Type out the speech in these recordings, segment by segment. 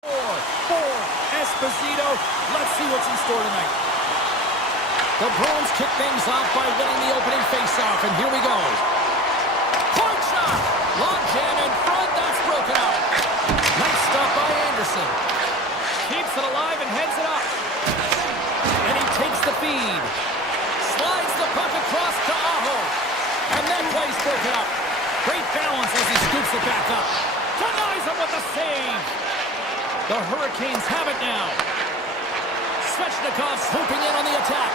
For Esposito. Let's see what's in store tonight. The Bruins kick things off by winning the opening faceoff, and here we go. Point shot! Long jam in front, that's broken up. Nice stop by Anderson. Keeps it alive and heads it up. And he takes the feed. Slides the puck across to Aho. And that play's broken up. Great balance as he scoops it back up. Denies him with the save. The Hurricanes have it now. Svechnikov swooping in on the attack.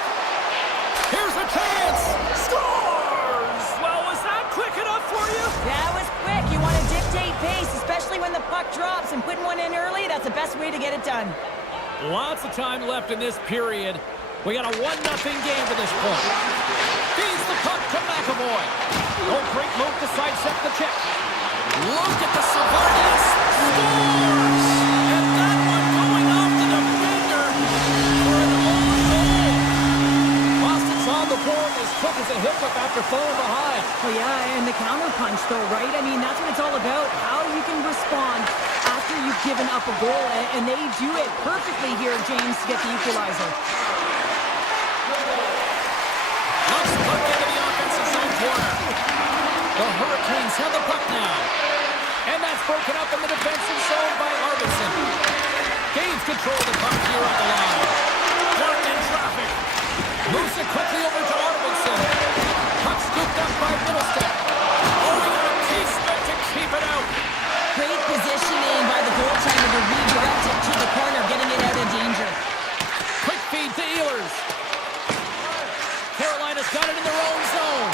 Here's a chance. Scores! Well, was that quick enough for you? That was quick. You want to dictate pace, especially when the puck drops, and putting one in early, that's the best way to get it done. Lots of time left in this period. We got a 1-0 game to this point. Feeds the puck to McAvoy. Oh, great move to sidestep the check. Look at the Savarnias. Scores! And that one going off the defender for an own goal. Boston's on the board as quick as a hiccup after falling behind. Well, yeah, and the counterpunch, though, right? I mean, that's what it's all about, how you can respond after you've given up a goal, and they do it perfectly here, James, to get the equalizer. Knocks the puck into the offensive zone corner. The Hurricanes have the puck now. And that's broken up in the defensive zone by Arvidsson. Gains control of the puck here on the line. Martin in traffic. Moves it quickly over to Arvidsson. Puck scooped up by Middlestat. Oh, he got a T-spin to keep it out. Great positioning by the goaltender to redirect it to the corner, getting it out of danger. Quick feed to Ehlers. Carolina's got it in their own zone.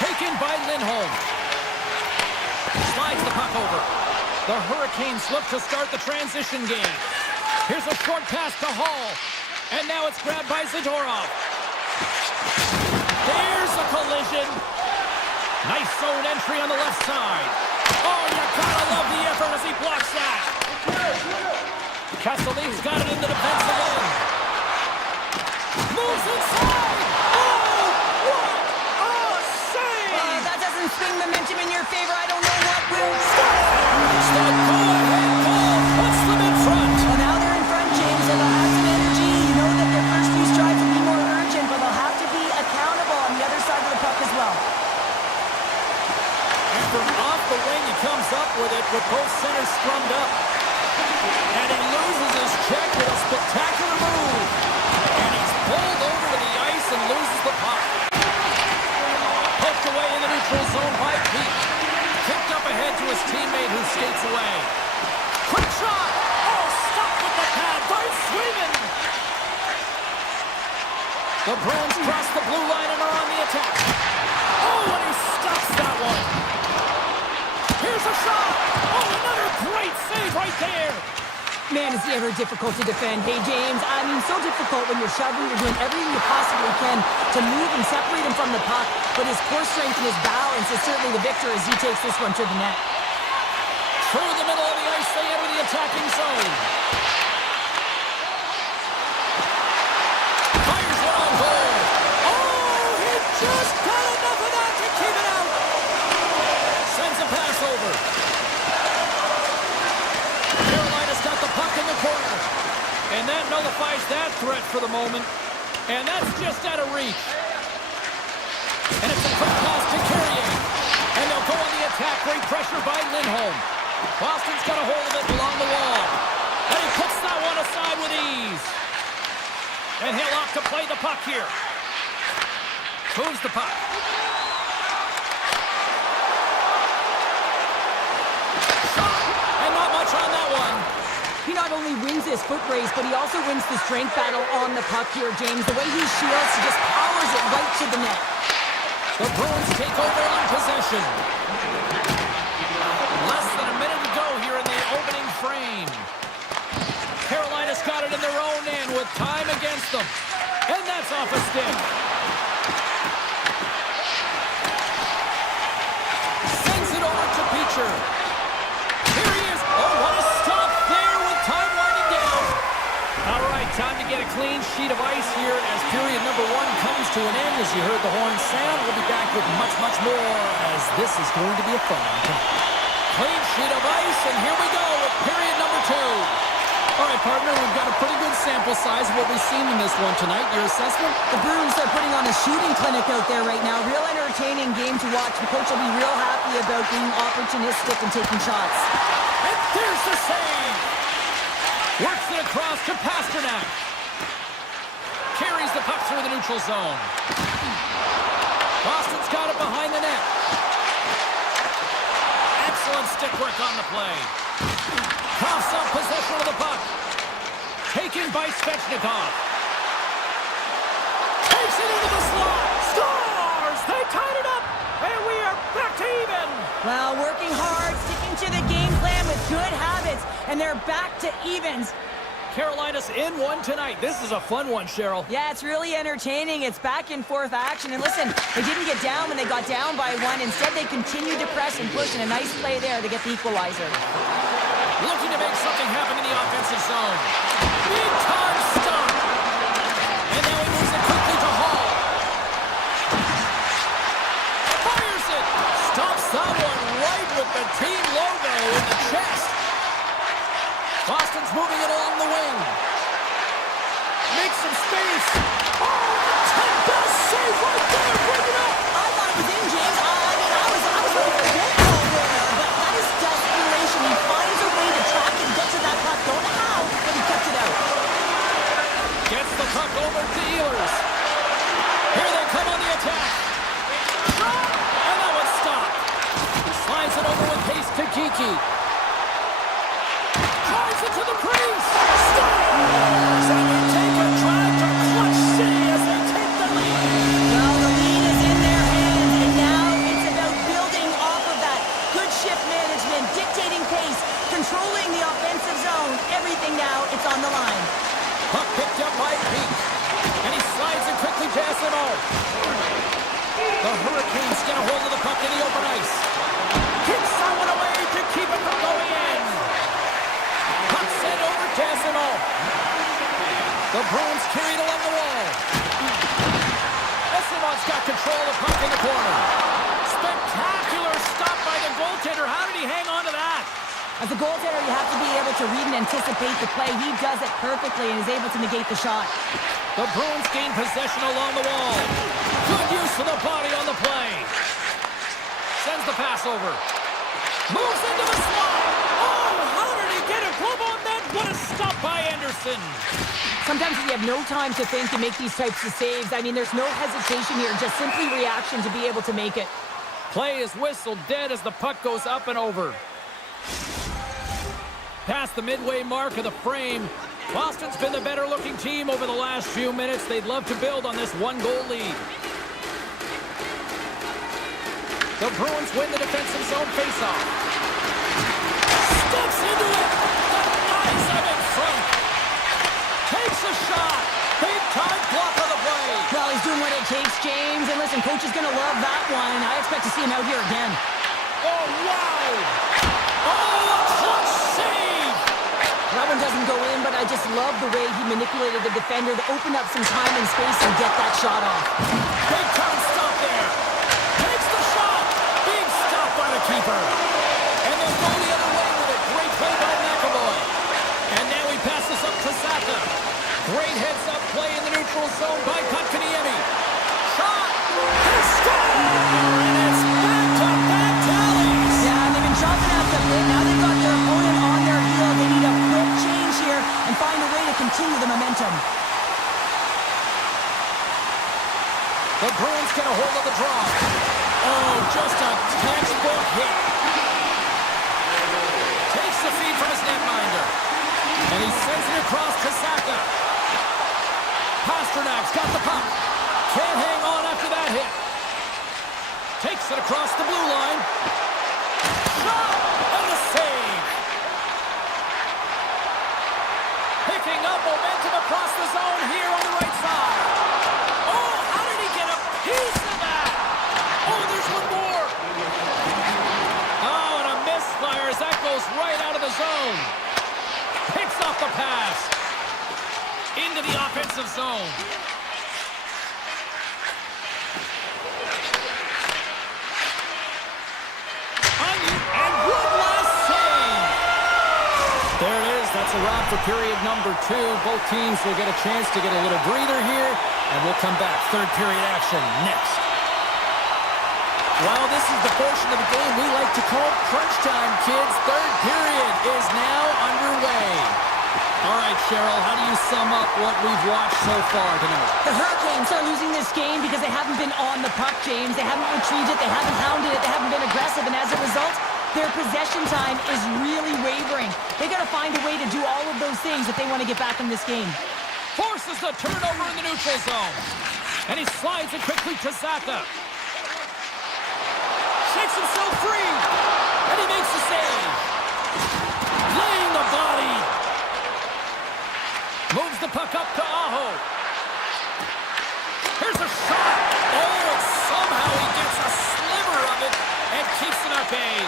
Taken by Lindholm. Slides the puck over. The Hurricanes look to start the transition game. Here's a short pass to Hall. And now it's grabbed by Zadorov. There's a collision. Nice zone entry on the left side. Oh, you gotta love the effort as he blocks that. Castellini's got it in the defensive end. Moves inside. Oh, what a save! That doesn't swing momentum in your favor. I don't know what will. Scores! The go-ahead goal puts them in front. Well, now they're in front, James, and they'll have some energy. You know that their first few strides will be more urgent, but they'll have to be accountable on the other side of the puck as well. And from off the wing, he comes up with it with both centers scrummed up. And he loses his check with a spectacular move. And he's pulled over to the ice and loses the puck. Poked away in the neutral zone by Pete. Kicked up ahead to his teammate who skates away. Quick shot! Oh, stopped with the pad by Swayman! The Bruins cross the blue line and are on the attack. Oh, and he stops that one! Here's a shot! Oh, another great save right there! Man, is he ever difficult to defend. Hey, James, I mean, so difficult when you're shoving, you're doing everything you possibly can to move and separate him from the puck, but his core strength and his balance is certainly the victor as he takes this one to the net. Through the middle of the ice, they enter the attacking zone. Fires one on goal. Oh, he just got enough of that to keep it out. Sends a pass over. Carolina's got the puck in the corner. And that nullifies that threat for the moment. And that's just out of reach. And it's a quick pass to Carrier. And they'll go on the attack. Great pressure by Lindholm. Boston's got a hold of it along the wall. And he puts that one aside with ease. And he'll opt to play the puck here. Moves the puck. Shot! And not much on that one. He not only wins this foot race, but he also wins the strength battle on the puck here, James. The way he shields, he just powers it right to the net. The Bruins take over on possession. Less than a minute to go here in the opening frame. Carolina's got it in their own end with time against them. And that's off a stick. Sends it over to Beecher. Here he is. Oh, what a stop there with time winding down. All right, time to get a clean sheet of ice here as period number 1 comes to an end. As you heard the horn sound, we'll be back with much, much more as this is going to be a fun one. Clean sheet of ice, and here we go with period number 2. All right, partner, we've got a pretty good sample size of what we've seen in this one tonight. Your assessment? The Bruins are putting on a shooting clinic out there right now. Real entertaining game to watch. The coach will be real happy about being opportunistic and taking shots. And there's the save! Works it across to Pasternak. Carries the puck through the neutral zone. Boston's got it behind the net. Excellent stick work on the play. Coughs up possession of the puck. Taken by Svechnikov. Takes it into the slot. Scores! They tied it up! And we are back to even! Well, working hard, sticking to the game plan with good habits, and they're back to evens. Carolina's in one tonight. This is a fun one, Cheryl. Yeah, it's really entertaining. It's back and forth action. And listen, they didn't get down when they got down by 1. Instead, they continued to press and push, and a nice play there to get the equalizer. Looking to make something happen in the offensive zone. Big time stop. And now he moves it quickly to Hall. Fires it. Stops that one right with the team logo in the chest. Boston's moving it along the wing. Makes some space. Oh, take that save right there. Bring it up. I thought it was in, James. I was ready for that goal there, but that is desperation. He finds a way to track and get to that puck. Don't know how, but he kept it out. Gets the puck over to Ehlers. Here they come on the attack. Shot! And that one's stopped. Slides it over with pace to Kiki. Drives it to the crease. Scores! And they take a drive to Clutch City as they take the lead. Well, the lead is in their hands, and now it's about building off of that. Good shift management, dictating pace, controlling the offensive zone. Everything now, it's on the line. Puck picked up by Peak. And he slides it quickly to SMO. The Hurricanes get a hold of the puck in the open ice. Kicks someone away to keep it from going in. Puck sent over to SMO. The Bruins carried along the wall. SMO's got control of the puck in the corner. Spectacular stop by the goaltender. How did he hang on to that? As a goaltender, you have to be able to read and anticipate the play. He does it perfectly and is able to negate the shot. The Bruins gain possession along the wall. Good use of the body on the play. Sends the pass over. Moves into the slot. Oh, how did he get a glove on that? What a stop by Anderson. Sometimes you have no time to think and make these types of saves. I mean, there's no hesitation here, just simply reaction to be able to make it. Play is whistled dead as the puck goes up and over. Past the midway mark of the frame, Boston's been the better-looking team over the last few minutes. They'd love to build on this one-goal lead. The Bruins win the defensive zone faceoff. Steps into it. Denies him in front. Takes a shot. Big-time block on the play. Well, he's doing what it takes, James. And listen, coach is going to love that one. I expect to see him out here again. Oh, wow. Oh, a clutch save. That one doesn't go in, but I just love the way he manipulated the defender to open up some time and space and get that shot off. Big time stop there. Takes the shot. Big stop by the keeper. And they'll go the other way with it. Great play by McAvoy. And now he passes up to Saka. Great heads-up play in the neutral zone by Kotkaniemi. Shot. And score! And it's back-to-back tallies. Yeah, they've been chopping out the bit. Now they've got their opponent on their heel. They need a quick change here and find a way to continue the momentum. The Bruins get a hold of the draw. Oh, just a textbook hit. Takes the feed from his netminder. And he sends it across to Saka. Pasternak's got the puck. Can't hang on after that hit. Takes it across the blue line. Shot! And the save. Picking up momentum across the zone here on the right side. Oh, how did he get a piece of that? Oh, there's one more. Oh, and a misfire as that goes right out of the zone. Picks off the pass. Into the offensive zone. Onion and Woodline. That's a wrap for period number 2. Both teams will get a chance to get a little breather here, and we'll come back. Third period action next. Well, this is the portion of the game we like to call crunch time, kids. Third period is now underway. All right, Cheryl, how do you sum up what we've watched so far tonight? The Hurricanes are losing this game because they haven't been on the puck, James. They haven't retrieved it, they haven't hounded it, they haven't been aggressive, and as a result, their possession time is really wavering. They got to find a way to do all of those things if they want to get back in this game. Forces the turnover in the neutral zone. And he slides it quickly to Zaka. Shakes himself free. And he makes the save. Laying the body. Moves the puck up to Aho. Here's a shot. Oh, and somehow he gets a sliver of it and keeps it at bay.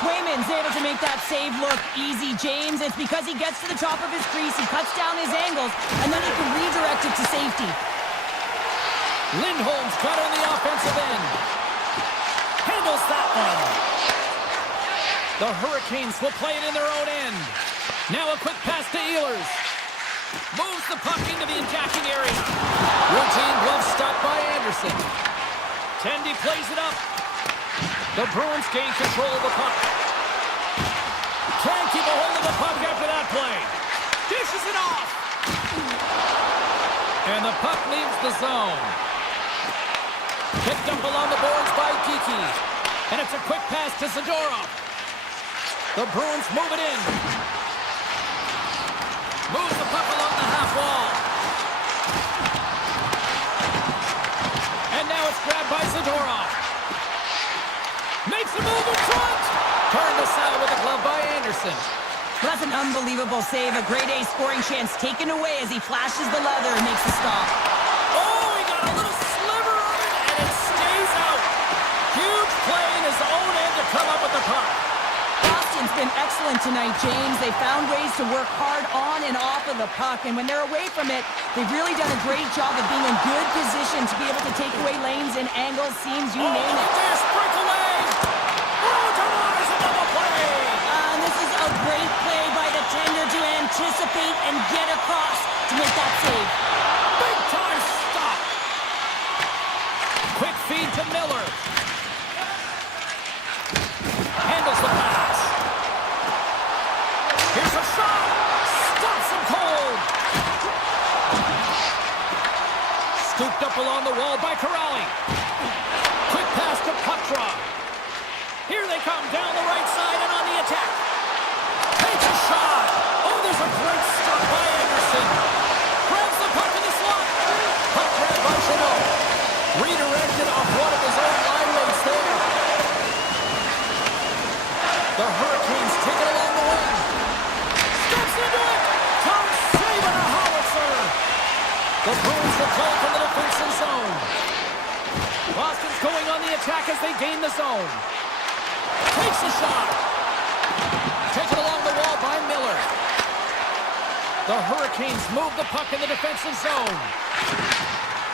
Swayman's able to make that save look easy, James. It's because he gets to the top of his crease, he cuts down his angles, and then he can redirect it to safety. Lindholm's got on the offensive end. Handles that one. The Hurricanes will play it in their own end. Now a quick pass to Ehlers. Moves the puck into the attacking area. Routine glove stop by Anderson. Tendy plays it up. The Bruins gain control of the puck. Can't keep a hold of the puck after that play. Dishes it off. And the puck leaves the zone. Picked up along the boards by Kiki. And it's a quick pass to Zadorov. The Bruins move it in. Moves the puck along the half wall. And now it's grabbed by Zadorov. Makes a move in front. Turned aside with a glove by Anderson. That's an unbelievable save. A grade A scoring chance taken away as he flashes the leather and makes the stop. Oh, he got a little sliver of it, and it stays out. Huge play in his own end to come up with the puck. Boston's been excellent tonight, James. They found ways to work hard on and off of the puck, and when they're away from it, they've really done a great job of being in good position to be able to take away lanes and angles, seams, you name it. There's breakaway. This is a great play by the tender to anticipate and get across to make that save. Big time stop. Quick feed to Miller. Handles the pass. Here's a shot. Stops him cold. Scooped up along the wall by Corrali. Quick pass to Patra. Here they come down the right side and on the attack. Takes a shot. Oh, there's a great stop by Anderson. Grabs the puck in the slot. Puck grabbed by Chanel. Redirected off one of his own line mates there. The Hurricanes take it along the wing. Steps into it. Tom saving a howitzer. The Bruins will play from the defensive zone. Boston's going on the attack as they gain the zone. Takes a shot. Taken along the wall by Miller. The Hurricanes move the puck in the defensive zone.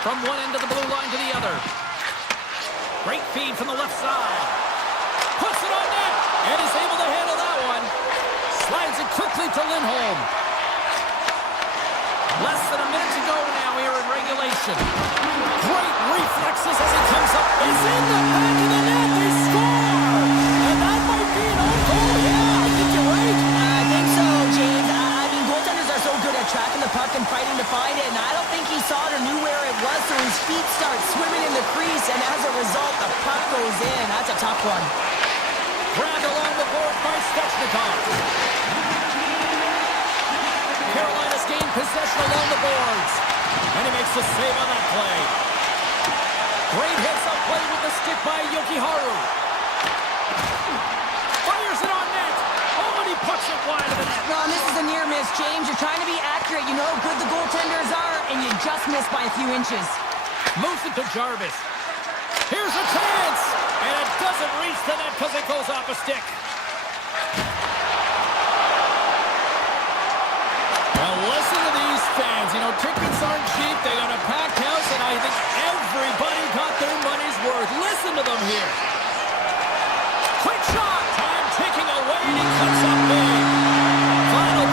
From one end of the blue line to the other. Great feed from the left side. Puts it on net. And is able to handle that one. Slides it quickly to Lindholm. Less than a minute to go now here in regulation. Great reflexes as he comes up. Is in the back of the net. They score. And that might be an own goal. Yeah, I think you're right. I think so, James. I mean, goaltenders are so good at tracking the puck and fighting to find it, and I don't think he saw it or knew where it was, so his feet start swimming in the crease, and as a result, the puck goes in. That's a tough one. Grabbed along the board by Stechnikov. Carolina's gained possession along the boards. And he makes the save on that play. Great heads-up play with the stick by Yokiharu. Fires it on net. Oh, and he puts it wide of the net. Ron, this is a near miss, James. You're trying to be accurate. You know how good the goaltenders are, and you just missed by a few inches. Moves it to Jarvis. Here's a chance. And it doesn't reach the net because it goes off a stick. Now listen to these fans. You know, tickets aren't cheap. They got a packed house, and I think everybody got their money's worth. Listen to them here. Quick shot. Time ticking away, and he cuts up big. Final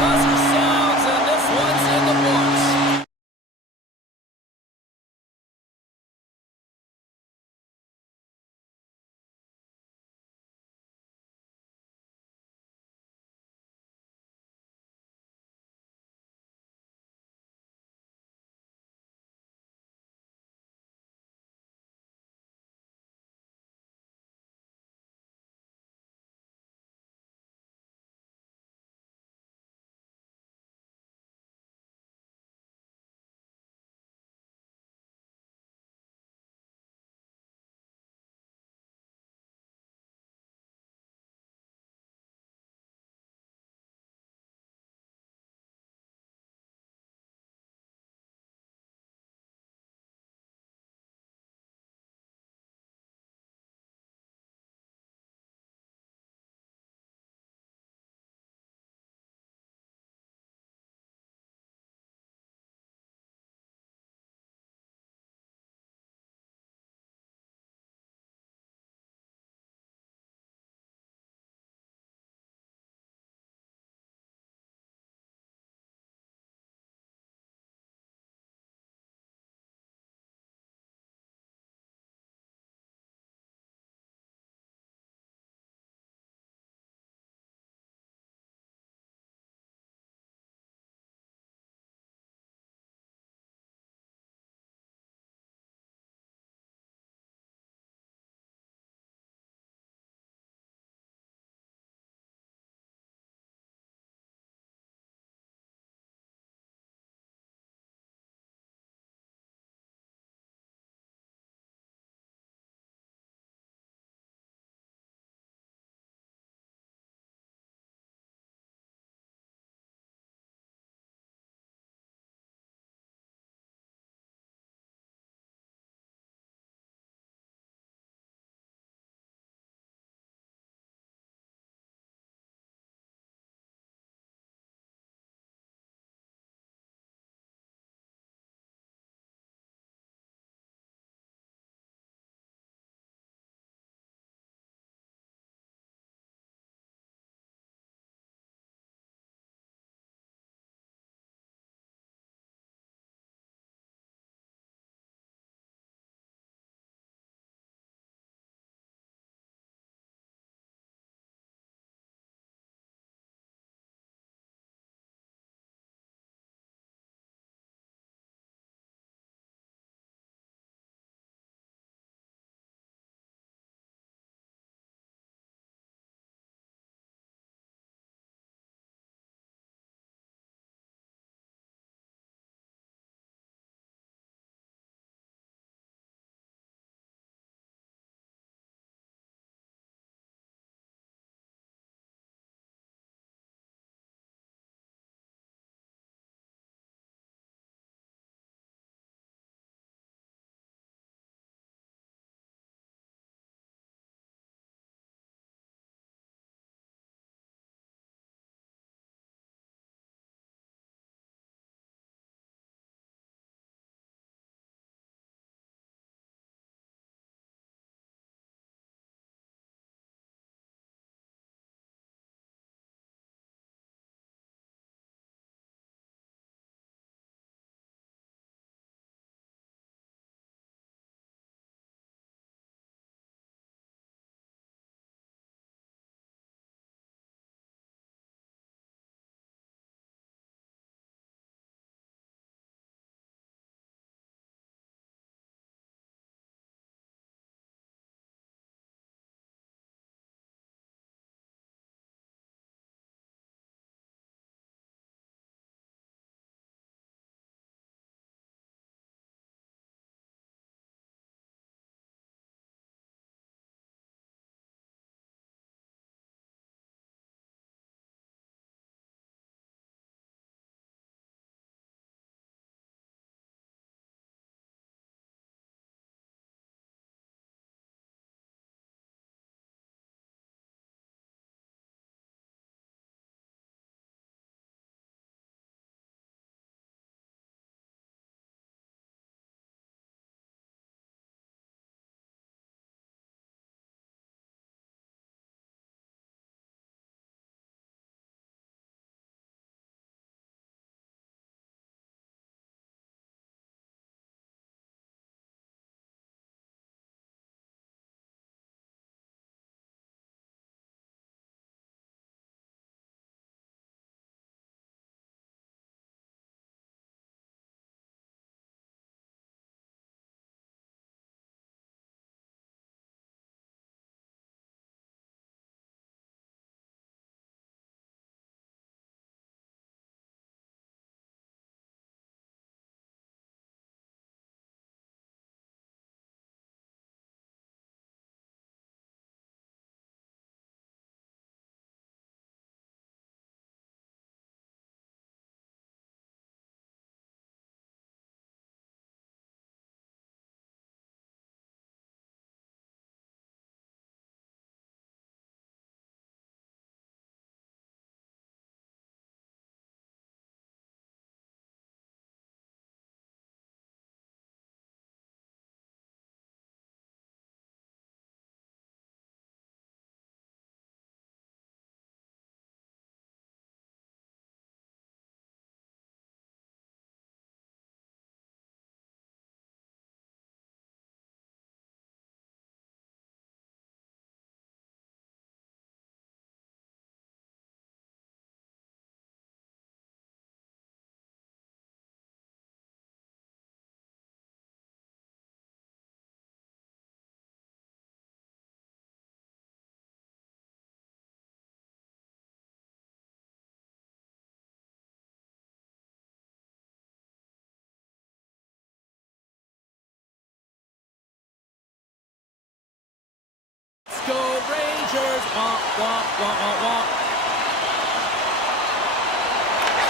go, Rangers. Wah, wah, wah, wah, wah.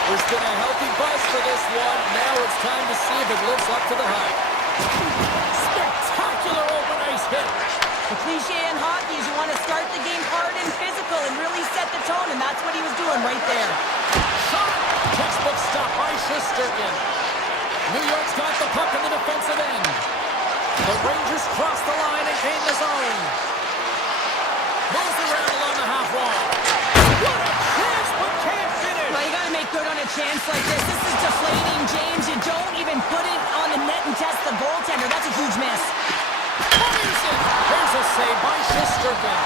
There's been a healthy buzz for this one. Now it's time to see if it lives up to the hype. Spectacular open ice hit. The cliche in hockey is you want to start the game hard and physical and really set the tone, and that's what he was doing right there. Shot. Textbook stop by Shesterkin. New York's got the puck in the defensive end. The Rangers cross the line and gain the zone. Moves around along the half wall. What a chance, but can't finish. Well, you got to make good on a chance like this. This is deflating, James. You don't even put it on the net and test the goaltender. That's a huge miss. Fires it. There's a save by Shesterkin.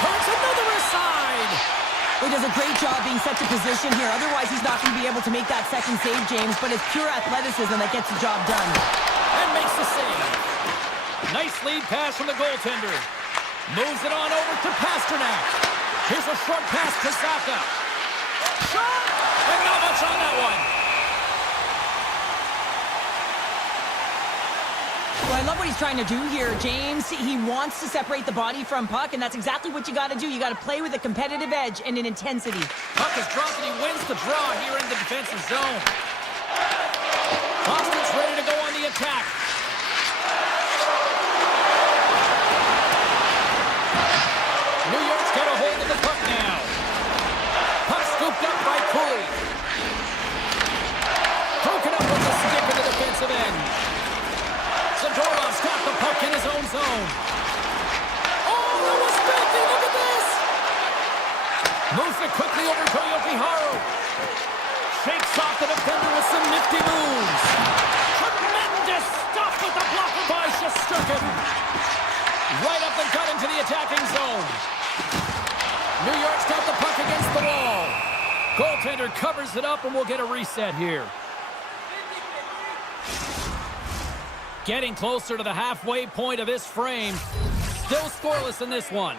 Turns another aside. He does a great job being set to position here. Otherwise, he's not going to be able to make that second save, James. But it's pure athleticism that gets the job done. And makes the save. Nice lead pass from the goaltender. Moves it on over to Pasternak. Here's a short pass to Saka. Shot! And not much on that one. Well, I love what he's trying to do here, James. He wants to separate the body from puck, and that's exactly what you got to do. You got to play with a competitive edge and an intensity. Puck is dropped and he wins the draw here in the defensive zone. Boston's ready to go on the attack. New York's got a hold of the puck now. Puck scooped up by Cooley. Broken up with the stick in the defensive end. Zadorov's got the puck in his own zone. Oh, that was filthy! Look at this! Moves it quickly over to Yokiharu. Shakes off the defender with some nifty moves. Tremendous stuff with the blocker by Shesterkin. Right up the gut into the attacking zone. New York's got the puck against the wall. Goaltender covers it up and we'll get a reset here. Getting closer to the halfway point of this frame. Still scoreless in this one.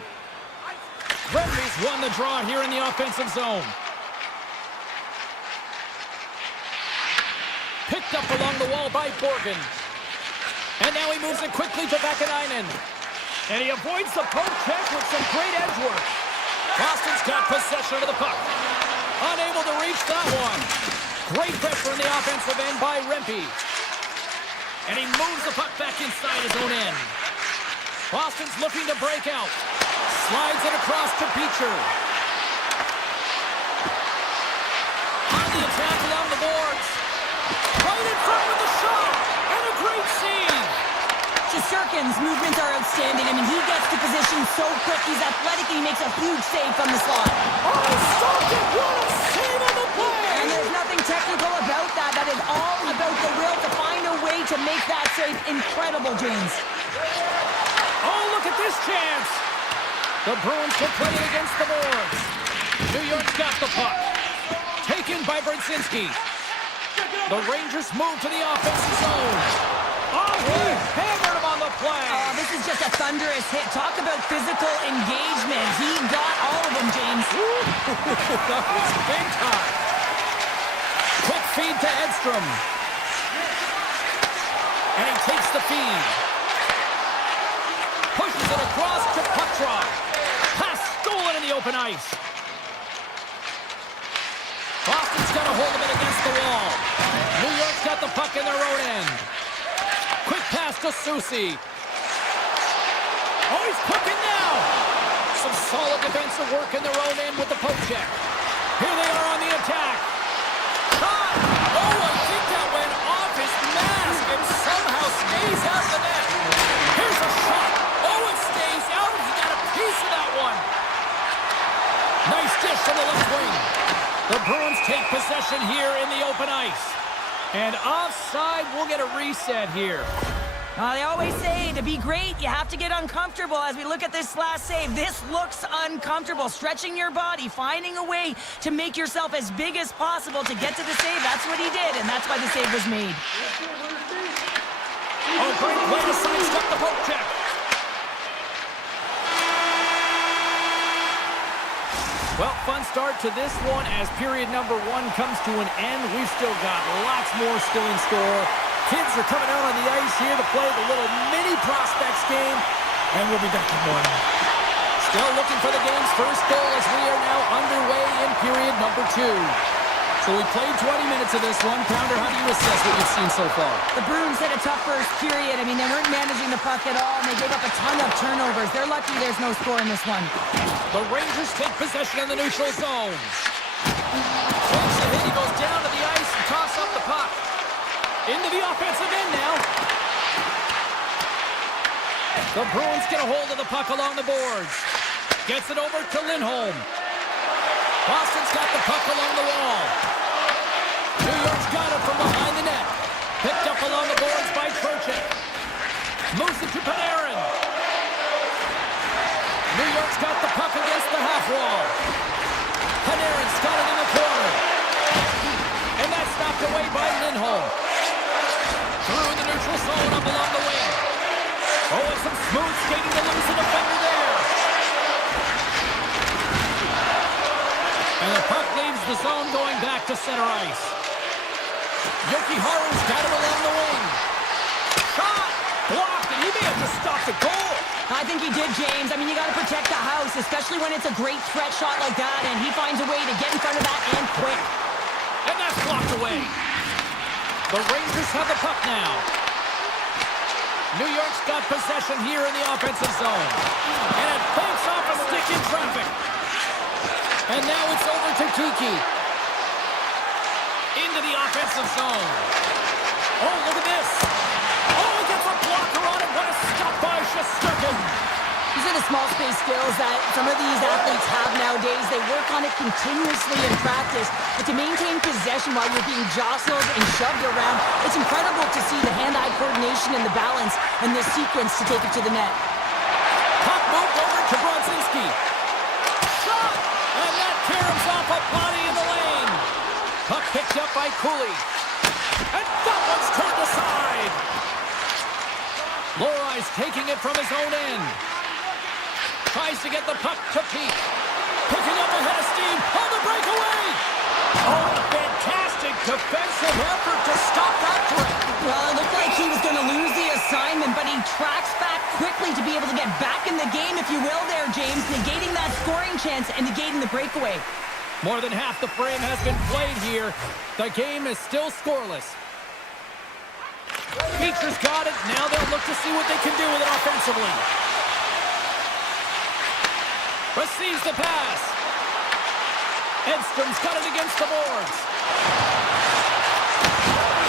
Remy's won the draw here in the offensive zone. Picked up along the wall by Borgen. And now he moves it quickly to Vakanainen. And he avoids the poke check with some great edge work. Boston's got possession of the puck. Unable to reach that one. Great pressure in the offensive end by Rempe. And he moves the puck back inside his own end. Boston's looking to break out. Slides it across to Beecher. On the attack along the boards. Right in front with the shot. And a great save. Shesterkin's movements are outstanding. I mean, he gets to position so quick. He's athletic and he makes a huge save from the slot. Oh, stopped it. What a save on the play. And there's nothing technical about that. That is all about the will to find a way to make that save. Incredible, James. Oh, look at this chance. The Bruins will play it against the boards. New York's got the puck. Taken by Brzezinski. The Rangers move to the offensive zone. Oh, he hammered him on the play. Oh, this is just a thunderous hit. Talk about physical engagement. He got all of them, James. That was big time. Quick feed to Edstrom. And he takes the feed. Pushes it across to Kucherov. Pass stolen in the open ice. Boston's got a hold of it against the wall. New York's got the puck in their own end. Quick pass to Soucy. Oh, he's cooking now. Some solid defensive work in their own end with the poke check. Here they are on the attack. Shot! Oh, I think that went off his mask and somehow stays out of the net. Here's a shot. Oh, it stays out. He got a piece of that one. Nice dish from the left wing. The Bruins take possession here in the open ice. And offside, we'll get a reset here. They always say to be great, you have to get uncomfortable. As we look at this last save, this looks uncomfortable. Stretching your body, finding a way to make yourself as big as possible to get to the save. That's what he did, and that's why the save was made. Oh, great way to sidestep the poke check. Well, fun start to this one as period number one comes to an end. We've still got lots more still in store. Kids are coming out on the ice here to play the little mini prospects game, and we'll be back in more. Still looking for the game's first goal as we are now underway in period number 2. So we played 20 minutes of this one. Pounder, how do you assess what you've seen so far? The Bruins had a tough first period. I mean, they weren't managing the puck at all, and they gave up a ton of turnovers. They're lucky there's no score in this one. The Rangers take possession in the neutral zone. Takes the hit, he goes down to the ice and toss up the puck. Into the offensive end now. The Bruins get a hold of the puck along the boards. Gets it over to Lindholm. Boston's got the puck along the wall. New York's got it from behind the net. Picked up along the boards by Trocheck. Moves it to Panarin. New York's got the puck against the half wall. Panarin's got it in the corner. And that's knocked away by Lindholm. Through the neutral zone up along the wing. Oh, and some smooth skating to lose the defender there. And the puck leaves the zone going back to center ice. Jokiharju's got him along the wing. Shot! Blocked, and he may have just stopped the goal. I think he did, James. I mean, you got to protect the house, especially when it's a great threat shot like that, and he finds a way to get in front of that and quick. And that's blocked away. The Rangers have the puck now. New York's got possession here in the offensive zone. And it banks off a stick in traffic. And now it's over to Kiki. Into the offensive zone. Oh, look at this. Oh, he gets a blocker on it. What a stop by Shesterkin. These are the small space skills that some of these athletes have nowadays. They work on it continuously in practice. But to maintain possession while you're being jostled and shoved around, it's incredible to see the hand-eye coordination and the balance in this sequence to take it to the net. Puck moved over to Brodzinski. Shot! And that caroms off a body in the lane. Puck picked up by Cooley. And that one's turned aside. Lorai's taking it from his own end. Tries to get the puck to Peak. Picking up ahead of steam on the breakaway. Oh, a fantastic defensive effort to stop that threat. Well, it looked like he was going to lose the assignment, but he tracks back quickly to be able to get back in the game, if you will there, James, negating that scoring chance and negating the breakaway. More than half the frame has been played here. The game is still scoreless. Beecher's got it. Now they'll look to see what they can do with it offensively. Receives the pass. Edstrom's got it against the boards.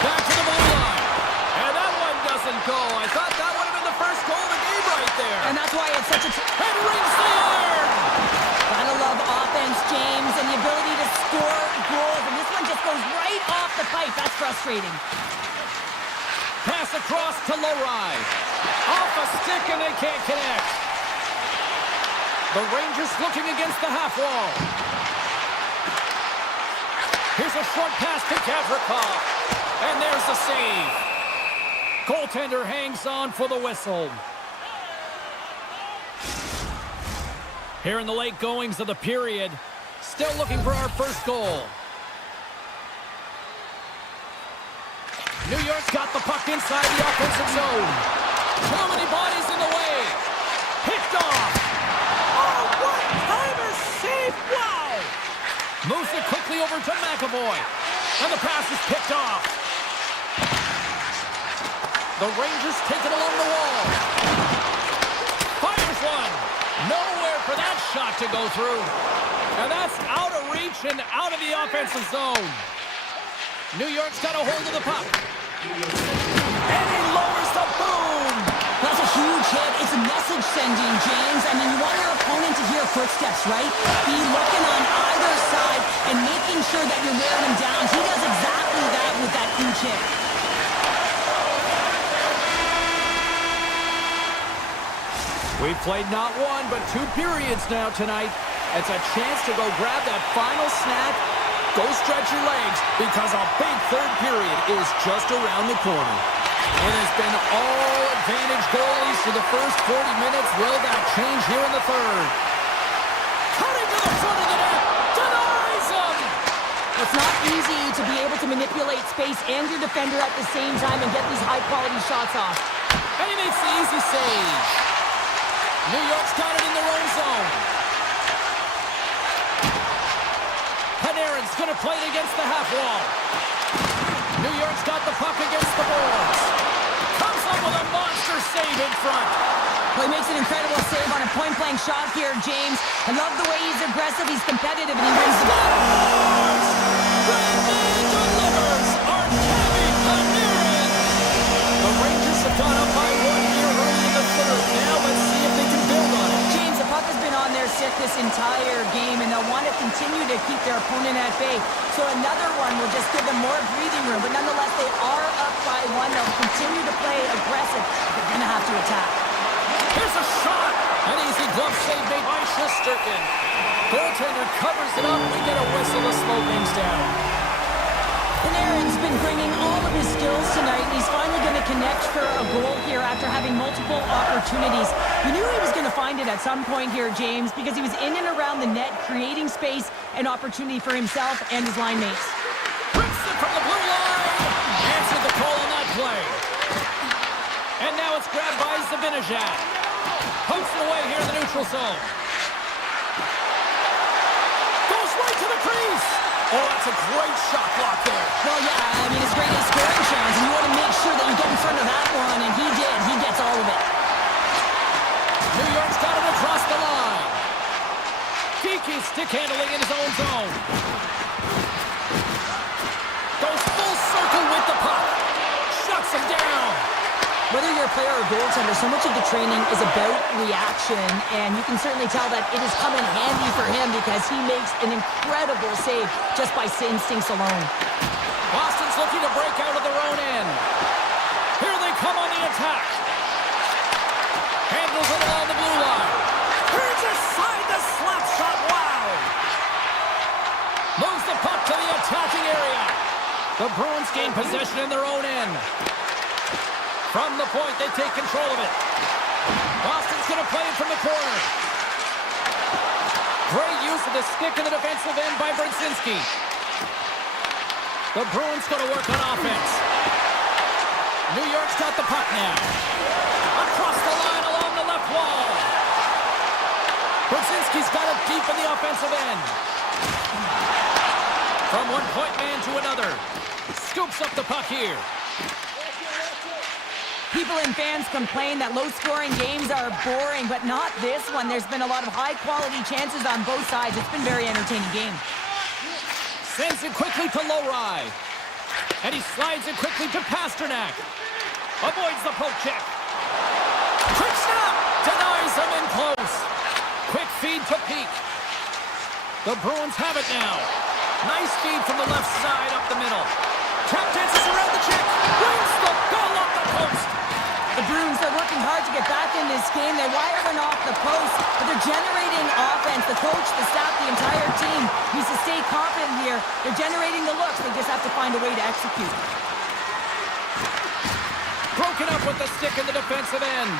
Back to the blue line. And that one doesn't go. I thought that would have been the first goal of the game right there. And that's why it's such a... And rings the iron! Gotta love offense, James, and the ability to score goals. And this one just goes right off the pipe. That's frustrating. Pass across to Lorai. Off a stick and they can't connect. The Rangers looking against the half wall. Here's a short pass to Gavrikov. And there's the save. Goaltender hangs on for the whistle. Here in the late goings of the period, still looking for our first goal. New York's got the puck inside the offensive zone. Too many bodies in the way. Picked off. Oh, what time is saved. Wow. Moves it quickly over to McAvoy. And the pass is picked off. The Rangers take it along the wall. Fires one. Nowhere for that shot to go through. And that's out of reach and out of the offensive zone. New York's got a hold of the puck. And he lowers the boom. That's a huge hit. It's a message sending, James. I mean, you want your opponent to hear footsteps, right? Be looking on either side and making sure that you're wearing him down. He does exactly that with that huge hit. We've played not one, but 2 periods now tonight. It's a chance to go grab that final snack. Go stretch your legs, because a big third period is just around the corner. It has been all advantage goalies for the first 40 minutes. Will that change here in the third? Cutting to the front of the net. Denies him. It's not easy to be able to manipulate space and your defender at the same time and get these high-quality shots off. And he makes the easy save. New York's got it in their own zone. Panarin's going to play it against the half wall. New York's got the puck against the boards. Comes up with a monster save in front. Well, he makes an incredible save on a point-blank shot here, James. I love the way he's aggressive, he's competitive, and he wins the battle. Redman delivers. Artemi Panarin. The Rangers have gone up by one here early in the third. Now let's see if they can build on it. James, the puck has been on their stick this entire game, and they'll want to continue to keep their opponent at bay. So another one will just give them more breathing room. But nonetheless, they are up by one. They'll continue to play aggressive. They're going to have to attack. Here's a shot. An easy glove save made by Shesterkin. Goaltender covers it up. We get a whistle to slow things down. Panarin's been bringing all of his skills tonight, and he's finally going to connect for a goal here after having multiple opportunities. We knew he was going to find it at some point here, James, because he was in and around the net, creating space and opportunity for himself and his line mates. Rips it from the blue line. Answered the call on that play. And now it's grabbed by Zibanejad. Pokes it away here in the neutral zone. Goes right to the crease. Oh, that's a great shot block there. Well, yeah, I mean, it's great at scoring chance, and you want to make sure that you get in front of that one, and he did. He gets all of it. New York's got it across the line. Geeky stick handling in his own zone. Goes full circle with the puck. Shuts him down. Whether you're a player or goaltender, so much of the training is about reaction, and you can certainly tell that it has come in handy for him because he makes an incredible save just by instincts alone. Boston's looking to break out of their own end. Here they come on the attack. Handles it along the blue line. Here's aside the slap shot. Wow! Moves the puck to the attacking area. The Bruins gain possession in their own end. From the point, they take control of it. Boston's going to play it from the corner. Great use of the stick in the defensive end by Brzezinski. The Bruins going to work on offense. New York's got the puck now. Across the line along the left wall. Brzezinski's got it deep in the offensive end. From one point man to another. Scoops up the puck here. People and fans complain that low-scoring games are boring, but not this one. There's been a lot of high-quality chances on both sides. It's been a very entertaining game. Sends it quickly to Lowry. And he slides it quickly to Pasternak. Avoids the poke check. Quick snap! Denies him in close. Quick feed to Peak. The Bruins have it now. Nice feed from the left side up the middle. Tap dances around the check. Wins the goal off the post. The Bruins are working hard to get back in this game. They wire one off the post, but they're generating offense. The coach, the staff, the entire team needs to stay confident here. They're generating the looks. They just have to find a way to execute. Broken up with the stick in the defensive end.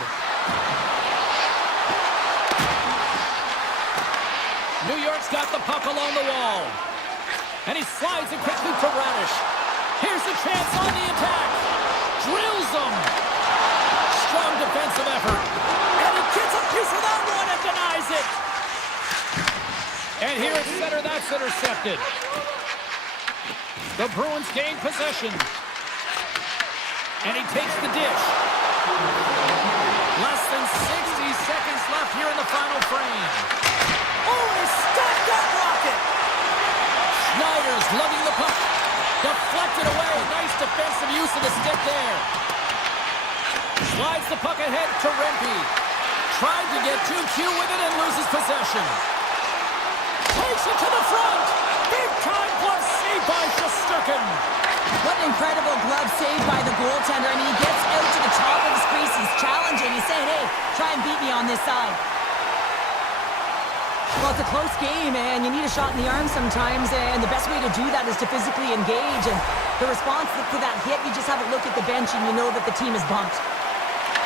New York's got the puck along the wall. And he slides it quickly to Radish. Here's a chance on the attack. Drills him. Strong defensive effort. And he gets a piece of that one and denies it. And here at center, that's intercepted. The Bruins gain possession. And he takes the dish. Less than 60 seconds left here in the final frame. Oh, he stacked that rocket. Schneider's lugging the puck. Deflected away. Nice defensive use of the stick there. Slides the puck ahead to Rempe. Tried to get too cute with it and loses possession. Takes it to the front. Big time glove save by Shesterkin. What an incredible glove save by the goaltender. I mean, he gets out to the top of his crease. He's challenging. He's saying, hey, try and beat me on this side. Well, it's a close game, and you need a shot in the arm sometimes, and the best way to do that is to physically engage. And the response to that hit, you just have a look at the bench, and you know that the team is bumped.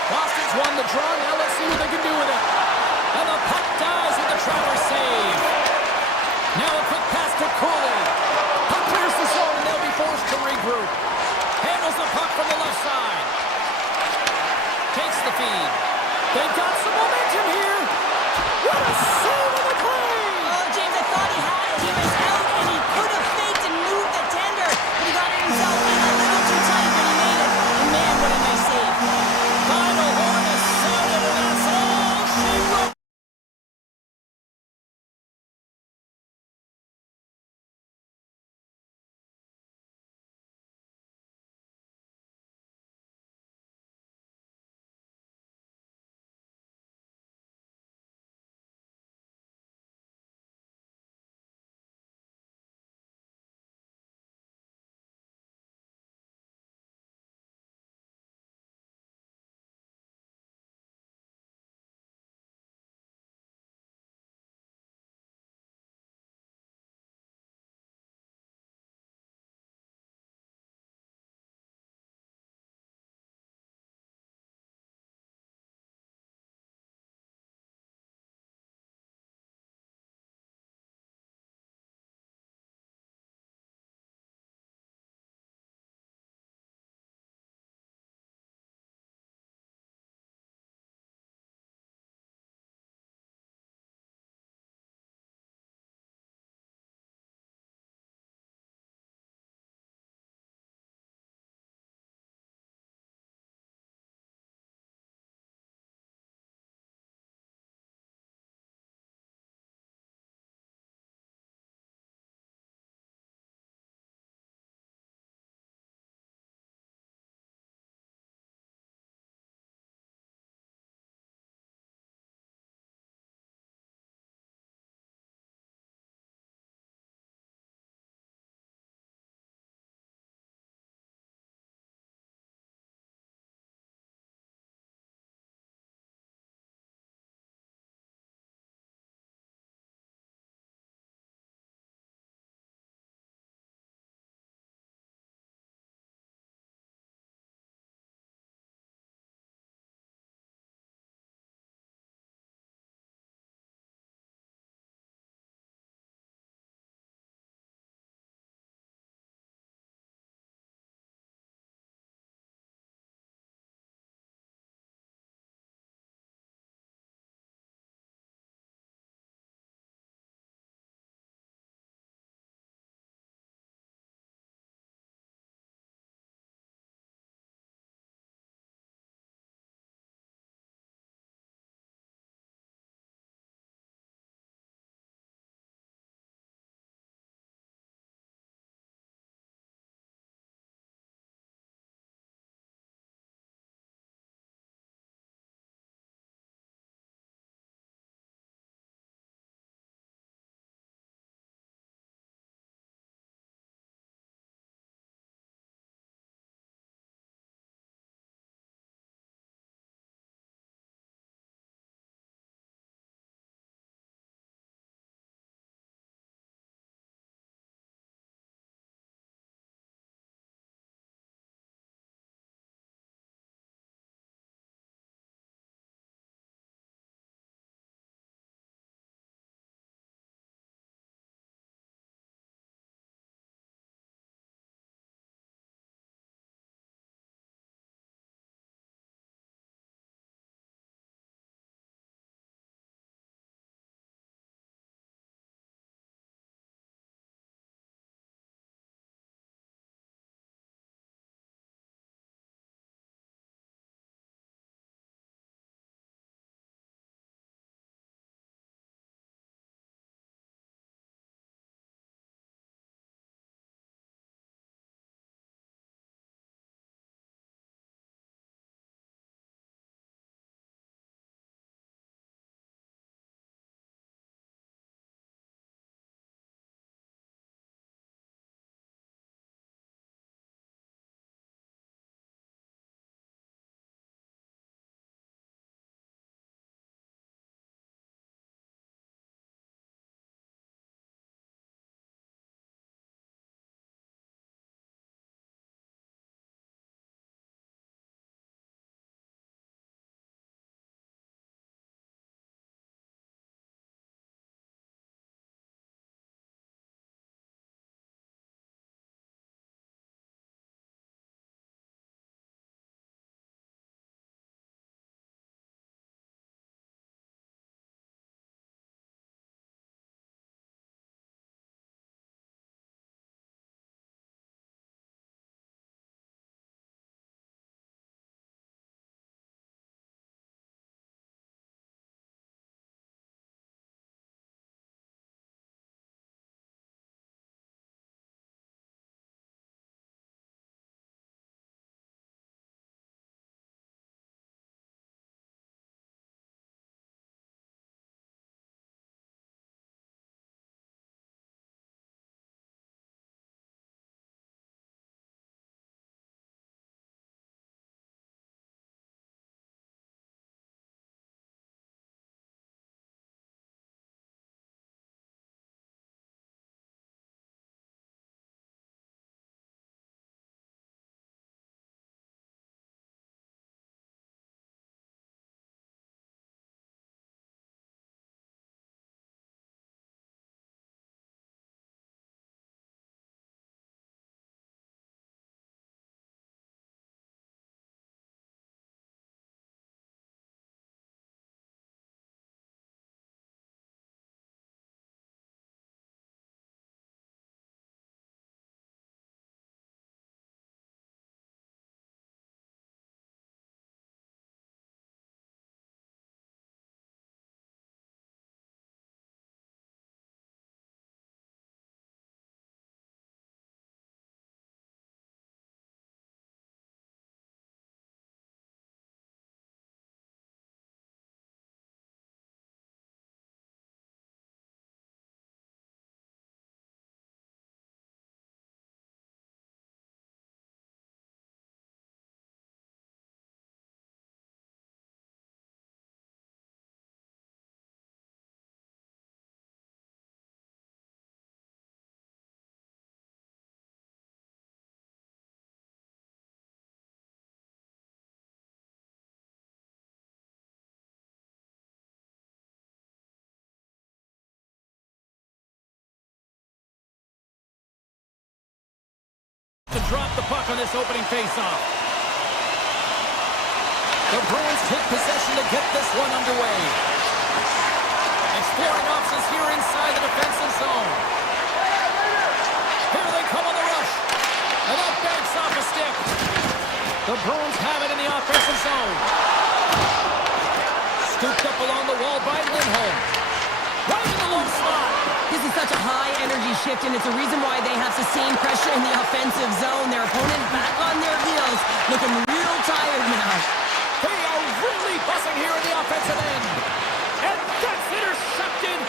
Boston's won the draw. Now let's see what they can do with it. And the puck dies with the Travers save. Now a quick pass to Cooley. Puck clears the zone, and they'll be forced to regroup. Handles the puck from the left side. Takes the feed. They've got some momentum. beat him here. What a save on the play! Oh, James, I thought he had it. He was out, and he could have faked and moved the tender, but he got it himself in a little too tight, but he made it. And man, what a nice save. Final horn is sounded, and that's all she wrote. drop the puck on this opening faceoff. The Bruins take possession to get this one underway. Exploring options here inside the defensive zone. Here they come on the rush. And that banks off a stick. The Bruins have it in the offensive zone. Scooped up along the wall by Lindholm. Right in the low slot. This is such a high-energy shift, and it's a reason why they have sustained pressure in the offensive zone. Their opponent back on their heels, looking real tired now. They are really buzzing here in the offensive end. And that's intercepted.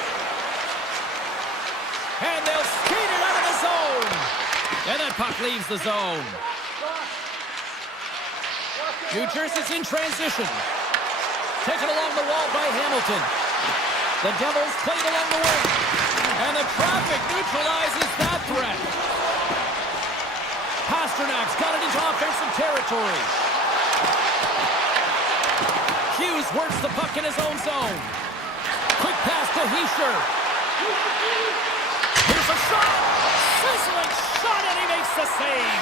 And they'll skate it out of the zone. And that puck leaves the zone. New Jersey's in transition. Taken along the wall by Hamilton. The Devils played along the wing. And the traffic neutralizes that threat. Pasternak's got it into offensive territory. Hughes works the puck in his own zone. Quick pass to Hischier. Here's a shot. Sizzling shot, and he makes the save.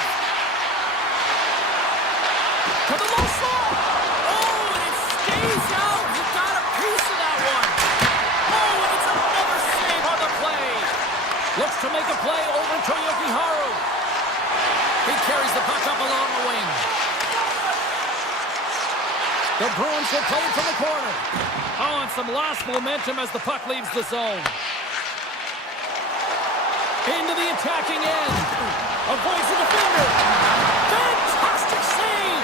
To the low slot. Oh, and it stays out. You got a piece of that one. Oh, and it's another save on the play. Looks to make a play over to Jokiharju. He carries the puck up along the wing. The Bruins will play it from the corner. Oh, and some lost momentum as the puck leaves the zone. Into the attacking end. Avoids the defender. Fantastic save!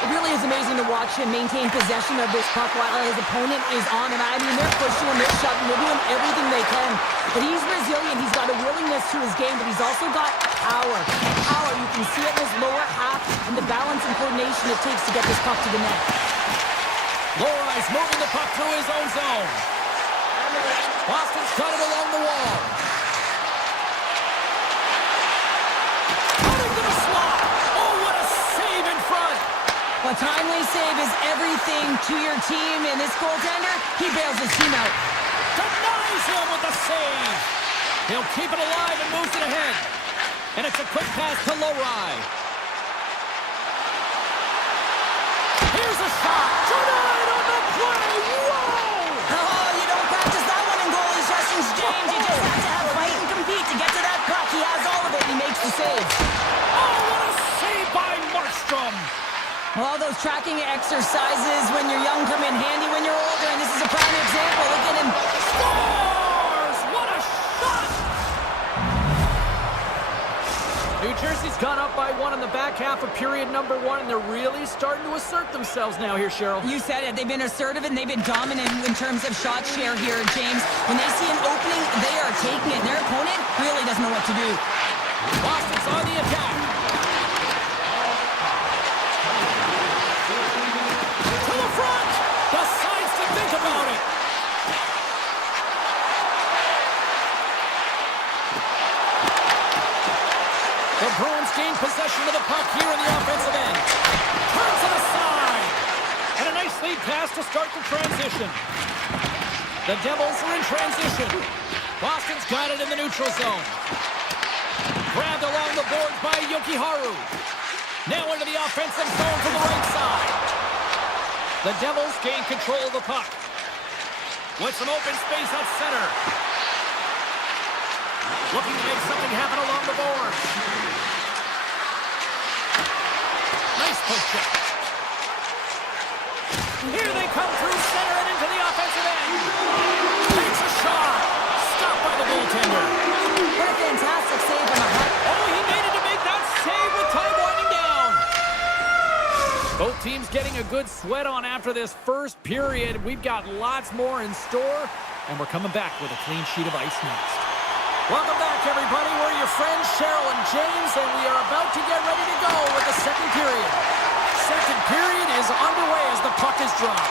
It really is amazing to watch him maintain possession of this puck while his opponent is on him. I mean, they're pushing him, they're shoving, they're doing everything they can. But he's resilient, he's got a willingness to his game, but he's also got power. Power, you can see it in his lower half and the balance and coordination it takes to get this puck to the net. Lorai's moving the puck through his own zone. Boston's got it along the wall. Cutting to the slot. Oh, what a save in front. A timely save is everything to your team, and this goaltender, he bails his team out. Denies him with the save. He'll keep it alive and moves it ahead. And it's a quick pass to Lorai. Here's a shot. Denied on the play. Whoa! Oh, you don't practice that one in goalie sessions, James. You just have to have fight and compete to get to that puck. He has all of it, and he makes the save. Oh, what a save by Markstrom. All those tracking exercises when you're young come in handy when you're older, and this is a prime example. Look at him. Scores! What a shot! New Jersey's gone up by one in the back half of period number one, and they're really starting to assert themselves now here, Cheryl. You said it. They've been assertive, and they've been dominant in terms of shot share here, James. When they see an opening, they are taking it. Their opponent really doesn't know what to do. Boston's on the attack. To the front! Decides to think about it. The Bruins gain possession of the puck here in the offensive end. Turns it aside. And a nice lead pass to start the transition. The Devils are in transition. Boston's got it in the neutral zone. Grabbed along the boards by Jokiharju. Now into the offensive zone from the right side. The Devils gain control of the puck. With some open space at center. Looking to make something happen along the boards. Nice poke check. Here they come through center and into the offensive end. Takes a shot. Stopped by the goaltender. What a fantastic save on the hut. Oh, he needed to make that save with time winding down. Both teams getting a good sweat on after this first period. We've got lots more in store, and we're coming back with a clean sheet of ice next. Welcome back, everybody. We're your friends, Cheryl and James, and we are about to get ready to go with the second period. Second period is underway as the puck is dropped.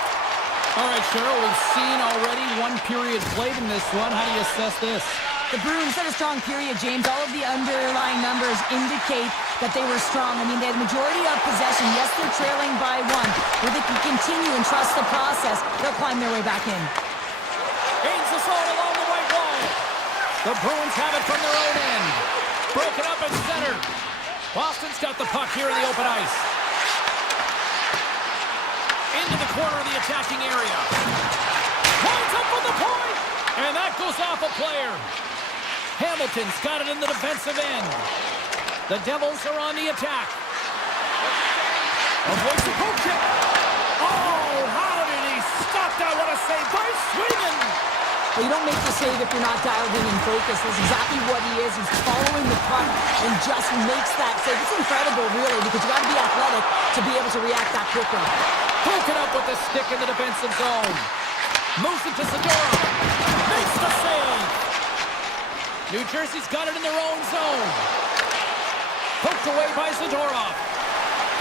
All right, Cheryl, we've seen already one period played in this one. How do you assess this? The Bruins had a strong period, James. All of the underlying numbers indicate that they were strong. I mean, they had the majority of possession. Yes, they're trailing by one. But they can continue and trust the process. They'll climb their way back in. Gains the zone along the right wall. The Bruins have it from their own end. Broken up at center. Boston's got the puck here in the open ice. Into the corner of the attacking area. Winds up for the point! And that goes off a player. Hamilton's got it in the defensive end. The Devils are on the attack. Avoids the poke check. Oh, how did he stop that? What a save by Sweden! Well, you don't make the save if you're not dialed in and focused. That's exactly what he is. He's following the puck and just makes that save. It's incredible, really, because you got to be athletic to be able to react that quickly. Broken up with the stick in the defensive zone. Moves it to Zadorov. Makes the save. New Jersey's got it in their own zone. Poked away by Zadorov.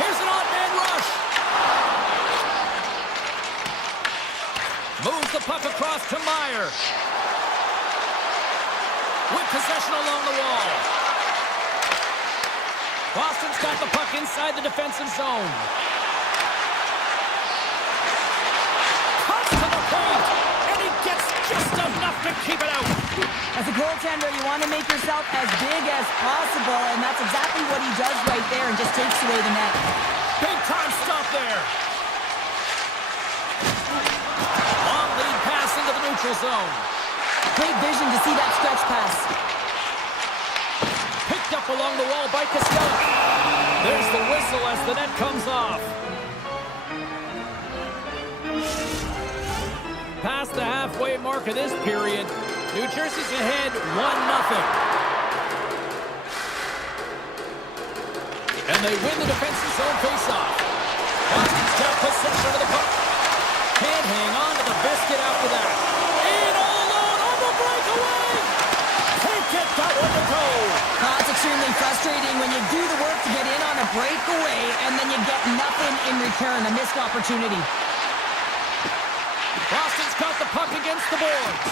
Here's an odd man rush. Moves the puck across to Meyer. With possession along the wall. Boston's got the puck inside the defensive zone. Cuts to the point, and he gets just enough to keep it out. As a goaltender, you want to make yourself as big as possible, and that's exactly what he does right there and just takes away the net. Big time stop there. Long lead pass into the neutral zone. Great vision to see that stretch pass. Picked up along the wall by Costello. There's the whistle as the net comes off. Past the halfway mark of this period, New Jersey's ahead 1-0. And they win the defensive zone faceoff. Boston's got possession of the puck. Can't hang on to the biscuit after that. In all alone on the breakaway. Can't get that one to go. It's extremely frustrating when you do the work to get in on a breakaway and then you get nothing in return, a missed opportunity. Boston's got the puck against the boards.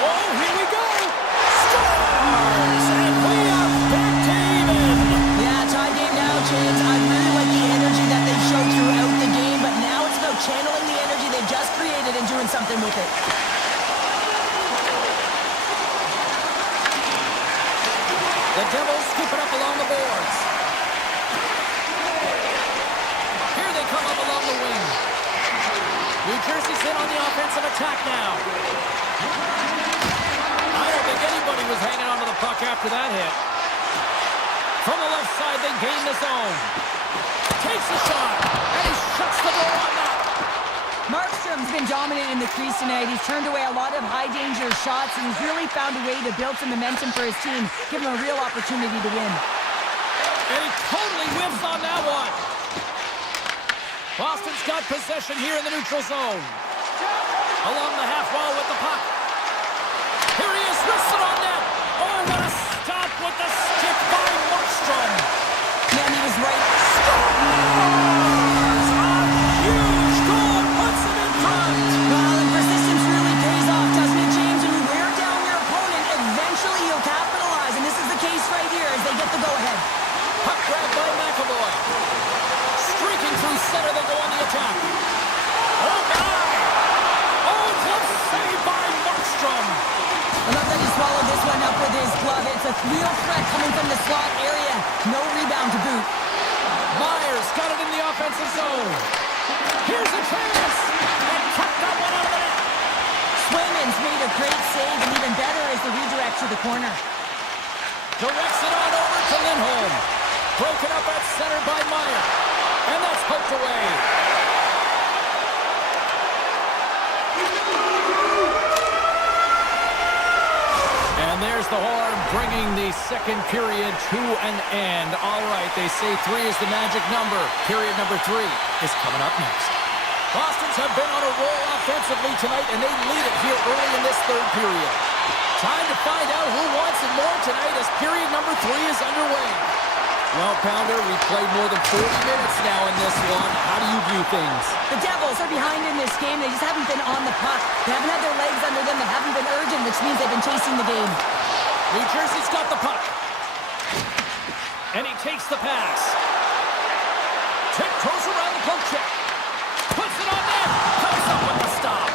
Oh, here we go. Scores! And we are back to even. Yeah, tie game now, James. I really like the energy that they showed throughout the game, but now it's about channeling the energy they just created and doing something with it. The Devils scoop it up along the boards. Here they come up along the wing. New Jersey's in on the offensive attack now. I don't think anybody was hanging onto the puck after that hit. From the left side, they gain the zone. Takes a shot, and he shuts the door on that. Markstrom's been dominant in the crease tonight. He's turned away a lot of high-danger shots, and he's really found a way to build some momentum for his team, give him a real opportunity to win. And he totally whiffs on that one. Boston's got possession here in the neutral zone. Along the half wall with the puck. Here he is, wristed on net. Oh, what a stop with the stick by Markstrom. Man, he was right. Scores! A huge goal puts him in front. Well, and persistence really pays off, doesn't it, James? When you wear down your opponent, eventually you'll capitalize, and this is the case right here as they get the go-ahead. Puck grabbed by McAvoy. Streaking through center, they go on the attack. Oh, my! Oh, glove save by Markstrom. I love that he swallowed this one up with his glove. It's a real threat coming from the slot area. No rebound to boot. Myers got it in the offensive zone. Here's a chance. And cut that one out of the net. Swayman's made a great save, and even better is the redirect to the corner. Directs it on over to Lindholm. Broken up at center by Meyer. And that's poked away. And there's the horn bringing the second period to an end. All right, they say 3 is the magic number. Period number 3 is coming up next. Boston's have been on a roll offensively tonight, and they lead it here early in this third period. Time to find out who wants it more tonight as period number 3 is underway. Well, Pounder, we've played more than 40 minutes now in this one. How do you view things? The Devils are behind in this game. They just haven't been on the puck. They haven't had their legs under them. They haven't been urgent, which means they've been chasing the game. New Jersey's got the puck. And he takes the pass. Tiptoes around the poke check. Puts it on net. Comes up with the stop.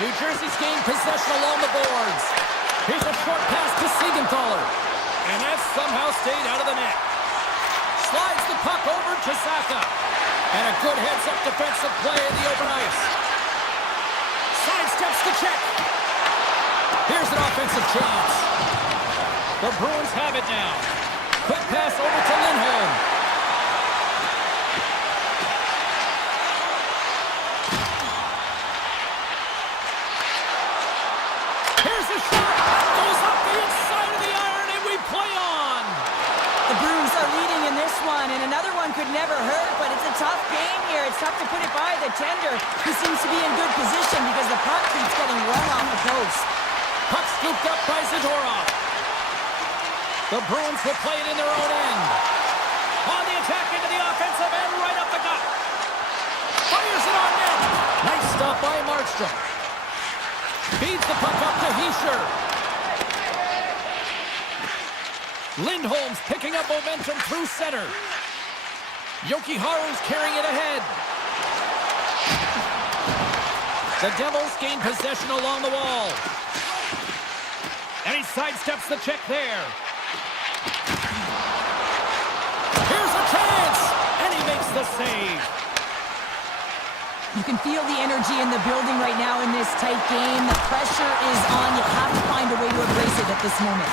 New Jersey's gained possession along the boards. Here's a short pass to Siegenthaler. And that somehow stayed out of the net. Slides the puck over to Saka. And a good heads-up defensive play in the open ice. Sidesteps the check. Here's an offensive chance. The Bruins have it now. Quick pass over to Lindholm. Here's a shot. Goes up the inside of the iron, and we play on. The Bruins are leading in this one, and another one could never hurt, but it's a tough game here. It's tough to put it by the tender, who seems to be in good position because the puck keeps getting run off the post. Puck scooped up by Zadorov. The Bruins will play it in their own end. On the attack into the offensive end, right up the gut. Fires it on net. Nice stop by Markstrom. Feeds the puck up to Hischier. Lindholm's picking up momentum through center. Jokiharju's carrying it ahead. The Devils gain possession along the wall. And he sidesteps the check there. Here's a chance! And he makes the save. You can feel the energy in the building right now in this tight game. The pressure is on. You have to find a way to embrace it at this moment.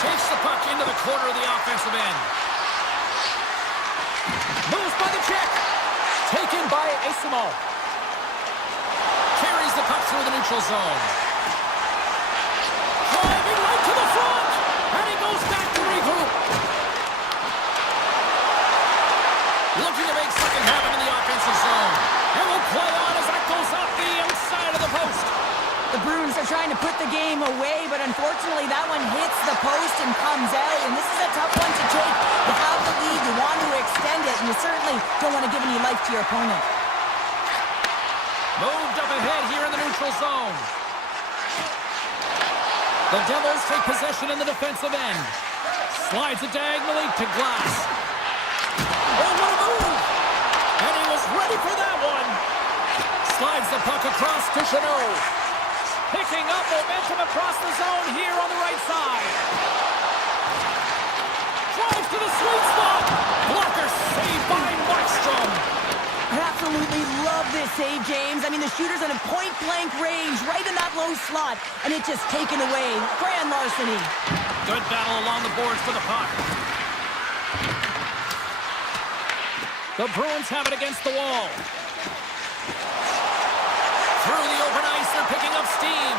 Takes the puck into the corner of the offensive end. Moves by the check. Taken by Asimov. Carries the puck through the neutral zone. Driving right to the front. And he goes back to regroup. Looking to make something happen in the offensive zone. And will play on as that goes out the outside of the post. The Bruins are trying to put the game away, but unfortunately that one hits the post and comes out, and this is a tough one to take. You have the lead, you want to extend it, and you certainly don't want to give any life to your opponent. Moved up ahead here in the neutral zone. The Devils take possession in the defensive end. Slides it diagonally to Glass. Oh, what a move! And he was ready for that one. Slides the puck across to Chanot. Picking up momentum across the zone here on the right side. Drives to the sweet spot. Blocker saved by Markstrom. I absolutely love this save, James. I mean, the shooter's in a point-blank range, right in that low slot, and it's just taken away. Grand larceny. Good battle along the boards for the puck. The Bruins have it against the wall. Through the open ice, they're picking up steam.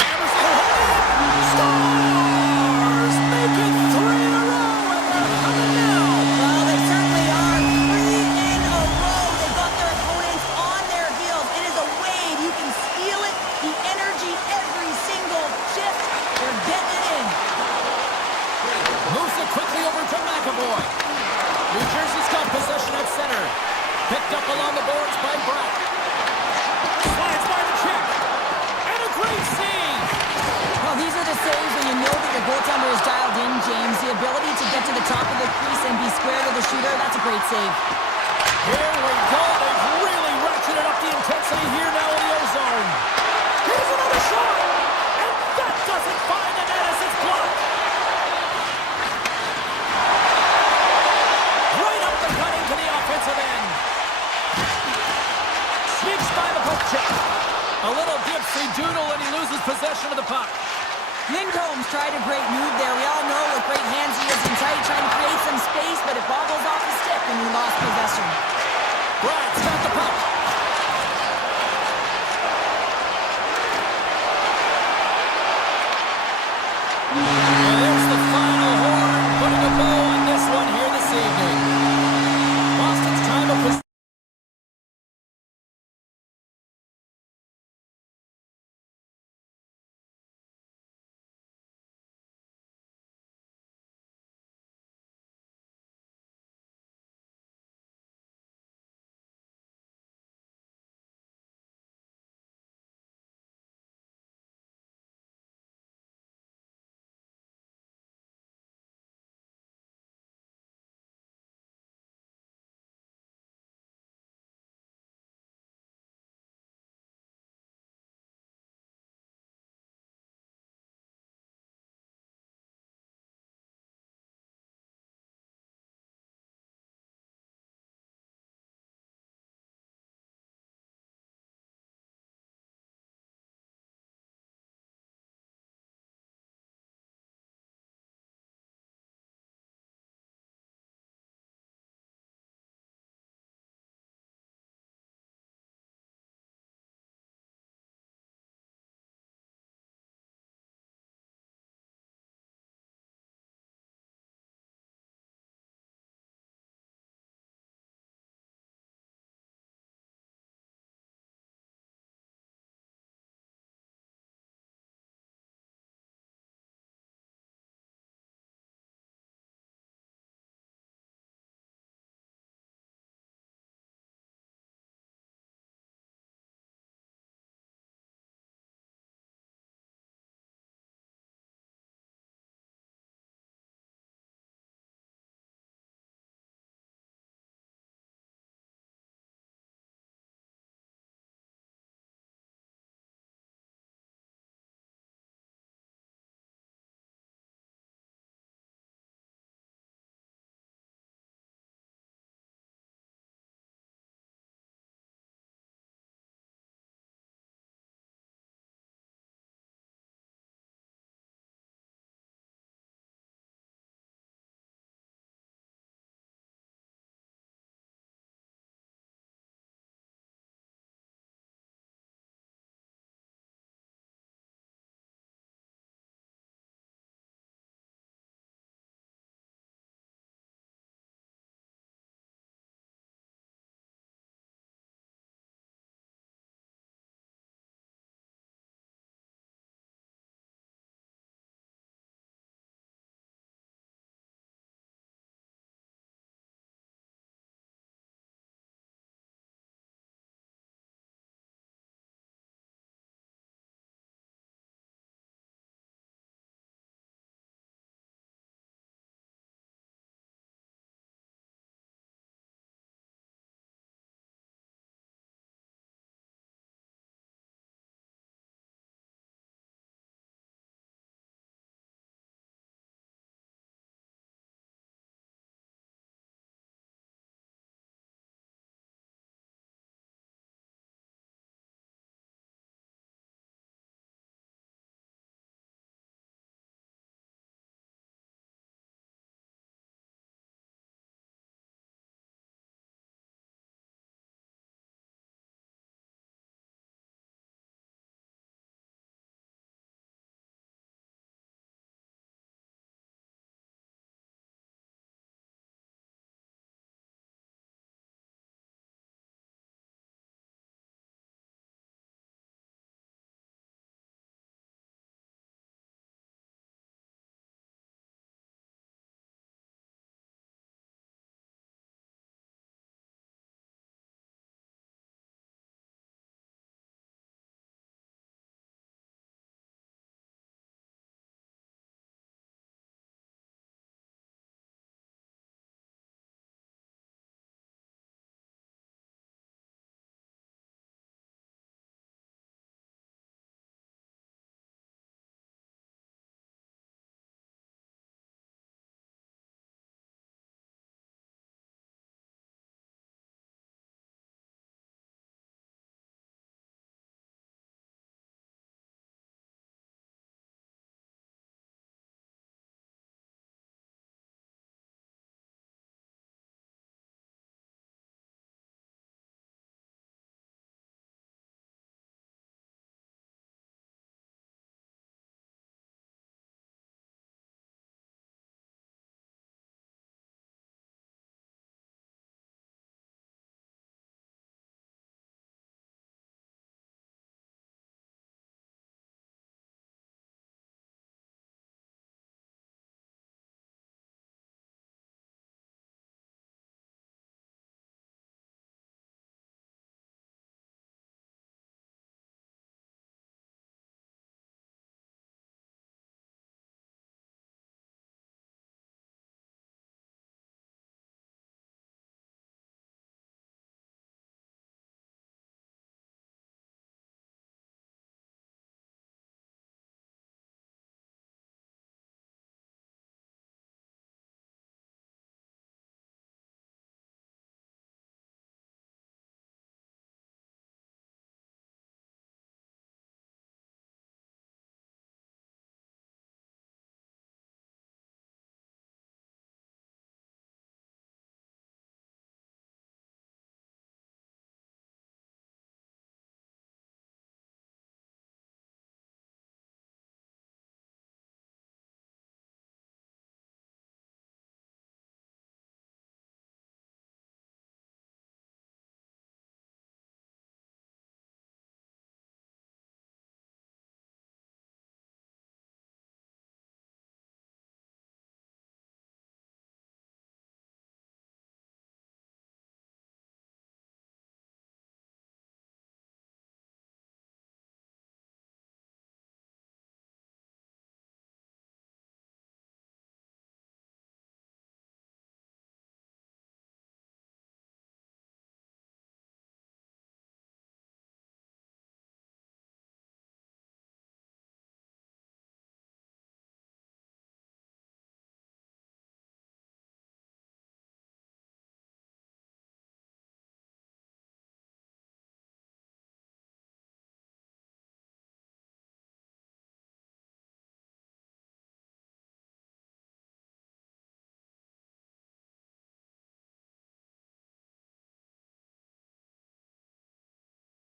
Hammers it home. Stars make it 3 in a row, and they're coming now. Well, they certainly are. 3 in a row. They've got their opponents on their heels. It is a wave. You can feel it. The energy every single shift. They're getting it in. Moves it quickly over to McAvoy. New Jersey's got possession at center. Picked up along the boards by Brock. Slides by the check. And a great save. Well, these are the saves where you know that your goaltender is dialed in, James. The ability to get to the top of the crease and be square to the shooter, that's a great save. Here we go. They've really ratcheted up the intensity here now in the O-zone. Here's another shot. And that doesn't find the net as it's blocked. Right up the gut into the offensive end. Sneaks by the poke check. A little dipsy doodle and he loses possession of the puck. Lindholm's tried a great move there. We all know with great hands he is in tight, trying to create some space, but it bobbles off the stick when he lost possession. Brought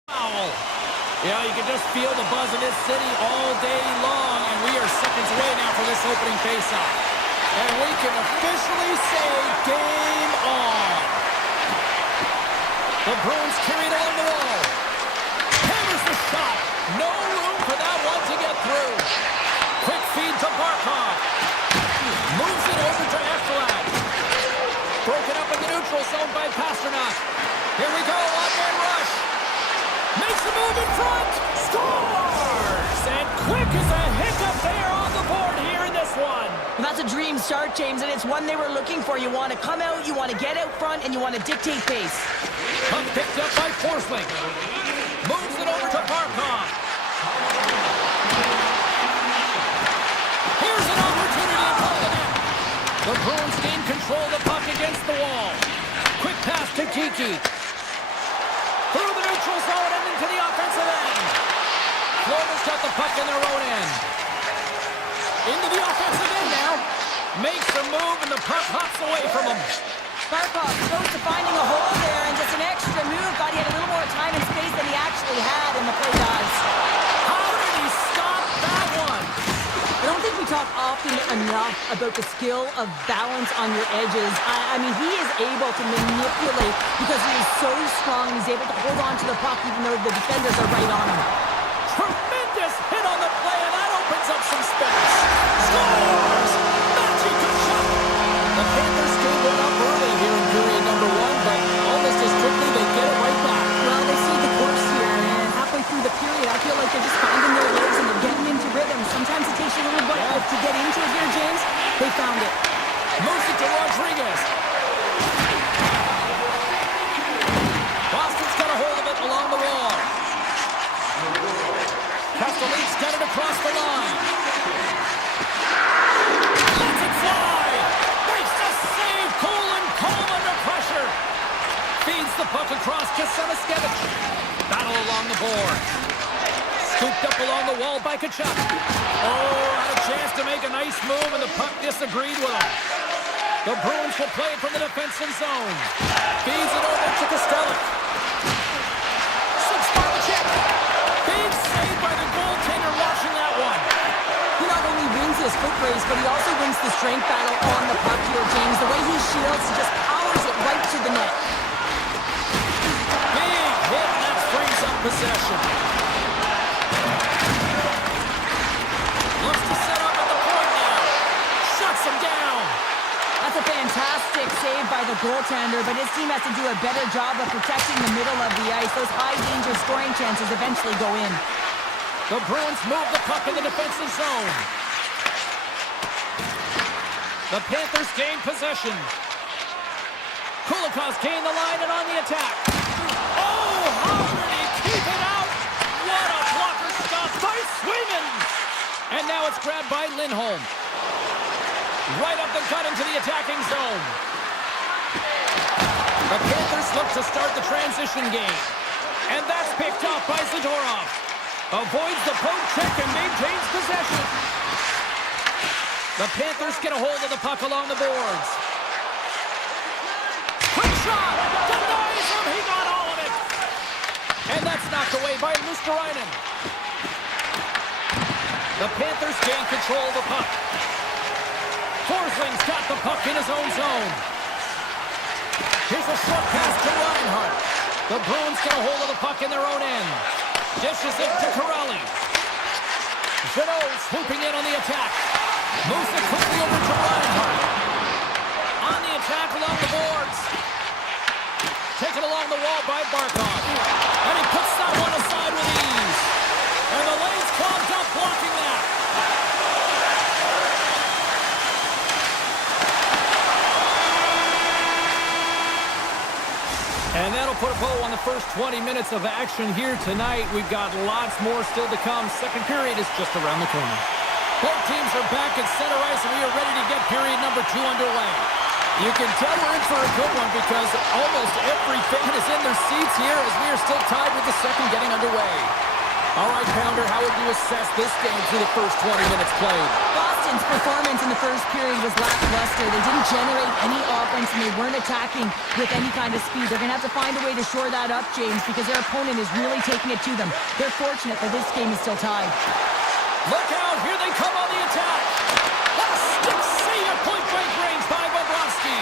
Foul. Yeah, you can just feel the buzz in this city all day long, and we are seconds away now for this opening faceoff. And we can officially say game on. The Bruins carried along the wall. Hammers the shot. No room for that one to get through. Quick feed to Barkov. Moves it over to Eftelag. Broken up in the neutral zone by Pasternak. Here we go, one-man rush. Makes a move in front. Scores! And quick as a hiccup there on the board here in this one. And that's a dream start, James, and it's one they were looking for. You want to come out, you want to get out front, and you want to dictate pace. Puck picked up by Forsling. Moves it over to Barkov. Here's an opportunity to pull it in. The Bruins gain control of the puck against the wall. Quick pass to Kiki. Through the neutral zone and into the offensive end. Florida's got the puck in their own end. Into the offensive end now. Makes a move and the puck hops away from him. Barkov close to finding a hole there, and just an extra move. Thought he had a little more time and space than he actually had, and the play dies. How did he stop that one? I don't think we talk often enough about the skill of balance on your edges. I mean, he is able to manipulate because he is so strong. He's able to hold on to the puck even though the defenders are right on him. Tremendous hit on the play, and that opens up some space. Scores! Matthew Tkachuk! The Panthers gave one up early here in period number one, but almost as quickly they get it right back. Well, they see the course here, and halfway through the period, I feel like they're just finding their legs and they're getting into rhythm. Sometimes it takes you a little bit to get into it here, James. They found it. Moves it to Rodriguez. Boston's got a hold of it along the wall. Castelline's got it across the line. Lets it fly. Makes the save. Cool and calm under pressure. Feeds the puck across to Semiskevich. Battle along the board. Scooped up along the wall by Tkachuk. Oh, had a chance to make a nice move, and the puck disagreed with him. The Bruins will play it from the defensive zone. Feeds it over to Kostelik. Slips by the check. Big save by the goaltender watching that one. He not only wins his foot race, but he also wins the strength battle on the puck here, James. The way he shields, he just powers it right to the net. Big hit, and that frees up possession. Looks to set up at the point now. Shuts him down. That's a fantastic save by the goaltender, but his team has to do a better job of protecting the middle of the ice. Those high-danger scoring chances eventually go in. The Bruins move the puck in the defensive zone. The Panthers gain possession. Kulikov's gained the line and on the attack. Oh, how did he keep it out? What a blocker stop by Sweden! And now it's grabbed by Lindholm. Right up the gut into the attacking zone. The Panthers look to start the transition game. And that's picked up by Zadorov. Avoids the poke check and maintains possession. The Panthers get a hold of the puck along the boards. Quick shot! Denies him! He got all of it! And that's knocked away by Luskarainen. The Panthers gain control of the puck. Forsling's got the puck in his own zone. Here's a short pass to Reinhart. The Bruins get a hold of the puck in their own end. Dishes it to Corelli. Jeannot swooping in on the attack. Moves it quickly over to Reinhart. On the attack along the boards. Taken along the wall by Barkov. And he puts that one aside with ease. And the lane's clogged up blocking that. And that'll put a bow on the first 20 minutes of action here tonight. We've got lots more still to come. Second period is just around the corner. Both teams are back at center ice, and we are ready to get period number 2 underway. You can tell we're in for a good one because almost every fan is in their seats here as we are still tied with the second getting underway. All right, Pounder, how would you assess this game through the first 20 minutes played? Boston's performance in the first period was lackluster. They didn't generate any offense, and they weren't attacking with any kind of speed. They're going to have to find a way to shore that up, James, because their opponent is really taking it to them. They're fortunate that this game is still tied. Look out! Here they come on the attack! A stick save at point-blank range by Bobrovsky.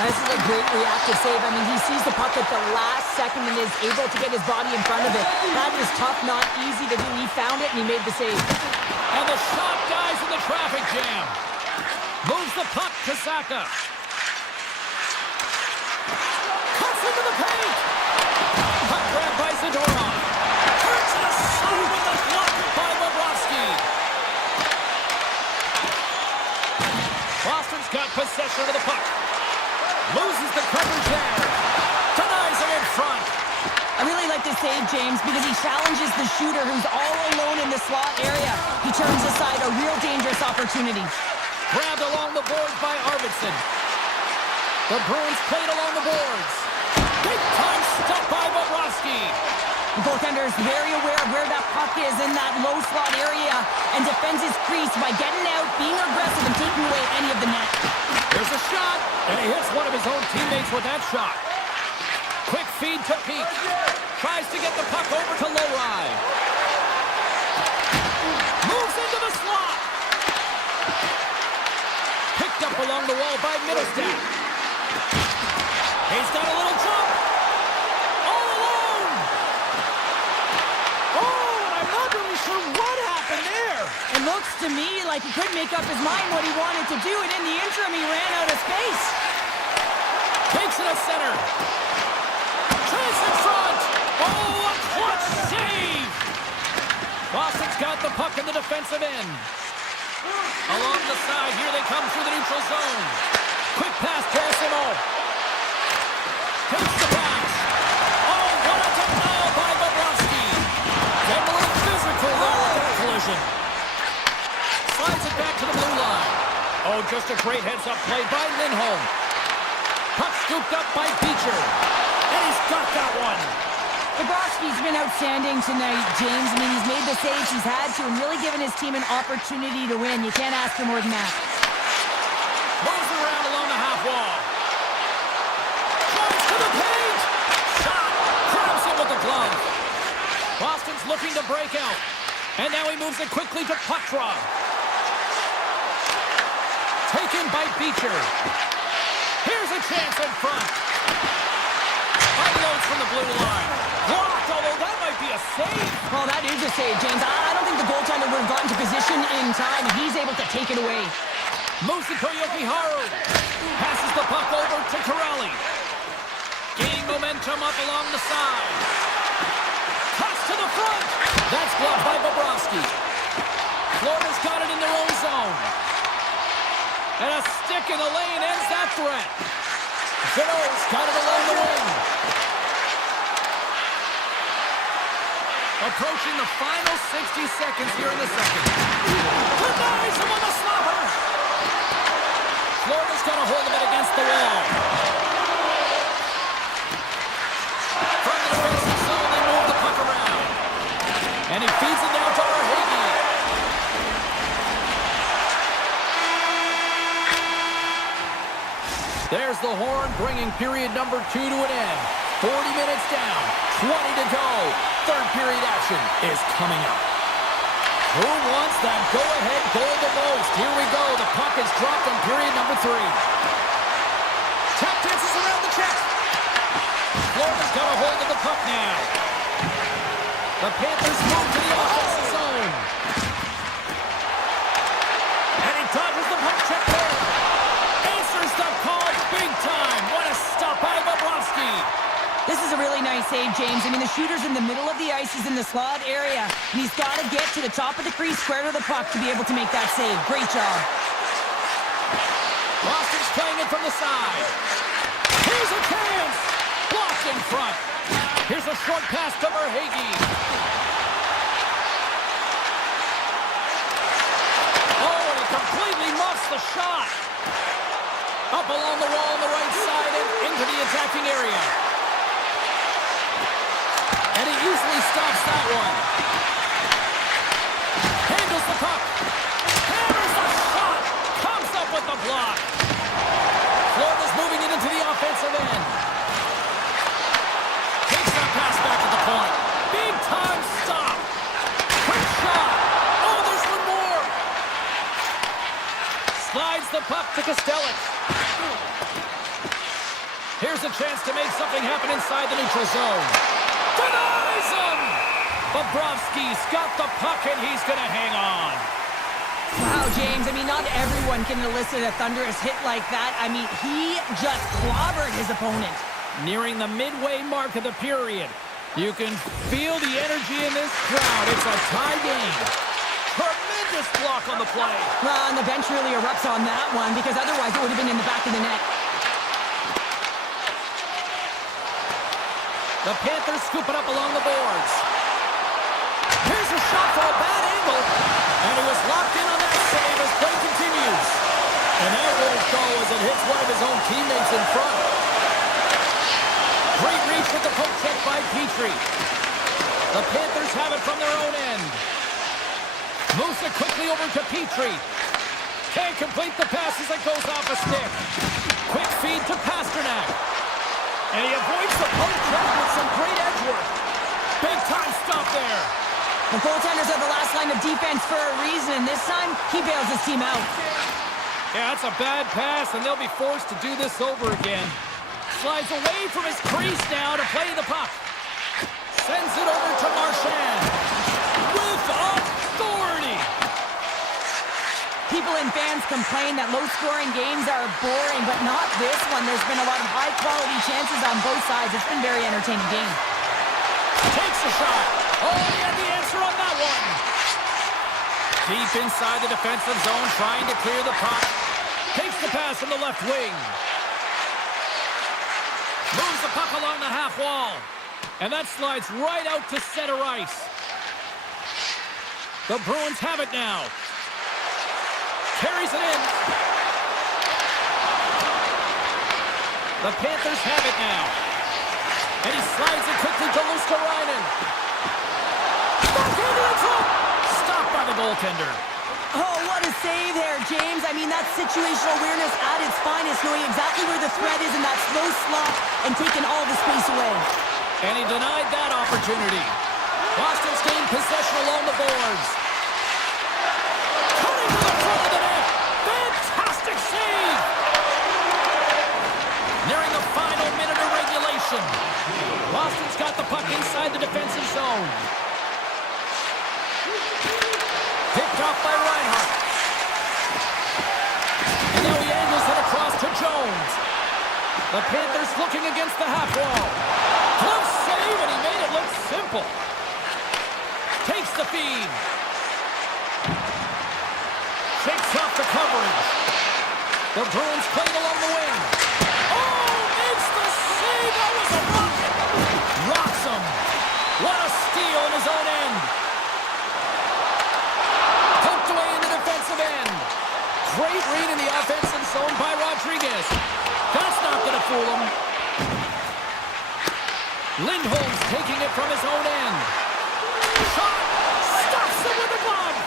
This is a great reactive save. I mean, he sees the puck at the last second and is able to get his body in front of it. That is tough, not easy to do. He found it and he made the save. And the shot dies in the traffic jam. Moves the puck to Saka. Cuts into the paint. Puck grab by Zadorov. Turns it aside with the block by Bobrovsky. Boston's got possession of the puck. Loses the coverage there. Denies him in front. I really like this save, James, because he challenges the shooter who's all alone in the slot area. He turns aside a real dangerous opportunity. Grabbed along the boards by Arvidsson. The Bruins played along the boards. Big time stop by Bobrovsky. The goaltender is very aware of where that puck is in that low slot area and defends his crease by getting out, being aggressive, and taking away any of the net. There's a shot, and he hits one of his own teammates with that shot. Quick feed to Peak. Tries to get the puck over to Lowry. Moves into the slot. Picked up along the wall by Middlestat. He's got a little jump. All alone. Oh, and I'm not really sure what happened there. It looks to me like he couldn't make up his mind what he wanted to do, and in the interim, he ran out of space. Takes it to center. Tries in front. Oh, a clutch save. Boston's got the puck in the defensive end. Along the side, here they come through the neutral zone. Quick pass, Carasimo. Takes the pass. Oh, what a denial by Bobrovsky. Getting a little physical there with that collision. Slides it back to the blue line. Oh, just a great heads-up play by Lindholm. Puck scooped up by Beecher. And he's got that one. Bobrovsky's been outstanding tonight, James. I mean, he's made the saves he's had to and really given his team an opportunity to win. You can't ask for more than that. Moves around along the half wall. Drives to the paint. Shot. Grabs him with the glove. Boston's looking to break out. And now he moves it quickly to Poitras. Taken by Beecher. Here's a chance in front. Unloads from the blue line. Blocked, although that might be a save. Well, that is a save, James. I don't think the goaltender would have gotten to position in time, and he's able to take it away. Moves to Koyoki Haru. Passes the puck over to Corelli. Gaining momentum up along the side. Cuts to the front. That's blocked by Bobrovsky. Florida's got it in their own zone. And a stick in the lane ends that threat. Zeno's got it along the wing. Approaching the final 60 seconds here in the second. Denies him on the slapper. Florida's got a hold of it against the wall. From the defensive zone, they move the puck around. And he feeds it down to Arhegi. There's the horn, bringing period number 2 to an end. 40 minutes down, 20 to go. Third period action is coming up. Who wants that go-ahead goal the most? Here we go. The puck is dropped on period number 3. Tap dances around the check. Florida's got a hold of the puck now. The Panthers move to the offensive zone. And he dodges the puck check there. Answers the call big time. What a stop by Bobrovsky. This is a really nice save, James. I mean, the shooter's in the middle of the ice. He's in the slot area. And he's got to get to the top of the crease, square to the puck, to be able to make that save. Great job. Boston's playing it from the side. Here's a chance. Blocked in front. Here's a short pass to Verhaeghe. Oh, and he completely muffs the shot. Up along the wall on the right side and into the attacking area. And he easily stops that one. Handles the puck. Hammers the shot. Comes up with the block. Florida's moving it into the offensive end. Takes that pass back at the point. Big time stop. Quick shot. Oh, there's one more. Slides the puck to Kostelic. Here's a chance to make something happen inside the neutral zone. Denies him! Bobrovsky's got the puck and he's going to hang on. Wow, James, I mean, not everyone can elicit a thunderous hit like that. I mean, he just clobbered his opponent. Nearing the midway mark of the period. You can feel the energy in this crowd. It's a tie game. Tremendous block on the play. Well, and the bench really erupts on that one because otherwise it would have been in the back of the net. The Panthers scoop it up along the boards. Here's a shot for a bad angle. And he was locked in on that save as play continues. And that won't go as it hits one of his own teammates in front. Great reach with the poke check by Petrie. The Panthers have it from their own end. Moves it quickly over to Petrie. Can't complete the pass as it goes off a stick. Quick feed to Pasternak. And he avoids the poke check with some great edge work. Big time stop there. The goaltenders are the last line of defense for a reason, and this time, he bails his team out. Yeah, that's a bad pass, and they'll be forced to do this over again. Slides away from his crease now to play the puck. Sends it over to Marchand. With authority. People and fans complain that low-scoring games are boring, but not this one. There's been a lot of high-quality chances on both sides. It's been a very entertaining game. Takes a shot. Oh, he had the answer on that one. Deep inside the defensive zone, trying to clear the puck. Takes the pass from the left wing. Moves the puck along the half wall. And that slides right out to center ice. The Bruins have it now. Carries it in. The Panthers have it now. And he slides it quickly to Luskarainen. Stopped by the goaltender. Oh, what a save there, James. I mean, that's situational awareness at its finest, knowing exactly where the threat is in that slow slot and taking all the space away. And he denied that opportunity. Boston's gained possession along the boards. Cutting to the front of the net. Fantastic save. Nearing the final minute of regulation. Boston's got the puck inside the defensive zone. Picked off by Reinhart. And now he angles it across to Jones. The Panthers looking against the half wall. Close save, and he made it look simple. Takes the feed. Shakes off the coverage. The Bruins played along the wing. Oh, makes the save. That was a rocket. Rocks him. What a steal in his own end. Poked away in the defensive end. Great read in the offensive zone by Rodriguez. That's not going to fool him. Lindholm's taking it from his own end. Shot! Stops him with a glove!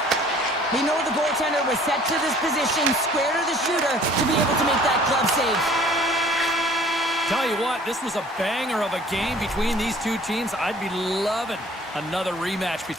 We know the goaltender was set to this position, square to the shooter, to be able to make that glove save. Tell you what, this was a banger of a game between these two teams. I'd be loving another rematch between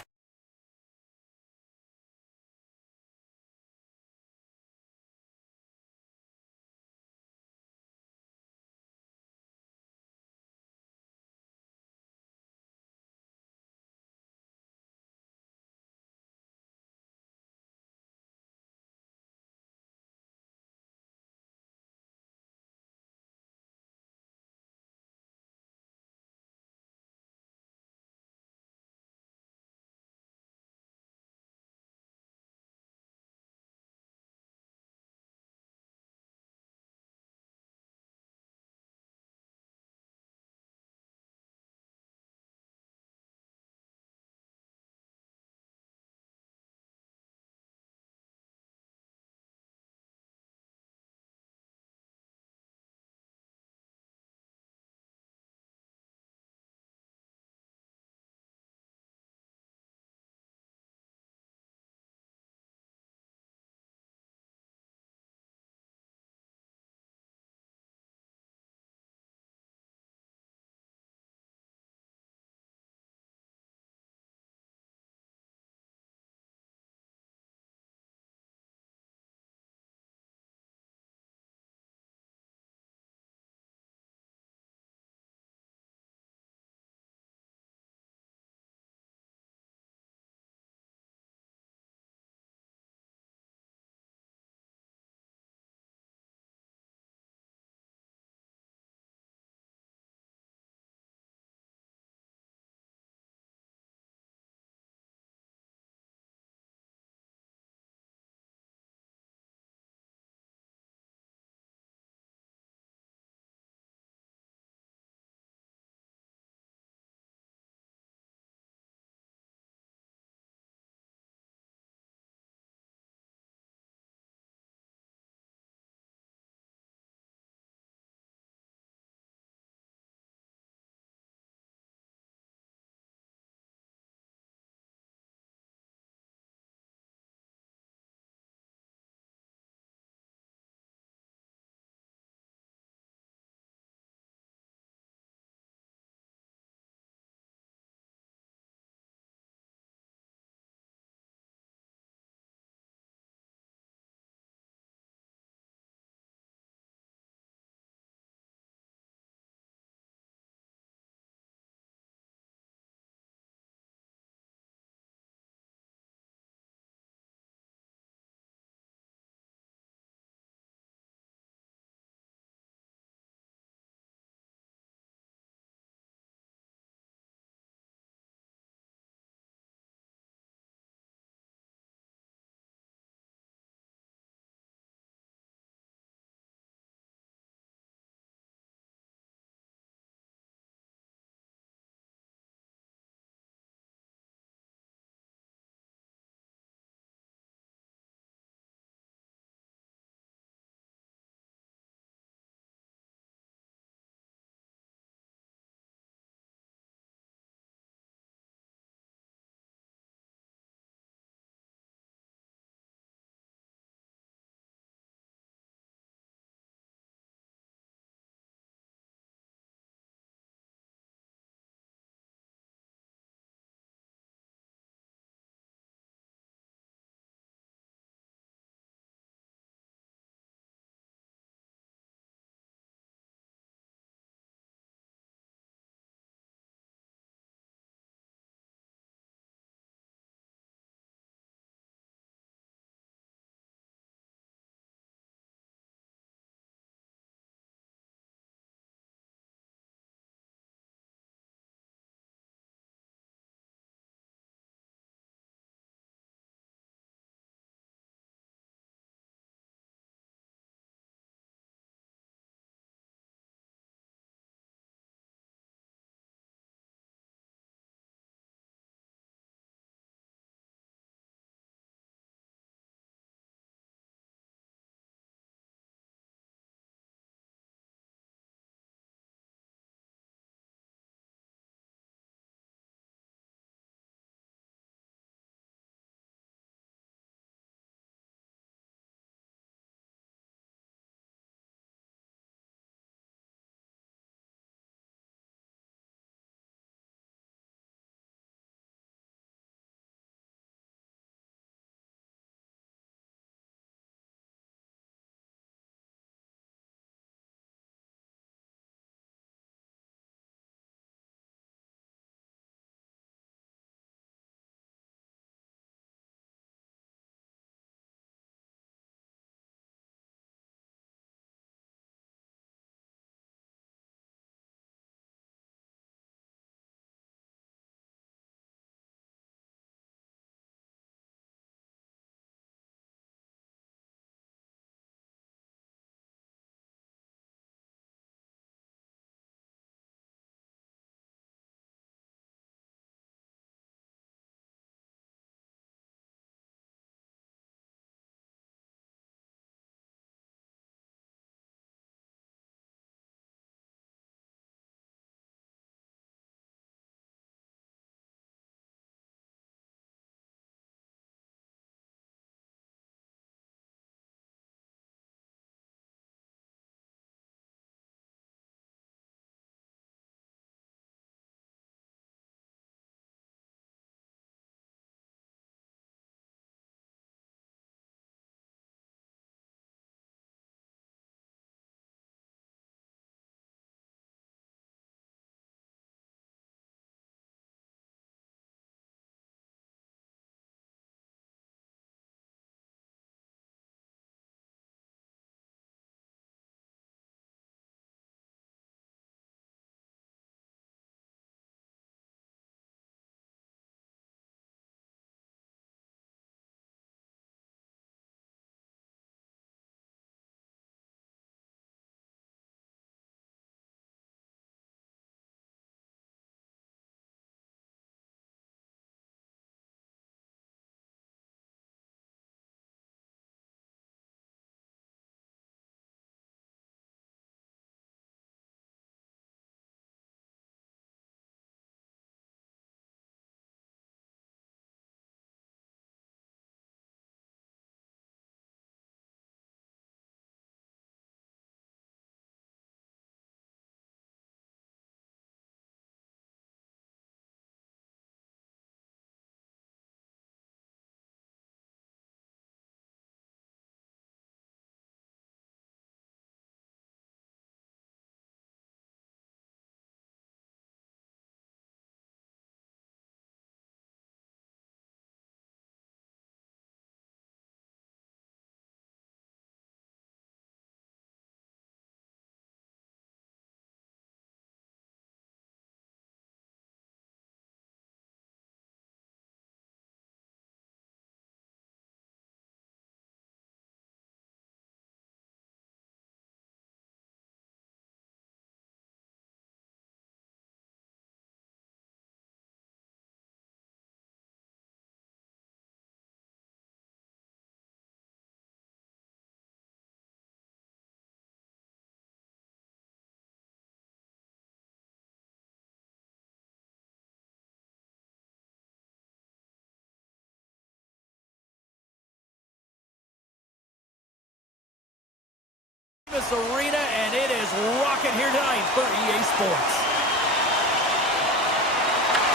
This arena, and it is rocking here tonight for EA Sports.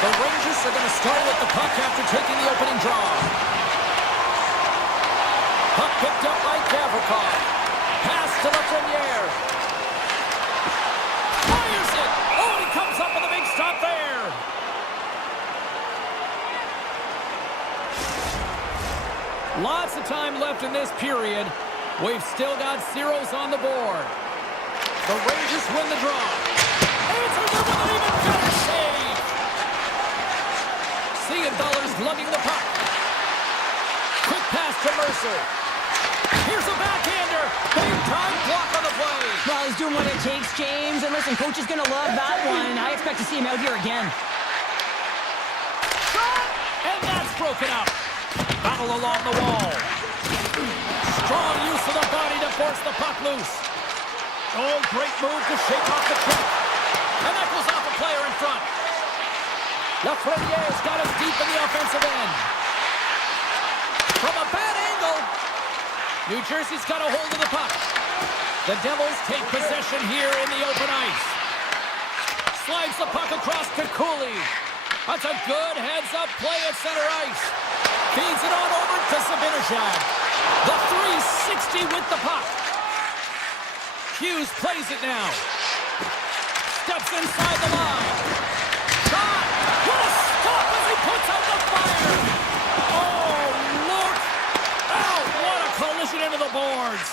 The Rangers are going to start with the puck after taking the opening draw. Puck picked up by Gavrikov. Pass to Lafreniere. Fires it! Oh, and he comes up with a big stop there. Lots of time left in this period. We've still got zeros on the board. The Rangers win the draw. Answers it with an even better save. Siegenthaler's lugging the puck. Quick pass to Mercer. Here's a backhander. Big time block on the play. Well, he's doing what it takes, James. And listen, coach is going to love that one. I expect to see him out here again. Shot! And that's broken up. Battle along the wall. Strong use of the body to force the puck loose. Oh, great move to shake off the check. And that goes off a player in front. Lafreniere's got us deep in the offensive end. From a bad angle. New Jersey's got a hold of the puck. The Devils take possession here in the open ice. Slides the puck across to Cooley. That's a good heads-up play at center ice. Feeds it on over to Zibanejad. The 360 with the puck. Hughes plays it now. Steps inside the line. Shot! What a stop as he puts out the fire! Oh, look out! What a collision into the boards.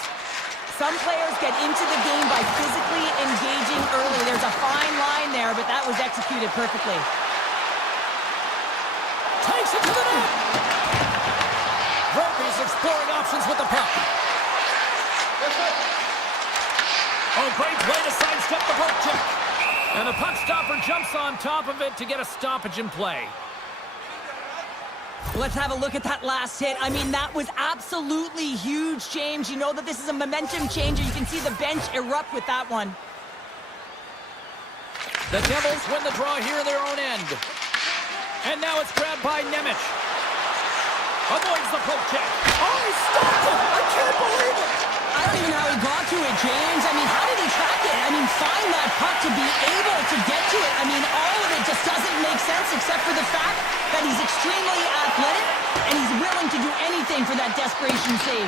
Some players get into the game by physically engaging early. There's a fine line there, but that was executed perfectly. Takes it to the net. Rugby's exploring options with the puck. Oh, great play to sidestep the poke check. And the puck stopper jumps on top of it to get a stoppage in play. Let's have a look at that last hit. I mean, that was absolutely huge, James. You know that this is a momentum changer. You can see the bench erupt with that one. The Devils win the draw here in their own end. And now it's grabbed by Nemec. Avoids the poke check. Oh, he stopped it! I can't believe it! I don't even know how he got to it, James. I mean, how did he track it? I mean, find that puck to be able to get to it. I mean, all of it just doesn't make sense except for the fact that he's extremely athletic and he's willing to do anything for that desperation save.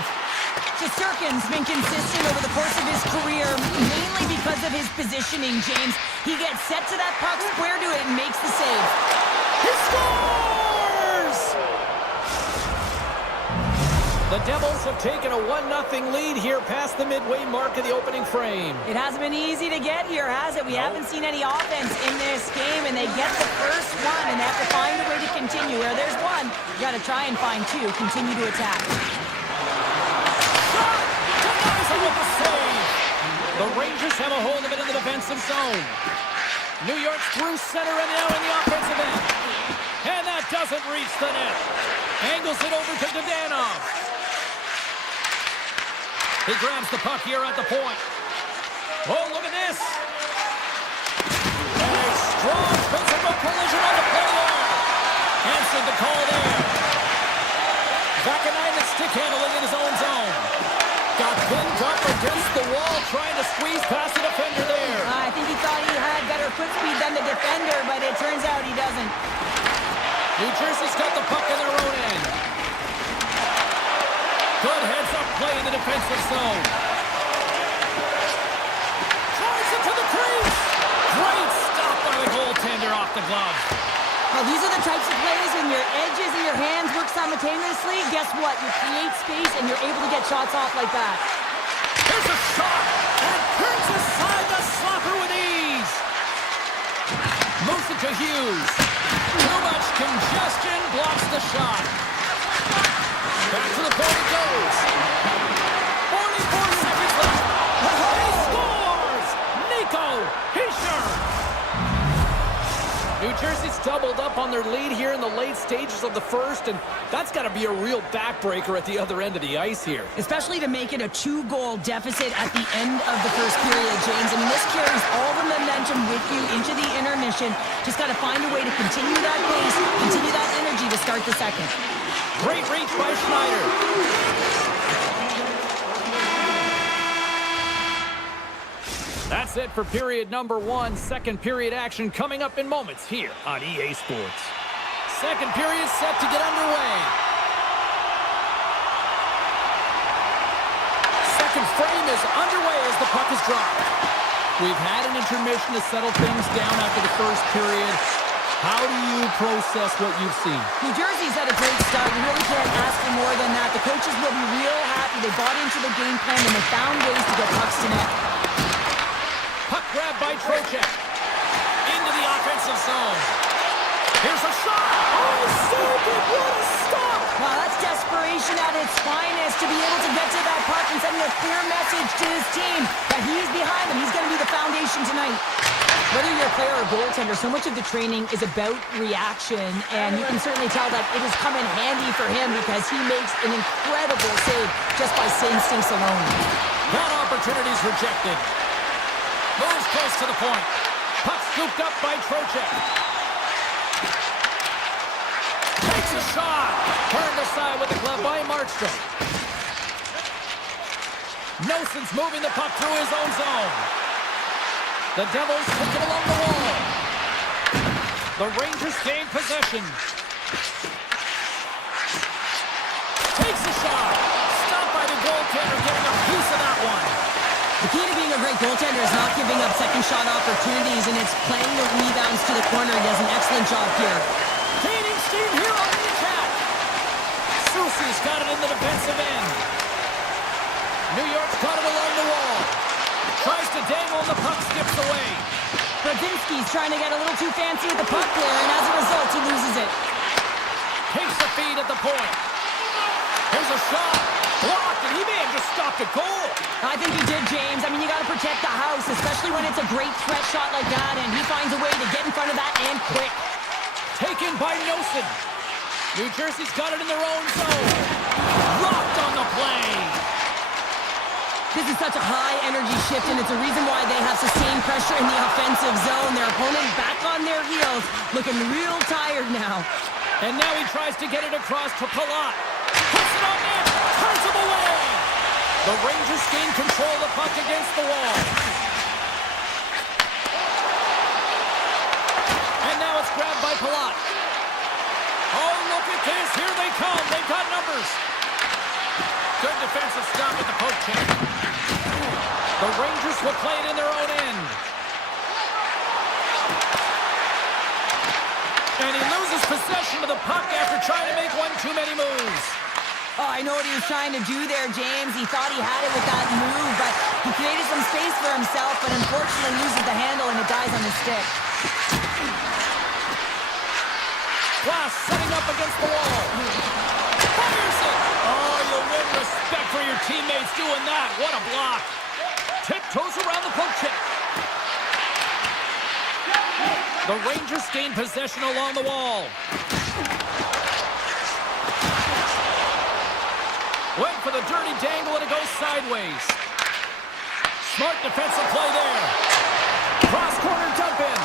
Shesterkin's been consistent over the course of his career, mainly because of his positioning, James. He gets set to that puck, square to it, and makes the save. He scores! The Devils have taken a 1-0 lead here past the midway mark of the opening frame. It hasn't been easy to get here, has it? We haven't seen any offense in this game, and they get the first one, and they have to find a way to continue. Where there's one, you got to try and find two. Continue to attack. Shot! Denies him with the save! The Rangers have a hold of it in the defensive zone. New York's through center and now in the offensive end. And that doesn't reach the net. Angles it over to Dadanov. He grabs the puck here at the point. Oh, look at this. And a strong physical collision on the play there. Answered the call there. Vakanainen stick handling in his own zone. Got pinned up against the wall trying to squeeze past the defender there. I think he thought he had better foot speed than the defender, but it turns out he doesn't. New Jersey's got the puck in their own end. Good heads-up play in the defensive zone. Tries it to the crease. Great stop by the goaltender off the glove. Well, these are the types of plays when your edges and your hands work simultaneously. Guess what? You create space and you're able to get shots off like that. Here's a shot. And turns aside the slapper with ease. Moves it to Hughes. Too much congestion blocks the shot. Back to the point it goes. 44 seconds left. He scores! Nico Hischier. New Jersey's doubled up on their lead here in the late stages of the first, and that's got to be a real backbreaker at the other end of the ice here. Especially to make it a 2-goal deficit at the end of the first period, James. I mean, this carries all the momentum with you into the intermission. Just got to find a way to continue that pace, continue that energy to start the second. Great reach by Schneider. That's it for period number 1. Second period action coming up in moments here on EA Sports. Second period set to get underway. Second frame is underway as the puck is dropped. We've had an intermission to settle things down after the first period. How do you process what you've seen? New Jersey's had a great start. You really can't ask for more than that. The coaches will be real happy. They bought into the game plan and they found ways to get pucks to net. Puck grab by Trocheck. Into the offensive zone. Here's a shot. Oh, saved it. What a stop. Wow, that's desperation at its finest to be able to get to that puck and sending a clear message to his team that he's behind them. He's going to be the foundation tonight. Whether you're a player or goaltender, so much of the training is about reaction, and you can certainly tell that it has come in handy for him because he makes an incredible save just by instincts alone. That opportunity's rejected. Moves close to the point. Puck scooped up by Trocheck. Takes a shot. Turned aside with the glove by Markstrom. Nosen's moving the puck through his own zone. The Devils took it along the wall. The Rangers gain possession. Takes a shot. Stopped by the goaltender, getting a piece of that one. The key to being a great goaltender is not giving up second shot opportunities, and it's playing the rebounds to the corner. He does an excellent job here. Gaining steam here on the attack. Soucy's got it in the defensive end. New York's got it along the wall. Tries to dangle and the puck skips away. Brodzinski's trying to get a little too fancy with the puck there, and as a result, he loses it. Takes the feed at the point. Here's a shot. Blocked, and he may have just stopped a goal. I think he did, James. I mean, you got to protect the house, especially when it's a great threat shot like that, and he finds a way to get in front of that and quick. Taken by Nosen. New Jersey's got it in their own zone. Rocked on the play. This is such a high-energy shift, and it's a reason why they have sustained pressure in the offensive zone. Their opponent back on their heels, looking real tired now. And now he tries to get it across to Palat. Puts it on net. Turns him away. The Rangers gain control of the puck against the wall. And now it's grabbed by Palat. Oh, look at this. Here they come. They've got numbers. Good defensive stop at the poke check. The Rangers will play it in their own end. And he loses possession of the puck after trying to make one too many moves. Oh, I know what he was trying to do there, James. He thought he had it with that move, but he created some space for himself, but unfortunately loses the handle and it dies on his stick. Glass setting up against the wall. Fires it! Oh, you win respect for your teammates doing that. What a block. Tiptoes around the poke check. The Rangers gain possession along the wall. Went for the dirty dangle and it goes sideways. Smart defensive play there. Cross corner dump in.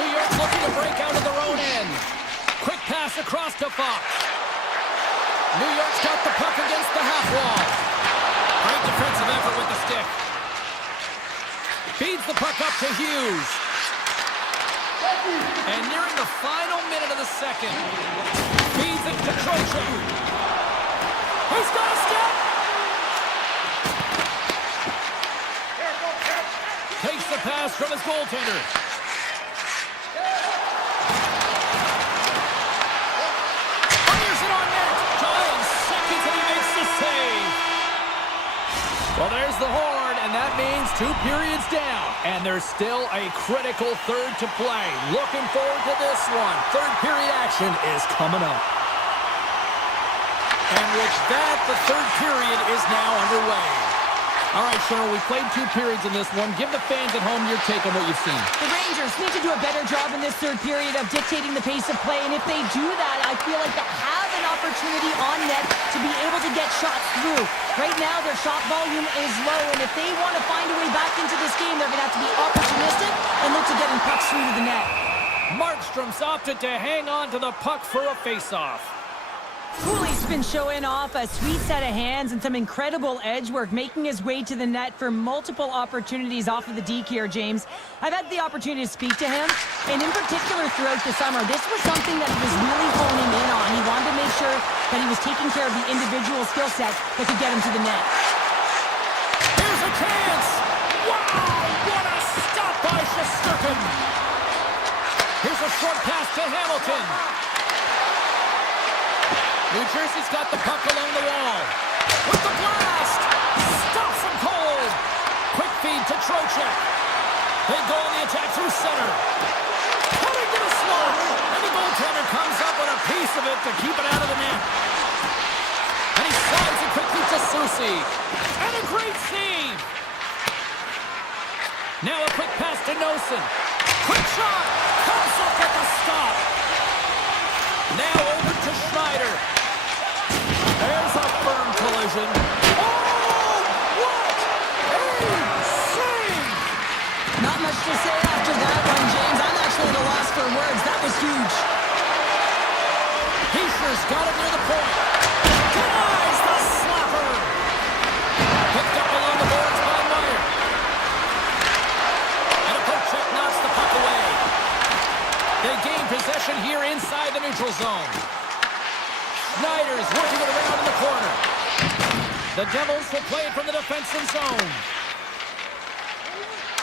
New York's looking to break out of their own end. Quick pass across to Fox. New York's got the puck against the half wall. Great defensive effort with the stick. Feeds the puck up to Hughes. And nearing the final minute of the second. Feeds it to Trocheck. He's got a step. Takes the pass from his goaltender. Fires it on net. John seconds and he makes the save. Well, there's the horn, and that means 2 periods down. And there's still a critical third to play. Looking forward to this one. Third period action is coming up. And with that, the third period is now underway. All right, Cheryl, we played 2 periods in this one. Give the fans at home your take on what you've seen. The Rangers need to do a better job in this third period of dictating the pace of play, and if they do that, I feel like they'll have an opportunity on net to be able to get shots through. Right now, their shot volume is low, and if they want to find a way back into this game, they're going to have to be opportunistic and look to getting pucks through to the net. Markstrom's opted to hang on to the puck for a face-off. Cooley's been showing off a sweet set of hands and some incredible edge work, making his way to the net for multiple opportunities off of the deke here, James. I've had the opportunity to speak to him, and in particular throughout the summer, this was something that he was really honing in on. He wanted to make sure that he was taking care of the individual skill set that could get him to the net. Here's a chance! Wow! What a stop by Shesterkin! Here's a short pass to Hamilton. New Jersey's got the puck along the wall. With the blast! Stops him cold! Quick feed to Trocheck. They go on the attack through center. Coming to the slot! And the goaltender comes up with a piece of it to keep it out of the net. And he slides it quickly to Susie. And a great save! Now a quick pass to Nosen. Quick shot! Comes up with the stop! Now over to Schneider. There's a firm collision. Oh! What a save! Not much to say after that one, James. I'm actually at a loss for words. That was huge. Heischer's got it near the point. Denies the slapper. Picked up along the boards by Meyer. And a poke check knocks the puck away. They gain possession here inside the neutral zone. Schneider's working it around in the corner. The Devils will play it from the defensive zone.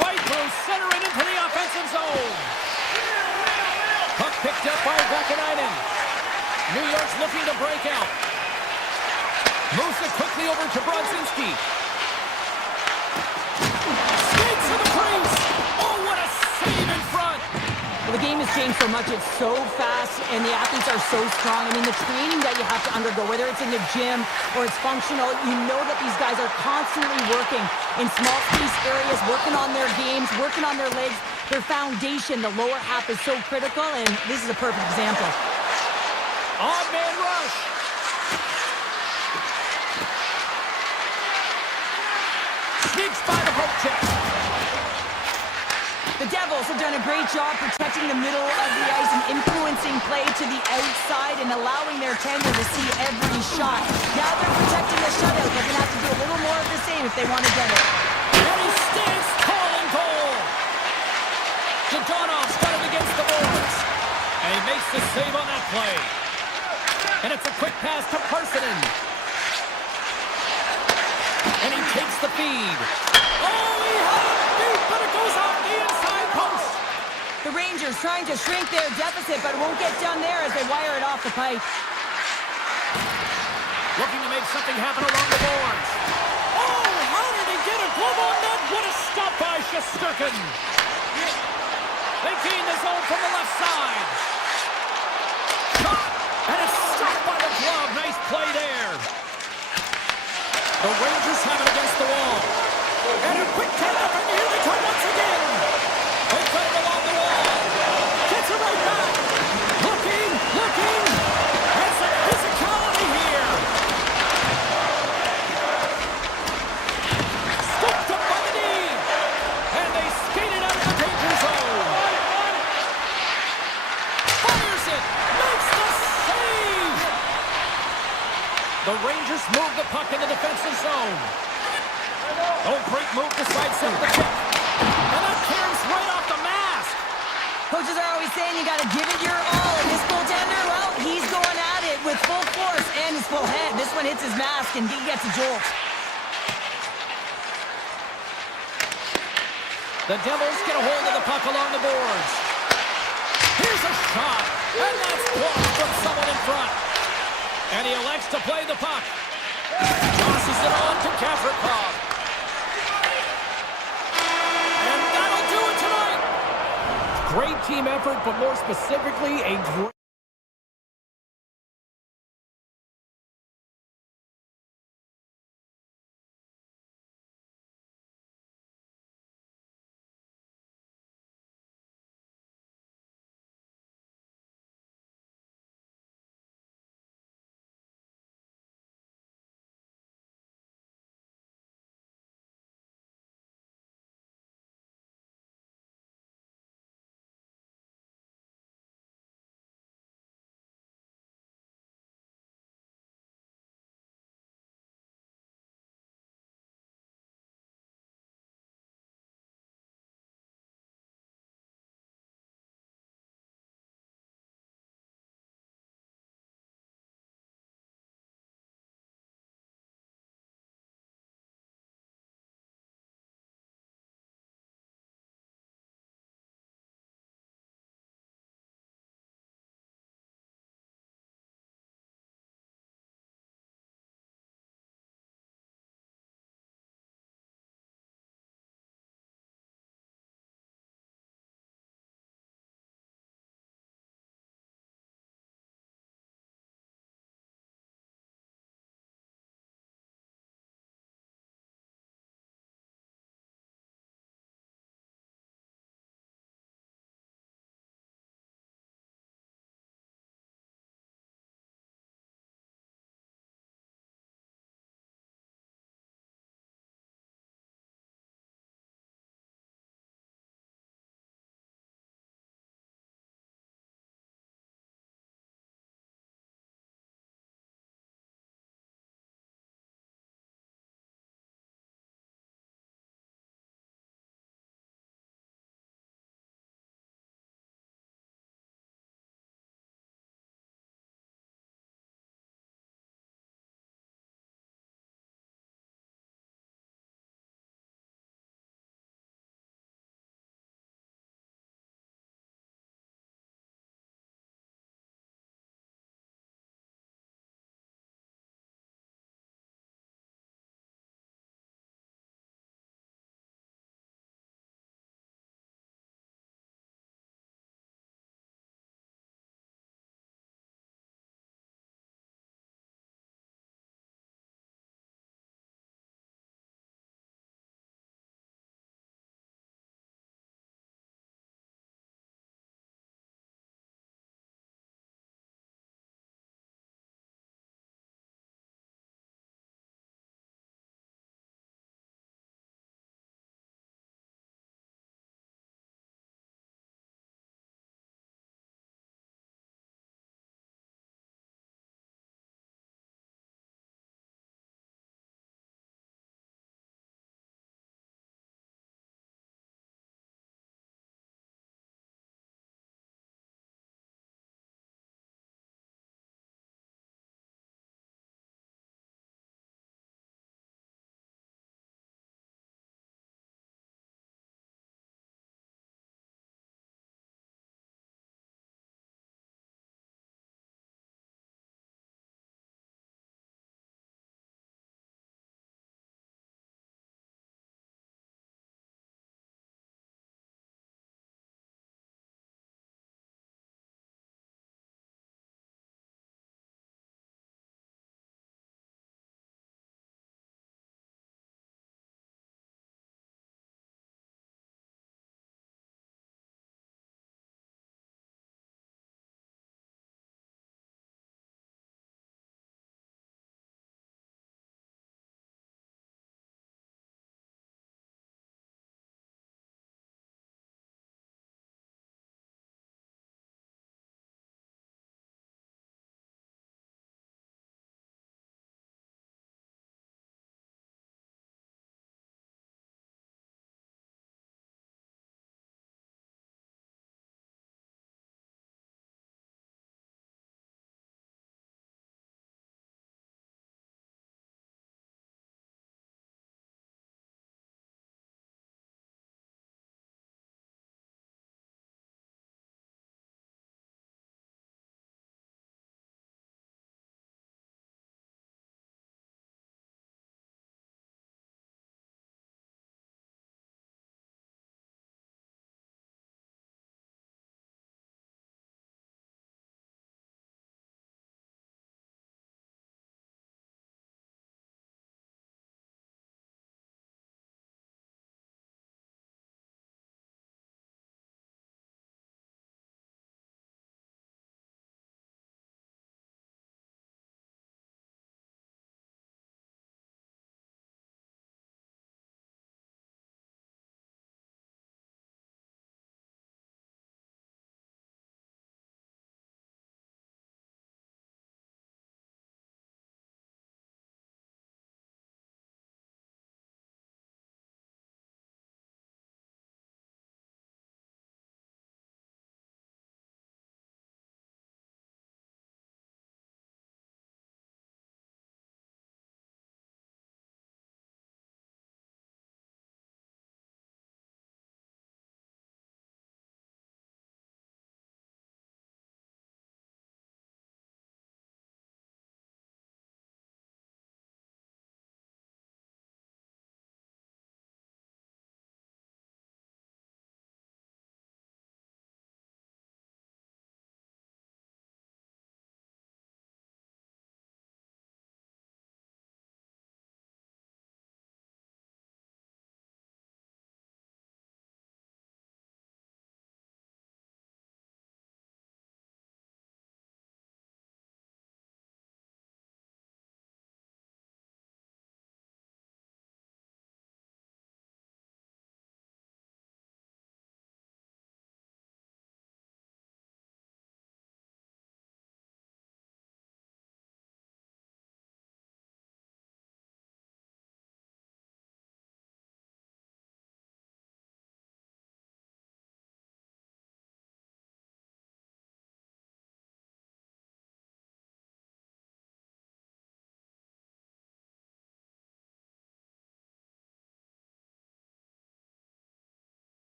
Right through center and into the offensive zone. Puck picked up by Vakanainen. New York's looking to break out. Moves it quickly over to Brodzinski. Skates to the crease. Oh, what a save in front. Well, the game has changed so much. It's so fast, and the athletes are so strong. I mean, the training that you have to undergo, whether it's in the gym or it's functional, you know that these guys are constantly working in small space areas, working on their games, working on their legs. Their foundation, the lower half, is so critical, and this is a perfect example. Odd man rush. Sneaks by the poke check. The Devils have done a great job protecting the middle of the ice and influencing play to the outside and allowing their tender to see every shot. Now they're protecting the shutout. They're going to have to do a little more of the same if they want to get it. And he stands tall in goal. Dodonov's got it against the boards. And he makes the save on that play. And it's a quick pass to Parsonen. And he takes the feed. Oh, he had it beat, but it goes off the inside post. The Rangers trying to shrink their deficit, but it won't get done there as they wire it off the pipe. Looking to make something happen along the boards. Oh, how did he get a glove on that? What a stop by Shesterkin. They gain the zone from the left side. Shot, and it's stopped by the glove. Nice play there. The Rangers have it against the wall. And a quick tap, and here they come once again. They cut it along the wall. Gets it right back. Looking. And some physicality here. Scooped up by the knee. And they skate it out of the danger zone. Fires it. Makes the save. The Rangers move the puck in the defensive zone. Oh, great move to sidestep the check. And that carries right off the mask. Coaches are always saying you got to give it your all. And this goaltender, well, he's going at it with full force and his full head. This one hits his mask and he gets a jolt. The Devils get a hold of the puck along the boards. Here's a shot. And that's blocked from someone in front. And he elects to play the puck. Tosses it on to Kaferkov. And that'll do it tonight. Great team effort, but more specifically, a great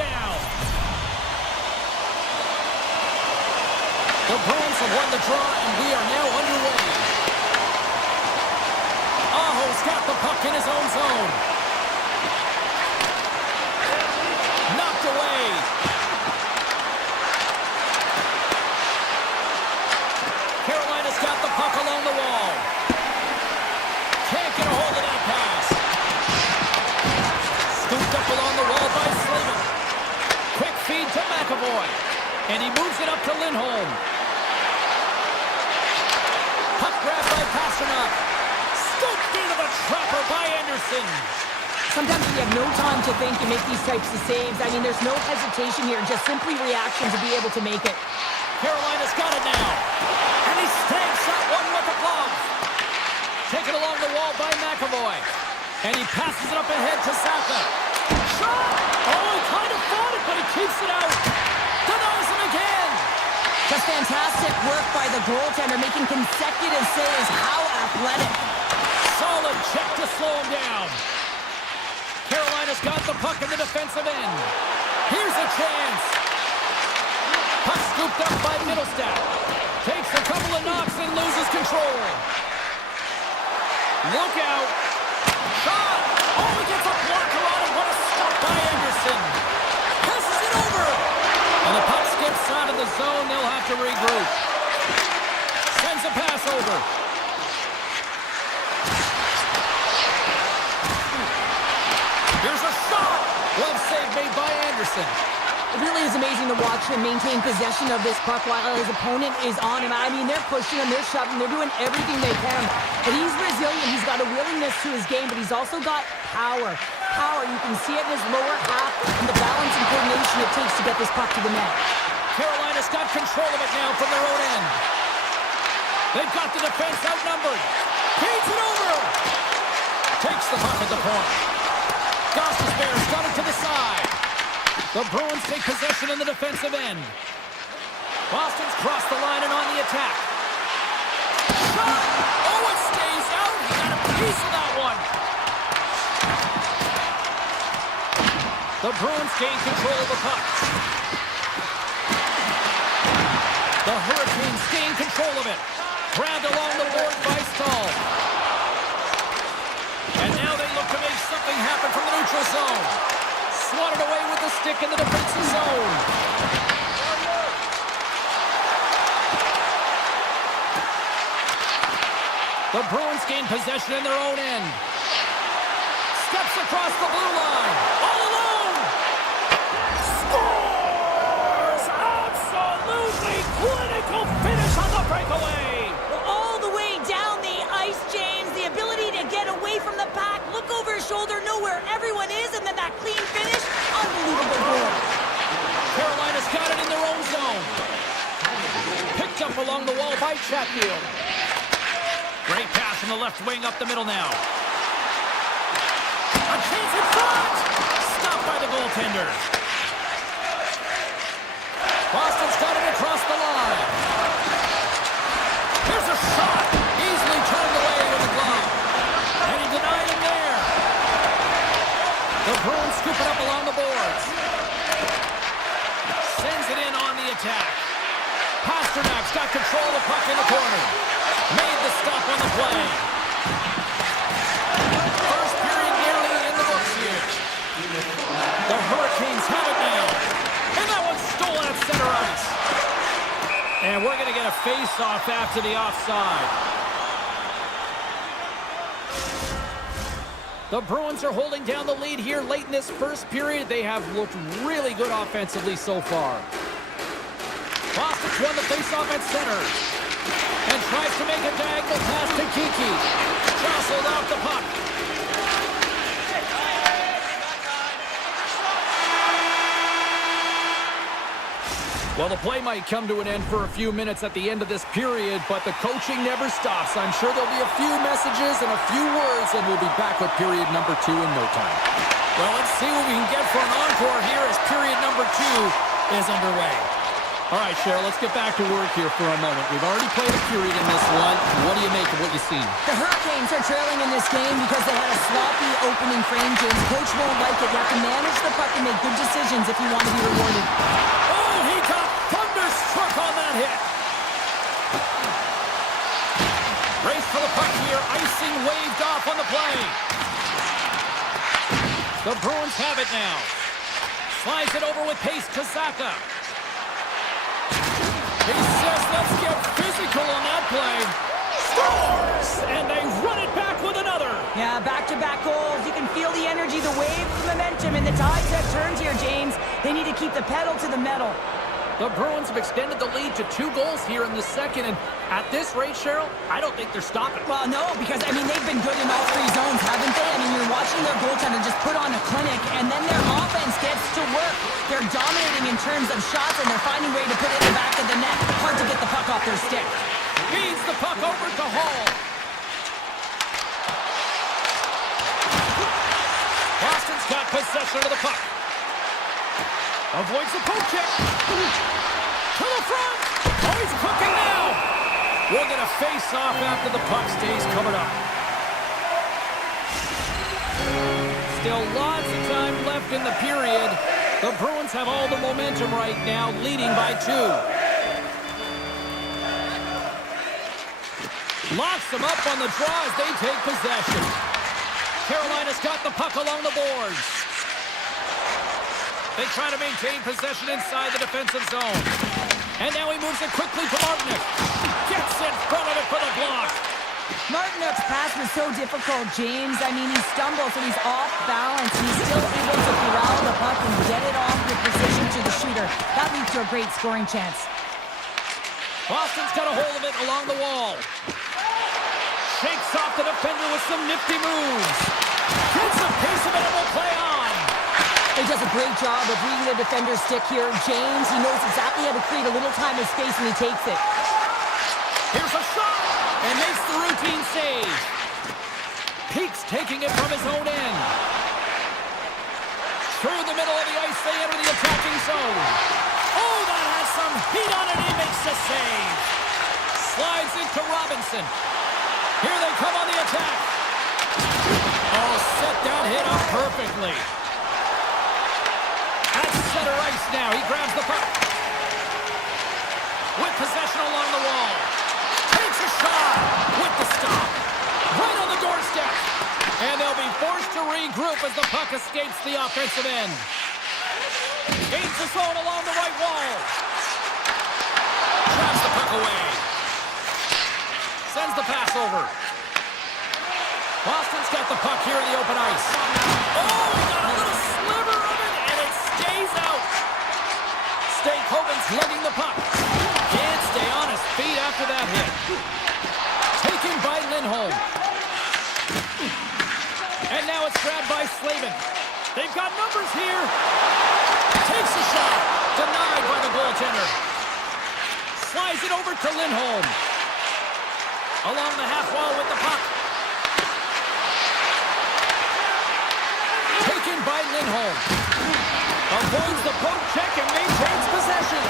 down. The Bruins have won the draw, and we are now underway. Aho's got the puck in his own zone. Knocked away. Carolina's got the puck along the wall. Can't get a hold of that pass. Scooped up along the wall by Slavin. Quick feed to McAvoy. And he moves it up to Lindholm. Puck grab by Pasternak. Scooped into the trapper by Anderson. Sometimes you have no time to think and make these types of saves. I mean, there's no hesitation here, just simply reaction to be able to make it. Carolina's got it now. And he stays shot one with the glove. Taken along the wall by McAvoy. And he passes it up ahead to Saka. Shot! Oh, he kind of fought it, but he keeps it out. Denies him again. Just fantastic work by the goaltender, making consecutive saves. How athletic. Solid check to slow him down. Carolina's got the puck in the defensive end. Here's a chance. Puck scooped up by Middlestat. Takes a couple of knocks and loses control. Look out. Shot. Oh, he gets a blocker on it. What a stop by Anderson. Passes it over. And the puck skips out of the zone. They'll have to regroup. Sends a pass over. Here's a shot. Glove save made by Anderson. It really is amazing to watch him maintain possession of this puck while his opponent is on him. I mean, they're pushing him, they're shoving, they're doing everything they can. But he's resilient, he's got a willingness to his game, but he's also got power. Power, you can see it in his lower half and the balance and coordination it takes to get this puck to the net. Carolina's got control of it now from their own end. They've got the defense outnumbered. Feeds it over. Takes the puck at the point. Gostisbehere's got it to the side. The Bruins take possession in the defensive end. Boston's crossed the line and on the attack. Shot! Oh, it stays out. He got a piece of that one. The Bruins gain control of the puck. The Hurricanes gain control of it. Grabbed along the board by Stahl. And now they look to make something happen from the neutral zone. Swatted away with the stick in the defensive zone. The Bruins gain possession in their own end. Steps across the blue line. All alone. Scores! Absolutely clinical finish on the breakaway. All the way down the ice, James. The ability to get away from the pack, look over his shoulder, know where everyone is, and then that clean finish. Unbelievable goal. Carolina's got it in their own zone. Picked up along the wall by Chatfield. Great pass from the left wing up the middle now. A chance in front! Stopped by the goaltender. Boston's got it across the line. Here's a shot. Easily turned away with the glove. And he denied him there. The Bruins scoop it up along the boards. Sends it in on the attack. Pasternak's got control of the puck in the corner. Made the stop on the play. First period nearly in the books here. The Hurricanes have it now. And that one's stolen at center ice. And we're going to get a face-off after the offside. The Bruins are holding down the lead here late in this first period. They have looked really good offensively so far. Boston's won the face-off at center. And tries to make a diagonal pass to Kiki. Jostled off the puck. Well, the play might come to an end for a few minutes at the end of this period, but the coaching never stops. I'm sure there'll be a few messages and a few words, and we'll be back with period number 2 in no time. Well, let's see what we can get for an encore here as period number 2 is underway. All right, Cheryl, let's get back to work here for a moment. We've already played a period in this one. What do you make of what you've seen? The Hurricanes are trailing in this game because they had a sloppy opening frame, James. Coach won't like it. You have to manage the puck and make good decisions decisions if you want to be rewarded. Oh, he got thunderstruck on that hit. Race for the puck here. Icing waved off on the play. The Bruins have it now. Slides it over with pace to Saka. He says, let's get physical on that play. Scores! And they run it back with another. Yeah, back-to-back goals. You can feel the energy, the wave, the momentum, and the tides have turned here, James. They need to keep the pedal to the metal. The Bruins have extended the lead to 2 goals here in the second, and at this rate, Cheryl, I don't think they're stopping. Well, no, because, I mean, they've been good in all 3 zones, haven't they? I mean, you're watching their goaltender just put on a clinic, and then their offense gets to work. They're dominating in terms of shots, and they're finding a way to put it in the back of the net. Hard to get the puck off their stick. Feeds the puck over to Hall. Boston's got possession of the puck. Avoids the poke check. To the front. Oh, he's cooking now. We'll get a face-off after the puck stays covered up. Still lots of time left in the period. The Bruins have all the momentum right now, leading by 2. Locks them up on the draw as they take possession. Carolina's got the puck along the boards. They try to maintain possession inside the defensive zone. And now he moves it quickly to Martinick. Gets in front of it for the block. Martinick's pass was so difficult, James. I mean, he stumbles, so he's off balance. He's still able to corral the puck and get it off with precision to the shooter. That leads to a great scoring chance. Boston's got a hold of it along the wall. Shakes off the defender with some nifty moves. Gets a piece of it and will play on. He does a great job of reading the defender's stick here. James, he knows exactly how to create a little time and space, and he takes it. Here's a shot, and makes the routine save. Peaks taking it from his own end. Through the middle of the ice, they enter the attacking zone. Oh, that has some heat on it. He makes the save. Slides into Robinson. Here they come on the attack. Oh, set that hit up perfectly. At center ice now, he grabs the puck. With possession along the wall. Takes a shot with the stop. Right on the doorstep. And they'll be forced to regroup as the puck escapes the offensive end. Gains the zone along the right wall. Grabs the puck away. Sends the pass over. Boston's got the puck here in the open ice. Oh, he got a little sliver of it, and it stays out. Hogan's lugging the puck. Can't stay on his feet after that hit. Taken by Lindholm. And now it's grabbed by Slavin. They've got numbers here. Takes a shot. Denied by the goaltender. Slides it over to Lindholm. Along the half wall with the puck. Taken by Lindholm. Avoids the poke check and maintains possession.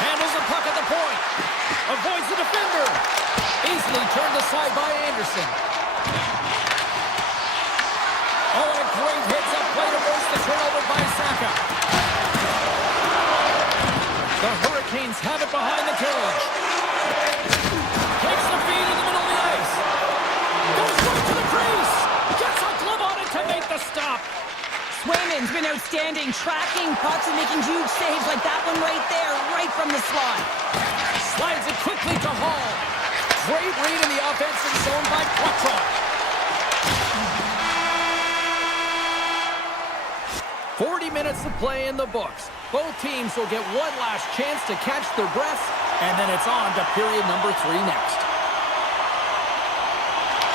Handles the puck at the point. Avoids the defender. Easily turned aside by Anderson. Oh, and a great hits up play to force the turnover by Saka. The Hurricanes have it behind the cage. Takes the feed in the middle of the ice. Goes right to the crease. Gets a glove on it to make the stop. Swayman's been outstanding, tracking pucks and making huge saves like that one right there, right from the slot. Slides it quickly to Hall. Great read in the offensive zone by Quattro. 40 minutes of play in the books. Both teams will get one last chance to catch their breaths, and then it's on to period number 3 next.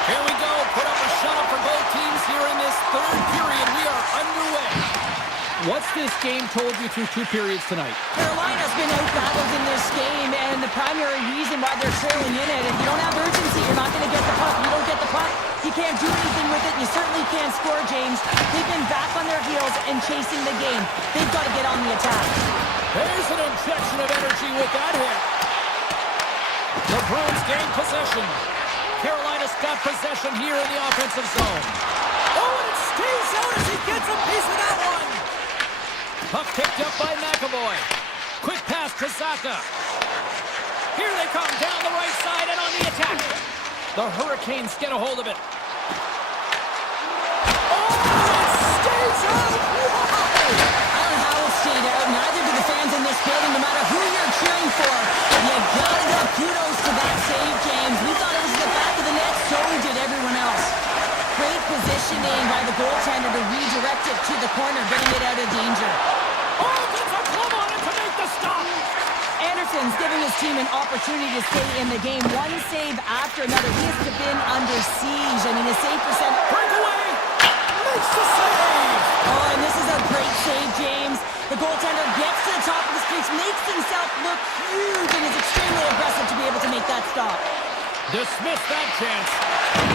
Here we go. Put up a shot for both teams here in this third period. We are underway. What's this game told you through 2 periods tonight? Carolina's been out-battled in this game, and the primary reason why they're trailing in it, if you don't have urgency, you're not going to get the puck. You don't get the puck, you can't do anything with it. You certainly can't score, James. They've been back on their heels and chasing the game. They've got to get on the attack. There's an injection of energy with that hit. The Bruins gain possession. Carolina's got possession here in the offensive zone. Oh, and it stays out as he gets a piece of that one. Puck picked up by McAvoy. Quick pass to Saka. Here they come down the right side and on the attack. The Hurricanes get a hold of it. Oh, it stays out! Wow! I don't know how it stayed out. Neither do the fans in this building, no matter who you're cheering for. You gotta give kudos to that save, James. We thought it was the back of the net, so did everyone else. Great positioning by the goaltender to redirect it to the corner, getting it out of danger. Oh, gets a glove on it to make the stop! Anderson's giving his team an opportunity to stay in the game. One save after another. He has been under siege. I mean, his save percent... Breakaway! Makes the save! Oh, and this is a great save, James. The goaltender gets to the top of the streets, makes himself look huge, and is extremely aggressive to be able to make that stop. Dismiss that chance.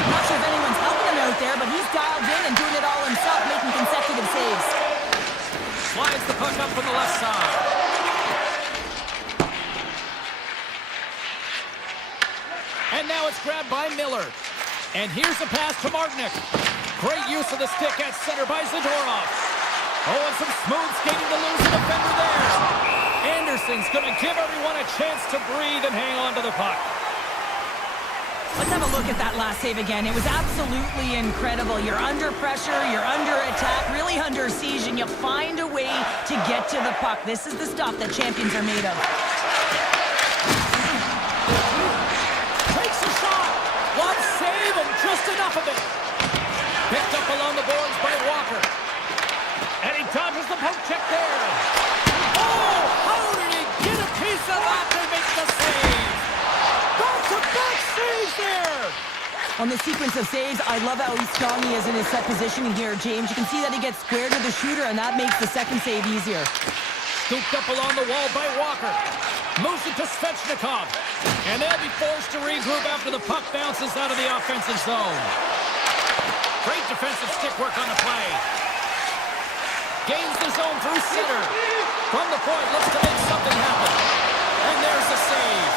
Not sure if anyone's helping him out there, but he's dialed in and doing it all himself, making consecutive saves. Slides the puck up from the left side. And now it's grabbed by Miller. And here's a pass to Martinick. Great use of the stick at center by Zadorov. Oh, and some smooth skating to lose the defender there. Anderson's going to give everyone a chance to breathe and hang on to the puck. Let's have a look at that last save again. It was absolutely incredible. You're under pressure, you're under attack, really under siege, and you find a way to get to the puck. This is the stuff that champions are made of. Takes a shot. One save and just enough of it. Picked up along the boards by Walker. And he dodges the poke check there. Oh, how did he get a piece of that to make the save? Back-to-back saves there. On the sequence of saves, I love how strong he is in his set positioning here, James. You can see that he gets square to the shooter, and that makes the second save easier. Scooped up along the wall by Walker. Moves it to Svechnikov. And they'll be forced to regroup after the puck bounces out of the offensive zone. Great defensive stick work on the play. Gains the zone through center. From the point, looks to make something happen. And there's the save.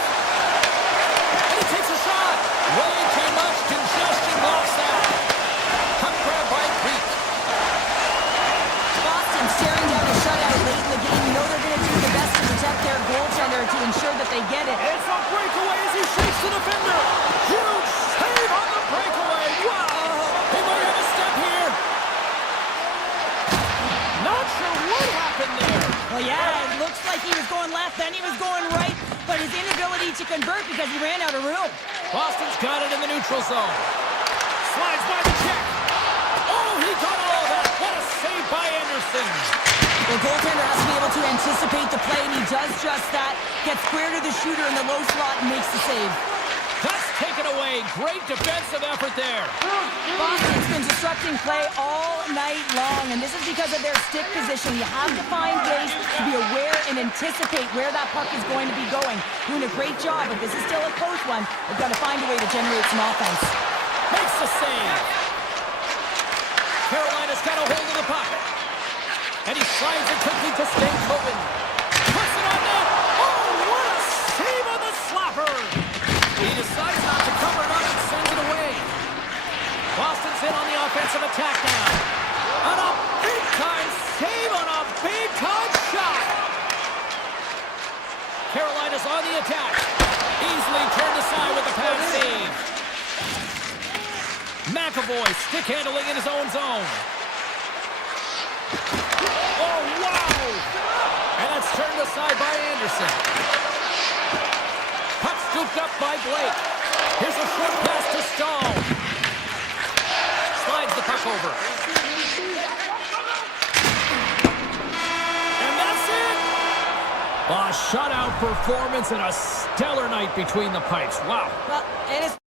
And he takes a shot. Way too much congestion blocks that. Puck grab by Peak. Boston staring down a shutout late in the game. You know they're going to do the best to protect their goaltender to ensure that they get it. It's a breakaway as he shakes the defender. Huge save on the breakaway. Wow. He might have a step here. Not sure what happened there. Well, yeah, it looks like he was going left, then he was going right, but his inability to convert because he ran out of room. Boston's got it in the neutral zone. Slides by the check. Oh, he got all of that. What a save by Anderson. The goaltender has to be able to anticipate the play, and he does just that. Gets square to the shooter in the low slot and makes the save. That's taken away. Great defensive effort there. Boston's been disrupting play all night long, and this is because of their stick position. You have to find ways to be aware and anticipate where that puck is going to be going. Doing a great job, but this is still a close one. They've got to find a way to generate some offense. Makes the save. Carolina's got a hold of the puck. And he slides it quickly to Stankoven. Puts it on net. Oh, what a save on the slapper. He decides not to cover it up and sends it away. Boston's in on the offensive attack now. And a big-time save on a big-time shot. Carolina's on the attack. Easily turned aside with the pass save. McAvoy stick handling in his own zone. Oh, wow! And that's turned aside by Anderson. Puck scooped up by Blake. Here's a short pass to Stone. Slides the puck over. And that's it! A shutout performance and a stellar night between the pipes. Wow. Well, and it's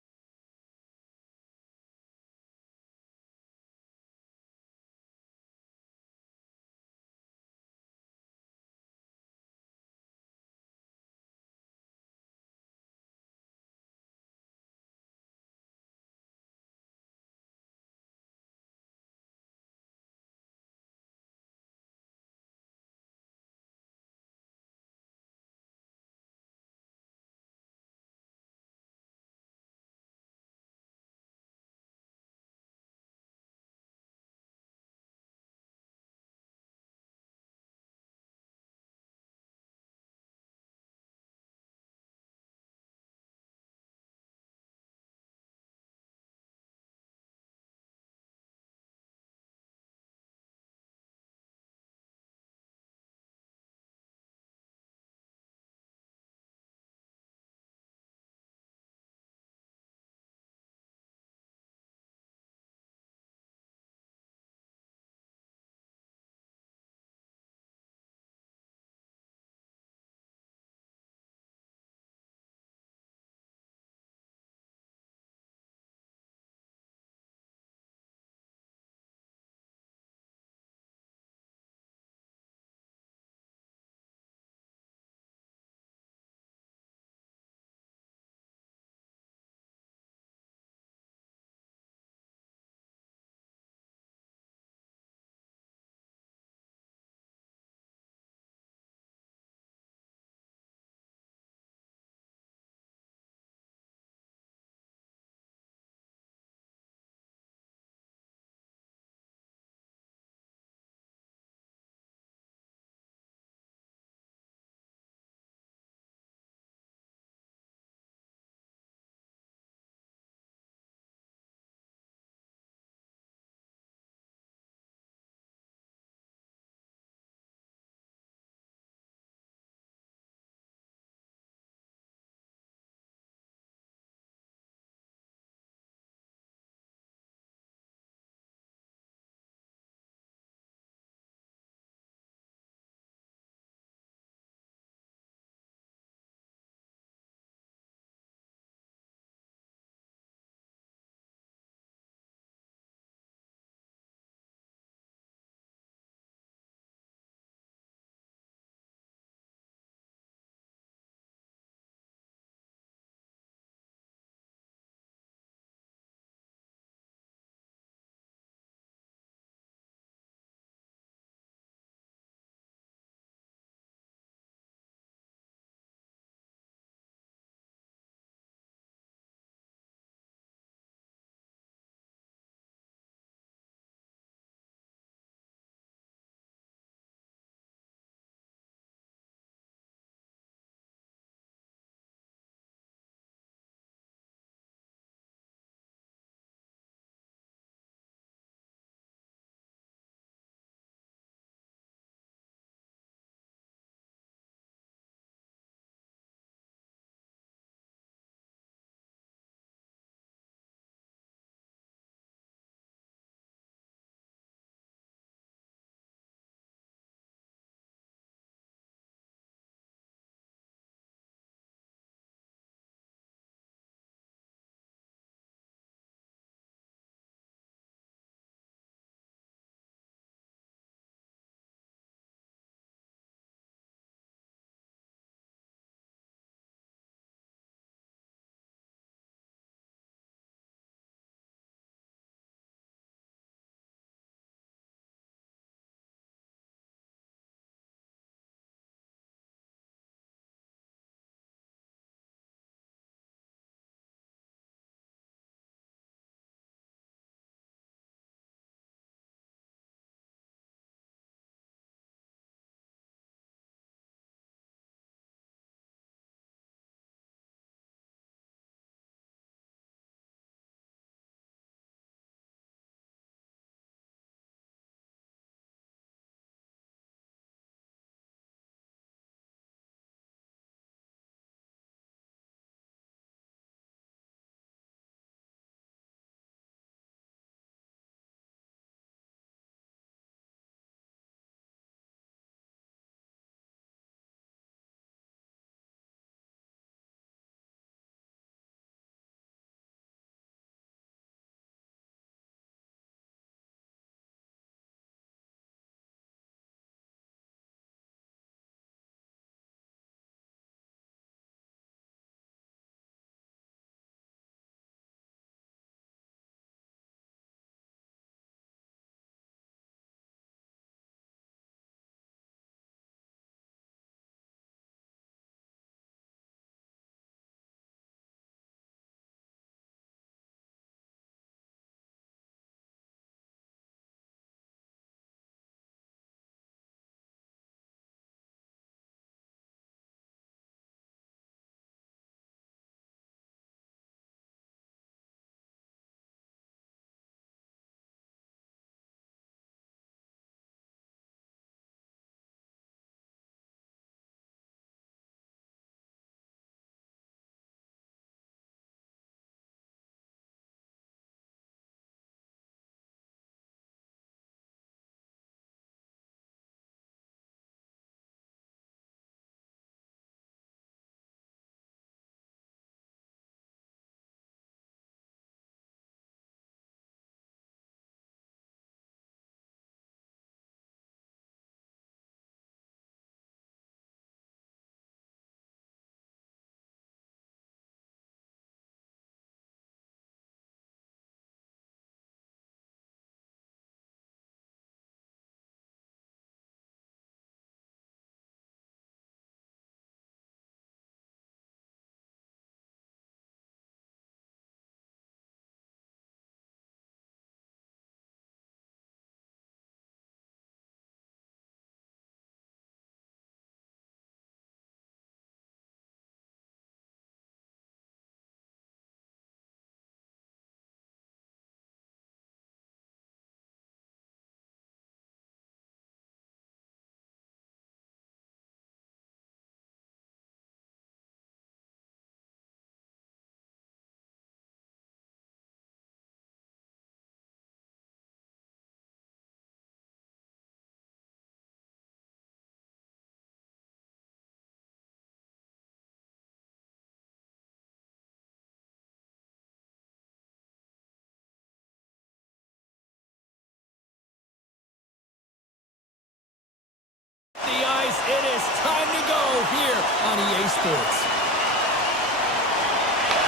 It is time to go here on EA Sports.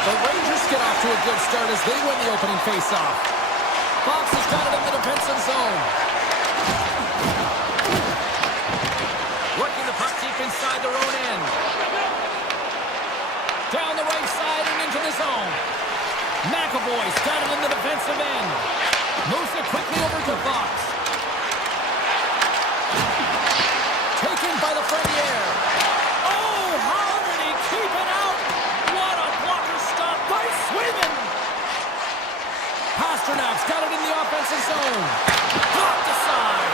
The Rangers get off to a good start as they win the opening faceoff. Fox has got it in the defensive zone. Working the puck deep inside their own end. Down the right side and into the zone. McAvoy's got it in the defensive end. Moves it quickly over to Fox. Taken by the Frenier. Oh, how did he keep it out? What a blocker stop by Sweden. Pasternak's got it in the offensive zone. Blocked aside.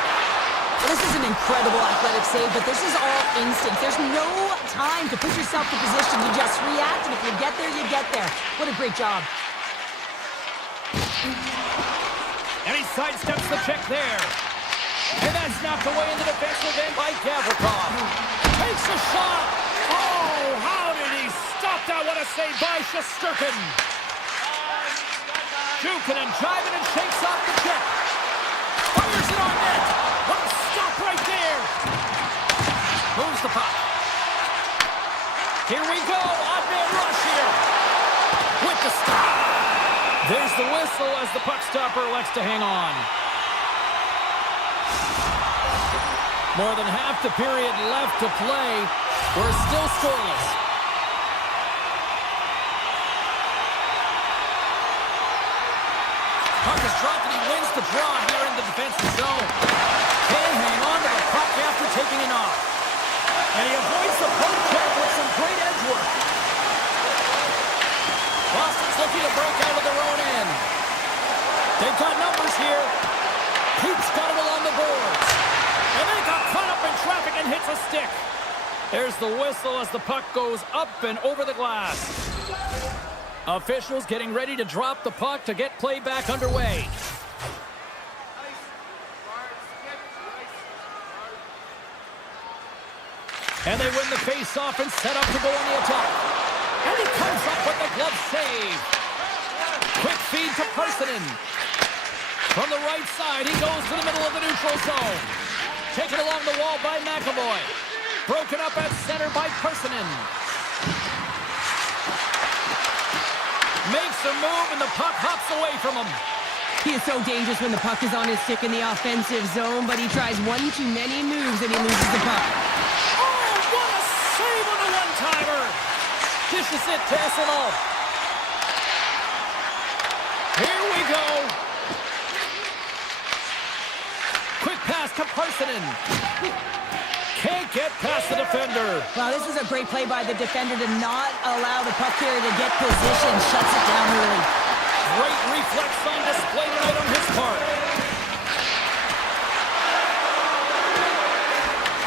This is an incredible athletic save, but this is all instinct. There's no time to put yourself in position. You just react, and if you get there, you get there. What a great job. And he sidesteps the check there. And that's knocked away in the defensive end by Gavrikov. Takes a shot. Oh, how did he stop that? What a save by Shesterkin. Jukin and jiving and shakes off the check. Fires it on net. What a stop right there. Moves the puck. Here we go. Odd-man rush here. With the stop. There's the whistle as the puck stopper elects to hang on. More than half the period left to play. We're still scoreless. Puck is dropped and he wins the draw here in the defensive zone. Can hang on to the puck after taking it off. And he avoids the poke check with some great edge work. Boston's looking to break out of their own end. They've got numbers here. Pete's got it along the boards. And they got caught up in traffic and hits a stick. There's the whistle as the puck goes up and over the glass. Officials getting ready to drop the puck to get play back underway. And they win the face-off and set up to go on the attack. And he comes up with the glove save. Quick feed to Parsonen. From the right side, he goes to the middle of the neutral zone. Taken along the wall by McAvoy. Broken up at center by Parsonen. Makes a move and the puck hops away from him. He is so dangerous when the puck is on his stick in the offensive zone, but he tries one too many moves and he loses the puck. Oh, what a save on the one-timer. Dishes it to SNL. Here we go. Quick pass to Parsonen. Can't get past the defender. Wow, this is a great play by the defender to not allow the puck carrier to get position. Shuts it down early. Great reflex on display tonight on his part.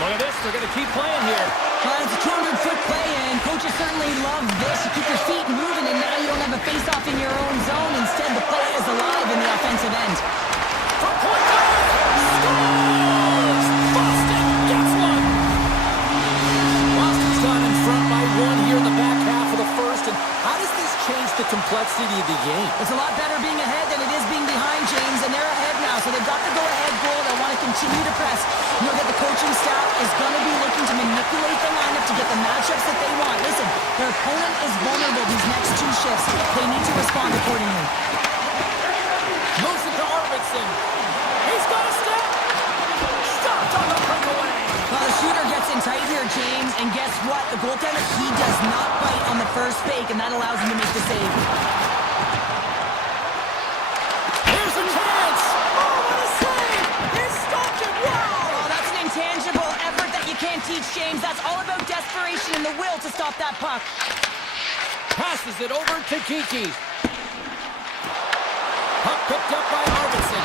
Look at this. They're going to keep playing here. It's a 200-foot play, and coaches certainly love this. You keep your feet moving, and now you don't have a face-off in your own zone. Instead, the play is alive in the offensive end. From point guard. Scores! Boston gets one. Boston's gone in front by one here in the back half of the first. And how does this change the complexity of the game? It's a lot better being ahead than it is being behind, James, and they're ahead now, so they've got the go-ahead goal. They want to continue to press. You know that the coaching staff is going to be looking to manipulate the lineup to get the matchups that they want. Listen, their opponent is vulnerable these next two shifts. They need to respond accordingly. Moves it to Arvidsson. He's got a step. Stopped on the breakaway. Well, the shooter gets in tight here, James, and guess what? The goaltender, he does not bite on the first fake, and that allows him to make the save. Here's a chance. Oh, what a save. He stopped it. Wow. Oh, that's an intangible effort that you can't teach, James. That's all about desperation and the will to stop that puck. Passes it over to Kiki. Puck picked up by Arvidsson.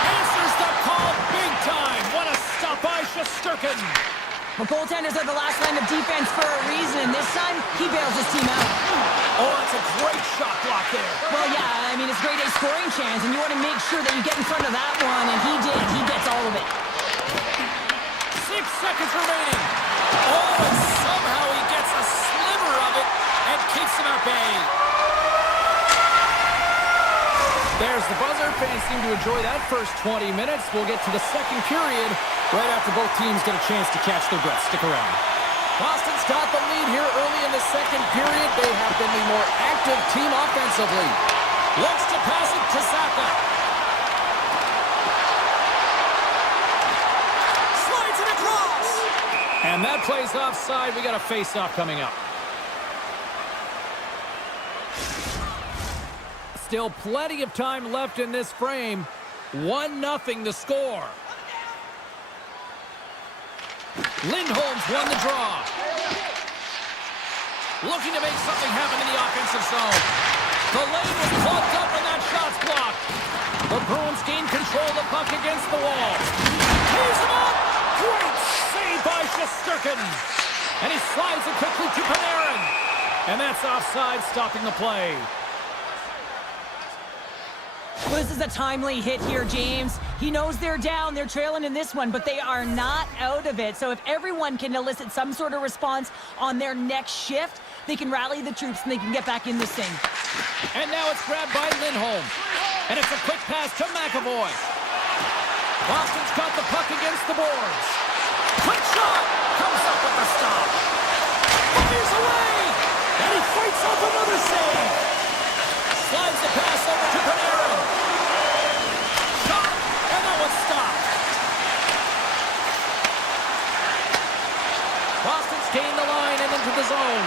Answers the call big time. What a stop by Shesterkin. Well, goaltenders are the last line of defense for a reason, and this time, he bails his team out. Oh, that's a great shot block there. Well, yeah, I mean, it's grade A scoring chance, and you want to make sure that you get in front of that one, and he did. He gets all of it. 6 seconds remaining. Oh, and somehow he gets a sliver of it and keeps him at bay. There's the buzzer. Fans seem to enjoy that first 20 minutes. We'll get to the second period right after both teams get a chance to catch their breath. Stick around. Boston's got the lead here early in the second period. They have been the more active team offensively. Looks to pass it to Saka. Slides it across. And that play's offside. We got a face-off coming up. Still plenty of time left in this frame. 1-0 the score. Lindholm's won the draw. Looking to make something happen in the offensive zone. The lane was clogged up and that shot's blocked. The Bruins gain control of the puck against the wall. He's him up! Great save by Shesterkin. And he slides it quickly to Panarin. And that's offside, stopping the play. Well, this is a timely hit here, James. He knows they're down, they're trailing in this one, but they are not out of it. So if everyone can elicit some sort of response on their next shift, they can rally the troops and they can get back in this thing. And now it's grabbed by Lindholm. And it's a quick pass to McAvoy. Boston's got the puck against the boards. Quick shot! Comes up with the stop. Fires away! And he fights off another save. Slides the pass over to Panarin. Shot! And that one's stopped. Boston's gained the line and into the zone.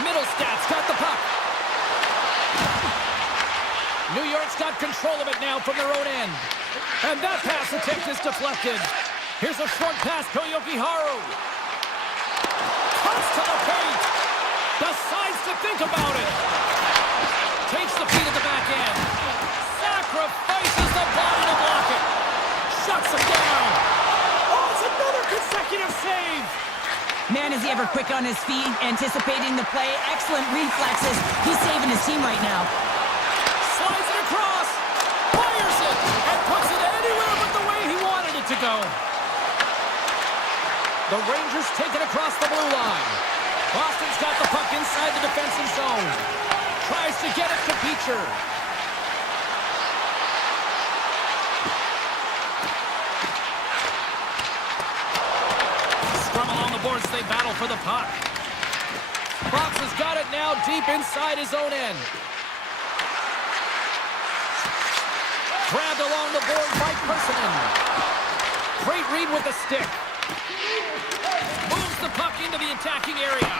Middlestats got the puck. New York's got control of it now from their own end. And that pass attempt is deflected. Here's a short pass to Jokiharju. Cuts to the paint. Decides to think about it. Takes the feet at the back end. Sacrifices the body to block it. Shuts him down. Oh, it's another consecutive save. Man, is he ever quick on his feet, anticipating the play. Excellent reflexes. He's saving his team right now. Slides it across. Fires it. And puts it anywhere but the way he wanted it to go. The Rangers take it across the blue line. Boston's got the puck inside the defensive zone. Tries to get it to Beecher. Scrum along the boards, they battle for the puck. Fox has got it now deep inside his own end. Grabbed along the board by Personen. Great read with the stick. Moves the puck into the attacking area.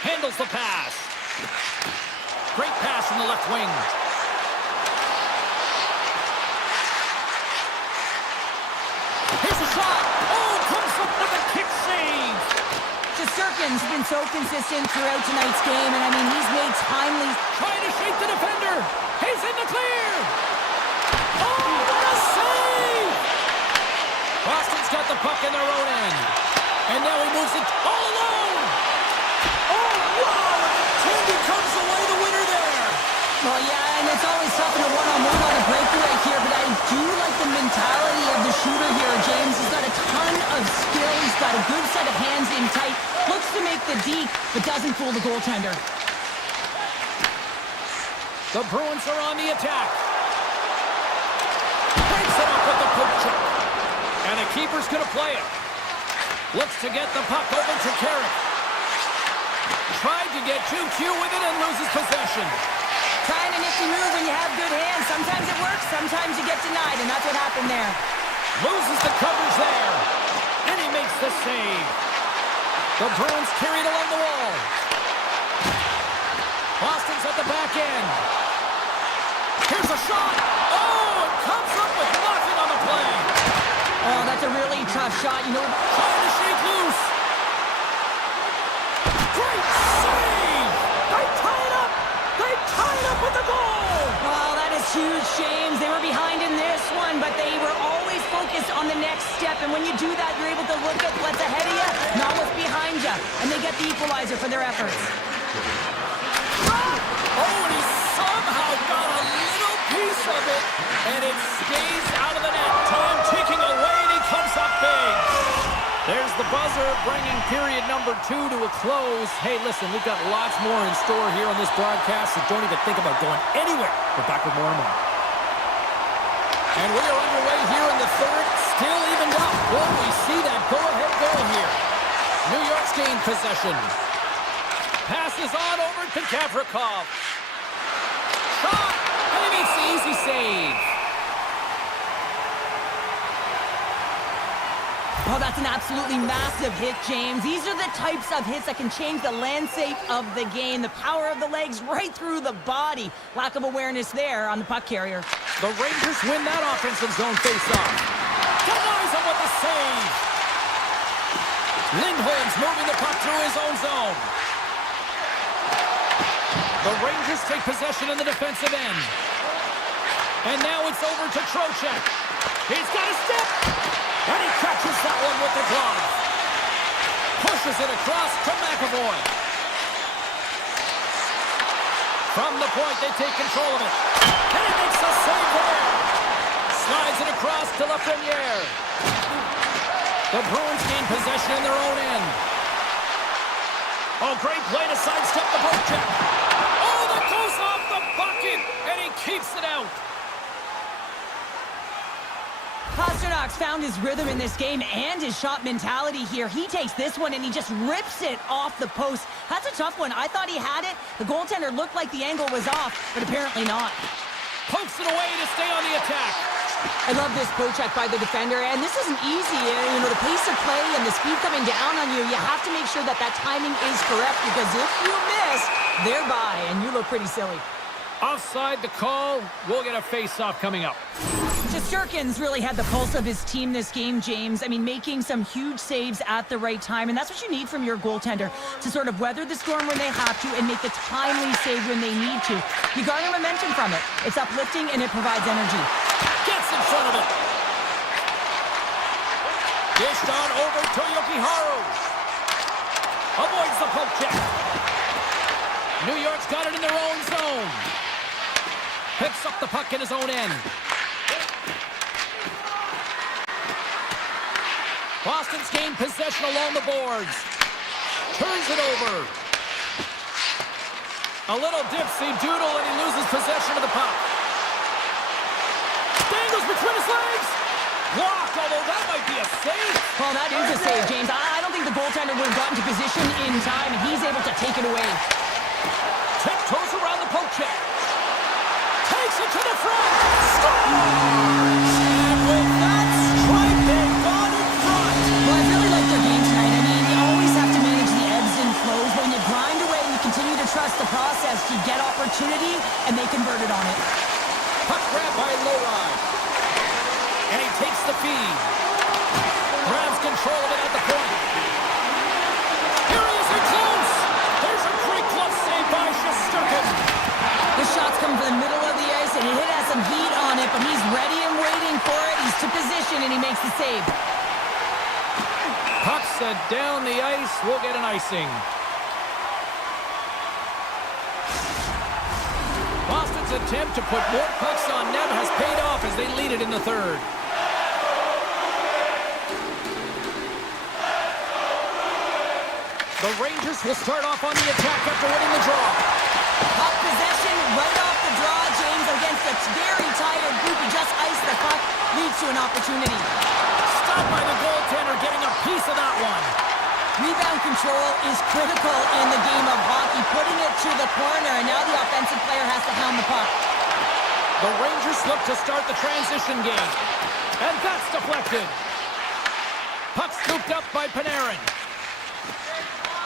Handles the pass. Great pass from the left wing. Here's a shot. Oh, comes up with a kick save. Shesterkin's been so consistent throughout tonight's game, and I mean, he's made timely... Trying to shake the defender. He's in the clear. Oh, what a save. Boston's got the puck in their own end. And now he moves it all alone. Oh, wow. Tandy comes away the winner there. Well, yeah, and it's always tough in a one-on-one on a breakaway here, but I do like the mentality of the shooter here, James. He's got a ton of skill. He's got a good set of hands in tight. Looks to make the deke, but doesn't fool the goaltender. The Bruins are on the attack. Breaks it up with the poke check. And the keeper's going to play it. Looks to get the puck over to Carrick. Tried to get too cute with it and loses possession. Trying a nifty move when you have good hands. Sometimes it works, sometimes you get denied, and that's what happened there. Loses the coverage there. And he makes the save. The Bruins carried along the wall. Boston's at the back end. Here's a shot. Oh, it comes up with nothing on the play. Oh, that's a really tough shot. You know, trying to shake loose. Great save. They tie it up. They tie it up with the goal. Oh, that is huge, James. They were behind in this one, but they were always focused on the next step. And when you do that, you're able to look at what's ahead of you, not what's behind you. And they get the equalizer for their efforts. Oh, and he somehow got a little piece of it, and it stays out of the net. Time ticking away, and he comes up big. There's the buzzer. buzzer, bringing period number 2 to a close. Hey, listen, we've got lots more in store here on this broadcast, so don't even think about going anywhere. We're back with more in a moment. And we are underway here in the third, still evened up. Will we see that go-ahead goal here? New York's gained possession. Passes on over to Gavrikov. Shot! And he makes the easy save. Oh, that's an absolutely massive hit, James. These are the types of hits that can change the landscape of the game. The power of the legs right through the body. Lack of awareness there on the puck carrier. The Rangers win that offensive zone faceoff. Denies him with the save. Lindholm's moving the puck through his own zone. The Rangers take possession in the defensive end. And now it's over to Trocheck. He's got a step. And he catches that one with the glove. Pushes it across to McAvoy. From the point, they take control of it. And he makes a save there. Slides it across to Lafreniere. The Bruins gain possession in their own end. Oh, great play to sidestep the poke check. Oh, that goes off the bucket. And he keeps it out. Pasternak's found his rhythm in this game and his shot mentality here. He takes this one and he just rips it off the post. That's a tough one. I thought he had it. The goaltender looked like the angle was off, but apparently not. Pokes it away to stay on the attack. I love this poke check by the defender, and this isn't easy. You know, the pace of play and the speed coming down on you, you have to make sure that that timing is correct, because if you miss, they're by, and you look pretty silly. Offside the call. We'll get a face-off coming up. Shesterkin's really had the pulse of his team this game, James. I mean, making some huge saves at the right time, and that's what you need from your goaltender, to sort of weather the storm when they have to and make the timely save when they need to. You garner momentum from it. It's uplifting and it provides energy. Gets in front of it. Dished on over to Yokiharu. Avoids the poke check. New York's got it in their own zone. Picks up the puck in his own end. Boston's gained possession along the boards. Turns it over. A little dipsy-doodle and he loses possession of the puck. Dangles between his legs. Blocked, although that might be a save. Well, that is a save, James. I don't think the goaltender would have gotten to position in time, and he's able to take it away. Tiptoes around the poke check. Takes it to the front. Scores! And with that strike, they got in front. Well, I really like their game tonight. I mean, you always have to manage the ebbs and flows, but when you grind away and you continue to trust the process, you get opportunity, and they converted on it. Puck grab by Lowry. And he takes the feed. Grabs control of it at the point. Here he is in close. There's a great glove save by Shesterkin. The shot's coming from the middle of the ice, and it has some heat on it, but he's ready and waiting for it. He's to position, and he makes the save. Puck set down the ice. We'll get an icing. Boston's attempt to put more pucks on net has paid off as they lead it in the third. The Rangers will start off on the attack after winning the draw. Puck possession right off the draw, James, against a very tired group who just iced the puck, leads to an opportunity. Stopped by the goaltender, getting a piece of that one. Rebound control is critical in the game of hockey, putting it to the corner, and now the offensive player has to hound the puck. The Rangers look to start the transition game. And that's deflected. Puck scooped up by Panarin.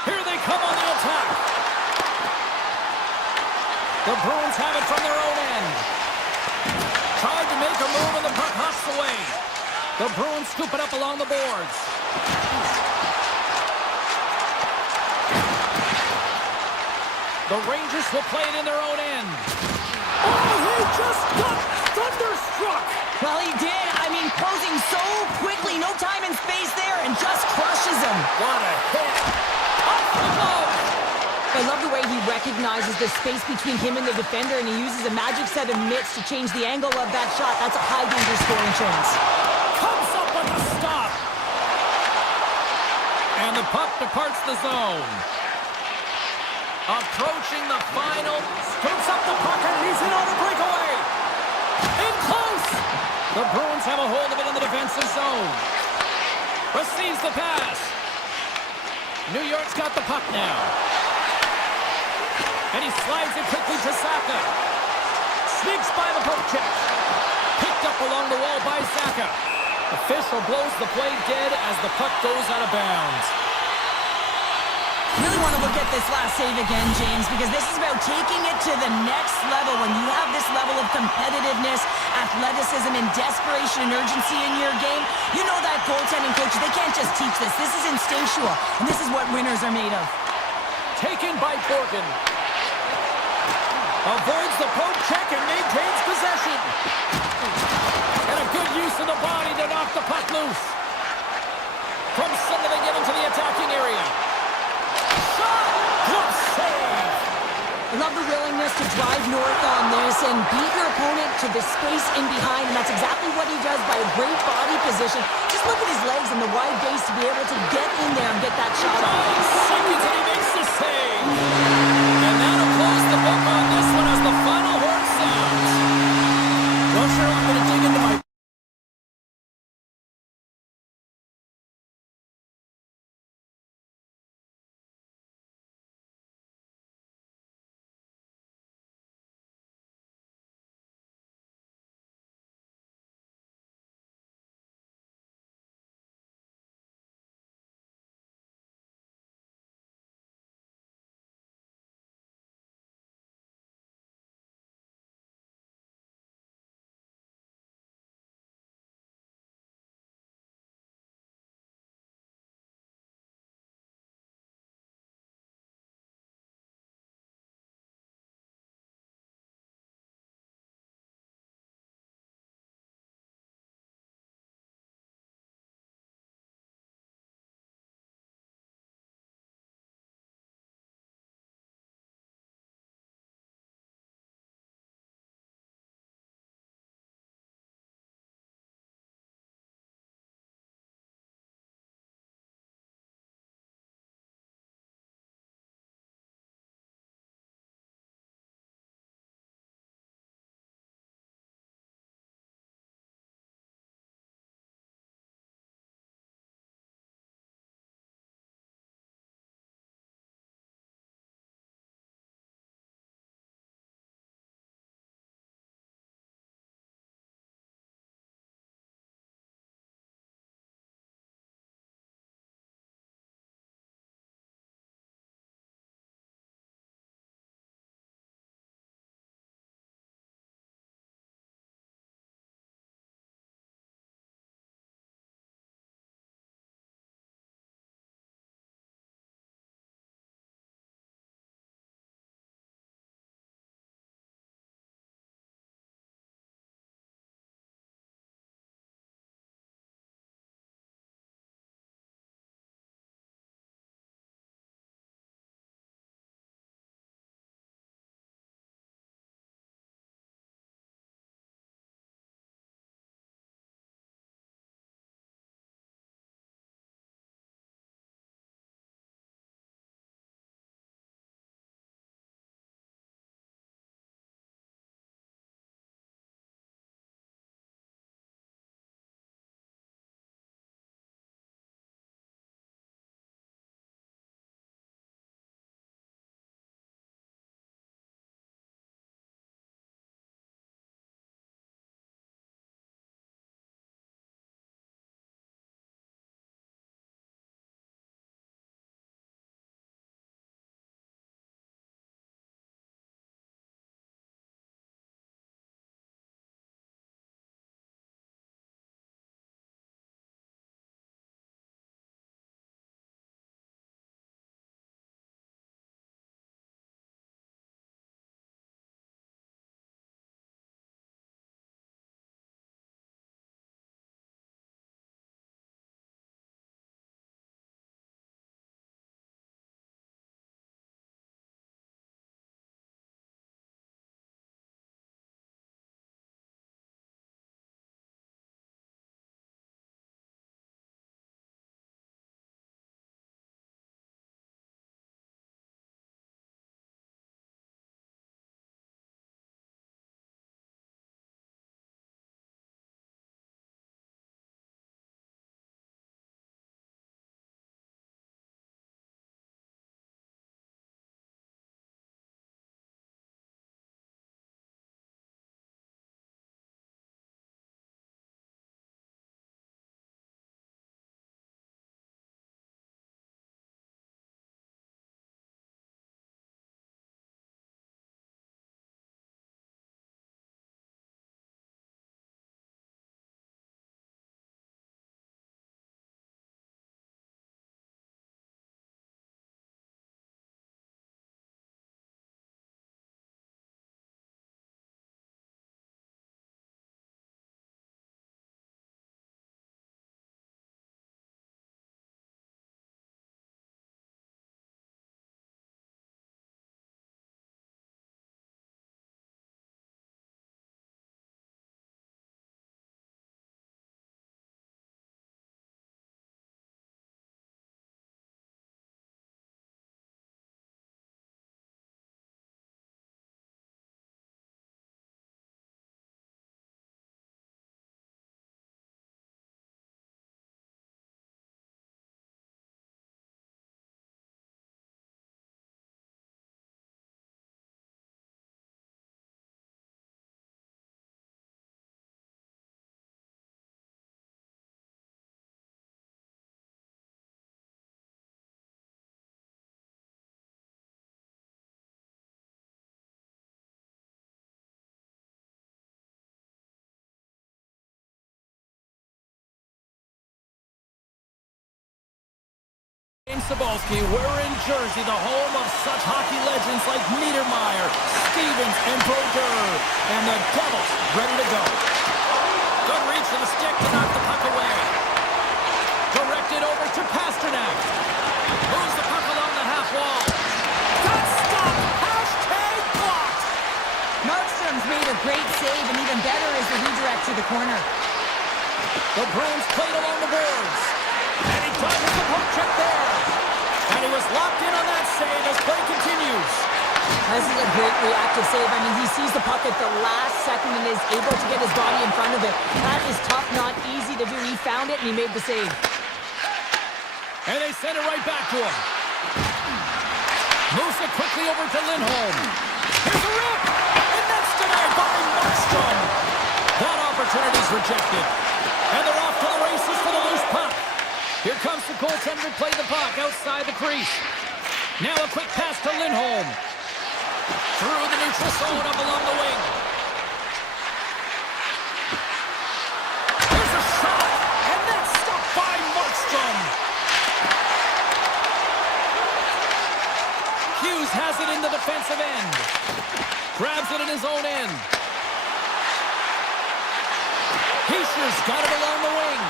Here they come on the attack. The Bruins have it from their own end. Tried to make a move and the puck hops away. The Bruins scoop it up along the boards. The Rangers will play it in their own end. Oh, he just got thunderstruck. Well, he did. I mean, closing so quickly, no time and space there, and just crushes him. What a hit. Off the glove. I love the way he recognizes the space between him and the defender, and he uses a magic set of mitts to change the angle of that shot. That's a high-danger scoring chance. Comes up with a stop. And the puck departs the zone. Approaching the final. Scoops up the puck and he's in on the breakaway. In close. The Bruins have a hold of it in the defensive zone. Receives the pass. New York's got the puck now. And he slides it quickly to Saka. Sneaks by the poke check. Picked up along the wall by Saka. Official blows the play dead as the puck goes out of bounds. Really want to look at this last save again, James, because this is about taking it to the next level. When you have this level of competitiveness, athleticism, and desperation and urgency in your game, you know that goaltending coaches, they can't just teach this. This is instinctual, and this is what winners are made of. Taken by Borgen. Avoids the poke check and maintains possession. And a good use of the body to knock the puck loose. From center they get into the attacking area. Shot! Good save! I love the willingness to drive north on this and beat your opponent to the space in behind, and that's exactly what he does by a great body position. Just look at his legs and the wide base to be able to get in there and get that shot off. Seconds and he makes the save! And that'll close the book on this one as the final horn sounds. Well, sure, I'm going to dig into my Cebulski, we're in Jersey, the home of such hockey legends like Niedermeyer, Stevens, and Brodeur. And the Devils ready to go. Good reach to the stick to knock the puck away. Directed over to Pasternak. Moves the puck along the half wall. Got stopped! Hashtag blocked! Markstrom's made a great save, and even better is the redirect to the corner. The Bruins played along the boards. And he dodges the poke check there. And he was locked in on that save as play continues. This is a great reactive save. I mean, he sees the puck at the last second and is able to get his body in front of it. That is tough, not easy to do. He found it and he made the save. And they send it right back to him. Moves it quickly over to Lindholm. Here's a rip! And that's denied by Markstrom. That opportunity's rejected. And they're off to the races for the loose puck. Here comes the goaltender to play the puck outside the crease. Now a quick pass to Lindholm. Through the neutral zone up along the wing. Here's a shot. And that's stopped by Markstrom. Hughes has it in the defensive end. Grabs it in his own end. Heischer's got it along the wing.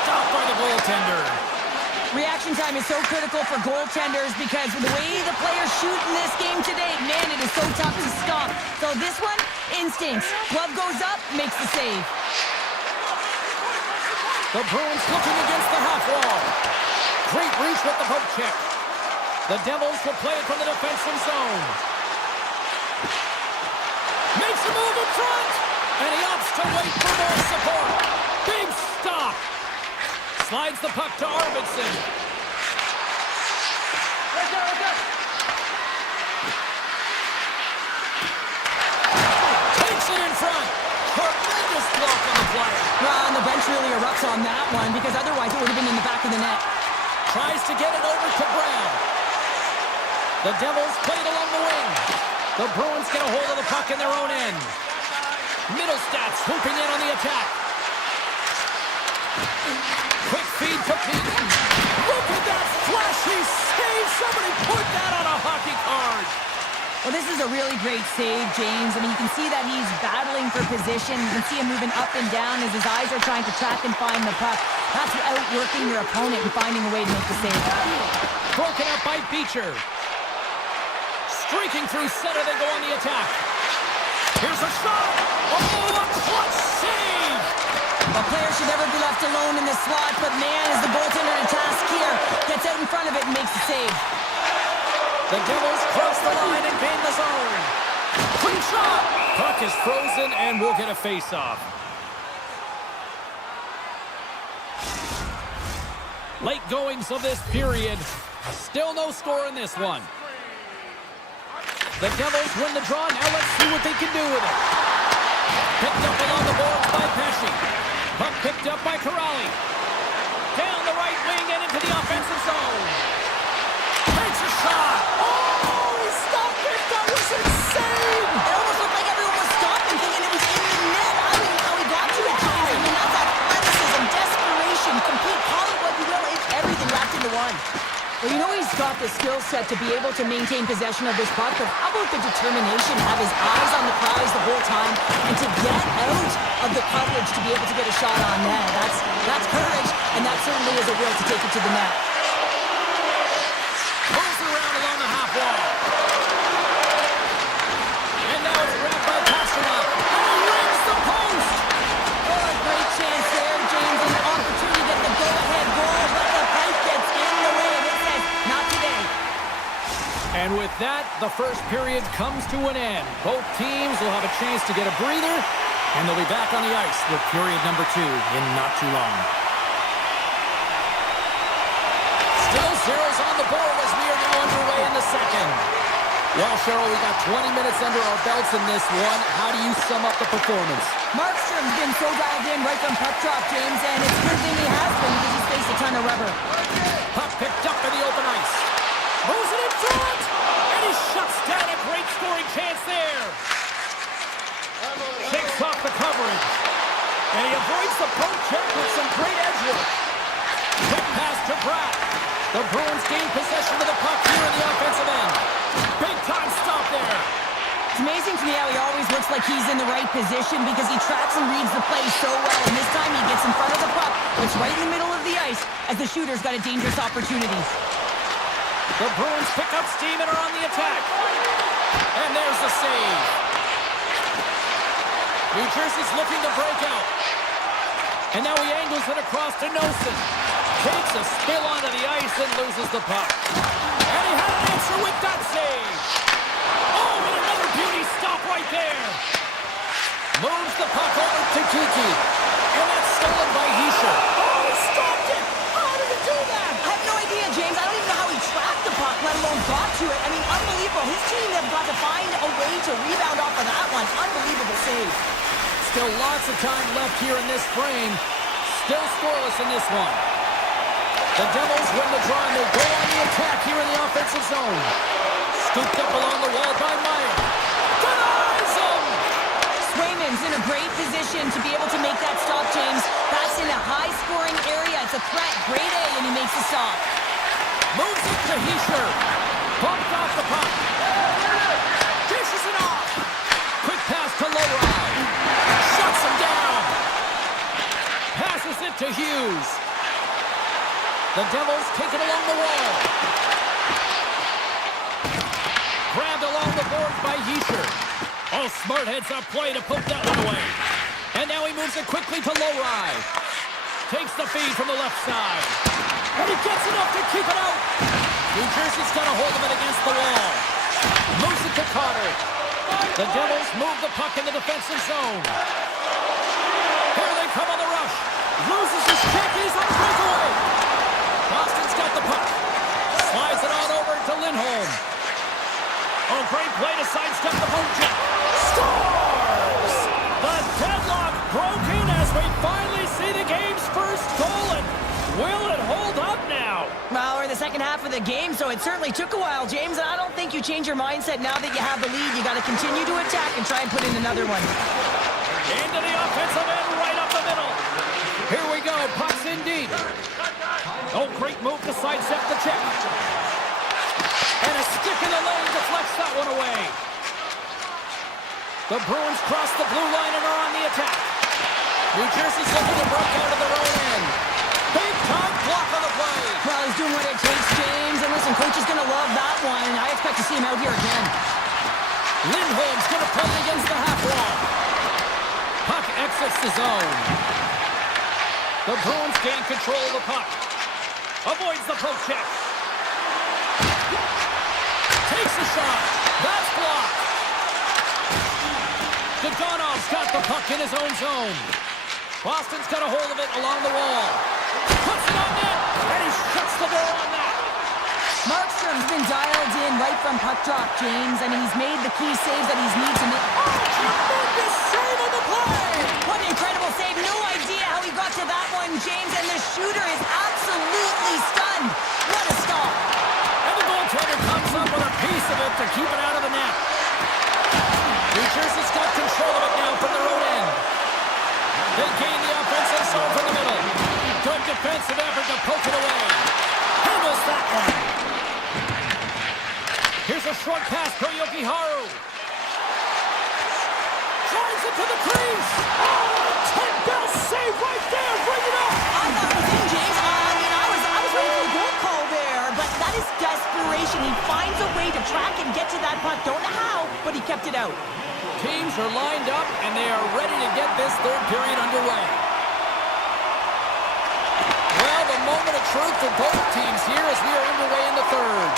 Stopped by the goaltender. Reaction time is so critical for goaltenders because the way the players shoot in this game today, man, it is so tough to stop. So this one, instincts. Glove goes up, makes the save. The Bruins looking against the half wall. Great reach with the poke check. The Devils will play it from the defensive zone. Makes a move in front. And he opts to wait for more support. Big stop. Slides the puck to Arvidsson. Takes it in front. Tremendous block on the play. Well, and the bench really erupts on that one because otherwise it would have been in the back of the net. Tries to get it over to Brown. The Devils played along the wing. The Bruins get a hold of the puck in their own end. Middlestat swooping in on the attack. Quick feed to Pete. Look at that flashy save. Somebody put that on a hockey card. Well, this is a really great save, James. I mean, you can see that he's battling for position. You can see him moving up and down as his eyes are trying to track and find the puck. That's outworking your opponent and finding a way to make the save. Broken up by Beecher. Streaking through center, they go on the attack. Here's a shot. Oh, a clutch save. A player should never be left alone in this slot, but man, is the goaltender to task here. Gets out in front of it and makes the save. The Devils cross the line and gain the zone. Quick shot. Puck is frozen and we'll get a face-off. Late goings of this period. Still no score in this one. The Devils win the draw. Now let's see what they can do with it. Picked up along the boards by Pesci. Puck picked up by Corrali. Down the right wing and into the offensive zone. Takes a shot. Oh, he stopped it. That was insane. It almost looked like everyone was stopping, thinking it was in the net. I don't know how he got to it, James. I mean, that's athleticism, desperation, complete, call it what you will. It's everything wrapped into one. Well, you know he's got the skill set to be able to maintain possession of this puck, but how about the determination, have his eyes on the prize the whole time, and to get out of the coverage to be able to get a shot on net. That's courage, and that certainly is a will to take it to the net. Moves around along the half wall. And now it's grabbed by Pasternak. And he rings the post. Oh, a great chance there, James, and an opportunity to get the go-ahead goal, but the pipe gets in the way, and it says, not today. And with that, the first period comes to an end. Both teams will have a chance to get a breather, and they'll be back on the ice with period number 2 in not too long. Still zeros on the board as we are now underway in the second. Well, Cheryl, we got 20 minutes under our belts in this one. How do you sum up the performance? Markstrom's been so dialed in right from puck drop, James, and it's a good thing he has been because he's faced a ton of rubber. Puck picked up in the open ice. Moves it in front, and he shuts down a great scoring chance there. Shakes off the coverage, and he avoids the poke check with some great edge work. Quick pass to Pratt. The Bruins gain possession of the puck here in the offensive end. Big time stop there. It's amazing to me how he always looks like he's in the right position because he tracks and reads the play so well. And this time he gets in front of the puck. It's right in the middle of the ice as the shooter's got a dangerous opportunity. The Bruins pick up steam and are on the attack. And there's the save. New Jersey's looking to break out. And now he angles it across to Nelson. Takes a spill onto the ice and loses the puck. And he had an answer with that save. Oh, and another beauty stop right there. Moves the puck over to Kiki. And that's stolen by Hischer. Oh, he stopped it. How did he do that? I have no idea, James. I don't even know how he tracked the puck, let alone got to it. I mean, unbelievable. His team have got to find a way to rebound off of that one. Unbelievable save. Still lots of time left here in this frame. Still scoreless in this one. The Devils win the draw and they go on the attack here in the offensive zone. Scooped up along the wall by Meyer. Denies him! Swayman's in a great position to be able to make that stop, James. That's in a high-scoring area. It's a threat. Grade A, and he makes the stop. Moves it to Hischer. Bumped off the puck. Dishes it off. Quick pass to Lowry. Shuts him down. Passes it to Hughes. The Devils take it along the wall. Grabbed along the boards by Hischer. Oh, smart heads-up play to poke that one away. And now he moves it quickly to Lowry. Takes the feed from the left side. And he gets enough to keep it out. New Jersey's got a hold of it against the wall. Moves it to Carter. The Devils move the puck in the defensive zone. Here they come on the rush. Loses his check. He's on the breakaway. Boston's got the puck. Slides it on over to Lindholm. Oh, great play to sidestep the boot check. Scores! The deadlock broken as we finally see the game's first goal. And will it hold up now? Well, we're in the second half of the game, so it certainly took a while, James. And I don't think you change your mindset now that you have the lead. You got to continue to attack and try and put in another one. Into the offensive end, right up the middle. Here we go, puck's in deep. Oh, great move to sidestep the check. And a stick in the lane deflects that one away. The Bruins cross the blue line and are on the attack. New Jersey's looking to break out of their own end. Big time block on the play. Well, he's doing what it takes, James. And listen, coach is going to love that one. I expect to see him out here again. Lindholm's going to play it against the half wall. Puck exits the zone. The Bruins gain control of the puck. Avoids the poke check. Takes a shot. That's blocked. Dodonov's got the puck in his own zone. Boston's got a hold of it along the wall. Puts it on net, and he shuts the door on that. Markstrom's been dialed in right from puck drop, James. I mean, he's made the key saves that he's needed to make. Oh, tremendous save on the play! What an incredible save. No idea how he got to that one, James. And the shooter is absolutely stunned. What a stop. And the goaltender comes up with a piece of it to keep it out of the net. New Jersey's got control of it now from their own end. They gain the offensive zone from the middle. Good defensive effort to poke it away. Handles that one. Here's a short pass to Yokiharu. Drives it to the crease. Oh, 10-bell save right there. Bring it up. I thought it was in, James. I mean, I was ready for a goal call there. But that is desperation. He finds a way to track and get to that puck. Don't know how, but he kept it out. Teams are lined up, and they are ready to get this third period underway. Well, the moment of truth for both teams here as we are underway in the third.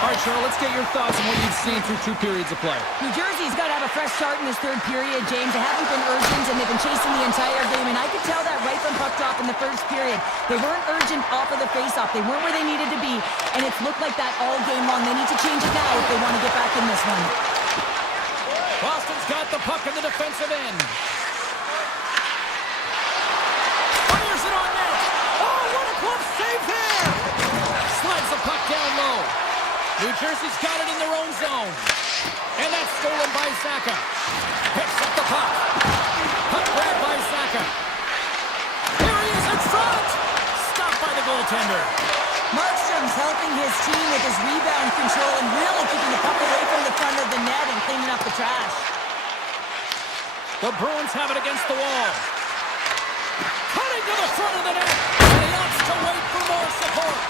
All right, Cheryl, let's get your thoughts on what you've seen through 2 periods of play. New Jersey's got to have a fresh start in this third period, James. They haven't been urgent, and they've been chasing the entire game, and I could tell that right from puck drop in the first period. They weren't urgent off of the faceoff. They weren't where they needed to be, and it's looked like that all game long. They need to change it now if they want to get back in this one. Boston's got the puck in the defensive end. Fires it on net. Oh, what a close save there. Slides the puck down low. New Jersey's got it in their own zone. And that's stolen by Saka. Picks up the puck. Puck grab by Saka. Here he is in front. Stopped by the goaltender. Markstrom He's helping his team with his rebound control and really keeping the puck away from the front of the net and cleaning up the trash. The Bruins have it against the wall. Cutting to the front of the net. And he opts to wait for more support.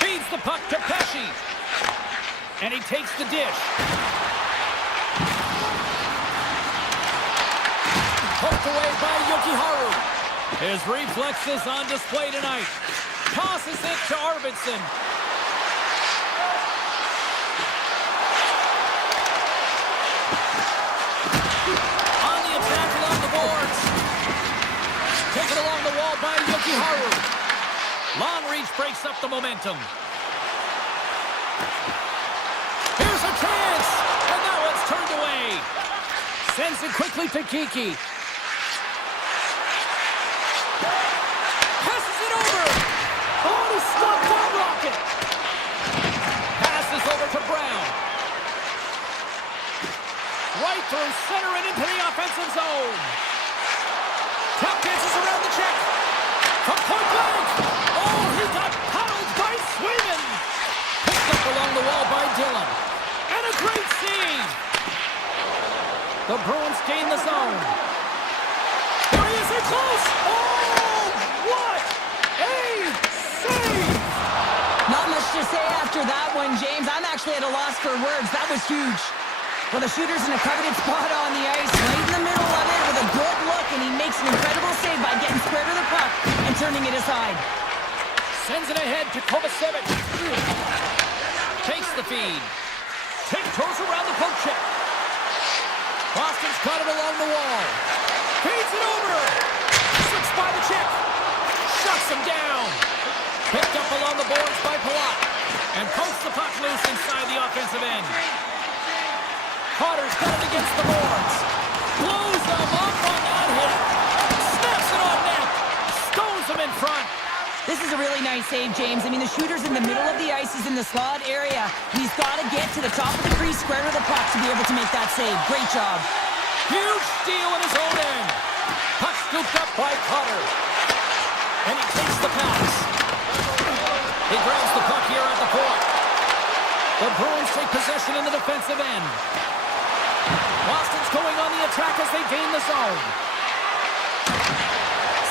Feeds the puck to Pesci. And he takes the dish. Poked away by Yokiharu. His reflexes on display tonight. Tosses it to Arvidsson. On the attack along the boards. Taken along the wall by Yokiharu. Long reach breaks up the momentum. Here's a chance! And now it's turned away. Sends it quickly to Kiki. Passes it over! Oh, he stopped that rocket! Passes over to Brown. Right through center and into the offensive zone. Tap dances around the check. From point blank. Oh, he got paddled by Sweden. Picked up along the wall by Dillon. And a great save. The Bruins gain the zone. There he is, they're close. Oh, what a save. Not much to say after that one, James. I'm actually at a loss for words. That was huge. Well, the shooter's in a coveted spot on the ice, right in the middle of it with a good look, and he makes an incredible save by getting square to the puck and turning it aside. Sends it ahead to Kovacevic. Takes the feed. Tiptoes around the poke check. Boston's got it along the wall. Feeds it over. Sits by the check. Shuts him down. Picked up along the boards by Palat. And pokes the puck loose inside the offensive end. Potter's got it against the boards. Blows them up on that hit. Snaps it on net. Stones him in front. This is a really nice save, James. I mean, the shooter's in the middle of the ice. He's in the slot area. He's got to get to the top of the crease, square to the puck to be able to make that save. Great job. Huge steal in his own end. Puck scooped up by Potter. And he takes the pass. He grabs the puck here at the point. The Bruins take possession in the defensive end. Boston's going on the attack as they gain the zone.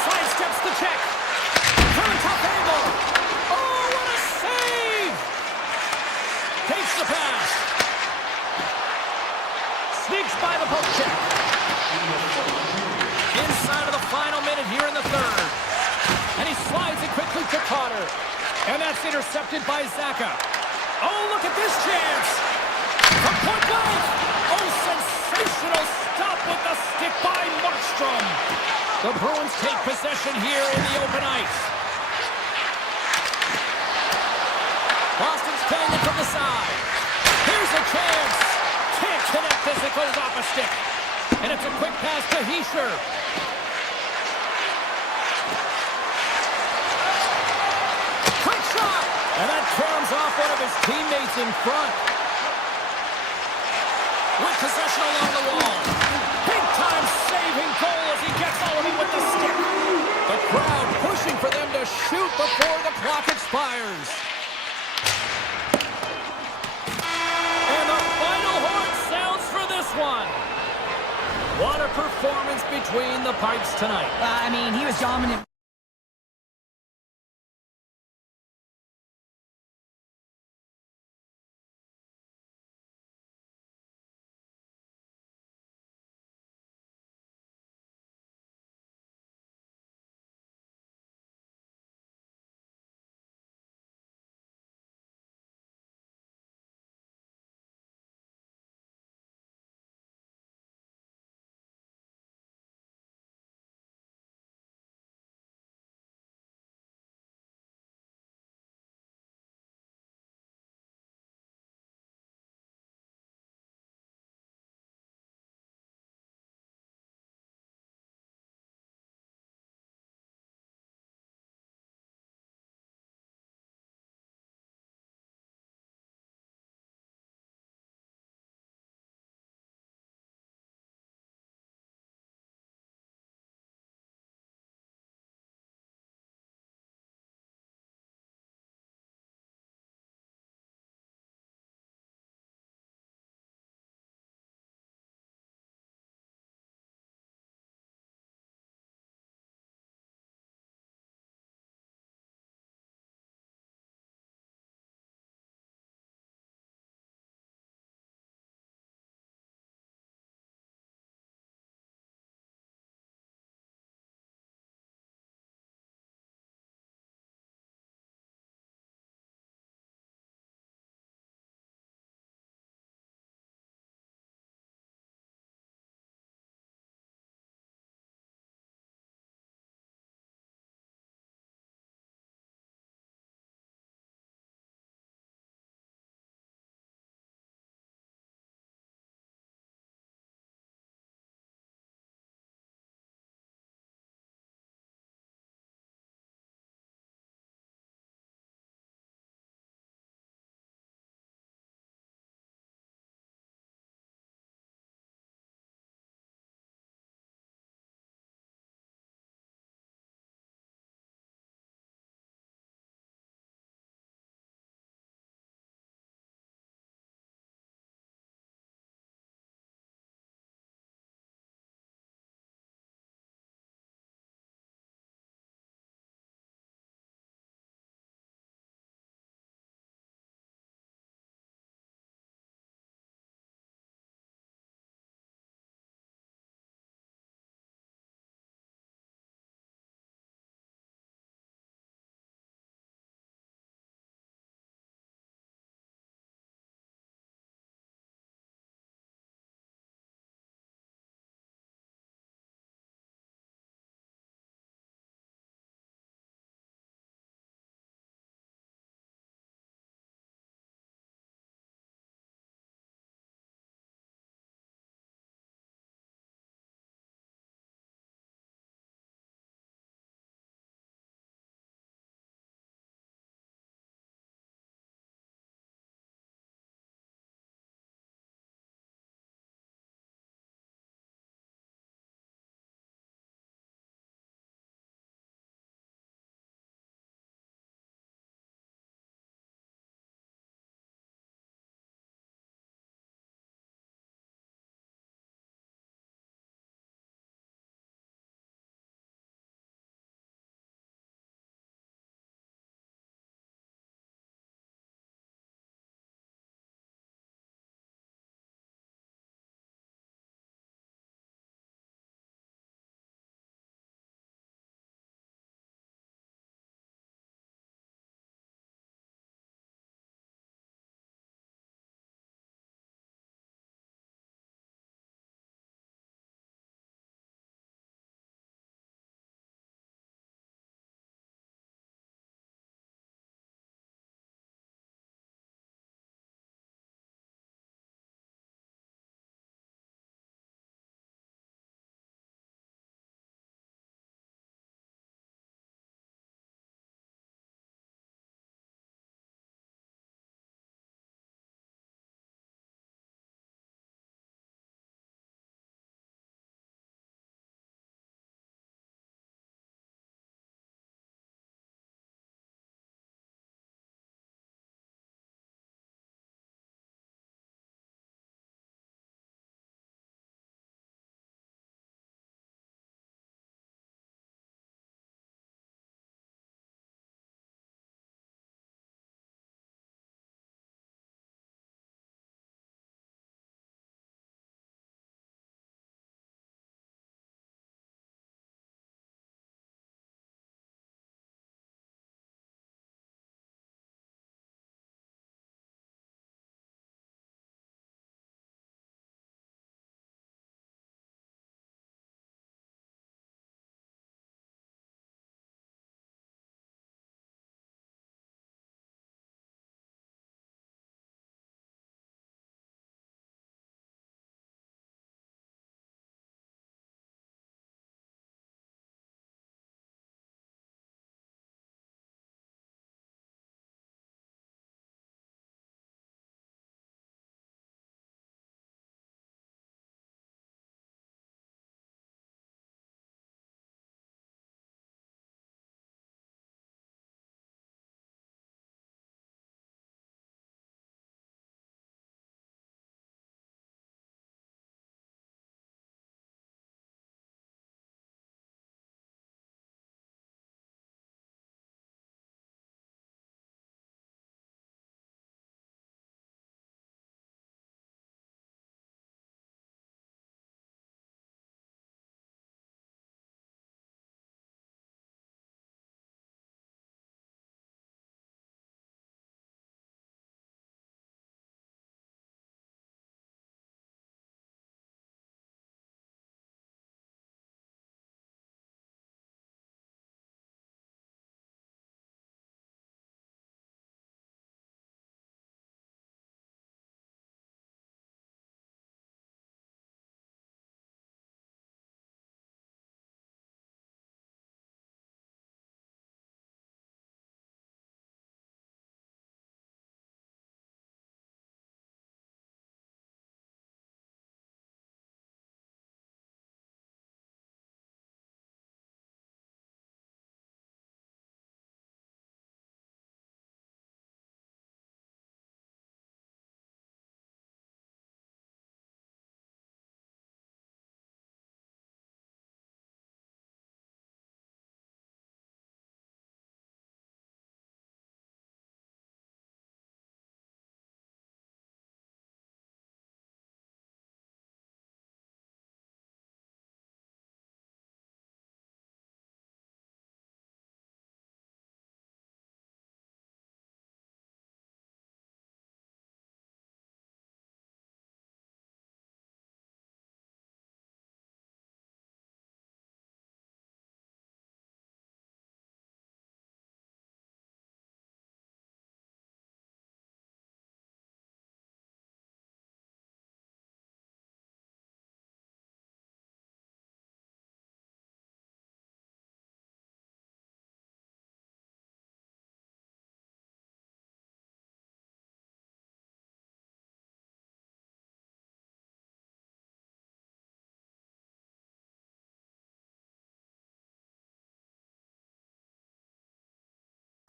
Sidesteps the check. Turn top angle. Oh, what a save! Takes the pass. Sneaks by the poke check. Inside of the final minute here in the third. And he slides it quickly to Potter. And that's intercepted by Zaka. Oh, look at this chance. From point blank. Oh, sensational stop with the stick by Markstrom. The Bruins take possession here in the open ice. Boston's playing it from the side. Here's a chance. Can't connect as it goes off a stick. And it's a quick pass to Hischer. Quick shot. And that caroms off one of his teammates in front. With possession along the wall. Big time saving goal as he gets all of it with the stick. The crowd pushing for them to shoot before the clock expires. And the final horn sounds for this one. What a performance between the pipes tonight. I mean, he was dominant.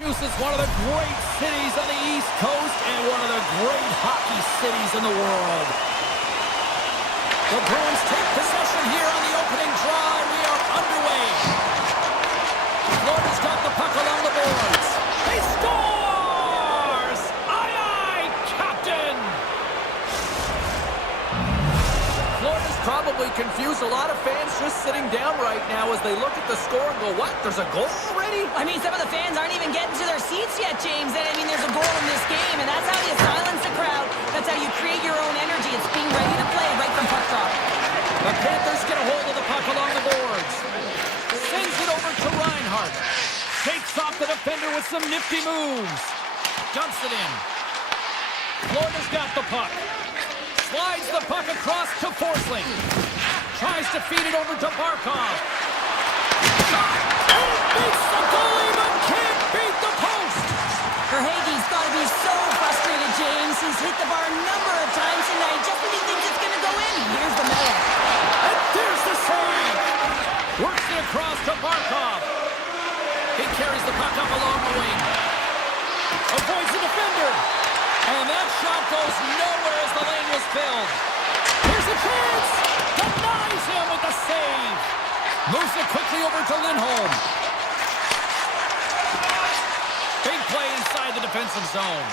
This is one of the great cities on the East Coast and one of the great hockey cities in the world. The Bruins take possession here on the opening draw, and we are underway. Florida's got the puck along the boards. He scores! Aye, aye, Captain! Florida's probably confused a lot of fans just sitting down right now as they look at the score and go, what? There's a goal already? I mean, some of the fans aren't even getting to their seats yet, James. And I mean, there's a goal in this game, and that's how you silence the crowd. That's how you create your own energy. It's being ready to play right from puck drop. The Panthers get a hold of the puck along the boards. Sends it over to Reinhart. Shakes off the defender with some nifty moves. Dumps it in. Florida's got the puck. Slides the puck across to Forsling. Tries to feed it over to Barkov. Shot! He beats the goalie but can't beat the post! Verhaeghe's got to be so frustrated, James. He's hit the bar a number of times tonight just when he thinks it's going to go in. Here's the medal. And there's the save! Works it across to Barkov. He carries the puck up along the wing. Avoids the defender. And that shot goes nowhere as the lane was filled. Here's a chance! Denies him with the save! Moves it quickly over to Lindholm. Big play inside the defensive zone.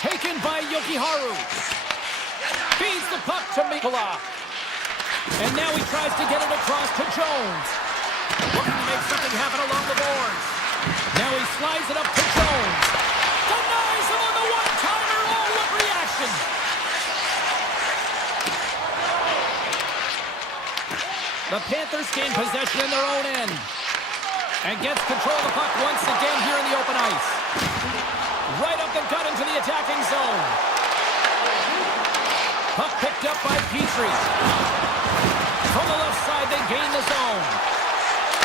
Taken by Yokiharu. Feeds the puck to Mikula. And now he tries to get it across to Jones. Looking to make something happen along the boards. Now he slides it up to Jones. Denies him on the one-timer. Oh, what reaction! The Panthers gain possession in their own end. And gets control of the puck once again here in the open ice. Right up the gut into the attacking zone. Puck picked up by Petrie. From the left side, they gain the zone.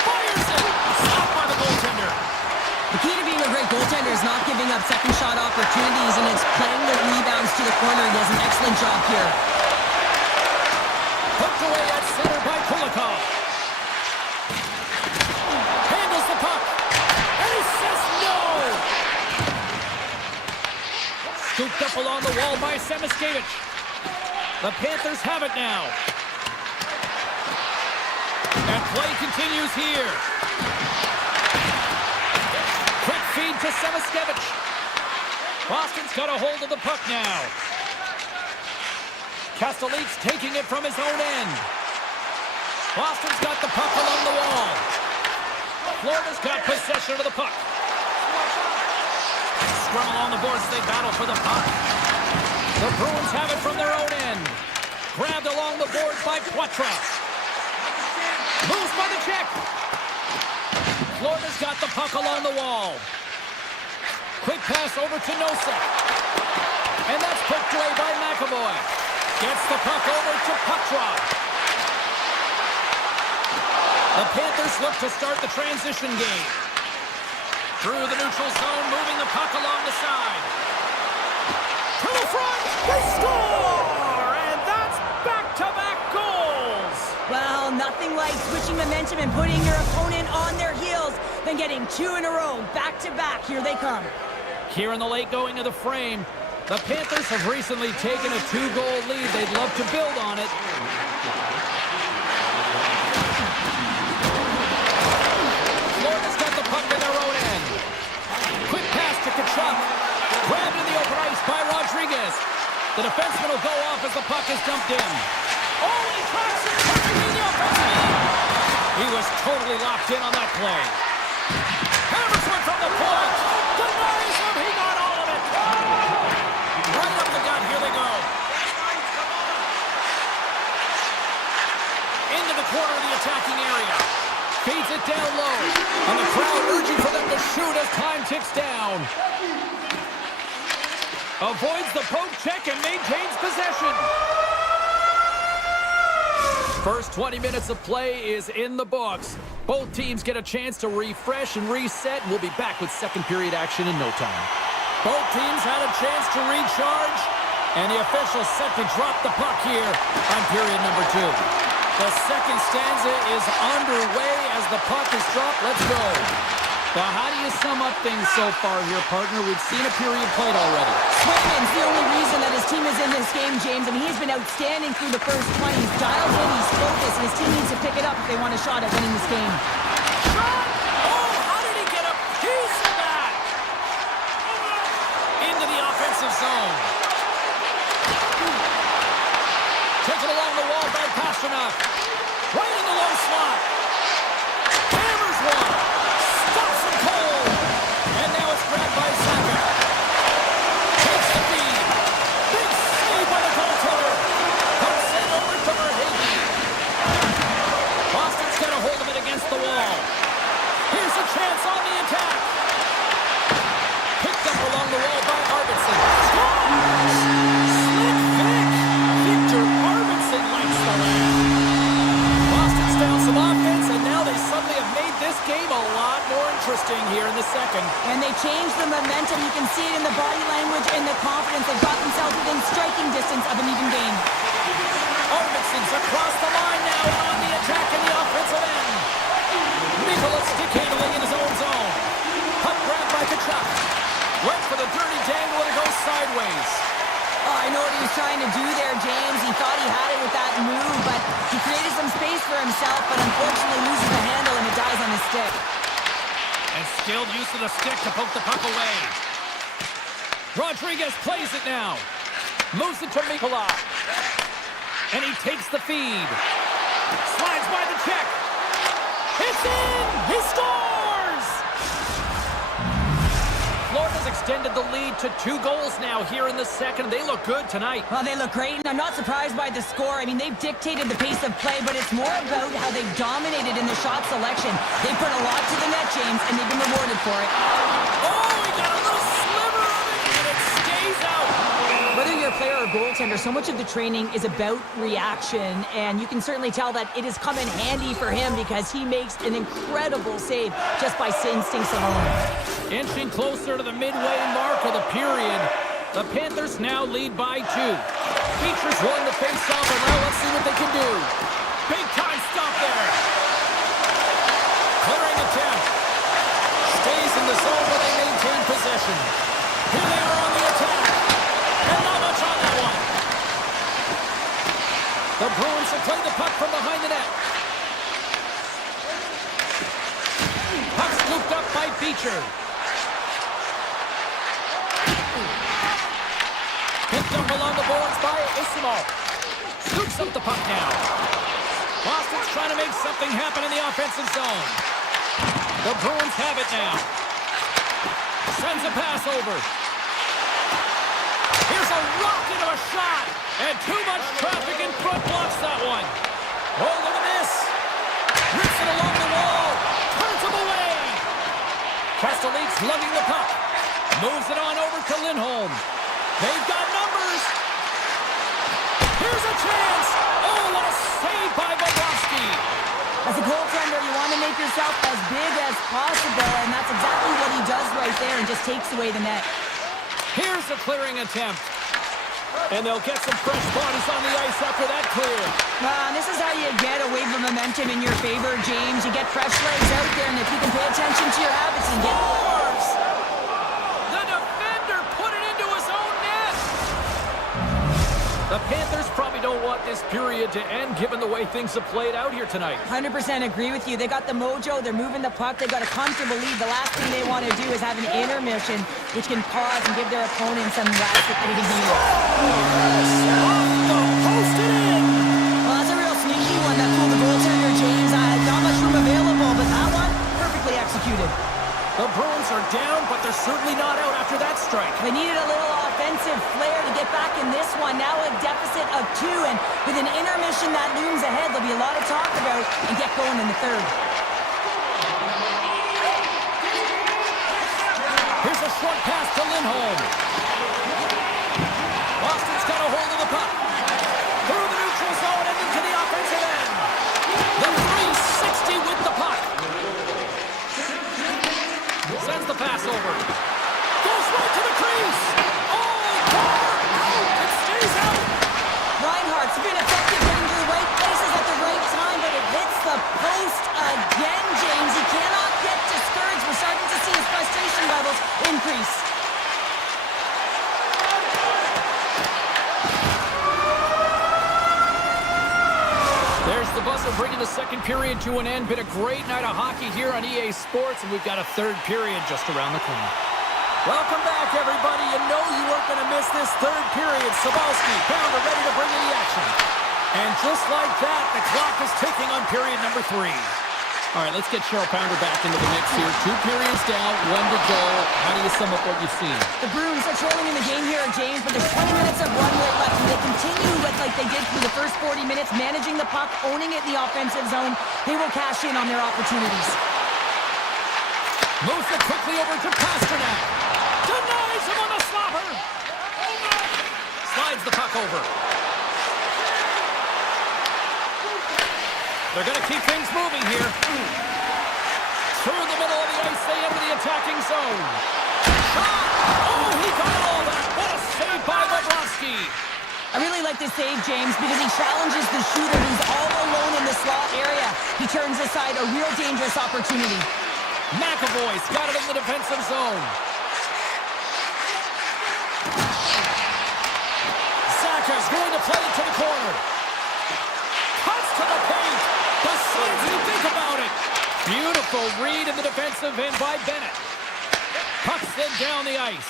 Fires it! Stopped by the goaltender. The key to being a great goaltender is not giving up second shot opportunities, and it's playing the rebounds to the corner. He does an excellent job here. Hooked away at center by Kulikov. Handles the puck. And he says no! Scooped up along the wall by Semiskevich. The Panthers have it now. And play continues here. Quick feed to Semiskevich. Boston's got a hold of the puck now. Castellique's taking it from his own end. Boston's got the puck along the wall. Florida's got possession of the puck. Scrum along the boards, they battle for the puck. The Bruins have it from their own end. Grabbed along the boards by Quatra. Moves by the check. Florida's got the puck along the wall. Quick pass over to Nosek. And that's poked away by McAvoy. Gets the puck over to Quatra. The Panthers look to start the transition game. Through the neutral zone, moving the puck along the side. To the front, they score! And that's back-to-back goals! Well, nothing like switching momentum and putting your opponent on their heels than getting two in a row, back-to-back. Here they come. Here in the late going of the frame, the Panthers have recently taken a 2-goal lead. They'd love to build on it. Florida's got the puck in their own end. Quick pass to Tkachuk. Grabbed in the open ice by Rodriguez. The defenseman will go off as the puck is dumped in. Oh, he cracks it perfectly in the offensive end. He was totally locked in on that play. Hammers one from the point. Denies him. He got all of it. Right up the gut. Here they go. Into the corner of the attacking area. Feeds it down low. And the crowd urging for them to shoot as time ticks down. Avoids the poke check and maintains possession. First 20 minutes of play is in the books. Both teams get a chance to refresh and reset, and we'll be back with second period action in no time. Both teams had a chance to recharge, and the officials set to drop the puck here on period number 2. The second stanza is underway as the puck is dropped. Let's go. Well, how do you sum up things so far here, partner? We've seen a period played already. Switman's the only reason that his team is in this game, James, and he's been outstanding through the first 20. He's dialed in, he's focused, and his team needs to pick it up if they want a shot at winning this game. Shot! Oh, how did he get a piece of that? Into the offensive zone. Taken along the wall by Pasternak. Right in the low slot. Hammers one. Stops him cold. And now it's grabbed by Saka. Takes the feed. Big save by the goaltender. Comes in over to Verhage. Boston's got a hold of it against the wall. Here's a chance on the attack. Picked up along the wall by Arvidsson. Slick Vic. Victor Arvidsson likes the lad. Boston's found some offense, and now they suddenly have made this game a lot more interesting here in the second. And they changed the momentum. You can see it in the body language and the confidence. They've got themselves within striking distance of an even game. Arvidsson's across the line now and on the attack in the offensive end. Nicholas stick handling in his own zone. Puck grabbed by Kachuk. Went for the dirty dangle and it goes sideways. Oh, I know what he was trying to do there, James. He thought he had it with that move, but he created some space for himself, but unfortunately loses the handle and it dies on his stick. And skilled use of the stick to poke the puck away. Rodriguez plays it now. Moves it to Mikola. And he takes the feed. Slides by the check. It's in! He scores! Florida's extended the lead to 2 goals now here in the second. They look good tonight. Well, they look great, and I'm not surprised by the score. I mean, they've dictated the pace of play, but it's more about how they've dominated in the shot selection. They put a lot to the net, James, and they've been rewarded for it. Oh, he got a little sliver of it, and it stays out. Whether you're a player or goaltender, so much of the training is about reaction, and you can certainly tell that it has come in handy for him because he makes an incredible save just by instincts alone. Inching closer to the midway mark of the period. The Panthers now lead by 2. Features won the face-off, and now let's see what they can do. Big-time stop there. Clearing attempt. Stays in the zone where they maintain possession. Here they are on the attack. And not much on that one. The Bruins have played the puck from behind the net. Puck scooped up by Beecher. Picked up along the boards by Isimo. Scoops up the puck now. Boston's trying to make something happen in the offensive zone. The Bruins have it now. Sends a pass over. Here's a rocket of a shot. And too much traffic in front blocks that one. Oh, look at this. Rips it along the wall. Turns him away. Castellique's lugging the puck. Moves it on over to Lindholm. They've got numbers. Here's a chance. Oh, what a save by Bobrovsky. As a goaltender, you want to make yourself as big as possible, and that's exactly what he does right there and just takes away the net. Here's a clearing attempt. And they'll get some fresh bodies on the ice after that clear. This is how you get a wave of momentum in your favor, James. You get fresh legs out there, and if you can pay attention to your habits and get... Scores! The defender put it into his own net. The Panthers probably don't want this period to end, given the way things have played out here tonight. 100% agree with you. They got the mojo. They're moving the puck. They got a comfortable lead. The last thing they want to do is have an intermission, which can pause and give their opponent some rest if anything needed. Posted in. Well, that's a real sneaky one that fooled the goaltender, James. Not much room available, but that one, perfectly executed. The Bruins are down, but they're certainly not out after that strike. They needed a little offensive flair to get back in this one. Now a deficit of 2, and with an intermission that looms ahead, there'll be a lot to talk about and get going in the third. Here's a short pass to Lindholm. Boston's got a hold of the puck. Through the neutral zone and into the offensive end. The 360 with the puck. Sends the pass over. Goes right to the crease. Oh, out. It stays out. Reinhardt's been effective getting to the right places at the right time, but it hits the post again, James. He cannot get discouraged. We're starting to crease. There's the buzzer bringing the second period to an end. Been a great night of hockey here on EA Sports, and we've got a third period just around the corner. Welcome back, everybody. You know you weren't going to miss this third period. Sabalski, Pounder ready to bring in the action. And just like that, the clock is ticking on period number 3. All right, let's get Cheryl Pounder back into the mix here. 2 periods down, 1 to go. How do you sum up what you've seen? The Bruins are trailing in the game here, James, but there's 20 minutes of runway left, and they continue like they did through the first 40 minutes, managing the puck, owning it in the offensive zone. They will cash in on their opportunities. Moves it quickly over to Pasternak. Denies him on the slobber. Slides the puck over. They're going to keep things moving here. Through the middle of the ice, they enter the attacking zone. Shot! Oh, he got all that. What a save by Bobrovsky. I really like this save, James, because he challenges the shooter who's all alone in the slot area. He turns aside a real dangerous opportunity. McAvoy's got it in the defensive zone. Zaka's going to play it to the corner. Cuts to the paint. Decides to think about it. Beautiful read in the defensive end by Bennett. Puck slid down the ice.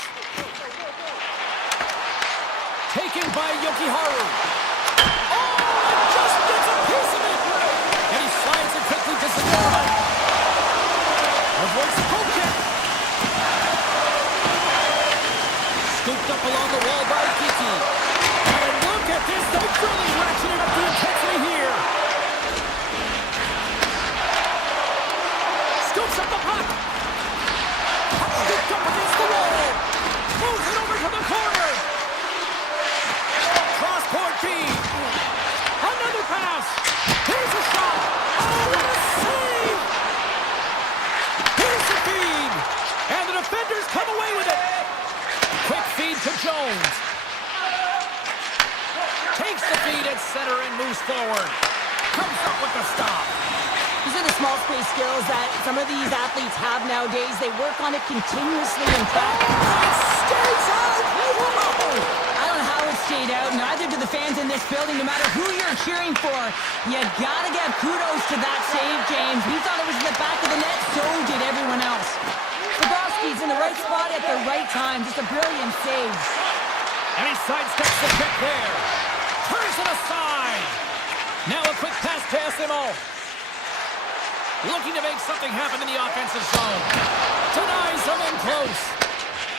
Taken by Yokiharu. Oh, and just gets a piece of it. And he slides it quickly to Segura. Avoids the poke kick. Scooped up along the wall by Kiki. And look at this. They've really ratcheted up the intensity here. Scoops up the puck. Puck scooped up against the wall. Moves it over to the corner. Cross-court feed. Another pass. Here's a shot. Oh, what a save. Here's the feed. And the defenders come away with it. Quick feed to Jones. Takes the feed at center and moves forward. Comes up with the stop. These are the small space skills that some of these athletes have nowadays. They work on it continuously in practice. It stays out! Whoa! I don't know how it stayed out, neither do the fans in this building, no matter who you're cheering for. You gotta give kudos to that save, James. He thought it was in the back of the net, so did everyone else. Bobrovsky's in the right spot at the right time. Just a brilliant save. And he sidesteps the kick there. Turns it aside. Now a quick pass to SMO. Looking to make something happen in the offensive zone. Denies him in close.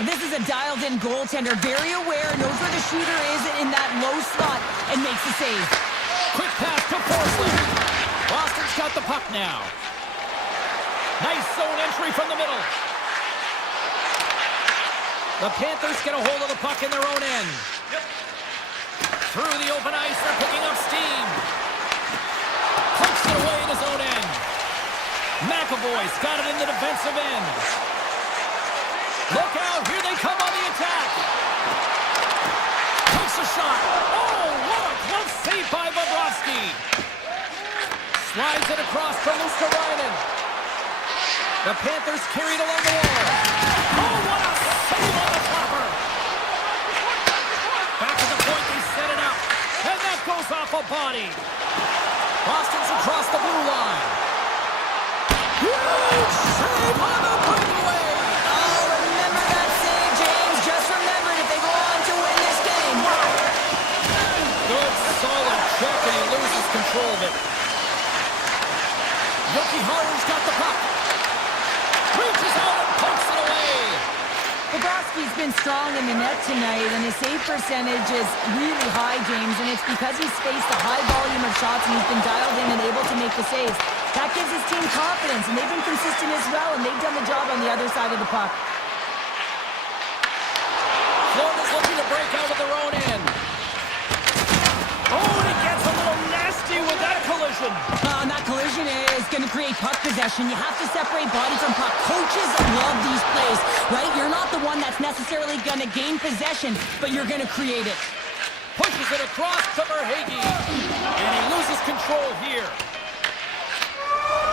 This is a dialed-in goaltender, very aware, knows where the shooter is in that low slot, and makes the save. Quick pass to Forsling. Boston's got the puck now. Nice zone entry from the middle. The Panthers get a hold of the puck in their own end. Through the open ice, they're picking up steam. Pokes it away in his own end. McAvoy's got it in the defensive end. Look out, here they come on the attack. Takes a shot. Oh, what a close save by Bobrovsky. Slides it across to Luskarainen. The Panthers carried along the wall. Oh, what a save on the flopper. Back to the point, they set it up. And that goes off a body. Boston's across the blue line. Huge save on the breakaway. Oh, remember that save, James. Just remember it if they go on to win this game. Good, solid check, and he loses control of it. Yokiharu's got the puck. Reaches out and pokes it away. Bobrovsky's been strong in the net tonight, and his save percentage is really high, James, and it's because he's faced a high volume of shots and he's been dialed in and able to make the saves. That gives his team confidence, and they've been consistent as well, and they've done the job on the other side of the puck. Florida's looking to break out of their own end. Oh, and he gets a little nasty with that collision. And that collision is going to create puck possession. You have to separate body from puck. Coaches love these plays, right? You're not the one that's necessarily going to gain possession, but you're going to create it. Pushes it across to Verhaeghe. And he loses control here.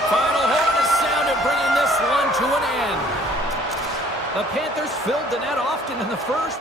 Final horn is sounded, bringing this one to an end. The Panthers filled the net often in the first.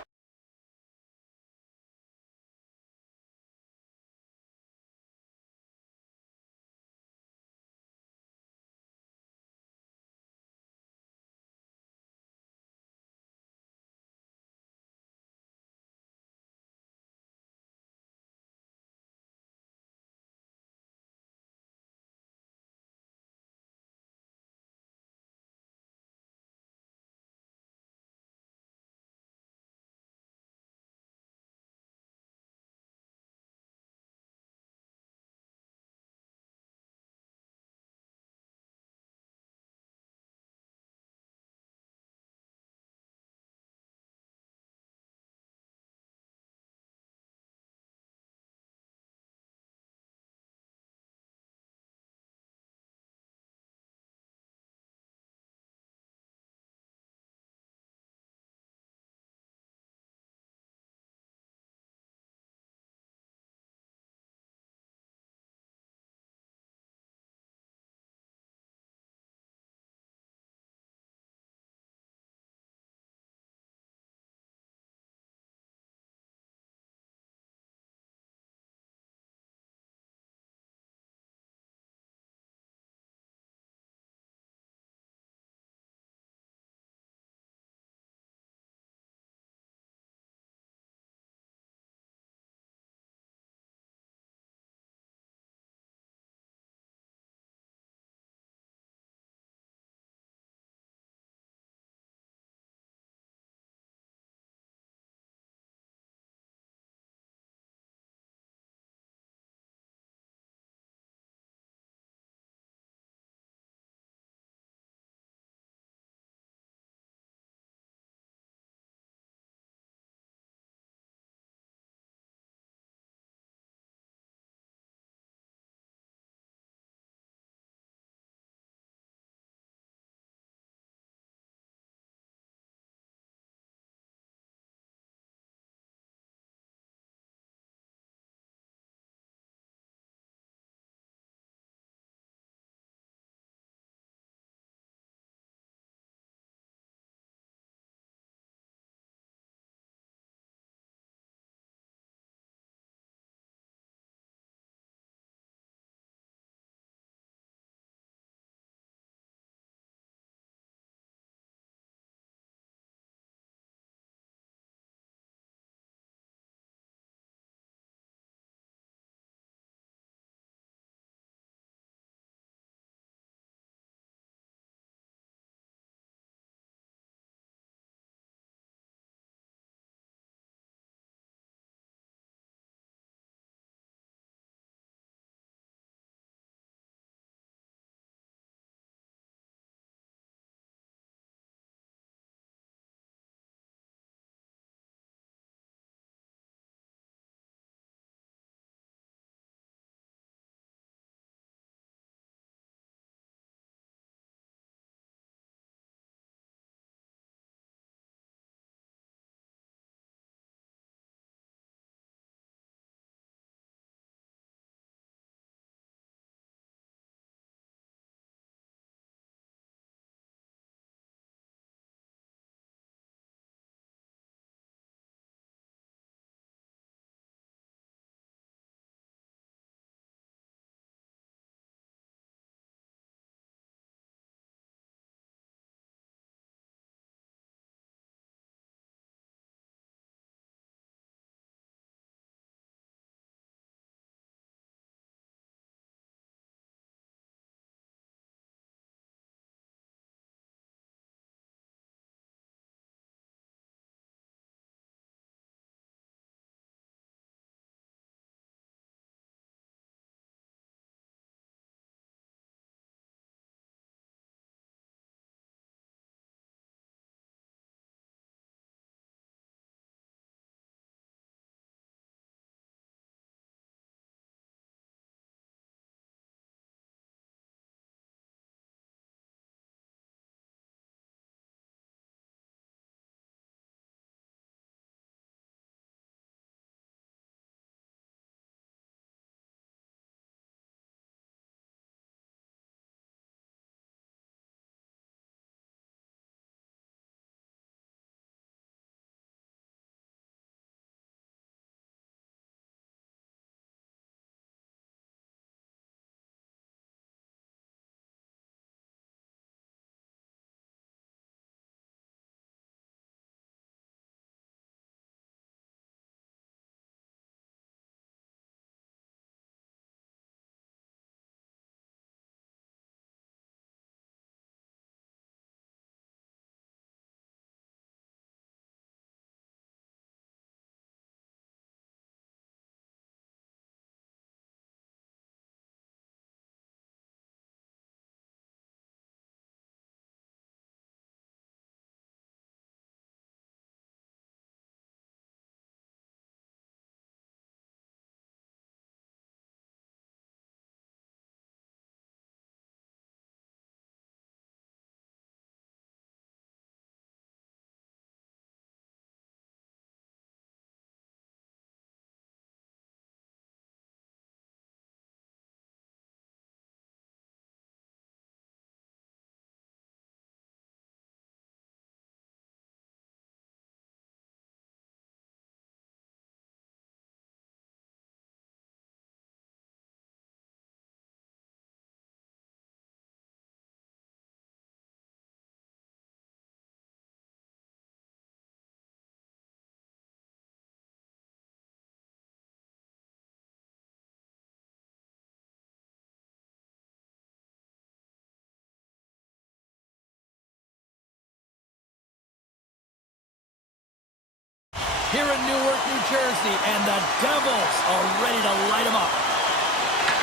here in Newark, New Jersey, and the Devils are ready to light them up.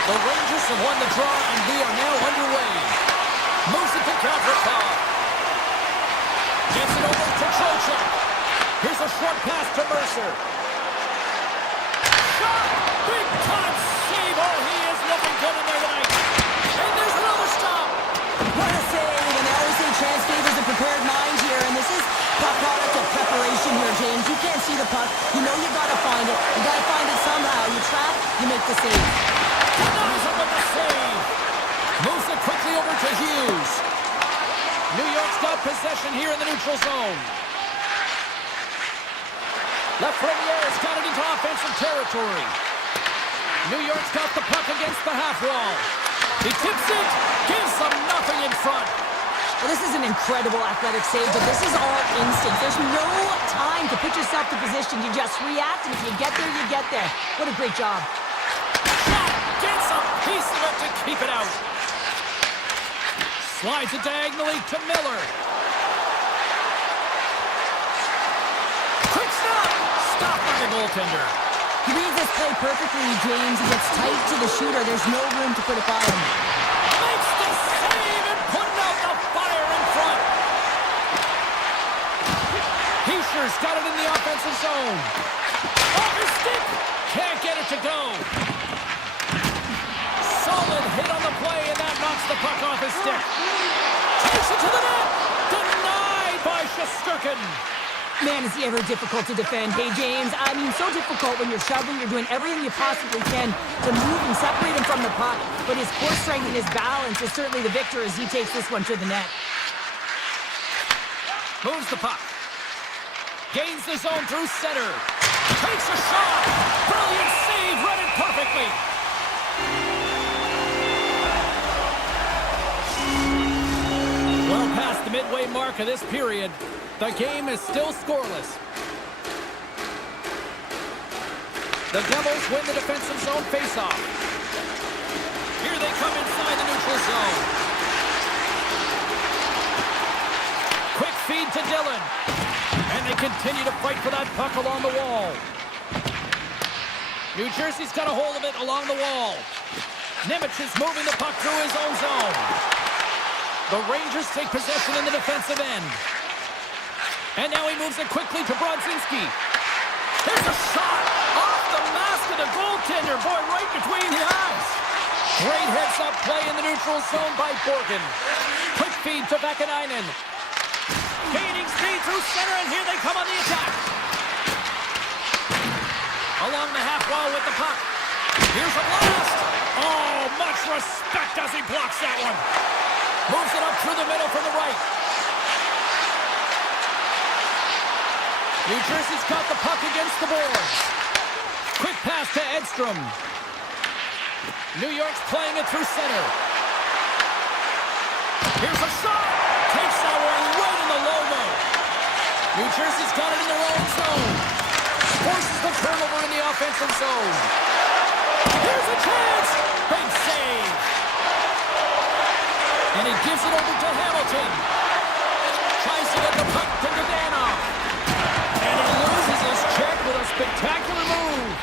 The Rangers have won the draw, and we are now underway. Moves it to Gavrikov. Gets it over to Trocheck. Here's a short pass to Mercer. Shot! Big time save! Oh, he is looking good in there tonight. And there's another stop. What a save! And they always say chance favors a prepared mind here, and this is a product of preparation here, James. You can't see the puck. You know you gotta find it. You gotta find it somehow. You trap, you make the save. Denies him with the save. Moves it quickly over to Hughes. New York's got possession here in the neutral zone. Lafreniere's got it into offensive territory. New York's got the puck against the half wall. He tips it, gives them nothing in front. Well, this is an incredible athletic save, but this is all instinct. There's no time to put yourself to position. You just react, and if you get there, you get there. What a great job. Shot! Gets a piece of it to keep it out. Slides it diagonally to Miller. Quick stop! Stop by the goaltender. He reads this play perfectly, James. He gets tight to the shooter. There's no room to put it by him. Makes the save and putting out the fire in front. Heischer's got it in the offensive zone. Off his stick. Can't get it to go. Solid hit on the play, and that knocks the puck off his stick. Takes it to the net. Denied by Shesterkin. Man, is he ever difficult to defend. Hey, James, I mean, so difficult when you're shoving. You're doing everything you possibly can to move and separate him from the puck. But his core strength and his balance is certainly the victor as he takes this one to the net. Moves the puck. Gains the zone through center. Takes a shot. Brilliant save. Read it perfectly. Well past the midway mark of this period, the game is still scoreless. The Devils win the defensive zone faceoff. Here they come inside the neutral zone. Quick feed to Dillon. And they continue to fight for that puck along the wall. New Jersey's got a hold of it along the wall. Nemec is moving the puck through his own zone. The Rangers take possession in the defensive end. And now he moves it quickly to Brodzinski. Here's a shot off the mask of the goaltender. Boy, right between the eyes. Great heads-up play in the neutral zone by Borgen. Quick feed to Vakanainen. Gaining speed through center, and here they come on the attack. Along the half wall with the puck. Here's a blast. Oh, much respect as he blocks that one. Moves it up through the middle from the right. New Jersey's got the puck against the boards. Quick pass to Edstrom. New York's playing it through center. Here's a shot. Takes that one right in the logo. New Jersey's got it in their own zone. Forces the turnover in the offensive zone. Here's a chance. Big save. And he gives it over to Hamilton. Tries to get the puck to Gdanov. And he loses his check with a spectacular move.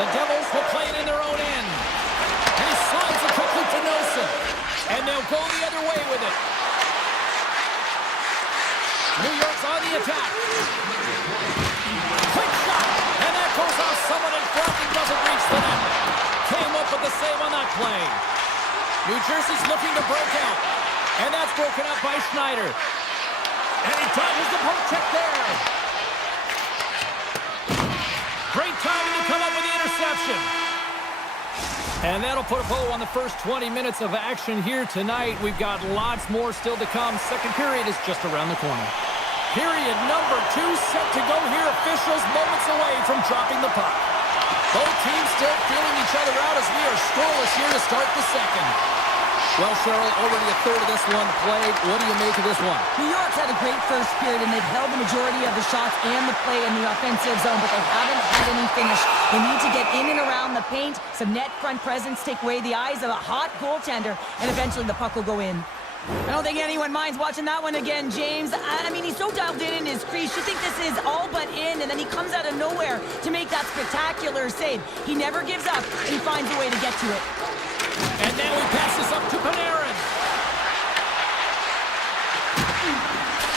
The Devils will play it in their own end. And he slides it quickly to Nelson. And they'll go the other way with it. New York's on the attack. Quick shot. And that goes off someone in front and doesn't reach the net. Came up with the save on that play. New Jersey's looking to break out. And that's broken up by Schneider. And he dodges the poke check there. Great timing to come up with the interception. And that'll put a bow on the first 20 minutes of action here tonight. We've got lots more still to come. Second period is just around the corner. Period number 2 set to go here. Officials moments away from dropping the puck. Both teams still feeling each other out as we are scoreless here to start the second. Well, Cheryl, already a third of this one played. What do you make of this one? New York's had a great first period, and they've held the majority of the shots and the play in the offensive zone, but they haven't had any finish. They need to get in and around the paint, some net front presence, take away the eyes of a hot goaltender, and eventually the puck will go in. I don't think anyone minds watching that one again, James. I mean, he's so dialed in his his crease. You think this is all but in, and then he comes out of nowhere to make that spectacular save. He never gives up, and he finds a way to get to it. And now he passes up to Panarin.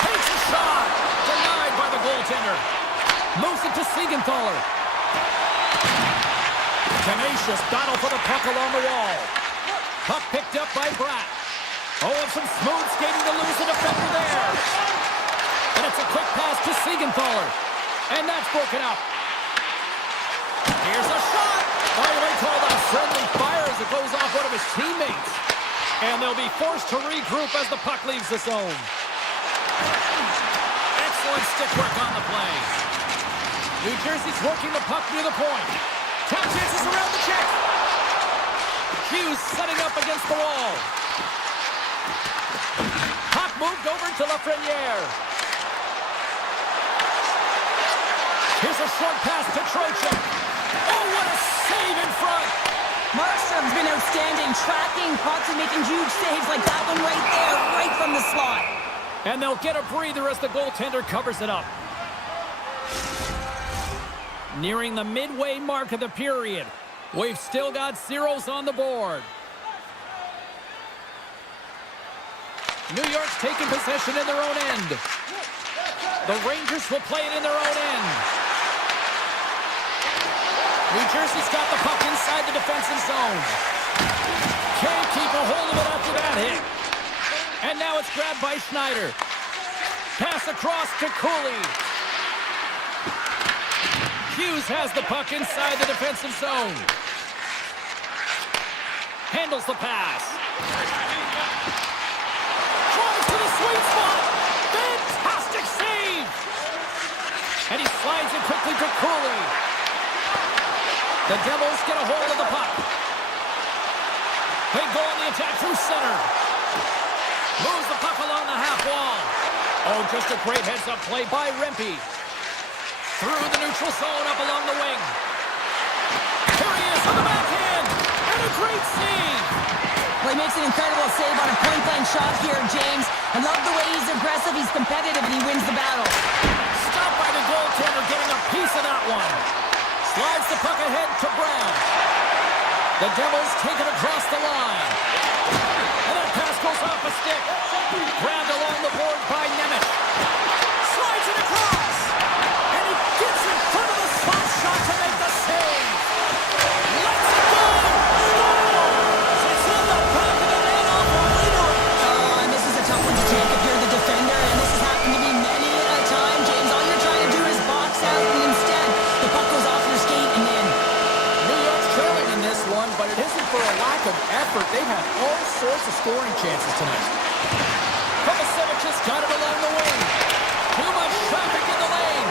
Takes a shot. Denied by the goaltender. Moves it to Siegenthaler. Tenacious battle for the puck along the wall. Puck picked up by Bratt. Oh, and some smooth skating to lose the defender there. And it's a quick pass to Siegenthaler. And that's broken up. Here's a shot. Oh, they call that a friendly fire as it goes off one of his teammates. And they'll be forced to regroup as the puck leaves the zone. Excellent stick work on the play. New Jersey's working the puck near the point. Tap chances around the check. Hughes setting up against the wall. Puck moved over to Lafreniere. Here's a short pass to Trocheck. Oh, what a save in front. Markstrom's been outstanding, tracking pucks and making huge saves like that one right there, right from the slot. And they'll get a breather as the goaltender covers it up. Nearing the midway mark of the period. We've still got zeros on the board. New York's taking possession in their own end. The Rangers will play it in their own end. New Jersey's got the puck inside the defensive zone. Can't keep a hold of it after that hit. And now it's grabbed by Schneider. Pass across to Cooley. Hughes has the puck inside the defensive zone. Handles the pass. Tries to the sweet spot. Fantastic save. And he slides it quickly to Cooley. The Devils get a hold of the puck. They go on the attack through center. Moves the puck along the half wall. Oh, just a great heads-up play by Rempe. Through the neutral zone, up along the wing. Here he is on the backhand. And a great save. Well, he makes an incredible save on a point-blank shot here, James. I love the way he's aggressive, he's competitive, and he wins the battle. Stopped by the goaltender, getting a piece of that one. Slides the puck ahead to Brown. The Devils take it across the line. And that pass goes off a stick. Grabbed along the board by Nemeth. Slides it across. And he gets in front of the slot shot to make the save. Let's go! Scores! It's in the back of the net off a leader. And this is a tough one to take if you're the defender, and this has happened to me many a time, James. All you're trying to do is box out, and instead, the puck goes off your skate and in. New York's trailing in this one, but it isn't for a lack of effort. They've had all sorts of scoring chances tonight. Kovacevic has got it along the wing. Too much traffic in the lane.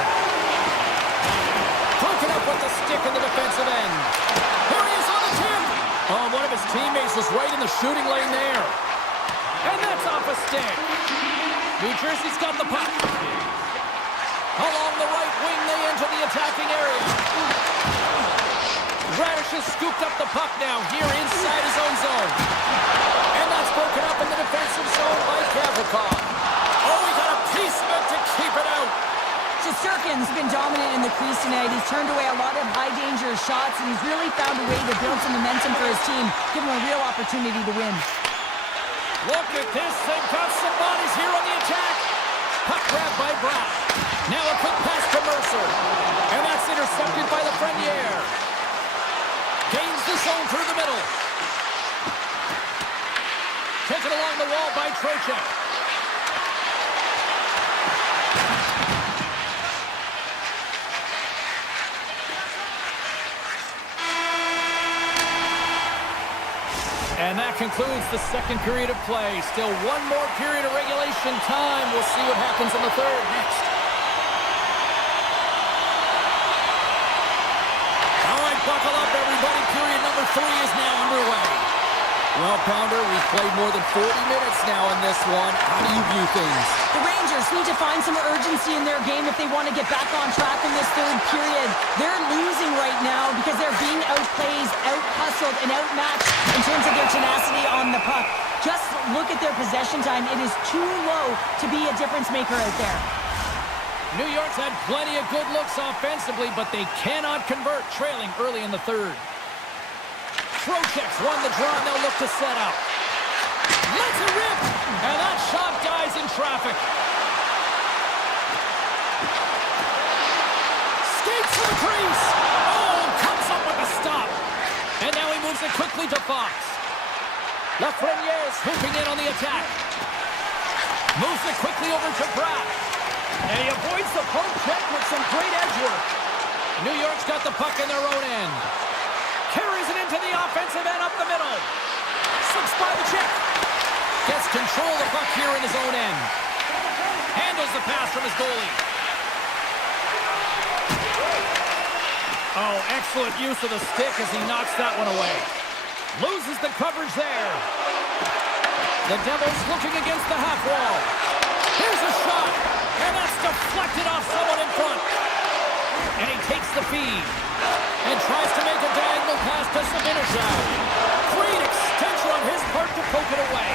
Broken up with the stick in the defensive end. Here he is on the tip. Oh, one of his teammates was right in the shooting lane there. And that's off a stick. New Jersey's got the puck. Along the right wing, they enter the attacking area. Radish has scooped up the puck now here inside his own zone. And that's broken up in the defensive zone by Gavrikov. Oh, he got a piece of it to keep it out. Shesterkin's been dominant in the crease tonight. He's turned away a lot of high-danger shots, and he's really found a way to build some momentum for his team, give him a real opportunity to win. Look at this. They've got some bodies here on the attack. Puck grabbed by Brown. Now a quick pass to Mercer. And that's intercepted by Lafreniere. Gains the zone through the middle. Taken along the wall by Trocheck. And that concludes the second period of play. Still one more period of regulation time. We'll see what happens in the third next. All right, buckle up, everybody. Period number 3 is now underway. Well, Pounder, we've played more than 40 minutes now in this one. How do you view things? The Rangers need to find some urgency in their game if they want to get back on track in this third period. They're losing right now because they're being outplayed, out-hustled, and outmatched in terms of their tenacity on the puck. Just look at their possession time. It is too low to be a difference maker out there. New York's had plenty of good looks offensively, but they cannot convert, trailing early in the third. Throw checks, won the draw, and they'll look to set up. Let's it rip! And that shot dies in traffic. Skates to the crease! Oh, comes up with a stop. And now he moves it quickly to Fox. Lafreniere's hooping in on the attack. Moves it quickly over to Pratt. And he avoids the poke check with some great edge work. New York's got the puck in their own end. Carries it into the offensive end up the middle. Slips by the check. Gets control of the puck here in his own end. Handles the pass from his goalie. Oh, excellent use of the stick as he knocks that one away. Loses the coverage there. The Devils looking against the half wall. Here's a shot. And that's deflected off someone in front. And he takes the feed. And tries to make a diagonal pass to Sabinishau. Great extension on his part to poke it away.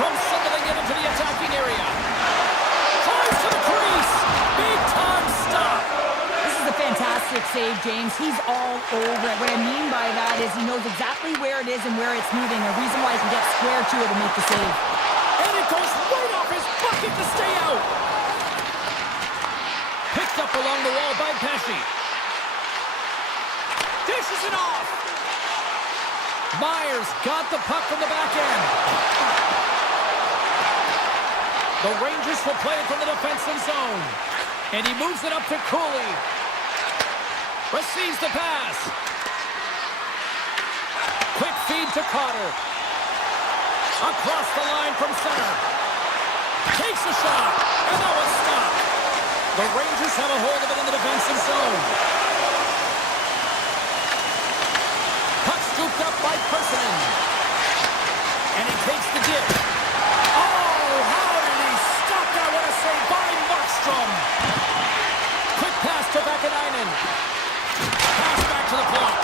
From singling it into the attacking area. Tries to the crease. Big time stop. This is a fantastic save, James. He's all over it. What I mean by that is he knows exactly where it is and where it's moving. A reason why he can get square to it and make the save. And it goes right off his bucket to stay out. Picked up along the wall by Pesci. Dishes it off. Myers got the puck from the back end. The Rangers will play it from the defensive zone. And he moves it up to Cooley. Receives the pass. Quick feed to Carter. Across the line from center. Takes a shot. And that was stopped. The Rangers have a hold of it in the defensive zone. Puck scooped up by Persson. And he takes the dip. Oh, how did he stop that? What a save by Markstrom. Quick pass to Vakanainen. Pass back to the point.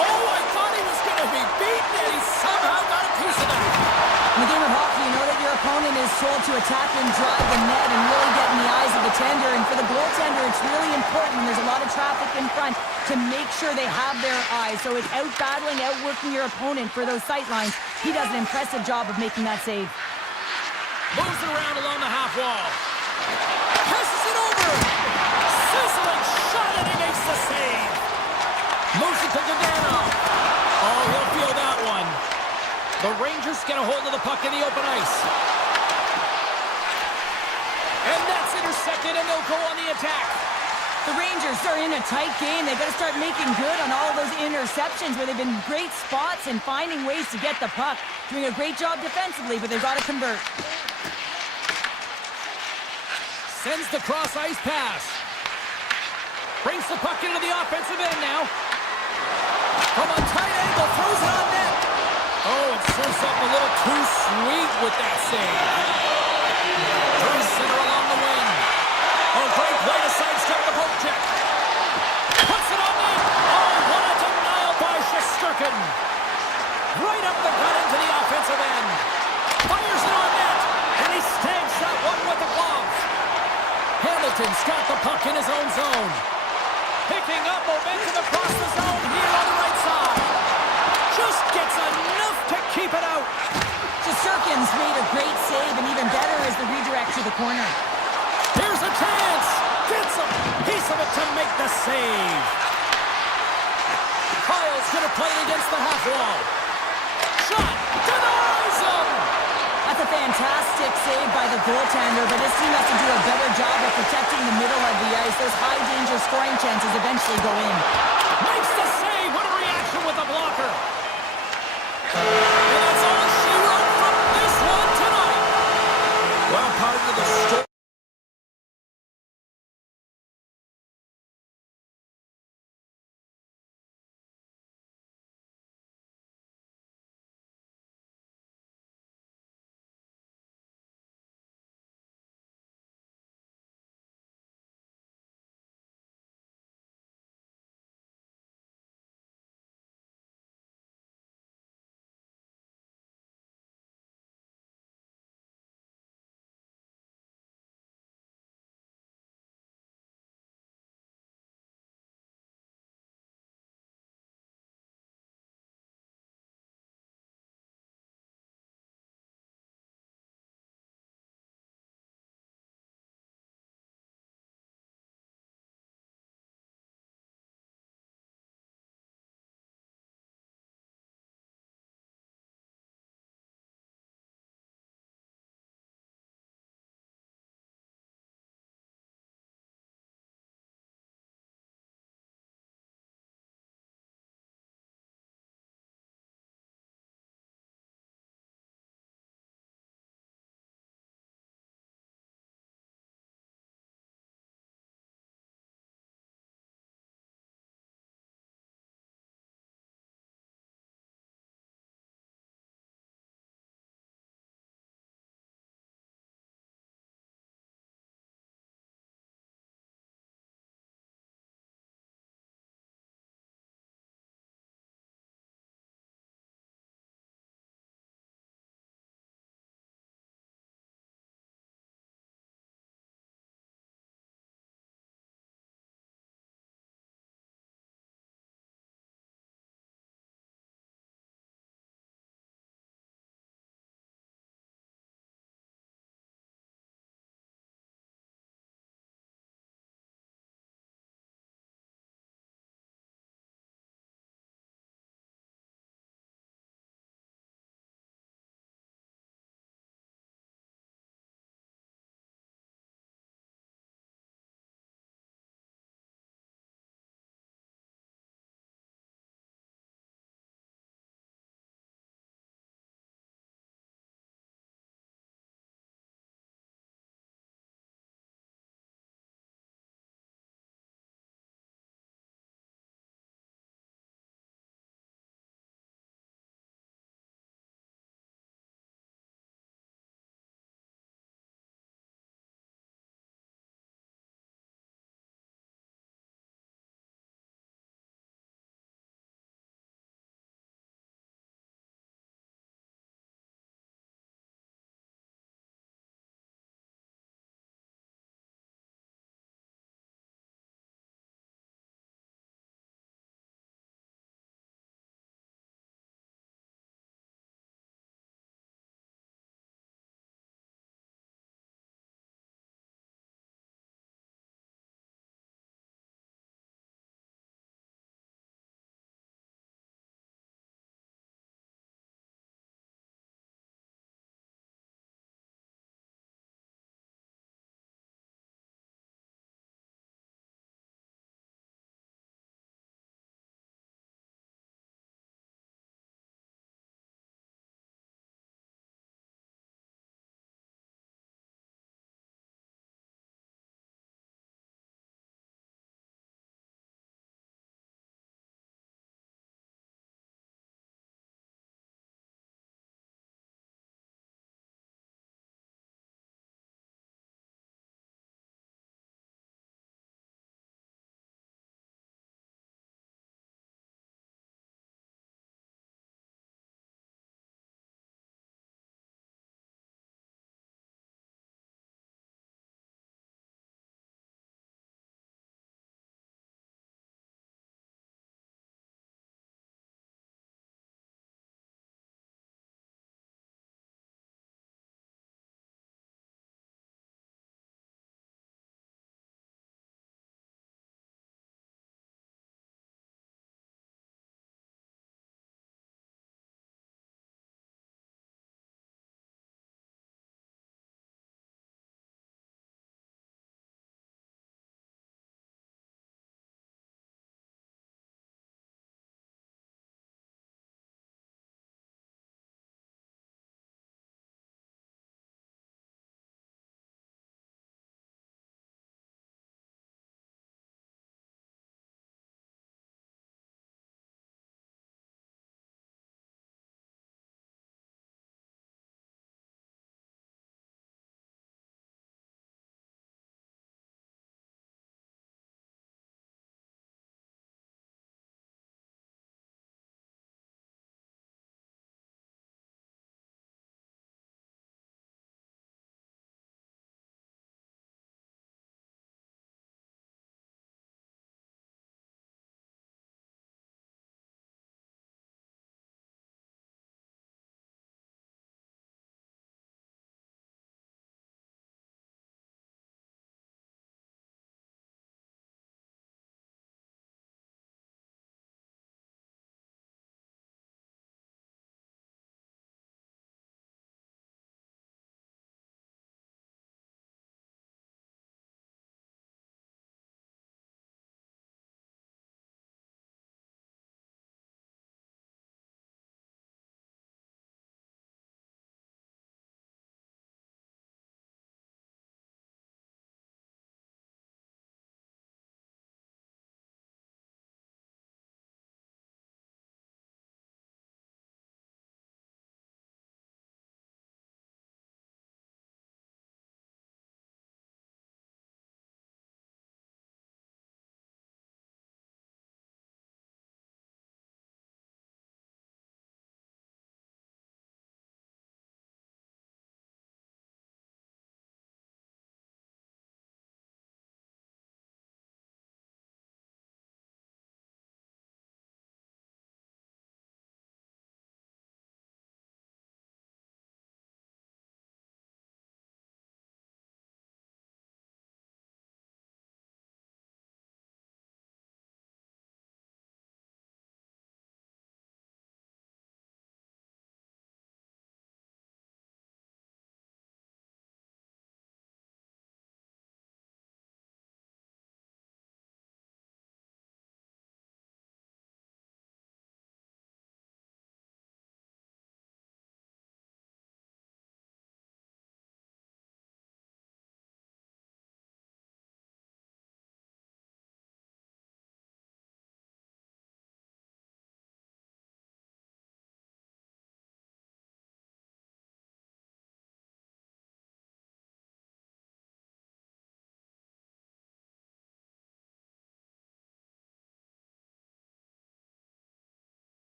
Oh, I thought he was going to be beaten, and he somehow got a piece of that. In the game of hockey, you know that your opponent is told to attack and drive the net and really get in the eyes of the tender. And for the goaltender, it's really important when there's a lot of traffic in front to make sure they have their eyes. So it's out-battling, outworking your opponent for those sight lines. He does an impressive job of making that save. Moves it around along the half wall. Passes it over. Sizzling shot, and he makes the save. Moves it to Godano. Oh, he'll feel that one. The Rangers get a hold of the puck in the open ice. And that's intercepted, and they'll go on the attack. The Rangers are in a tight game. They've got to start making good on all of those interceptions where they've been great spots and finding ways to get the puck. Doing a great job defensively, but they've got to convert. Sends the cross-ice pass. Brings the puck into the offensive end now. From a tight angle, throws it on net. Oh, it serves up a little too sweet with that save. Through center along the wing. Oh, great play to sidestep the poke check. Puts it on net. Oh, what a denial by Shesterkin. Right up the gut into the offensive end. Fires it on net. And he stamps that one with the glove. Hamilton's got the puck in his own zone. Picking up momentum across the zone here on the right side. Just gets enough to keep it out. Shesterkin's made a great save, and even better is the redirect to the corner. Here's a chance. Gets a piece of it to make the save. Kyle's going to play it against the half wall. Shot. Denies him. That's a fantastic save by the goaltender, but this team has to do a better job of protecting the middle of the ice. Those high-danger scoring chances eventually go in. Makes the save. What a reaction with the blocker. And that's all she wrote from this one tonight. Well, part of the story.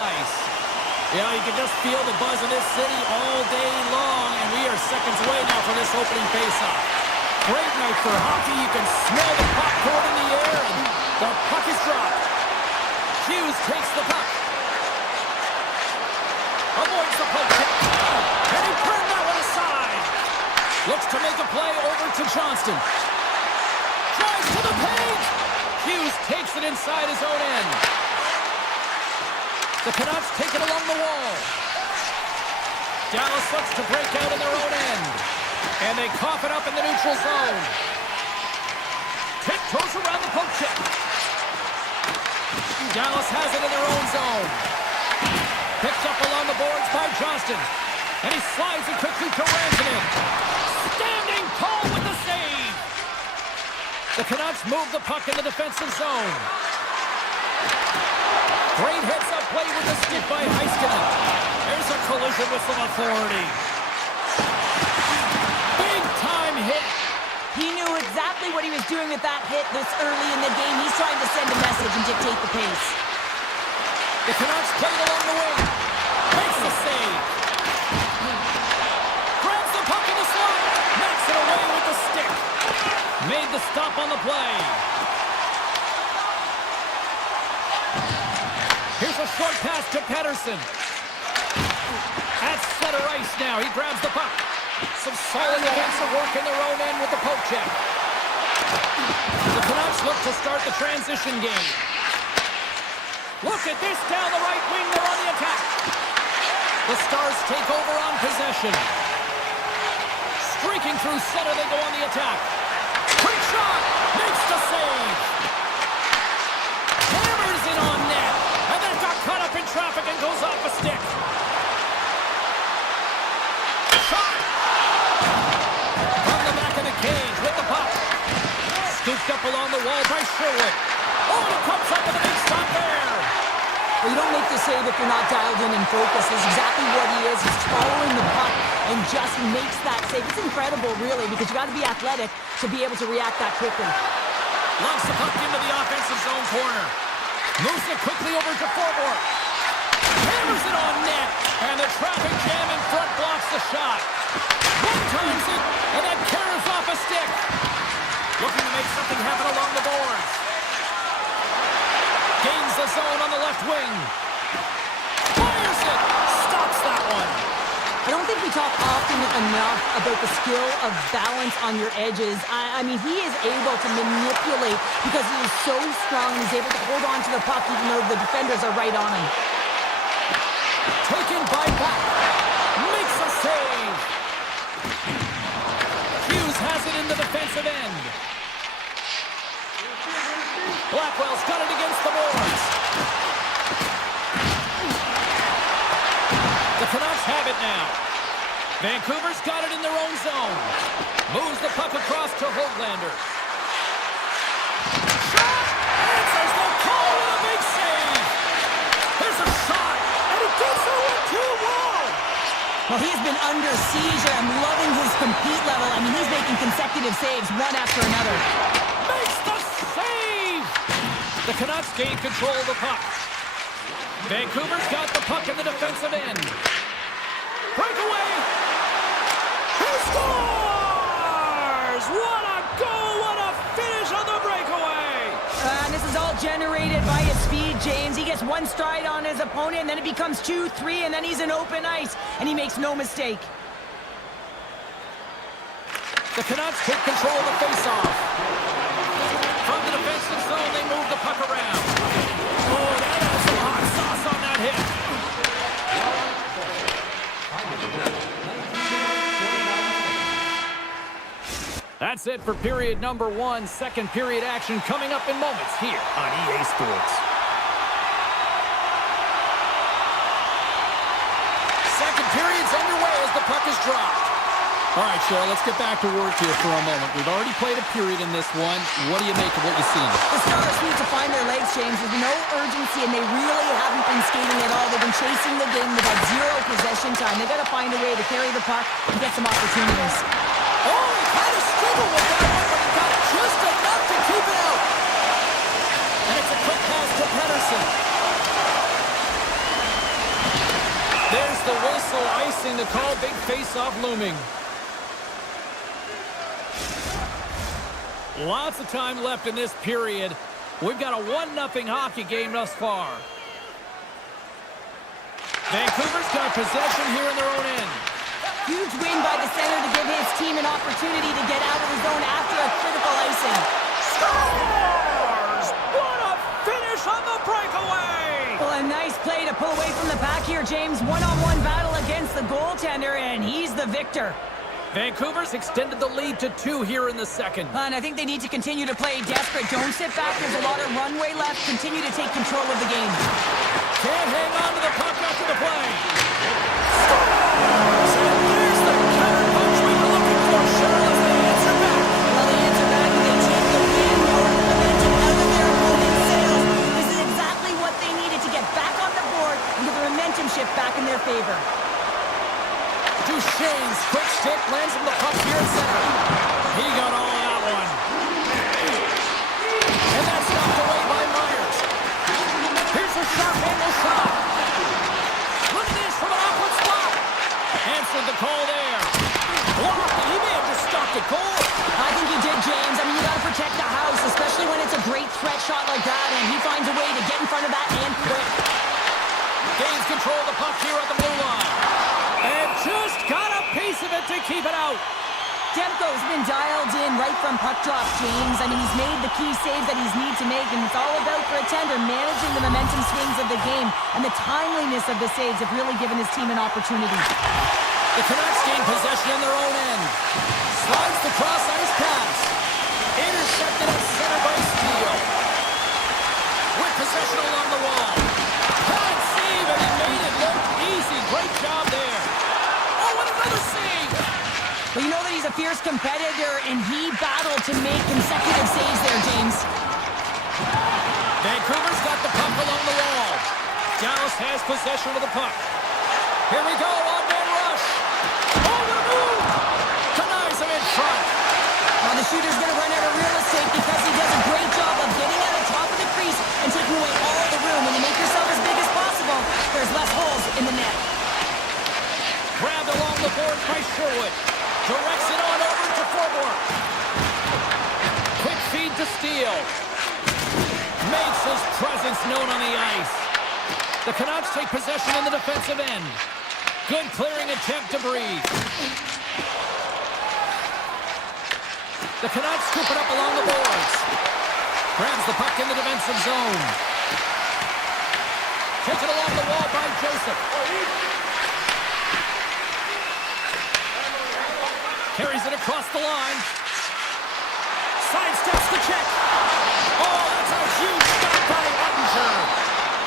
Ice. You know, you can just feel the buzz in this city all day long, and we are seconds away now from this opening face-off. Great night for hockey. You can smell the popcorn in the air, and the puck is dropped. Hughes takes the puck. Avoids the poke check. And he turned that one aside. Looks to make a play over to Johnston. Tries to the paint. Hughes takes it inside his own end. The Canucks take it along the wall. Dallas looks to break out in their own end. And they cough it up in the neutral zone. Tiptoes around the poke check. Dallas has it in their own zone. Picked up along the boards by Johnston. And he slides it quickly to Rantanen. Standing tall with the save. The Canucks move the puck in the defensive zone. Great heads-up play with the stick by Heiskanen. There's a collision with some authority. Big-time hit. He knew exactly what he was doing with that hit this early in the game. He's trying to send a message and dictate the pace. The Canucks play it along the wing. Makes the save. Grabs the puck in the slot. Knocks it away with the stick. Made the stop on the play. Here's a short pass to Pettersson. At center ice now. He grabs the puck. Some solid defensive work in their own end with the poke check. The Canucks look to start the transition game. Look at this down the right wing. They're on the attack. The Stars take over on possession. Streaking through center, they go on the attack. Quick shot. Makes the save. Hammers it on net. And that got caught up in traffic and goes off a stick. Shot. From the back of the cage with the puck. Scooped up along the wall by Sherwood. Oh, and it comes up with a big stop there. Well, you don't make the save if you're not dialed in and focused. This is exactly what he is. He's following the puck and just makes that save. It's incredible, really, because you got to be athletic to be able to react that quickly. Lobs the puck into the offensive zone corner. Moves it quickly over to Forbort. Hammers it on net. And the traffic jam in front blocks the shot. One times it, and that carries off a stick. Looking to make something happen along the boards. Gains the zone on the left wing. Fires it. Stops that one. I don't think we talk often enough about the skill of balance on your edges. I mean, he is able to manipulate because he is so strong. He's able to hold on to the puck even though the defenders are right on him. Taken by back. Makes a save. Hughes has it in the defensive end. Blackwell's got it against the boards. The Canucks have it now. Vancouver's got it in their own zone. Moves the puck across to Höglander. Shot! Answers the call with a big save. There's a shot, and he gets it with 2-1. Well, he's been under siege. I'm loving his compete level. I mean, he's making consecutive saves, one after another. Makes the save! The Canucks gain control of the puck. Vancouver's got the puck in the defensive end. Breakaway! He scores! What a goal! What a finish on the breakaway! And this is all generated by his speed, James. He gets one stride on his opponent, and then it becomes 2, 3, and then he's in open ice, and he makes no mistake. The Canucks take control of the faceoff. From the defensive zone, they move the puck around. Oh, that has some hot sauce on that hit. That's it for period number 1. Second period action coming up in moments here on EA Sports. Second period's underway as the puck is dropped. All right, Cheryl, let's get back to work here for a moment. We've already played a period in this one. What do you make of what you've seen? The Stars need to find their legs, James. There's no urgency, and they really haven't been skating at all. They've been chasing the game. They've had zero possession time. They've got to find a way to carry the puck and get some opportunities. Oh, he kind of struggled with that one, but he got just enough to keep it out. And it's a quick pass to Pettersson. There's the whistle, icing the call, big face-off looming. Lots of time left in this period. We've got a 1-0 hockey game thus far. Vancouver's got possession here in their own end. Huge win by the center to give his team an opportunity to get out of the zone after a critical icing. Scores! What a finish on the breakaway! Well, a nice play to pull away from the pack here, James. One-on-one battle against the goaltender, and he's the victor. Vancouver's extended the lead to 2 here in the second. And I think they need to continue to play desperate. Don't sit back. There's a lot of runway left. Continue to take control of the game. Can't hang on to the puck after the play. Scores! And there's the counter punch we were looking for, Cheryl, as they answer back. Well, they answer back and they take the win or the momentum out of their opponent's sails. This is exactly what they needed to get back on the board and get the momentum shift back in their favor. Duchesne's quick stick lands him the puck here at center. He got all of that one. And that's knocked away by Myers. Here's a sharp angle shot. Look at this from an awkward spot. Answered the call there. Blocked, and he may have just stopped a goal. I think he did, James. I mean, you got to protect the house, especially when it's a great threat shot like that, and he finds a way to get in front of that and quick. Gains control of the puck here at the blue line. And just got a piece of it to keep it out. Demko's been dialed in right from puck drop, James. I mean, he's made the key saves that he's need to make, and it's all about, for a tender, managing the momentum swings of the game, and the timeliness of the saves have really given his team an opportunity. The Canucks gain possession in their own end. Slides the cross-ice pass. Intercepted at center by Steele. With possession along the wall. Can't save, and he made it look easy. Great job there. Oh, what another save! But you know that he's a fierce competitor, and he battled to make consecutive saves there, James. Vancouver's got the puck along the wall. Dallas has possession of the puck. Here we go, on-man rush. Oh, what a move! Denies him in front. Well, the shooter's going to run out of real estate because he does a great job of getting out of top of the crease and taking away all the room. When you make yourself as big as possible, there's less holes in the net. Grabbed along the boards by Sherwood. Directs it on over to Forbort. Quick feed to Steele. Makes his presence known on the ice. The Canucks take possession in the defensive end. Good clearing attempt to breathe. The Canucks scoop it up along the boards. Grabs the puck in the defensive zone. Taken along the wall by Joseph. Carries it across the line. Sidesteps the check. Oh, that's a huge stop by Ottinger.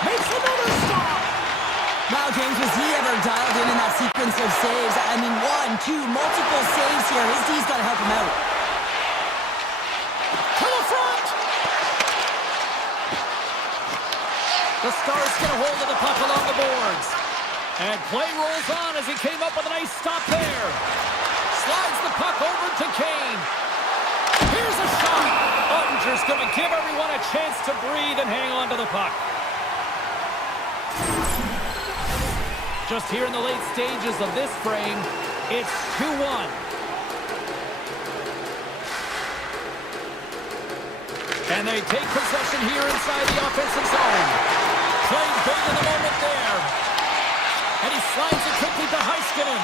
Makes another stop. Wow, James, was he ever dialed in that sequence of saves? I mean, 1, 2, multiple saves here. His D's got to help him out. To the front. The Stars get a hold of the puck along the boards. And play rolls on as he came up with a nice stop there. Slides the puck over to Kane. Here's a shot. Ottinger's going to give everyone a chance to breathe and hang on to the puck. Just here in the late stages of this frame, it's 2-1. And they take possession here inside the offensive zone. Played big in the moment there. And he slides it quickly to Heiskanen.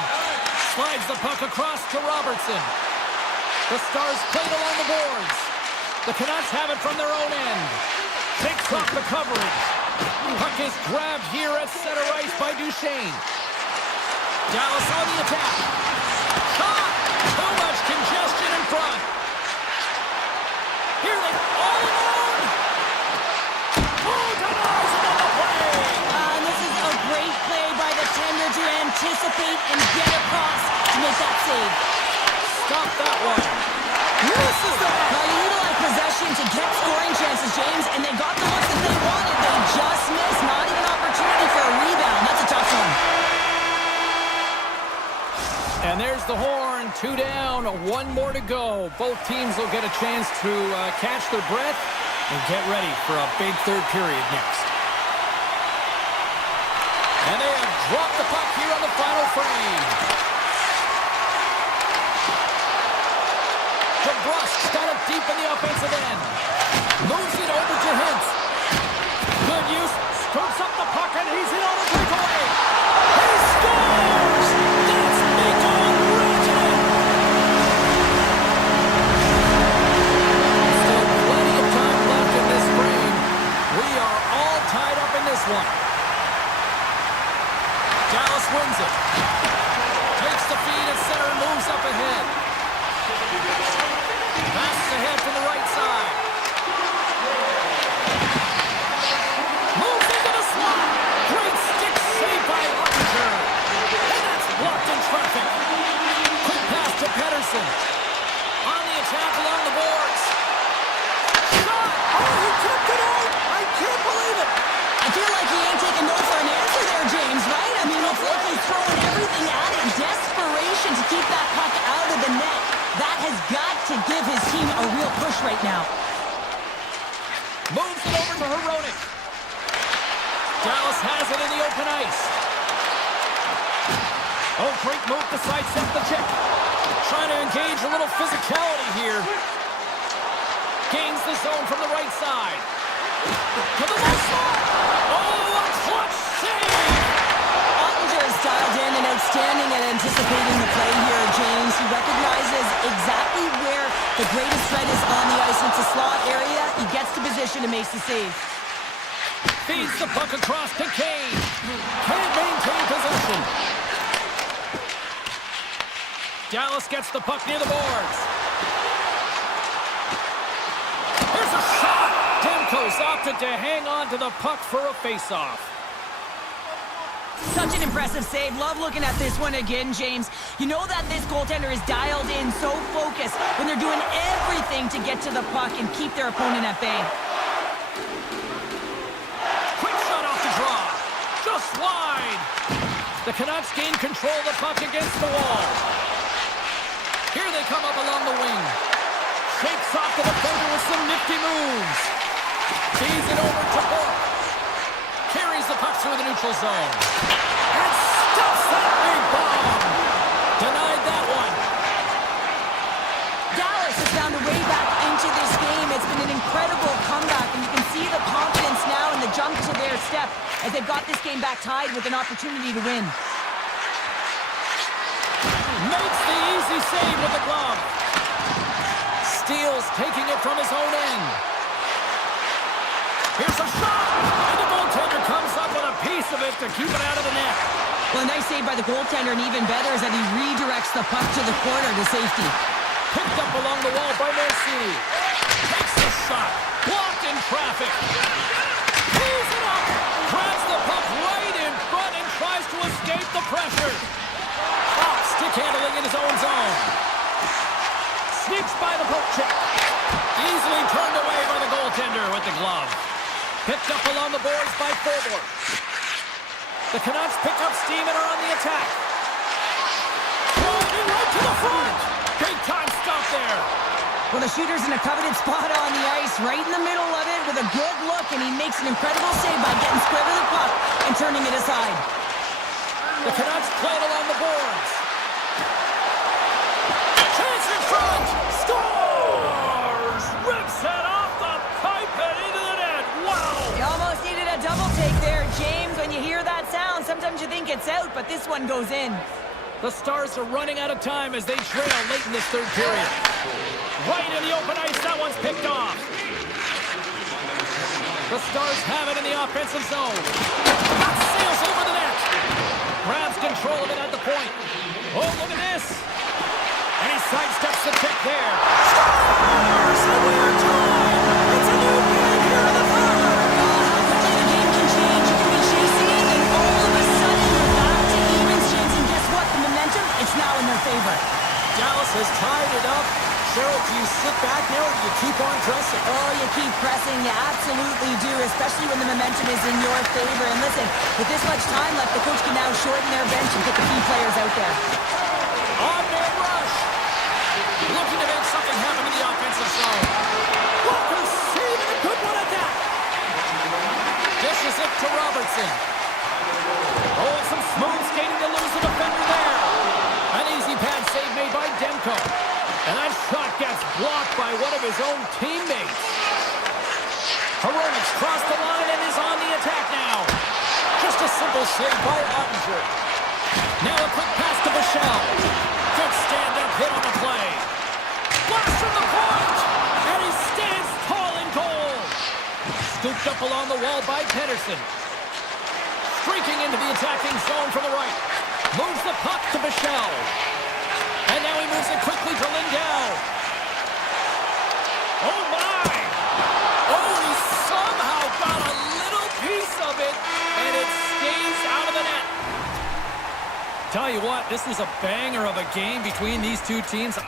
Slides the puck across to Robertson. The Stars played along the boards. The Canucks have it from their own end. Takes off the coverage. Puck is grabbed here at center ice by Duchesne. Dallas on the attack. Shot! Too much congestion in front. Here they all alone. Oh, denies another play. And this is a great play by the tender to anticipate and get across to make that save. Stop that one. Misses that. Now you utilize possession to get scoring chances, James, and they got the ones that they wanted. They just missed. Not even an opportunity for a rebound. That's a tough one. And there's the horn. 2 down, 1 more to go. Both teams will get a chance to catch their breath and get ready for a big third period next. And they have drop the puck here on the final frame. DeBrusk's got it deep in the offensive end. Moves it over to Hintz. Good use. Scoops up the puck and he's in on a breakaway. He scores! That's Mikko Rantanen! Still plenty of time left in this frame. We are all tied up in this one. Dallas wins it. Takes the feed at center and moves up ahead. Passes ahead from the right side. Moves into the slot. Great stick save by Ottinger. And that's blocked in traffic. Quick pass to Pettersson. On the attack along the boards. Shot! Oh, he tipped it out! I can't believe it! I feel like he ain't taking no for an answer there, James, right? I mean, looks like he's throwing everything at it. Desperation to keep that puck out of the net. That has got to give his team a real push right now. Moves it over to Hronek. Dallas has it in the open ice. Oh, great move to sidestep the check. Trying to engage a little physicality here. Gains the zone from the right side. To the left side. Oh, a clutch save! Ottinger is dialed in and outstanding at anticipating the play here, James. He recognizes exactly where the greatest threat is on the ice. It's a slot area. He gets to position and makes the save. Feeds the puck across to Kane. Can't maintain possession. Dallas gets the puck near the boards. Here's a shot. Demko's opted to hang on to the puck for a face-off. Such an impressive save. Love looking at this one again, James. You know that this goaltender is dialed in, so focused when they're doing everything to get to the puck and keep their opponent at bay. Quick shot off the draw. Just wide. The Canucks gain control of the puck against the wall. Here they come up along the wing. Shakes off the defender with some nifty moves. Feeds it over to Bork. Carries the puck through the neutral zone. And stuffs that big bomb. Denied that one. Dallas has found a way back into this game. It's been an incredible comeback, and you can see the confidence now and the jump to their step as they've got this game back tied with an opportunity to win. Makes the easy save with the glove. Steals, taking it from his own end. Here's a shot! And the goaltender comes up with a piece of it to keep it out of the net. Well, a nice save by the goaltender, and even better is that he redirects the puck to the corner to safety. Picked up along the wall by Mancini. Takes the shot. Blocked in traffic. Pulls it up. Grabs the puck right in front and tries to escape the pressure. Off stick handling in his own zone. Sneaks by the poke check. Easily turned away by the goaltender with the glove. Picked up along the boards by Forward. The Canucks pick up steam and are on the attack. Driving right to the front. Big time stop there. Well, the shooter's in a coveted spot on the ice, right in the middle of it with a good look, and he makes an incredible save by getting square to the puck and turning it aside. The Canucks play it along the boards. Chance in front. Scores! Rips it off the pipe and into the net. Wow! You almost needed a double take there, James. When you hear that sound, sometimes you think it's out, but this one goes in. The Stars are running out of time as they trail late in this third period. Right in the open ice, that one's picked off. The Stars have it in the offensive zone. That sails over the net. Grabs control of it at the point. Oh, look at this. And he sidesteps the pick there. Scores! And we are tied! It's a new game here in the third. How quickly the game can change. You can be chasing it, and all of a sudden you're back to evens, James. And guess what? The momentum, it's now in their favor. Dallas has tied it up. Cheryl, do you sit back now or do you keep on pressing? Oh, you keep pressing. You absolutely do, especially when the momentum is in your favor. And listen, with this much time left, the coach can now shorten their bench and get the key players out there. On-man rush. Looking to make something happen in the offensive zone. Walker saving a good one at that. Dishes it to Robertson. Oh, some smooth of his own teammates. Heroics crossed the line and is on the attack now. Just a simple save by Ottinger. Now a quick pass to Michelle. Good stand-up hit on the play. Blast from the point! And he stands tall in goal. Scooped up along the wall by Pedersen. Streaking into the attacking zone from the right. Moves the puck to Michelle. And now he moves it quickly to Lindell. Oh my! Oh, he somehow got a little piece of it, and it stays out of the net. Tell you what, this was a banger of a game between these two teams.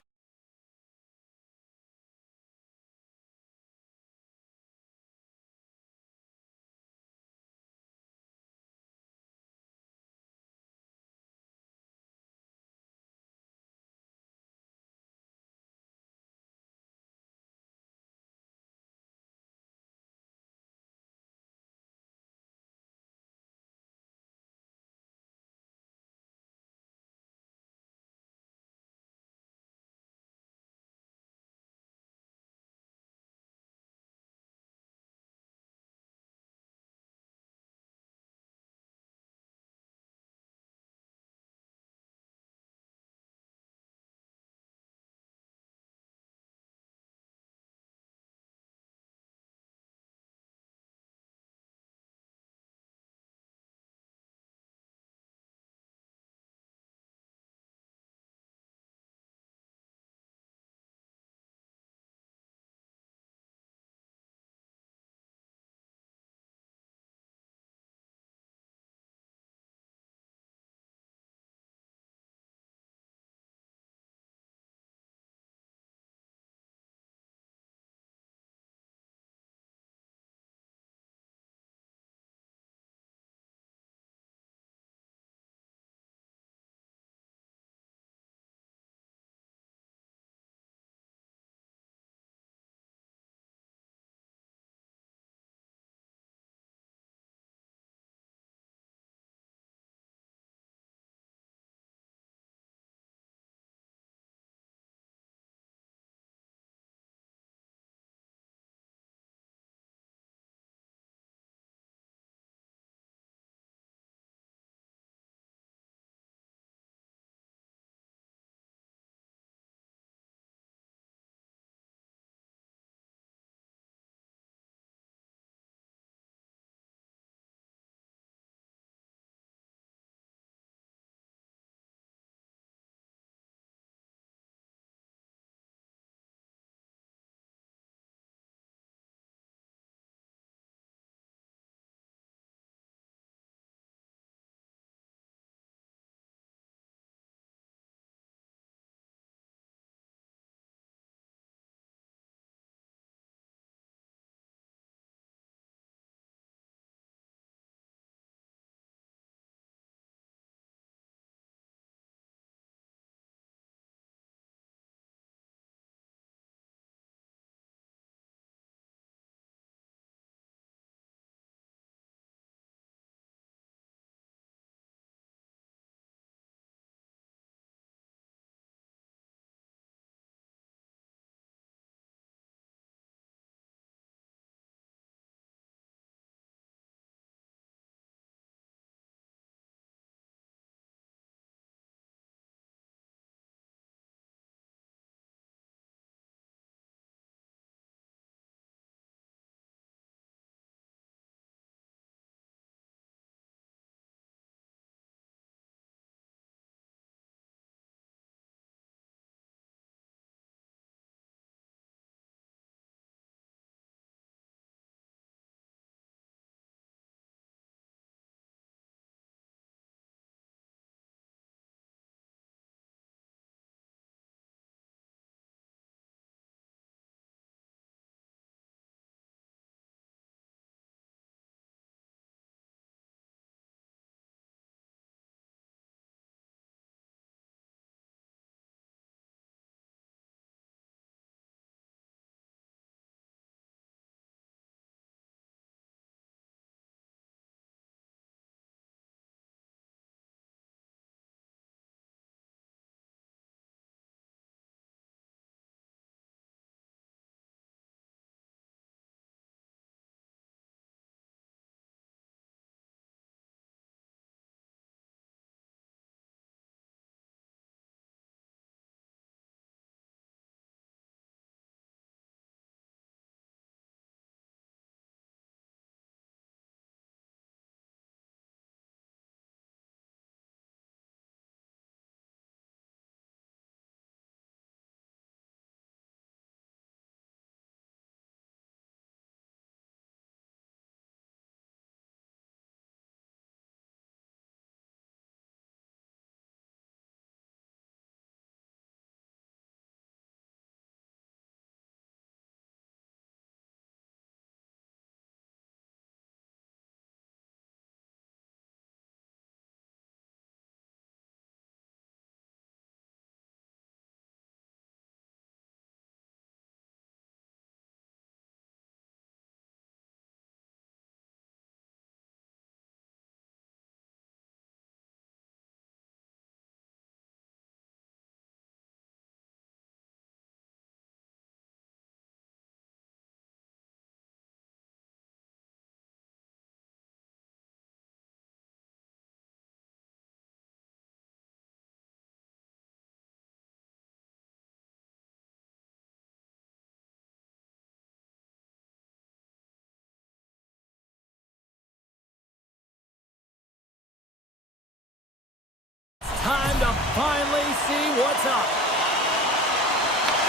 finally see what's up.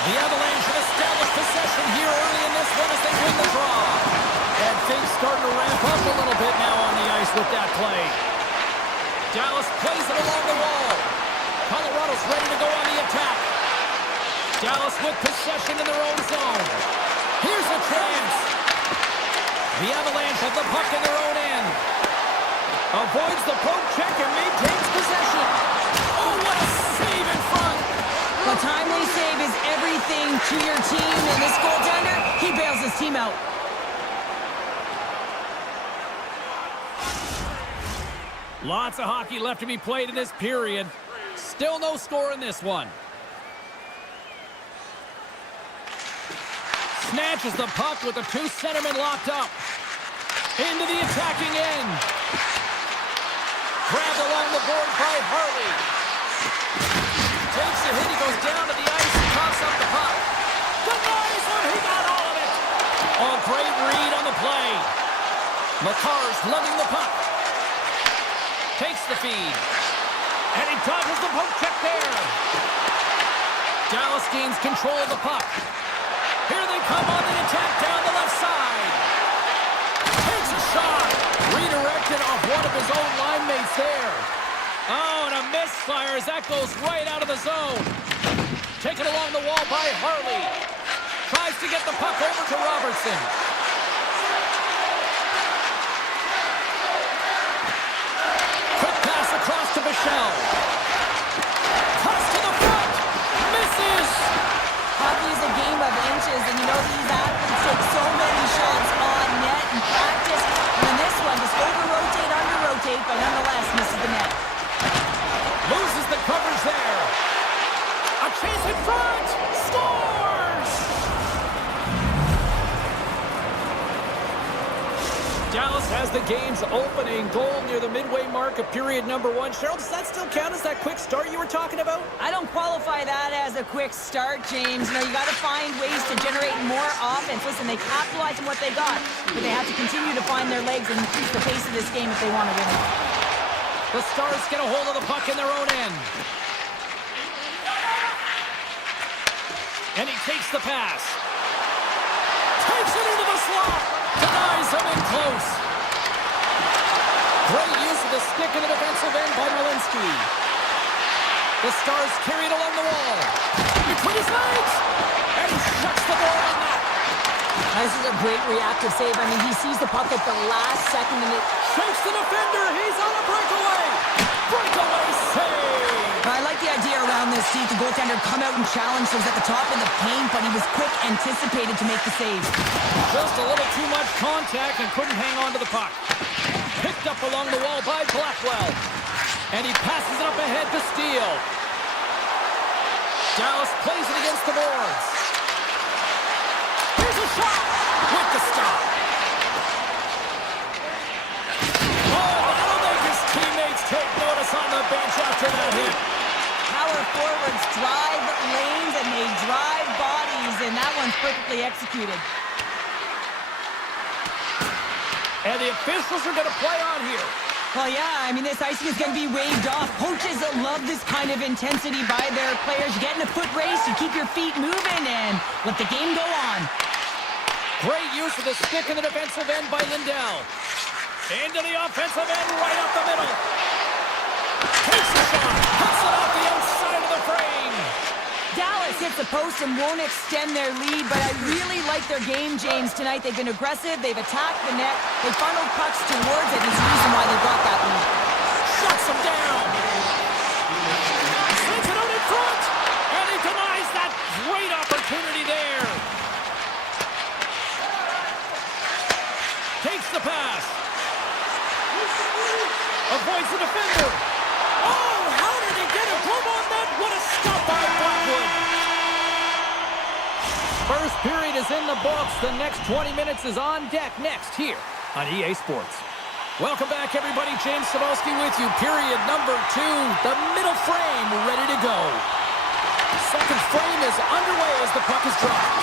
The Avalanche have established possession here early in this one as they win the draw. And things starting to ramp up a little bit now on the ice with that play. Dallas plays it along the wall. Colorado's ready to go on the attack. Dallas with possession in their own zone. Here's a chance. The Avalanche have the puck in their own end. Avoids the poke check and maintains possession. Oh, what a save in front. A timely save is everything to your team, and this goaltender, he bails his team out. Lots of hockey left to be played in this period. Still no score in this one. Snatches the puck with the two centermen locked up. Into the attacking end. Grabbed along the board by Harley. Takes the hit, he goes down to the ice and coughs up the puck. Denies him, he got all of it. Oh, great read on the play. McCarr's lugging the puck. Takes the feed. And he dodges the poke check there. Dallas gains control of the puck. Here they come on the attack down the left side. Takes a shot. Redirected off one of his own line mates there. Oh, and a misfire as that goes right out of the zone. Taken along the wall by Harley. Tries to get the puck over to Robertson. Quick pass across to Bichelle. Toss to the front. Misses. Hockey is a game of inches, and you know these athletes take so many shots on net in practice. And in this one, just over-rotate, under-rotate, but nonetheless misses the net. Loses the coverage there. A chance in front. Scores! Dallas has the game's opening goal near the midway mark of period number one. Cheryl, does that still count as that quick start you were talking about? I don't qualify that as a quick start, James. You know, you got to find ways to generate more offense. Listen, they capitalized on what they got, but they have to continue to find their legs and increase the pace of this game if they want to win it. The Stars get a hold of the puck in their own end. And he takes the pass. Takes it into the slot. Denies him in close. Great use of the stick in the defensive end by Malinsky. The Stars carry it along the wall. Between his legs. And he shuts the door on that. This is a great reactive save. I mean, he sees the puck at the last second and it shakes the defender. He's on a breakaway. Breakaway save. I like the idea around this, Steve. The goaltender come out and challenge, so he was at the top of the paint, but he was quick, anticipated to make the save. Just a little too much contact and couldn't hang on to the puck. Picked up along the wall by Blackwell. And he passes it up ahead to Steele. Dallas plays it against the boards. Here's a shot with the stop. Oh, that'll make his teammates take notice on the bench after that hit. Power forwards drive lanes and they drive bodies, and that one's perfectly executed. And the officials are going to play on here. Well, yeah, I mean, this icing is going to be waved off. Coaches love this kind of intensity by their players. You get in a foot race, you keep your feet moving, and let the game go on. Great use of the stick in the defensive end by Lindell. Into the offensive end, right up the middle. Takes the shot, puts it off the outside of the frame. Dallas hits the post and won't extend their lead, but I really like their game, James, tonight. They've been aggressive, they've attacked the net, they funneled pucks towards it. It's the reason why they got that lead. Shuts him down. Sends it out in front, and he denies that great opportunity there. Takes the pass. Avoids the defender. Oh, how did he get a glove on that? What a stop by Blackwood. First period is in the books. The next 20 minutes is on deck next here on EA Sports. Welcome back, everybody. James Cebulski with you. Period number 2. The middle frame ready to go. Second frame is underway as the puck is dropped.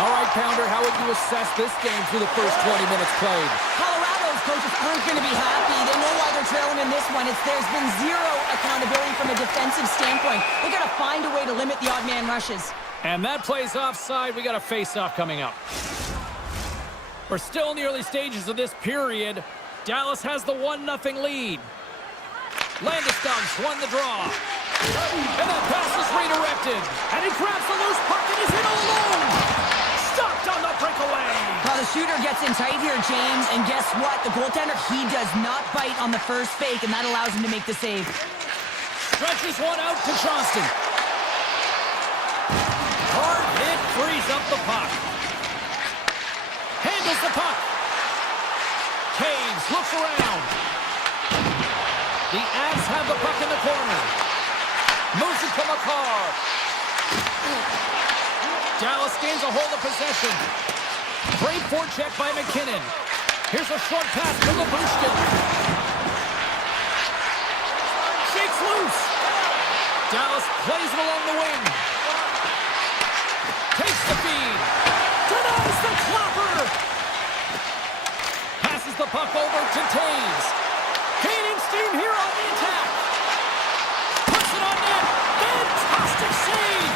All right, Pounder, how would you assess this game through the first 20 minutes played? Colorado's coaches aren't going to be happy. They know why they're trailing in this this one. There's been zero accountability from a defensive standpoint. They got to find a way to limit the odd man rushes. And that play's offside. We got a face-off coming up. We're still in the early stages of this period. Dallas has the 1-0 lead. Landeskog's won the draw. And that pass is redirected. And he grabs the loose puck and he's in all alone. Stopped on the breakaway. Well, the shooter gets in tight here, James. And guess what? The goaltender, he does not bite on the first fake, and that allows him to make the save. Stretches one out to Johnston. Hard hit frees up the puck. Handles the puck. Caves looks around. The Avs have the puck in the corner. Moves it to McCarr. Dallas gains a hold of possession. Great forecheck by McKinnon. Here's a short pass to Labushkin. Shakes loose. Dallas plays him along the wing. Takes the feed. Denies the clapper. Passes the puck over to Taves. Gaining steam here on the attack. Puts it on net. Fantastic save.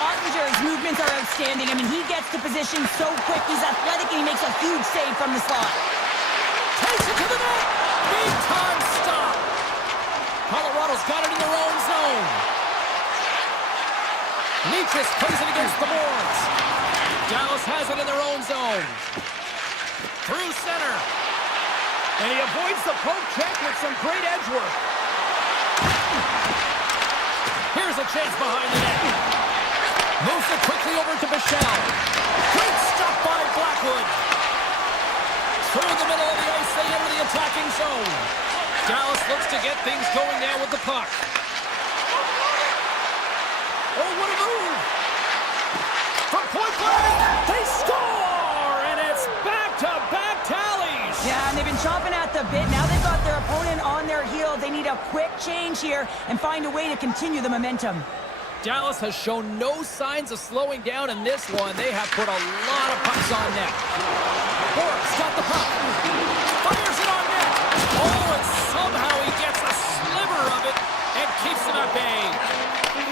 Ottinger's movements are outstanding. I mean, he gets to position so quick. He's athletic, and he makes a huge save from the slot. Takes it to the net. Big time stop. Colorado's got it in their own zone. Leachus plays it against the boards. Dallas has it in their own zone. Through center. And he avoids the poke check with some great edge work. Here's a chance behind the net. Moves it quickly over to Bichelle. Great stop by Blackwood. Through the middle of the ice, they enter the attacking zone. Dallas looks to get things going now with the puck. Oh, what a move! From point blank, they score! And it's back-to-back tallies! Yeah, and they've been chomping at the bit. Now they've got their opponent on their heel. They need a quick change here and find a way to continue the momentum. Dallas has shown no signs of slowing down in this one. They have put a lot of pucks on net. Boris got the puck. Fires it on net. Oh, and somehow he gets a sliver of it and keeps him at bay.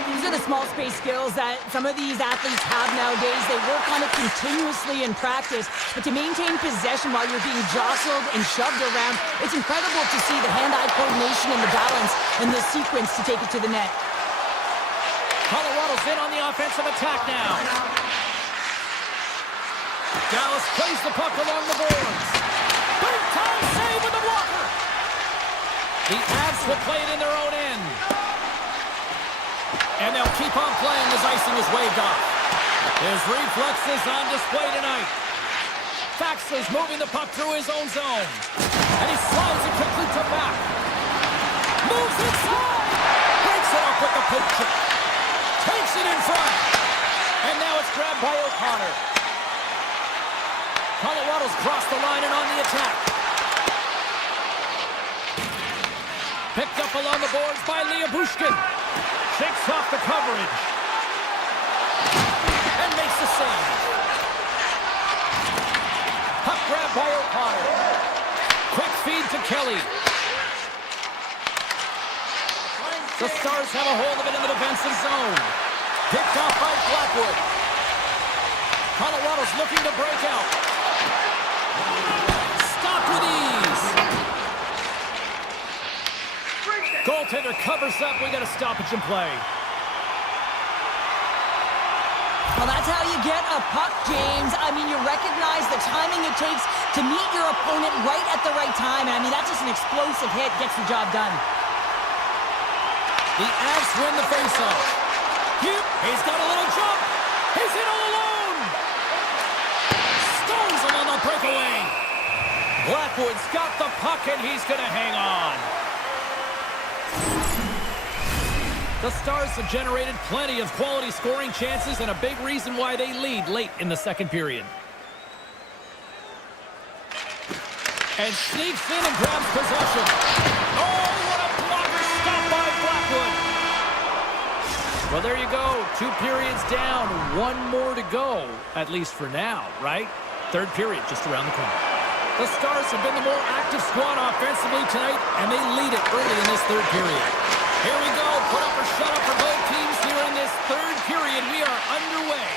These are the small space skills that some of these athletes have nowadays. They work on it continuously in practice, but to maintain possession while you're being jostled and shoved around, it's incredible to see the hand-eye coordination and the balance in this sequence to take it to the net. Colorado's in on the offensive attack now. Dallas plays the puck along the boards. Big time save with the blocker. The Avs will play it in their own end. And they'll keep on playing as icing is waved off. His reflexes on display tonight. Faxas moving the puck through his own zone. And he slides it quickly to back. Moves inside. Breaks it up with the poke check. Takes it in front. And now it's grabbed by O'Connor. Colorado's crossed the line and on the attack. Picked up along the boards by Bushkin. Shakes off the coverage. And makes the save. Puck grab by O'Connor. Quick feed to Kelly. The Stars have a hold of it in the defensive zone. Picked off by Blackwood. Colorado's looking to break out. Stopped with ease. Goaltender covers up. We got a stoppage in play. Well, that's how you get a puck, James. I mean, you recognize the timing it takes to meet your opponent right at the right time. And I mean, that's just an explosive hit. Gets the job done. The Avs win the faceoff. He's got a little jump. He's in all alone. Stones him on the breakaway. Blackwood's got the puck, and he's going to hang on. The Stars have generated plenty of quality scoring chances and a big reason why they lead late in the second period. And sneaks in and grabs possession. Oh, what a blocker stop by Blackwood. Well, there you go. 2 periods down, 1 more to go, at least for now, right? Third period just around the corner. The Stars have been the more active squad offensively tonight, and they lead it early in this third period. Here we go. Put up or shut up for both teams here in this third period. We are underway.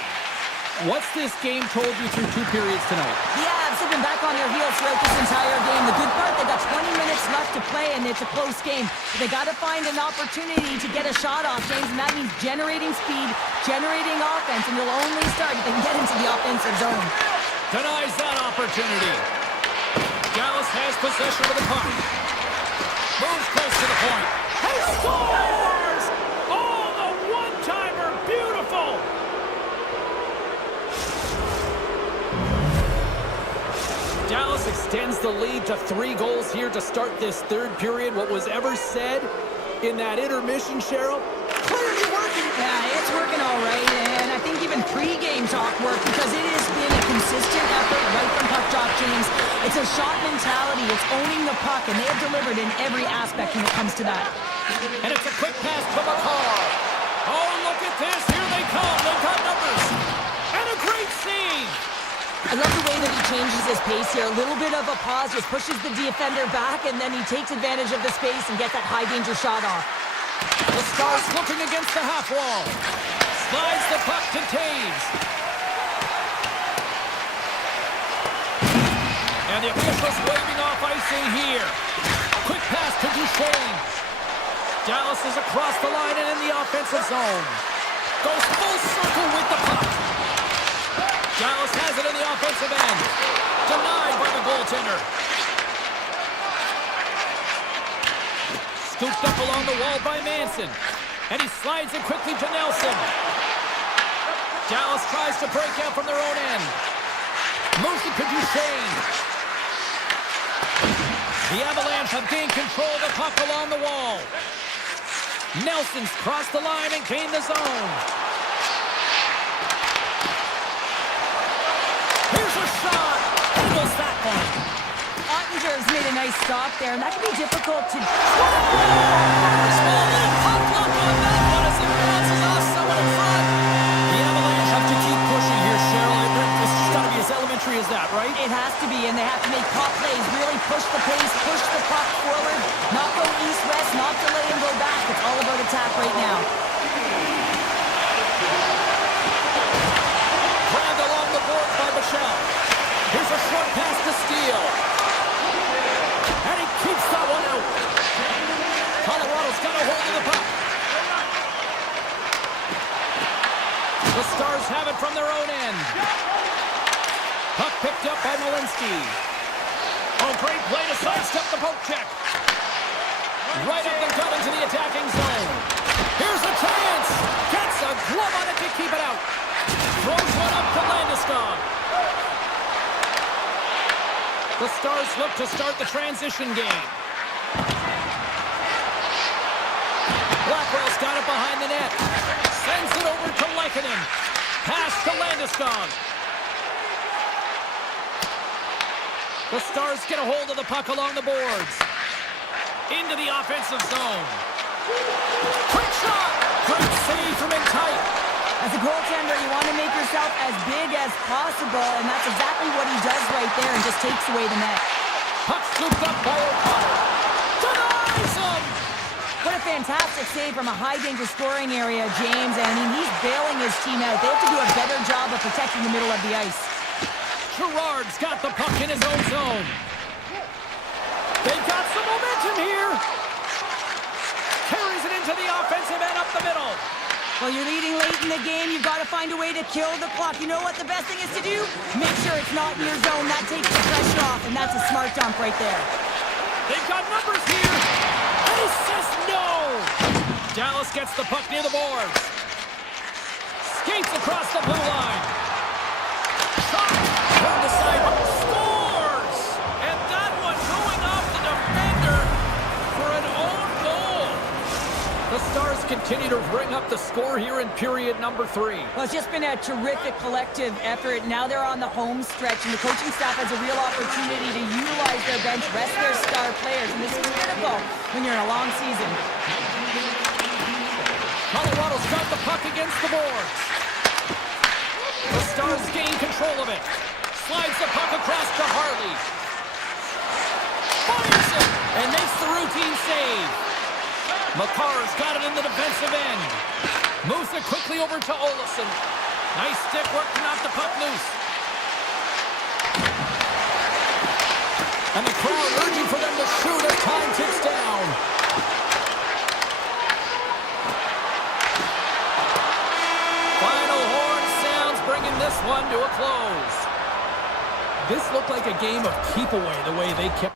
What's this game told you through 2 periods tonight? The Avs have been back on their heels throughout this entire game. The good part, they got 20 minutes left to play, and it's a close game. They got to find an opportunity to get a shot off, James, and that means generating speed, generating offense, and you'll only start if they can get into the offensive zone. Denies that opportunity. Dallas has possession of the puck. Moves close to the point. He scores! Oh, the one-timer! Beautiful! Dallas extends the lead to 3 goals here to start this third period. What was ever said in that intermission, Cheryl? Clearly working. Yeah, it's working all right, and I think even pre-game talk worked because it has been a consistent effort right from puck drop, James. It's a shot mentality. It's owning the puck, and they have delivered in every aspect when it comes to that. And it's a quick pass to McCall. Oh, look at this. Here they come. They've got numbers. And a great save. I love the way that he changes his pace here. A little bit of a pause, just pushes the defender back, and then he takes advantage of the space and gets that high-danger shot off. The Stars looking against the half wall. Slides the puck to Taves. And the officials waving off icing here. Quick pass to Duchesne. Dallas is across the line and in the offensive zone. Goes full circle with the puck. Dallas has it in the offensive end. Denied by the goaltender. Scooped up along the wall by Manson. And he slides it quickly to Nelson. Dallas tries to break out from their own end. Moves it to Duchesne. The Avalanche have gained control of the puck along the wall. Nelson's crossed the line and gained the zone. Here's a shot. Angles that one. Ottinger's made a nice stop there, and that can be difficult to... Small little pop block on that one as it bounces off someone in front. The Avalanche have to keep pushing here, Cheryl. It's just got to be as elementary as that, right? It has to be, and they have to make pop plays, really push the pace, push the puck forward, not go east-west, not delay and go back. It's all about attack right now. Grabbed along the boards by Michelle. Here's a short pass to Steele. And he keeps that one out. Colorado's got a hold of the puck. The Stars have it from their own end. Puck picked up by Malinsky. Oh, great play to sidestep the poke check. Right up the gut into the attacking zone. Here's a chance. Gets a glove on it to keep it out. Throws one up to Landeskog. The Stars look to start the transition game. Blackwell's got it behind the net. Sends it over to Lehkonen. Pass to Landeskog. The Stars get a hold of the puck along the boards. Into the offensive zone. Quick shot! Great save from in tight. As a goaltender, you want to make yourself as big as possible, and that's exactly what he does right there and just takes away the net. Puck scooped up by O'Connor. Denies him! What a fantastic save from a high-danger scoring area, James. I mean, he's bailing his team out. They have to do a better job of protecting the middle of the ice. Gerard's got the puck in his own zone. They've got some momentum here. Carries it into the offensive end up the middle. Well, you're leading late in the game. You've got to find a way to kill the clock. You know what the best thing is to do? Make sure it's not in your zone. That takes the pressure off, and that's a smart dump right there. They've got numbers here. And he says no. Dallas gets the puck near the boards. Skates across the blue line. Shot. Turned aside. Scores. And that one going off the defender for an own goal. The Stars continue to bring up the score here in period number 3. Well, it's just been a terrific collective effort. Now they're on the home stretch, and the coaching staff has a real opportunity to utilize their bench, rest their star players, and this is critical when you're in a long season. Colorado's got the puck against the boards. The Stars gain control of it. Slides the puck across to Harley. Fires it! And makes the routine save. Makar's got it in the defensive end. Moves it quickly over to Olafson. Nice stick work to knock the puck loose. And the crowd urging for them to shoot as time ticks down. Final horn sounds, bringing this one to a close. This looked like a game of keep away the way they kept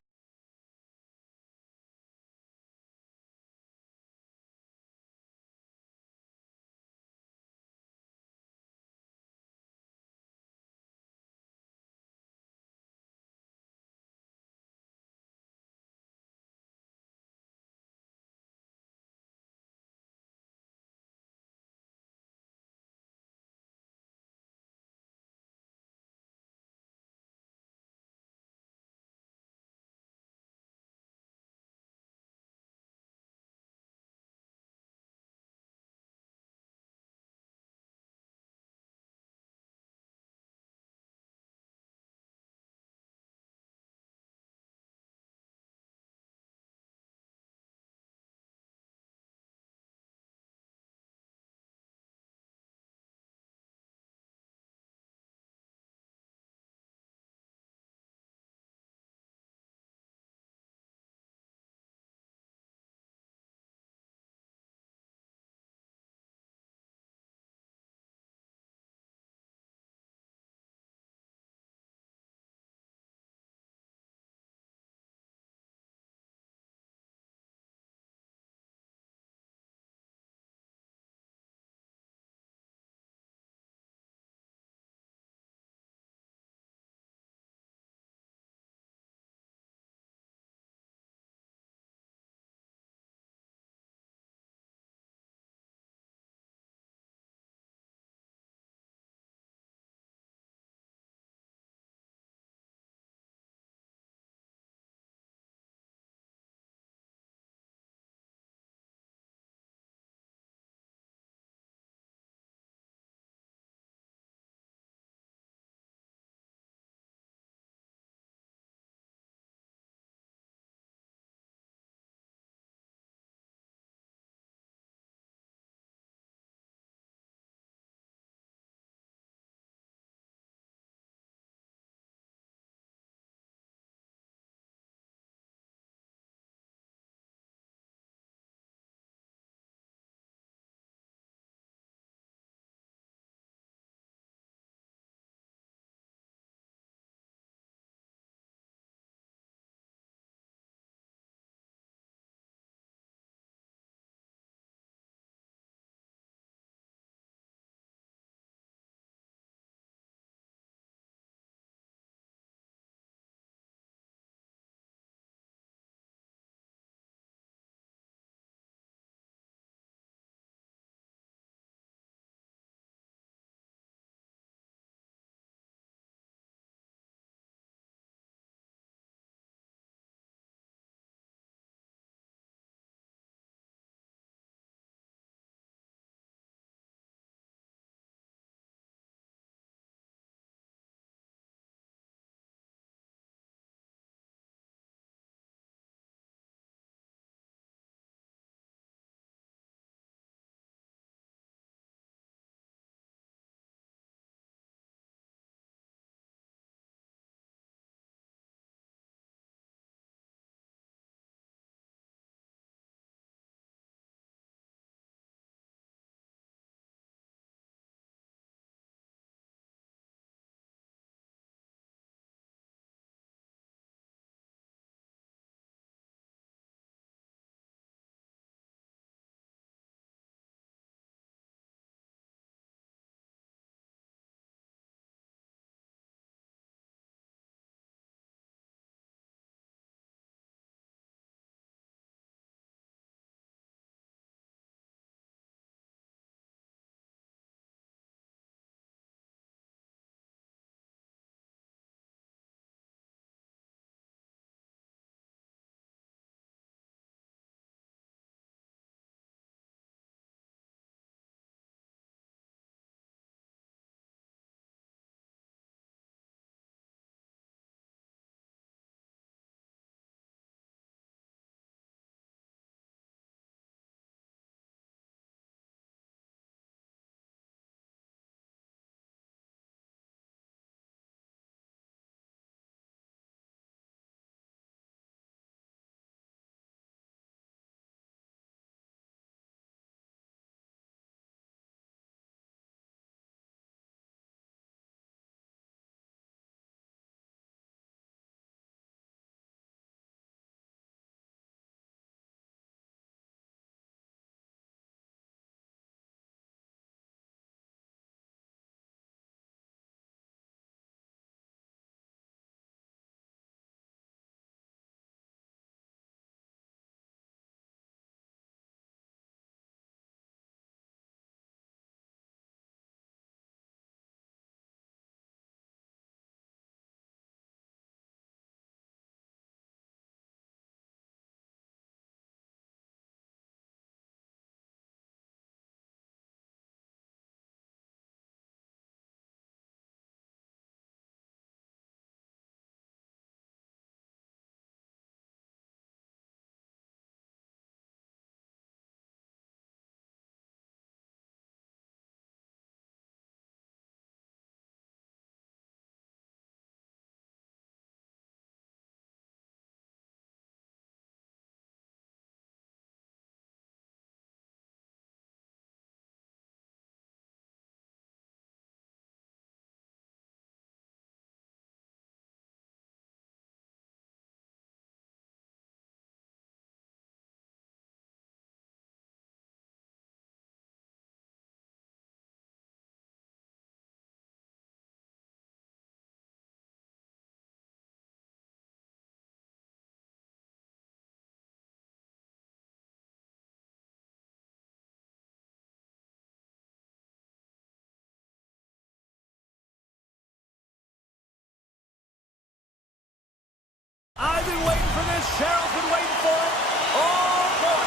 I've been waiting for this. Cheryl's been waiting for it. Oh, boy.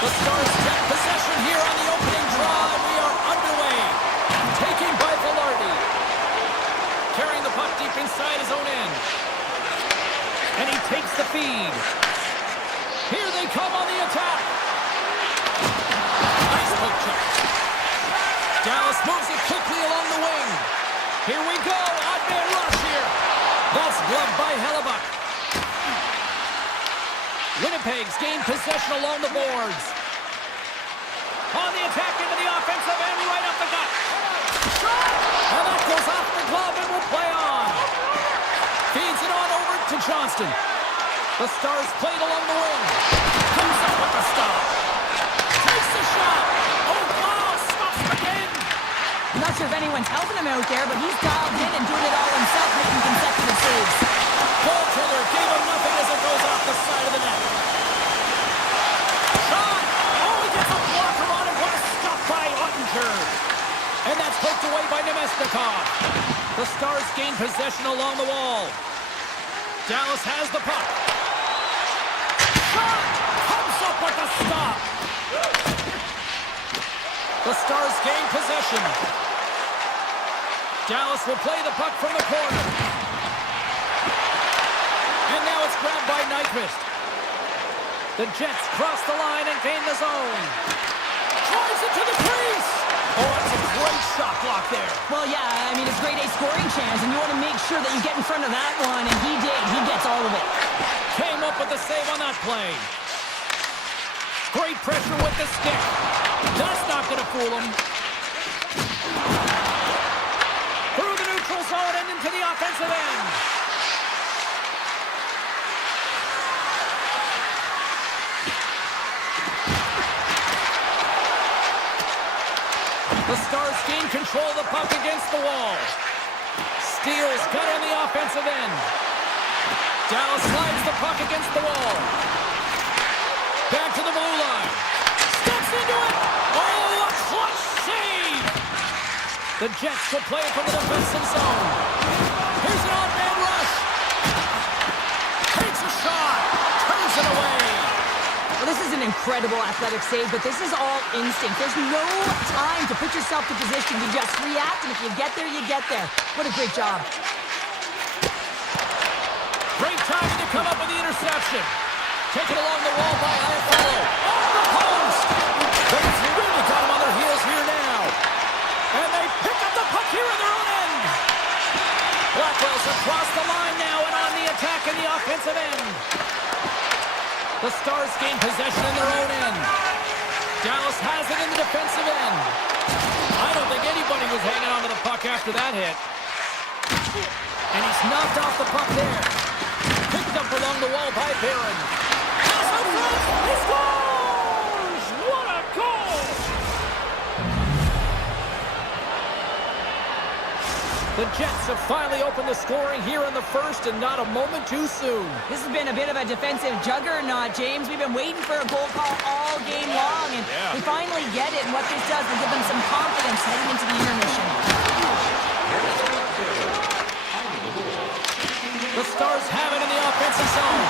The Stars take possession here on the opening draw, and we are underway. Taken by Velarde. Carrying the puck deep inside his own end. And he takes the feed. Here they come on the attack. Nice poke check. Dallas moves it quickly along the wing. Here we go. Odd man rush here. That's gloved by Hellebuck. Winnipeg's gained possession along the boards. On the attack into the offensive end, right up the gut. Shot! And that goes off the glove and will play on. Feeds it on over to Johnston. The Stars played along the wing. Comes up with the stop. Takes the shot. Oh, wow, stops again. I'm not sure if anyone's helping him out there, but he's dialed in and doing it all himself, making consecutive saves. Goaltender gave him nothing as it goes off the side of the net. Shot! Oh, he gets a blocker on it. What a stop by Ottinger. And that's poked away by Nemesnikov. The Stars gain possession along the wall. Dallas has the puck. Shot! Comes up with the stop. The Stars gain possession. Dallas will play the puck from the corner. And now it's grabbed by Nyquist. The Jets cross the line and gain the zone. Drives it to the crease. Oh, that's a great shot block there. Well, yeah, I mean, it's grade A scoring chance, and you want to make sure that you get in front of that one, and he did. He gets all of it. Came up with the save on that play. Great pressure with the stick. That's not going to fool him. Through the neutral zone and into the offensive end. The Stars gain control of the puck against the wall. Steals, cut on the offensive end. Dallas slides the puck against the wall. Back to the blue line. Steps into it. Oh, a clutch save. The Jets will play it from the defensive zone. Here's an odd-man rush. Takes a shot. Turns it away. Well, this is an incredible athletic save, but this is all instinct. There's no time to put yourself to position. You just react, and if you get there, you get there. What a great job. Great timing to come up with the interception. Taken along the wall by Iafallo. Off the post. They've really got him on their heels here now. And they pick up the puck here in their own end. Blackwell's across the line now and on the attack in the offensive end. The Stars gain possession in their own end. Dallas has it in the defensive end. I don't think anybody was hanging on to the puck after that hit. And he's knocked off the puck there. Picked up along the wall by Barron. Pass out front. He scores! What a goal! The Jets have finally opened the scoring here in the first, and not a moment too soon. This has been a bit of a defensive juggernaut, James. We've been waiting for a goal call all game long, and we finally get it. And what this does will give them some confidence heading into the intermission. The Stars have it in the offensive zone.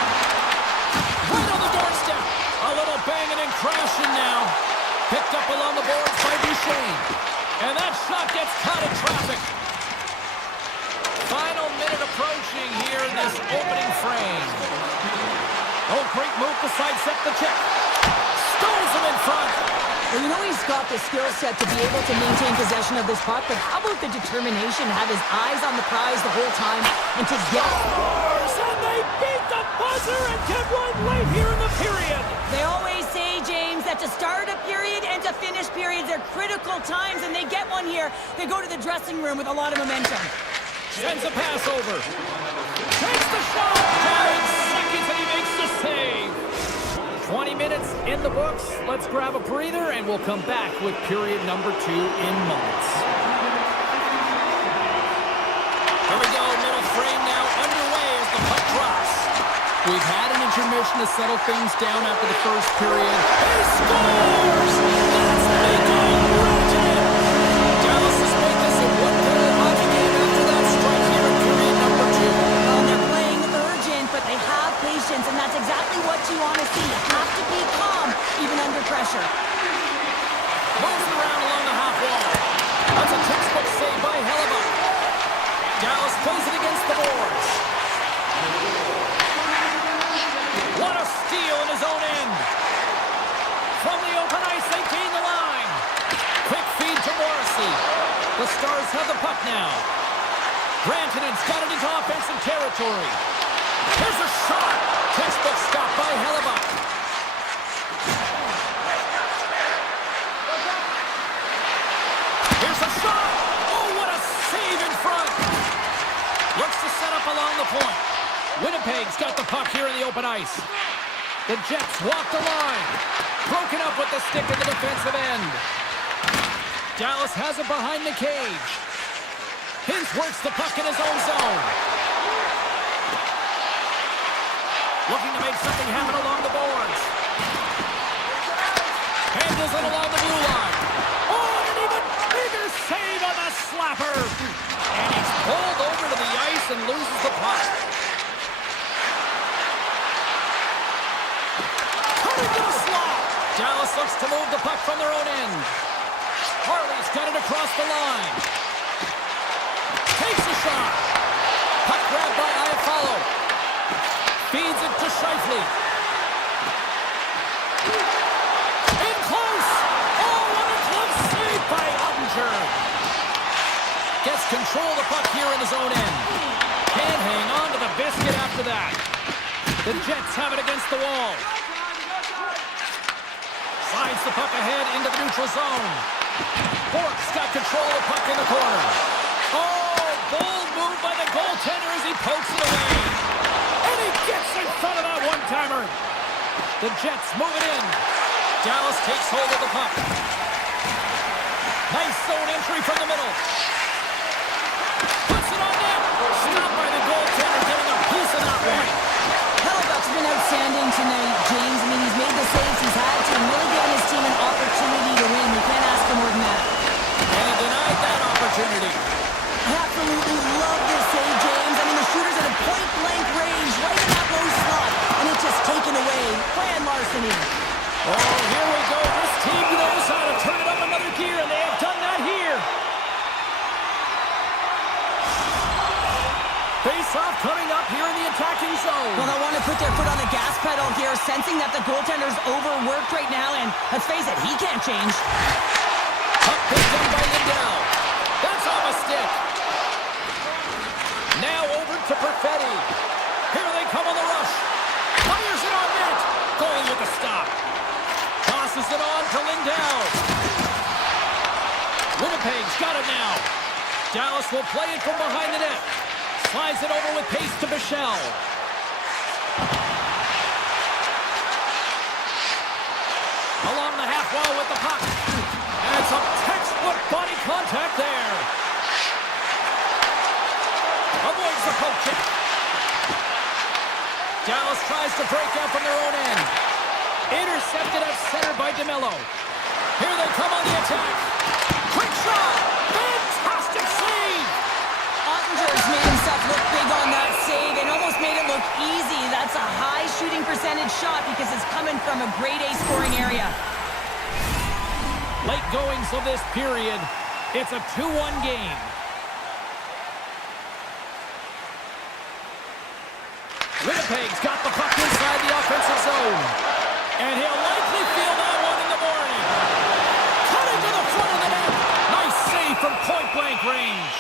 Right on the doorstep. A little banging and crashing now. Picked up along the boards by Duchesne. And that shot gets caught in traffic. Final minute approaching here in this opening frame. Oh, great move to sidestep the check. Stones him in front. Well, you know he's got the skill set to be able to maintain possession of this puck, but how about the determination to have his eyes on the prize the whole time and to get... And they beat the buzzer and get one late here in the period. They always say, James, that to start a period and to finish periods are critical times, and they get one here. They go to the dressing room with a lot of momentum. Sends a pass over. Takes the shot. 9 seconds and he makes the save. 20 minutes in the books. Let's grab a breather and we'll come back with period number 2 in moments. Here we go. Middle frame now underway as the puck drops. We've had an intermission to settle things down after the first period. He scores! That's Nico Rantanen! Dallas has made this a one-goal hockey game after that strike here in period number 2. Well, they're playing defense, and that's exactly what you want to see. You have to be calm, even under pressure. Moves it around along the half wall. That's a textbook save by Hellebuck. Dallas plays it against the boards. What a steal in his own end. From the open ice, they gain the line. Quick feed to Morrissey. The Stars have the puck now. Grantonen's got it into offensive territory. Here's a shot. Textbook stop by Hellebuck. Here's a shot. Oh, what a save in front. Looks to set up along the point. Winnipeg's got the puck here in the open ice. The Jets walk the line. Broken up with the stick in the defensive end. Dallas has it behind the cage. Hintz works the puck in his own zone. Looking to make something happen along the boards. Handles it along the blue line. Oh, and an even bigger save on the slapper. And he's pulled over to the ice and loses the puck. Coming to the slot. Dallas looks to move the puck from their own end. Harley's got it across the line. Takes a shot. Puck grabbed by Iafallo. Feeds it to Scheifele. In close. Oh, what a close save by Ottinger. Gets control of the puck here in his own end. Can't hang on to the biscuit after that. The Jets have it against the wall. Slides the puck ahead into the neutral zone. Bork's got control of the puck in the corner. Oh, bold move by the goaltender as he pokes it away. And he gets in front of that one-timer. The Jets move it in. Dallas takes hold of the puck. Nice zone entry from the middle. Puts it on net. Stopped by the goaltender, getting a piece of that one. Hellebuck's been outstanding tonight, James. I mean, he's made the saves he's had to and really given his team an opportunity to win. You can't ask for more than that. And he denied that opportunity. Absolutely love this save, James. I mean, the shooter's at a point-blank range, right in that low slot, and it's just taken away. Grand larceny. Oh, here we go. This team knows how to turn it up another gear, and they have done that here. Face-off coming up here in the attacking zone. Well, they want to put their foot on the gas pedal here, sensing that the goaltender's overworked right now, and let's face it, he can't change. Puck picked up by Lindell. That's off a stick. Now over to Perfetti. Here they come on the rush. Fires it on net. Goal with the stop. Tosses it on to Lindell. Winnipeg's got it now. Dallas will play it from behind the net. Slides it over with pace to Bichelle. Along the half wall with the puck. And it's a textbook body contact there. Avoids the poke check. Dallas tries to break out from their own end. Intercepted at center by DeMello. Here they come on the attack. Quick shot. Fantastic save. Ottinger's made himself look big on that save and almost made it look easy. That's a high shooting percentage shot because it's coming from a grade A scoring area. Late goings of this period. It's a 2-1 game. Winnipeg's got the puck inside the offensive zone. And he'll likely feel that one in the morning. Cutting to the front of the net. Nice save from point-blank range.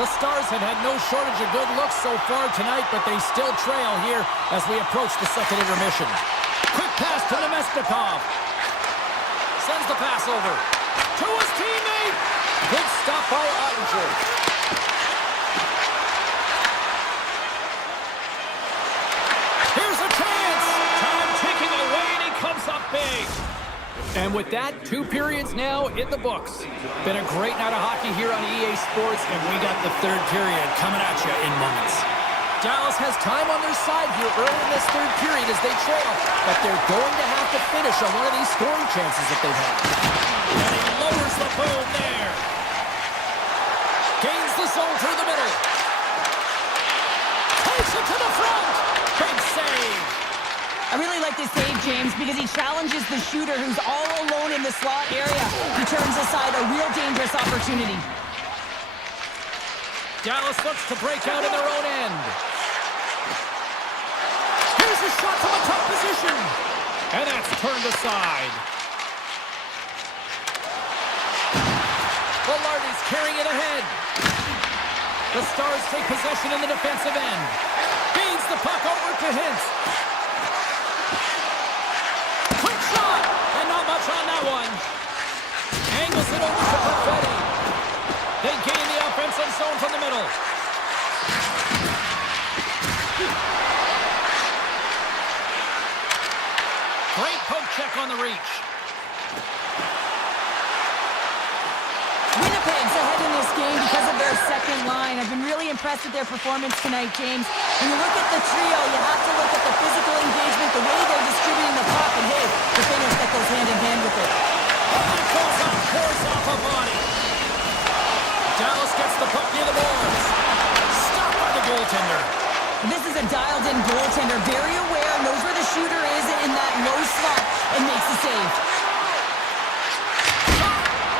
The Stars have had no shortage of good looks so far tonight, but they still trail here as we approach the second intermission. Quick pass to Nemestikov. Sends the pass over to his teammate. Good stop by Ottinger. Here's a chance. Time ticking away, and he comes up big. And with that, 2 periods now in the books. Been a great night of hockey here on EA Sports, and we got the third period coming at you in moments. Dallas has time on their side here early in this third period as they trail, but they're going to have to finish on one of these scoring chances that they've had. And he lowers the boom there. Gains Finds the zone through the middle. Takes it to the front. Big save. I really like this save, James, because he challenges the shooter who's all alone in the slot area. He turns aside a real dangerous opportunity. Dallas looks to break out in their own end. Here's a shot from a tough position. And that's turned aside. Velarde's carrying it ahead. The Stars take possession in the defensive end. Feeds the puck over to Hintz. Quick shot! And not much on that one. Angles it over to Perfetti. They gain the offensive zone from the middle. Great poke check on the reach. Winnipeg's ahead in this game because of their second line. I've been really impressed with their performance tonight, James. When you look at the trio, you have to look at the physical engagement, the way they're distributing the puck, and hey, the finish that goes hand in hand with it. Oh, it goes up, pours off a body. Dallas gets the puck near the boards. Stopped by the goaltender. This is a dialed-in goaltender, very aware, knows where the shooter is in that low slot, and makes the save.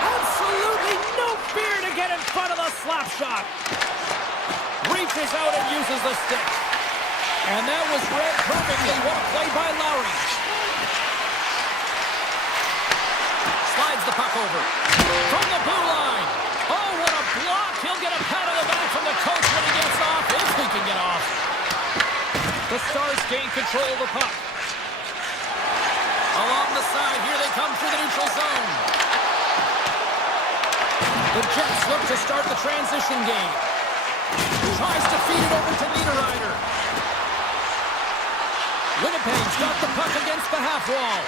Absolutely no fear to get in front of the slap shot. Reaches out and uses the stick. And that was read perfectly. What a play by Lowry. Slides the puck over. From the blue line. Oh, what a block. He'll get a pat on the back from the coach when he gets off, if he can get off. The Stars gain control of the puck. Along the side, here they come through the neutral zone. The Jets look to start the transition game. Tries to feed it over to Niederreiter. Winnipeg's got the puck against the half wall.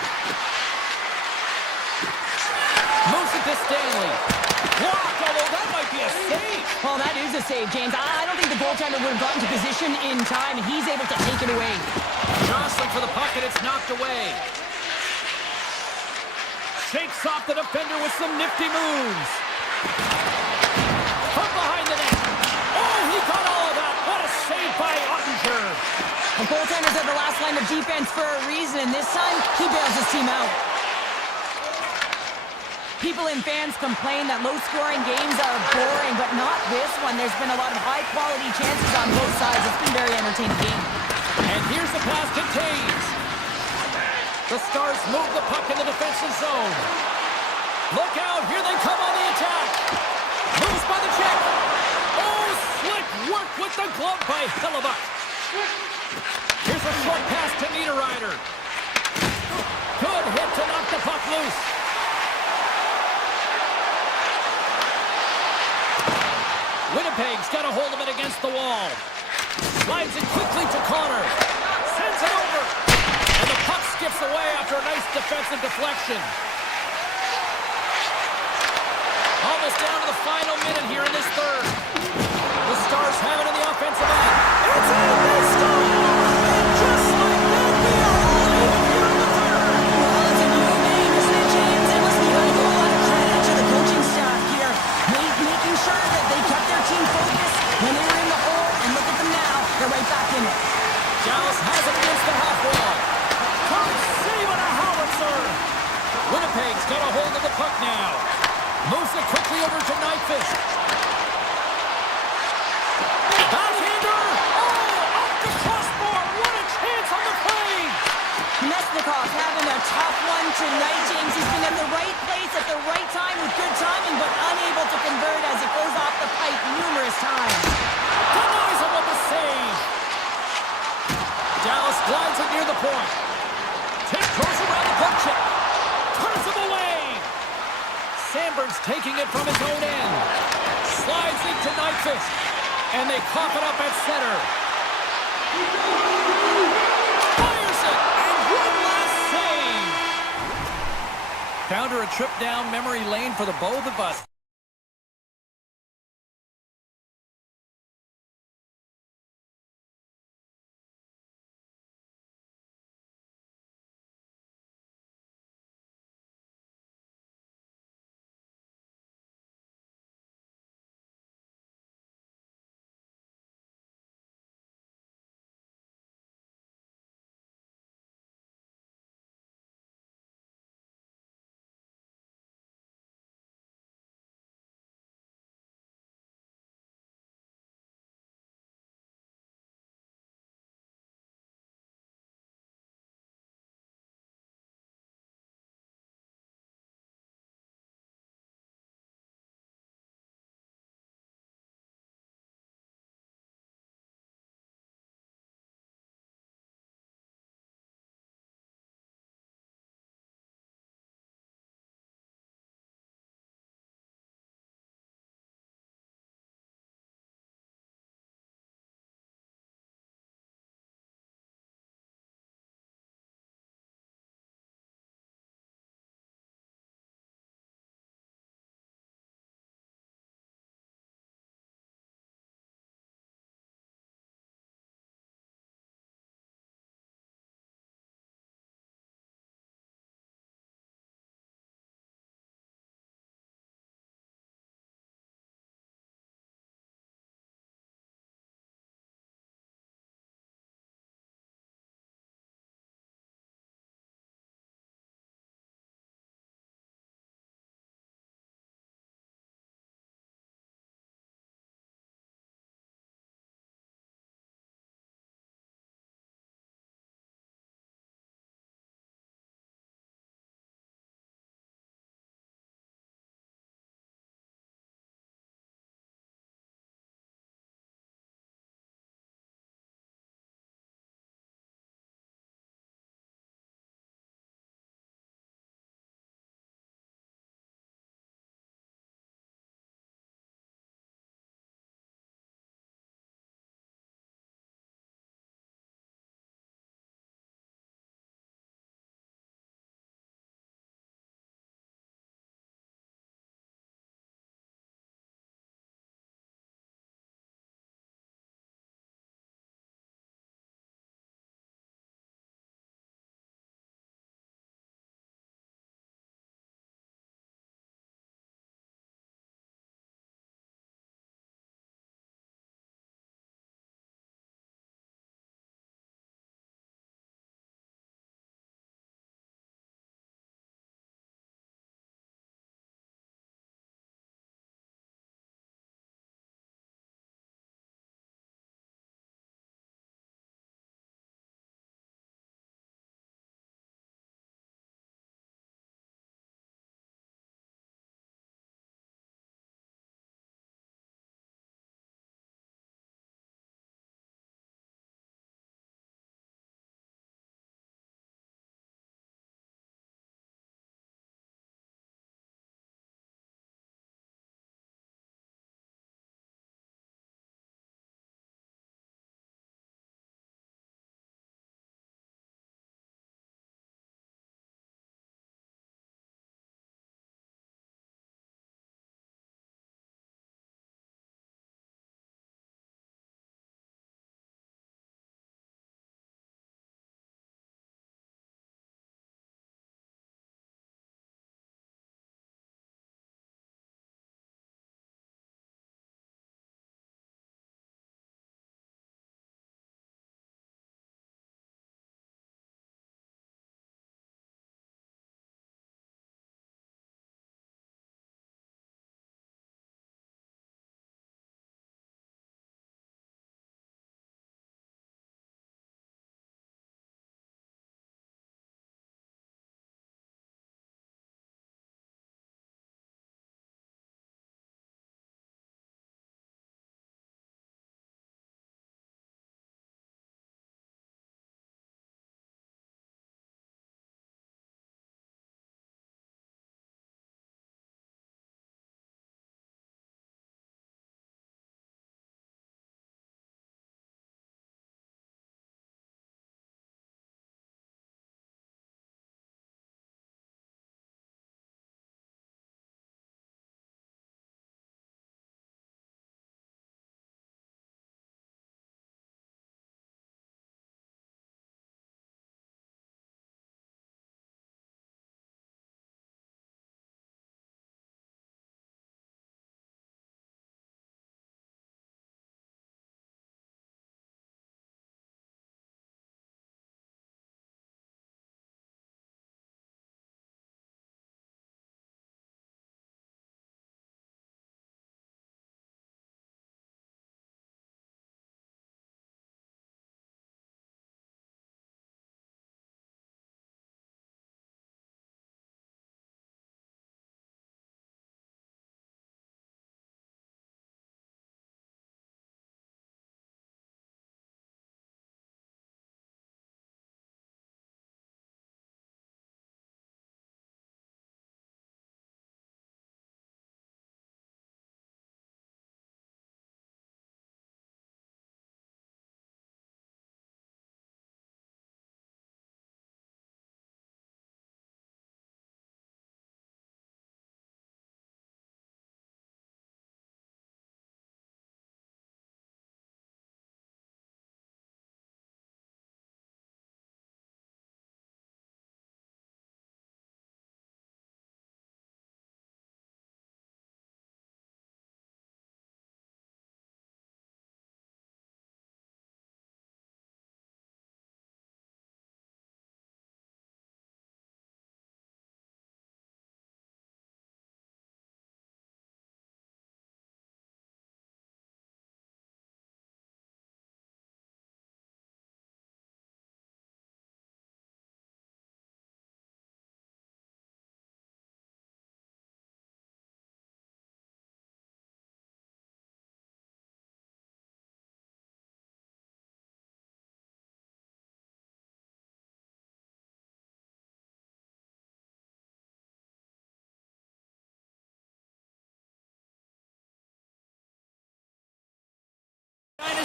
Moves it to Stanley. Blocked, although that might be a save. Well, that is a save, James. I don't think the goaltender would have gotten to position in time, and he's able to take it away. Jostling for the puck, and it's knocked away. Shakes off the defender with some nifty moves. From behind the net. Oh, he got all of that. What a save by Ottinger. The goaltenders are the last line of defense for a reason, and this time, he bails his team out. People and fans complain that low-scoring games are boring, but not this one. There's been a lot of high-quality chances on both sides. It's been a very entertaining game. And here's the pass to Taves. The Stars move the puck in the defensive zone. Look out, here they come on the attack. Moves by the check. Oh, slick work with the glove by Hellebuck. Here's a short pass to Niederreiter. Good hit to knock the puck loose. Winnipeg's got a hold of it against the wall. Slides it quickly to Connor. Sends it over. And the puck skips away after a nice defensive deflection. Almost down to the final minute here in this third. The Stars have it in the offensive end. It's in, they score! And just like that, we are all even here in the third. Well, it's a new game, isn't it, James? And listen, you gotta give a lot of credit to the coaching staff here. Making sure that they kept their team focused when they were in the hole, and look at them now. They're right back in it. Dallas has it against the half wall. Comes saving a howitzer. Winnipeg's got a hold of the puck now. Moves it quickly over to Nyquist. Backhander! Oh, up the crossbar! What a chance on the play! Mesnikov having a tough one tonight, James. He's been at the right place at the right time with good timing, but unable to convert as it goes off the pipe numerous times. Denies him with the save. Dallas glides it near the point. Tiptoes around the puck check. Turns him away. Sandberg's taking it from his own end. Slides into Nyquist. And they cough it up at center. Fires it. And one last save. Found her a trip down memory lane for the both of us.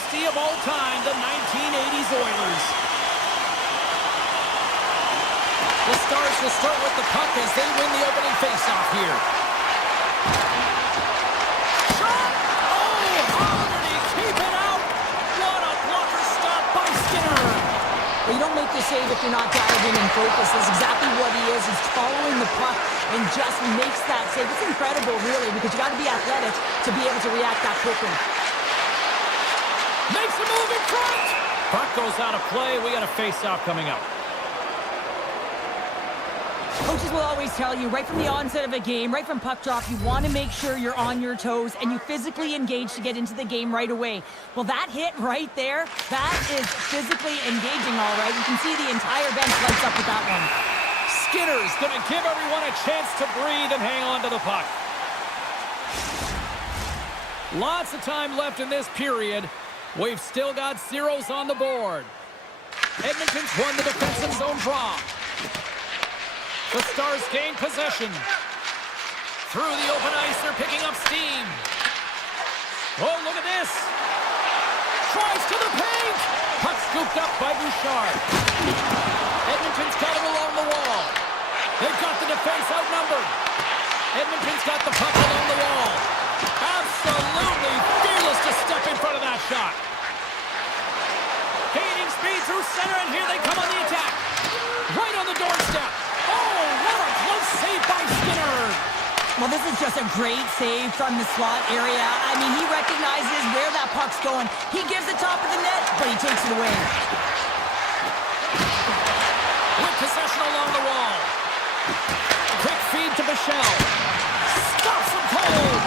dynasty of all time, the 1980s Oilers. The Stars will start with the puck as they win the opening faceoff here. Shot! Oh, how did he keep it out? What a blocker stop by Skinner. Well, you don't make the save if you're not dialed in and focused. That's exactly what he is. He's following the puck and just makes that save. It's incredible, really, because you got to be athletic to be able to react that quickly. Makes a move in front. Puck goes out of play. We got a face-off coming up. Coaches will always tell you, right from the onset of a game, right from puck drop, you want to make sure you're on your toes and you physically engage to get into the game right away. Well, that hit right there, that is physically engaging, all right. You can see the entire bench lights up with that one. Skinner's going to give everyone a chance to breathe and hang on to the puck. Lots of time left in this period. We've still got zeros on the board. Edmonton's won the defensive zone draw. The Stars gain possession. Through the open ice, they're picking up steam. Oh, look at this. Tries to the paint. Puck scooped up by Bouchard. Edmonton's got him along the wall. They've got the defense outnumbered. Edmonton's got the puck along the wall. Absolutely fearless to step in front of that shot. Gaining speed through center, and here they come on the attack. Right on the doorstep. Oh, what a close save by Skinner. Well, this is just a great save from the slot area. I mean, he recognizes where that puck's going. He gives the top of the net, but he takes it away. With possession along the wall. Quick feed to Michel. Stops him cold.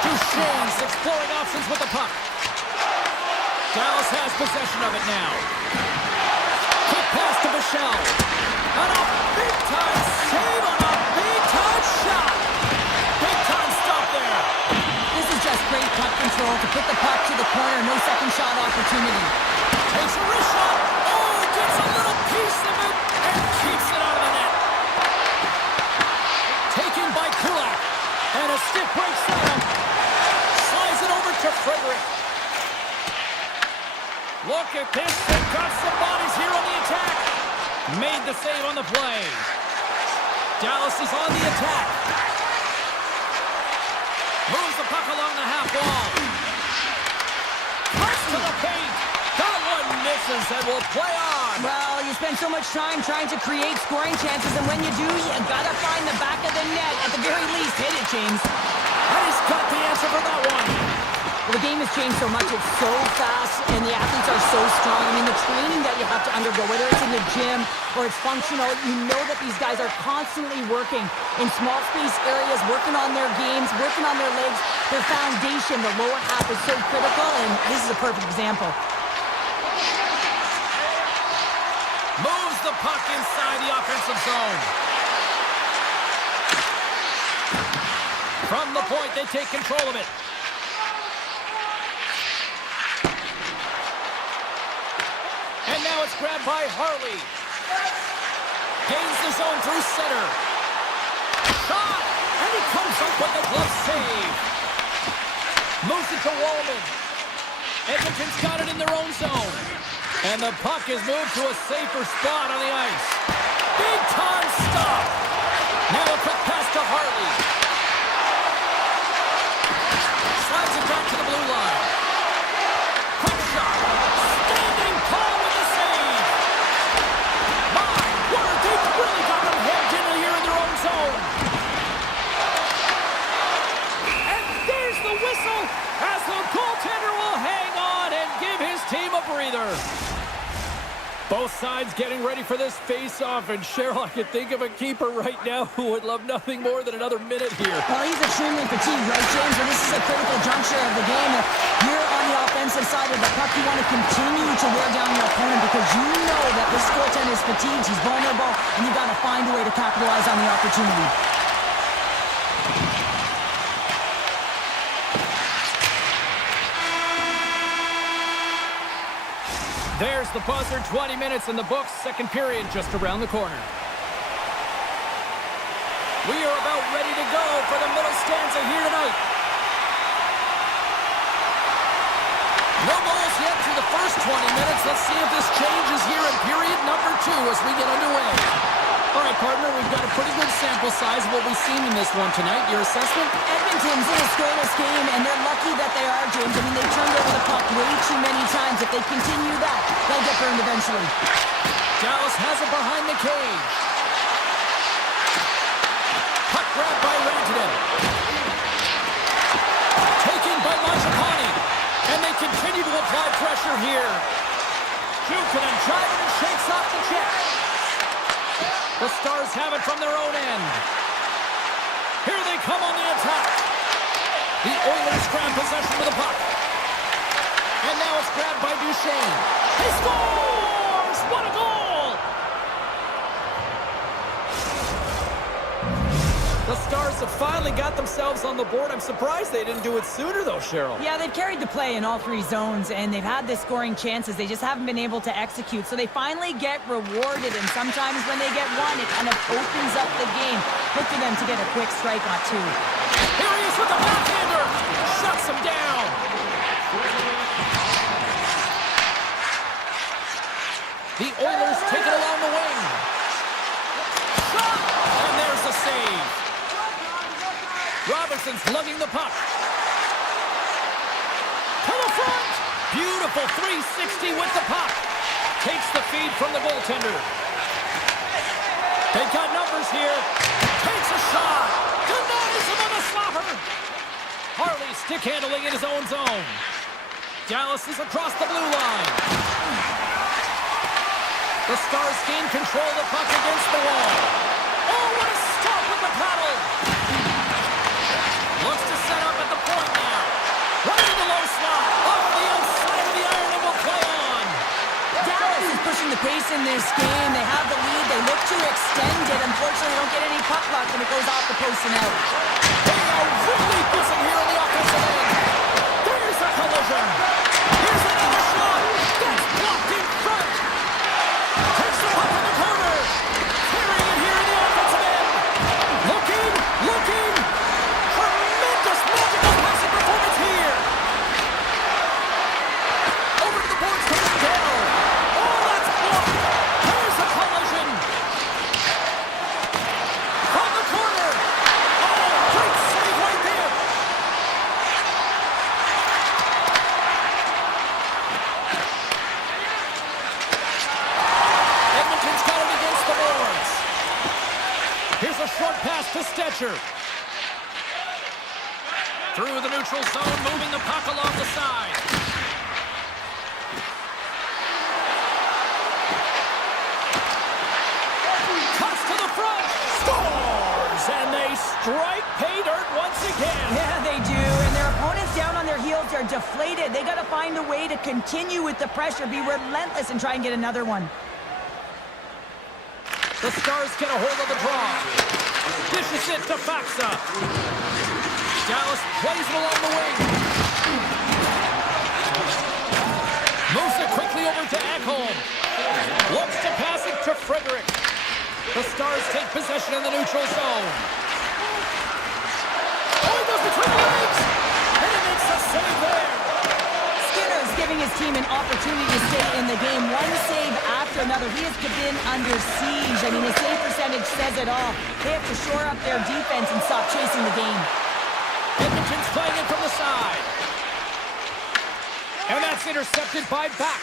Duchesne's exploring options with the puck. Dallas has possession of it now. Quick pass to Michel. And a big-time save on a big-time shot. Big-time stop there. This is just great puck control to put the puck to the corner. No second shot opportunity. Takes a wrist shot. Oh, gets a little piece of it and keeps it out of the net. Taken by Kulak. And a stiff break slam. Slides it over to Frederick. Look at this. They've got some bodies here on the attack. Made the save on the play. Dallas is on the attack. Moves the puck along the half wall. Cuts to the paint. That one misses and will play on. Well, you spend so much time trying to create scoring chances, and when you do, you gotta find the back of the net. At the very least, hit it, James. And he's got the answer for that one. Well, the game has changed so much. It's so fast, and the athletes are so strong. I mean, the training that you have to undergo, whether it's in the gym or it's functional, you know that these guys are constantly working in small space areas, working on their games, working on their legs. Their foundation, the lower half, is so critical, and this is a perfect example. Moves the puck inside the offensive zone. From the point, they take control of it. And now it's grabbed by Harley. Gains the zone through center. Shot! And he comes up with the glove save. Moves it to Wallman. Edmonton's got it in their own zone. And the puck is moved to a safer spot on the ice. Big time stop. Now a quick pass to Harley. Slides it back to the blue line. Quick shot. Standing tall with the save. My word, they've really got them hemmed in here in their own zone. And there's the whistle as the goaltender will hang on and give his team a breather. Both sides getting ready for this face-off, and Cheryl, I can think of a keeper right now who would love nothing more than another minute here. Well, he's extremely fatigued, right, James? And this is a critical juncture of the game. You're on the offensive side of the puck. You want to continue to wear down your opponent because you know that this goaltender is fatigued, he's vulnerable, and you got to find a way to capitalize on the opportunity. There's the buzzer, 20 minutes in the books, second period just around the corner. We are about ready to go for the middle stanza here tonight. No goals yet to first 20 minutes. Let's see if this changes here in period number 2 as we get underway. All right, partner, we've got a pretty good sample size of what we've seen in this one tonight. Your assessment? Edmonton's in a scoreless game, and they're lucky that they are, James. I mean, they've turned over the puck way too many times. If they continue that, they'll get burned eventually. Dallas has it behind the cage. Puck grabbed by Rantanen. Taken by Mangiapane. And they continue to apply pressure here. Buchanan driving and shakes off the check. The Stars have it from their own end. Here they come on the attack. The Oilers grab possession of the puck. And now it's grabbed by Duchesne. He scores! What a goal! The Stars have finally got themselves on the board. I'm surprised they didn't do it sooner, though, Cheryl. Yeah, they've carried the play in all 3 zones, and they've had the scoring chances. They just haven't been able to execute. So they finally get rewarded, and sometimes when they get one, it kind of opens up the game. Look for them to get a quick strike on 2. Here he is with the backhander. Shuts him down. The Oilers take it along the wing. Shot! And there's the save. Robertson's lugging the puck. To the front! Beautiful 360 with the puck. Takes the feed from the goaltender. They've got numbers here. Takes a shot. Denies him on the slapper. Harley stick handling in his own zone. Dallas is across the blue line. The Stars gain control of the puck against the wall. Oh, what a stop with the paddle! Looks to set up at the point now. Right in the low slot. Off the outside of the iron and will play on. Dallas is pushing the pace in this game. They have the lead. They look to extend it. Unfortunately, they don't get any puck luck, and it goes off the post and out. They are really busy here in the offensive end. There's a collision. Here's another shot. That's blocked in front. Takes the puck in the corner. Carrying it here in the offensive end. Looking. Tremendous magical passing performance here. Over to the boards coming down. Oh, that's blocked. There's a collision. From the corner. Oh, great save right there. Edmonton's got it against the boards. Here's a short pass to Stetcher. Through the neutral zone, moving the puck along the side. Cuts to the front. Scores! And they strike pay dirt once again. Yeah, they do. And their opponents down on their heels are deflated. They got to find a way to continue with the pressure, be relentless, and try and get another one. The Stars get a hold of the draw. Dishes it to Faxa. Dallas plays it along the wing. Moves it quickly over to Ekholm. Looks to pass it to Frederick. The Stars take possession in the neutral zone. Oh, he goes between the legs! And he makes a save there. Skinner's giving his team an opportunity to stay in the game. One save after another. He has been under siege. I mean, his save percentage says it all. They have to shore up their defense and stop chasing the game. Edmonton's playing it from the side. And that's intercepted by Back.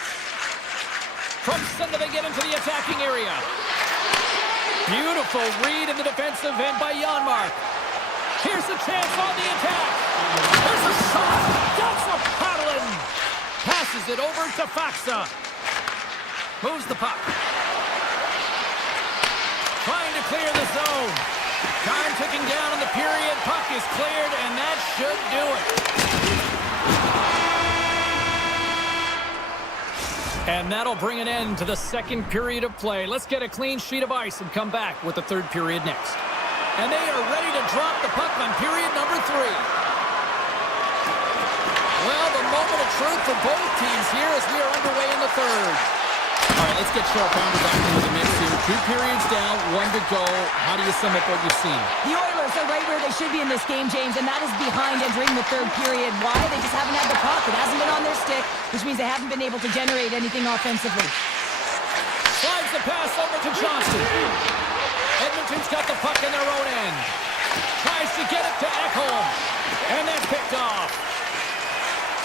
From center they get into the attacking area. Beautiful read in the defensive end by Janmark. Here's a chance on the attack. There's a shot. That's a paddling. Passes it over to Faxa. Moves the puck. Trying to clear the zone. Time ticking down in the period. Puck is cleared, and that should do it. And that'll bring an end to the second period of play. Let's get a clean sheet of ice and come back with the third period next. And they are ready to drop the puck on period number 3. Well, the moment of truth for both teams here as we are underway in the third. All right, let's get Sharp-Pounder back into the mix here. 2 periods down, 1 to go. How do you sum up what you've seen? The Oilers are right where they should be in this game, James, and that is behind entering the third period. Why? They just haven't had the puck. It hasn't been on their stick, which means they haven't been able to generate anything offensively. Slides the pass over to Johnston. Edmonton's got the puck in their own end. Tries to get it to Ekholm. And that's picked off.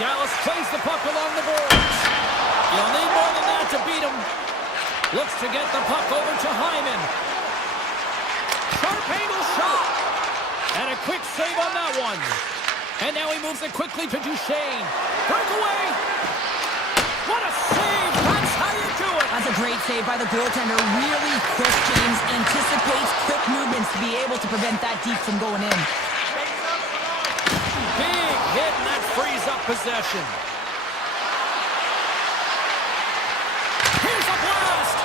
Dallas plays the puck along the boards. You'll need more than that to beat him. Looks to get the puck over to Hyman. Sharp angle shot. And a quick save on that one. And now he moves it quickly to Duchesne. Breakaway. What a save. That's how you do it. That's a great save by the goaltender. Really quick, James. Anticipates quick movements to be able to prevent that deep from going in. Big hit, and that frees up possession. Here's a blast.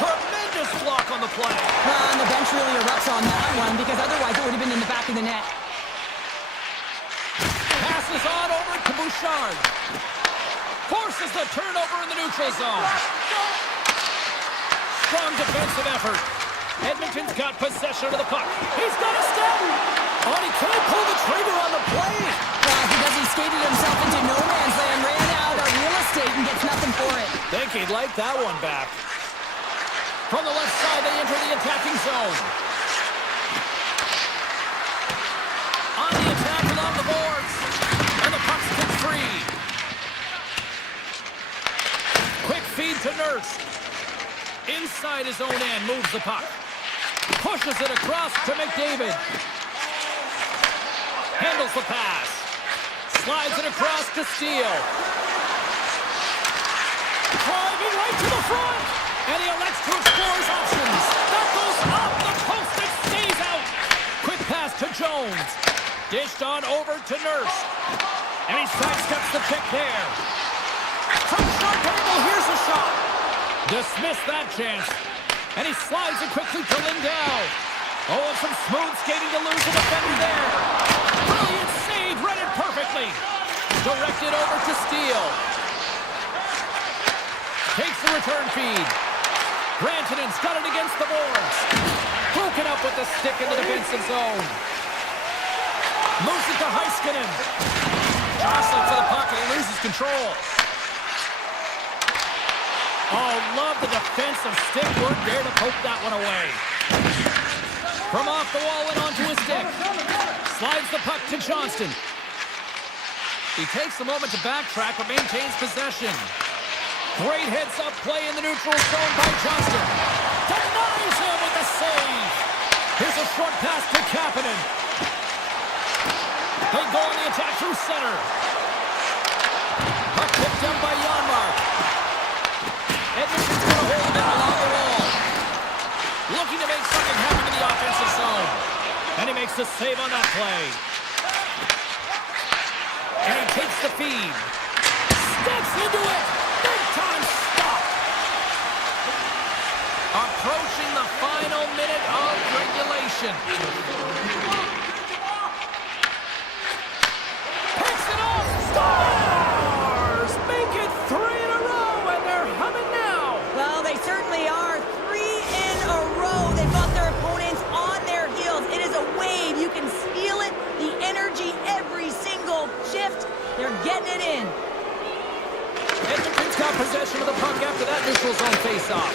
Tremendous block on the play. And the bench really erupts on that one because otherwise it would have been in the back of the net. Passes on over to Bouchard. Forces the turnover in the neutral zone. Strong defensive effort. Edmonton's got possession of the puck. He's got a step. Oh, he can't pull the trigger on the play. Because he skated himself into no man's land, ran out of real estate, and gets nothing for it. Think he'd like that one back. From the left side, they enter the attacking zone. On the attack along the boards. And the puck's kicked free. Quick feed to Nurse. Inside his own end, moves the puck. Pushes it across to McDavid. Handles the pass. Slides it across to Steele. Driving right to the front. And he elects to explore his options. That goes off the post. It stays out. Quick pass to Jones. Dished on over to Nurse. And he sidesteps the pick there. From short angle, here's a shot. Dismissed that chance. And he slides it quickly to Lindell. Oh, and some smooth skating to lose the defender there. Brilliant save, read it perfectly. Directed over to Steele. Takes the return feed. Rantanen's got it against the boards. Broken up with the stick in the defensive zone. Moves it to Heiskanen. Jostling for the puck and he loses control. Oh, love the defensive stick work there to poke that one away. From off the wall and onto his stick. Slides the puck to Johnston. He takes a moment to backtrack but maintains possession. Great heads-up play in the neutral zone by Johnston. Denies him with the save. Here's a short pass to Kapanen. They go on the attack through center. Puck picked up by Janmark. Edmonton's going to hold it along the wall. Looking to make something happen in the offensive zone. And he makes the save on that play. And he takes the feed. Steps into it. Big time stop. Approaching the final minute of regulation. Picks it up. Stars make it 3 in a row, and they're humming now. Well, they certainly are. 3 in a row. They've got their opponents on their heels. It is a wave. You can feel it. The energy every single shift. They're getting it in. Edmonton's got possession of the puck after that neutral zone face-off.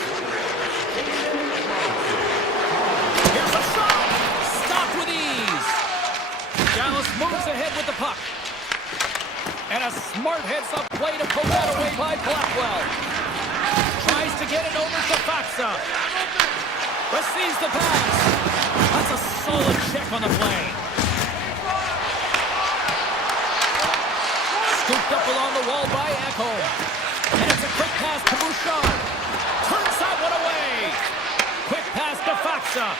Here's a shot. Stopped with ease. Dallas moves ahead with the puck. And a smart heads-up play to poke that away by Blackwell. Tries to get it over to Faksa. Receives the pass. That's a solid check on the play. Scooped up along the wall by Echo. And it's a quick pass to Bouchard. Turns that one away. Quick pass to Faksa.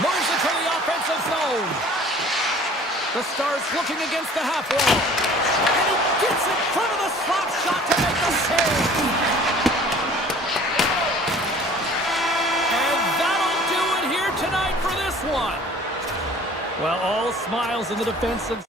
Moves it to the offensive zone. The Stars looking against the half wall. And he gets in front of the slap shot to make the save. And that'll do it here tonight for this one. Well, all smiles in the defensive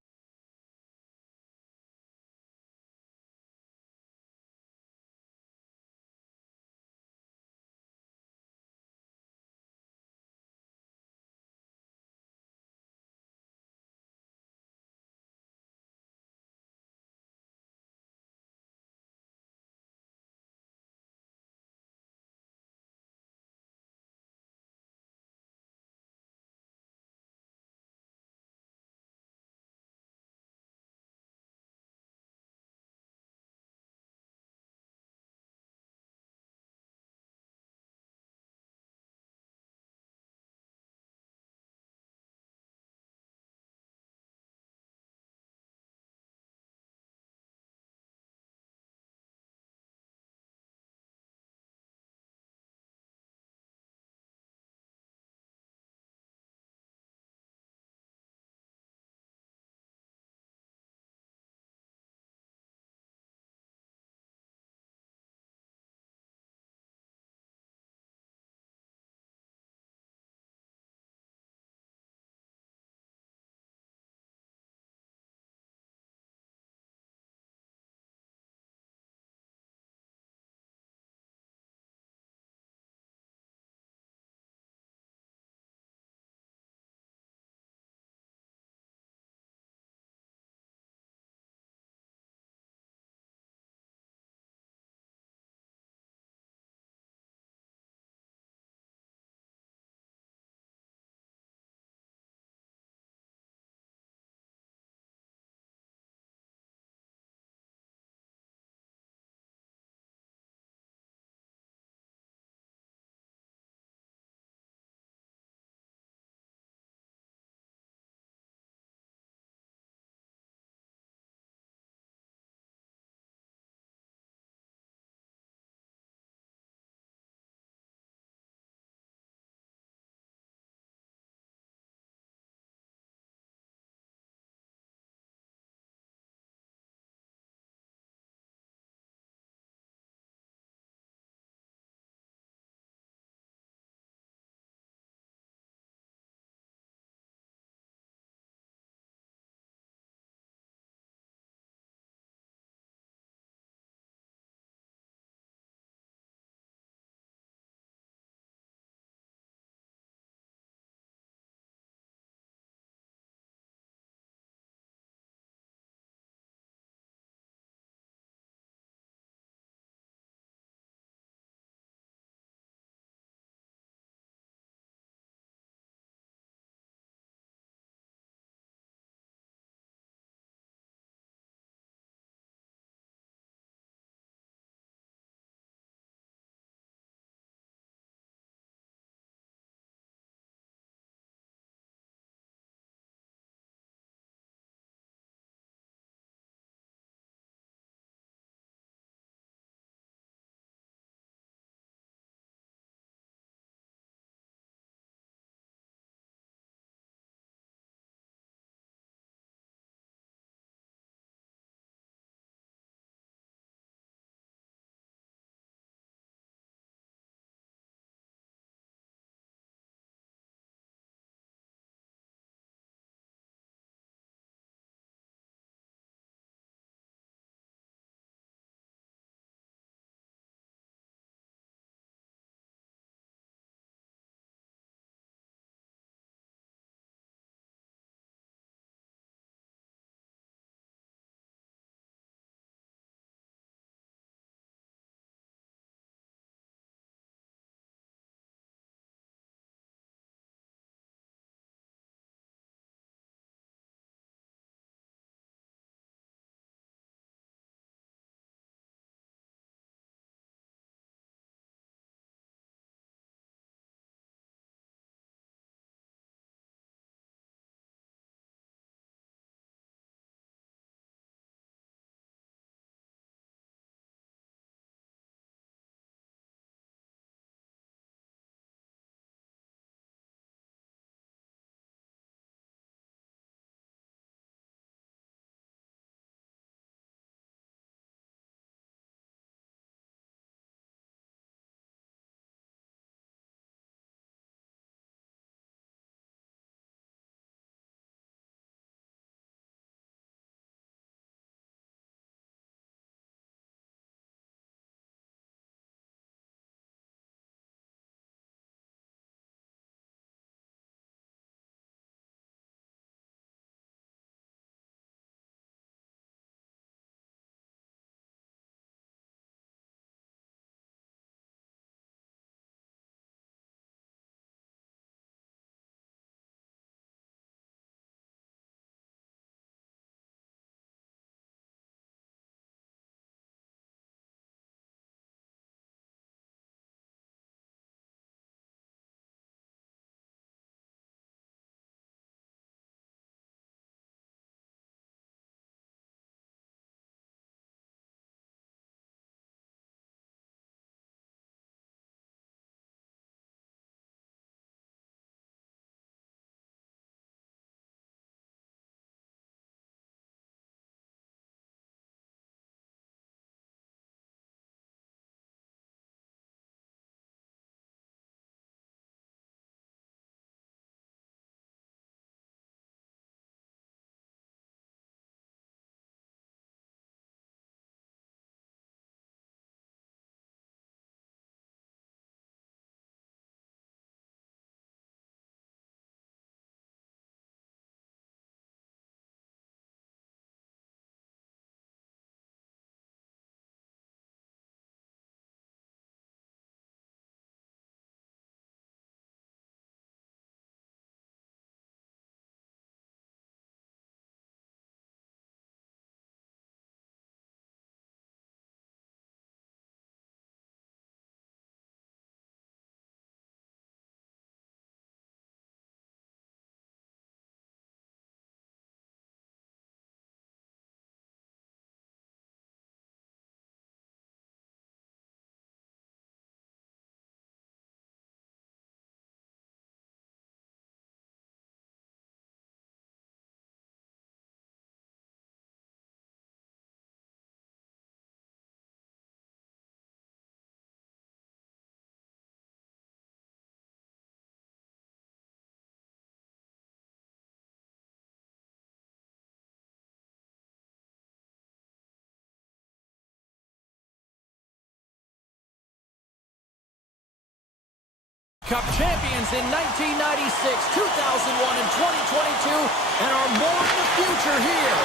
Cup champions in 1996, 2001, and 2022, and are more in the future here.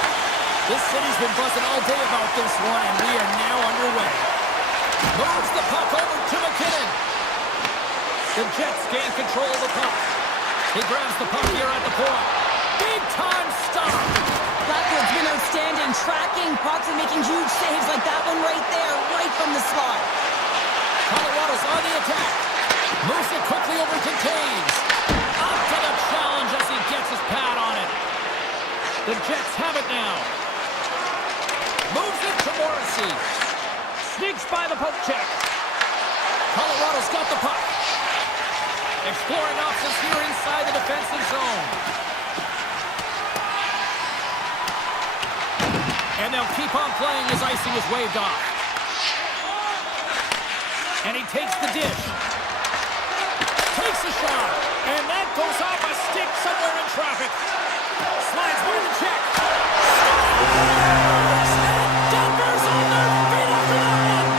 This city's been buzzing all day about this one, and we are now underway. Moves the puck over to McKinnon. The Jets gain control of the puck. He grabs the puck here at the point. Big time stop. Blackwood's been outstanding, tracking pucks and making huge saves like that one right there, right from the slot. Colorado's on the attack. Moves it quickly over to Taves. Up to the challenge as he gets his pad on it. The Jets have it now. Moves it to Morrissey. Sneaks by the poke check. Colorado's got the puck. Exploring options here inside the defensive zone. And they'll keep on playing as icing is waved off. And he takes the dish. Takes a shot. And that goes off a stick somewhere in traffic. Slides by the check. Scores! And Denver's on their feet after that one.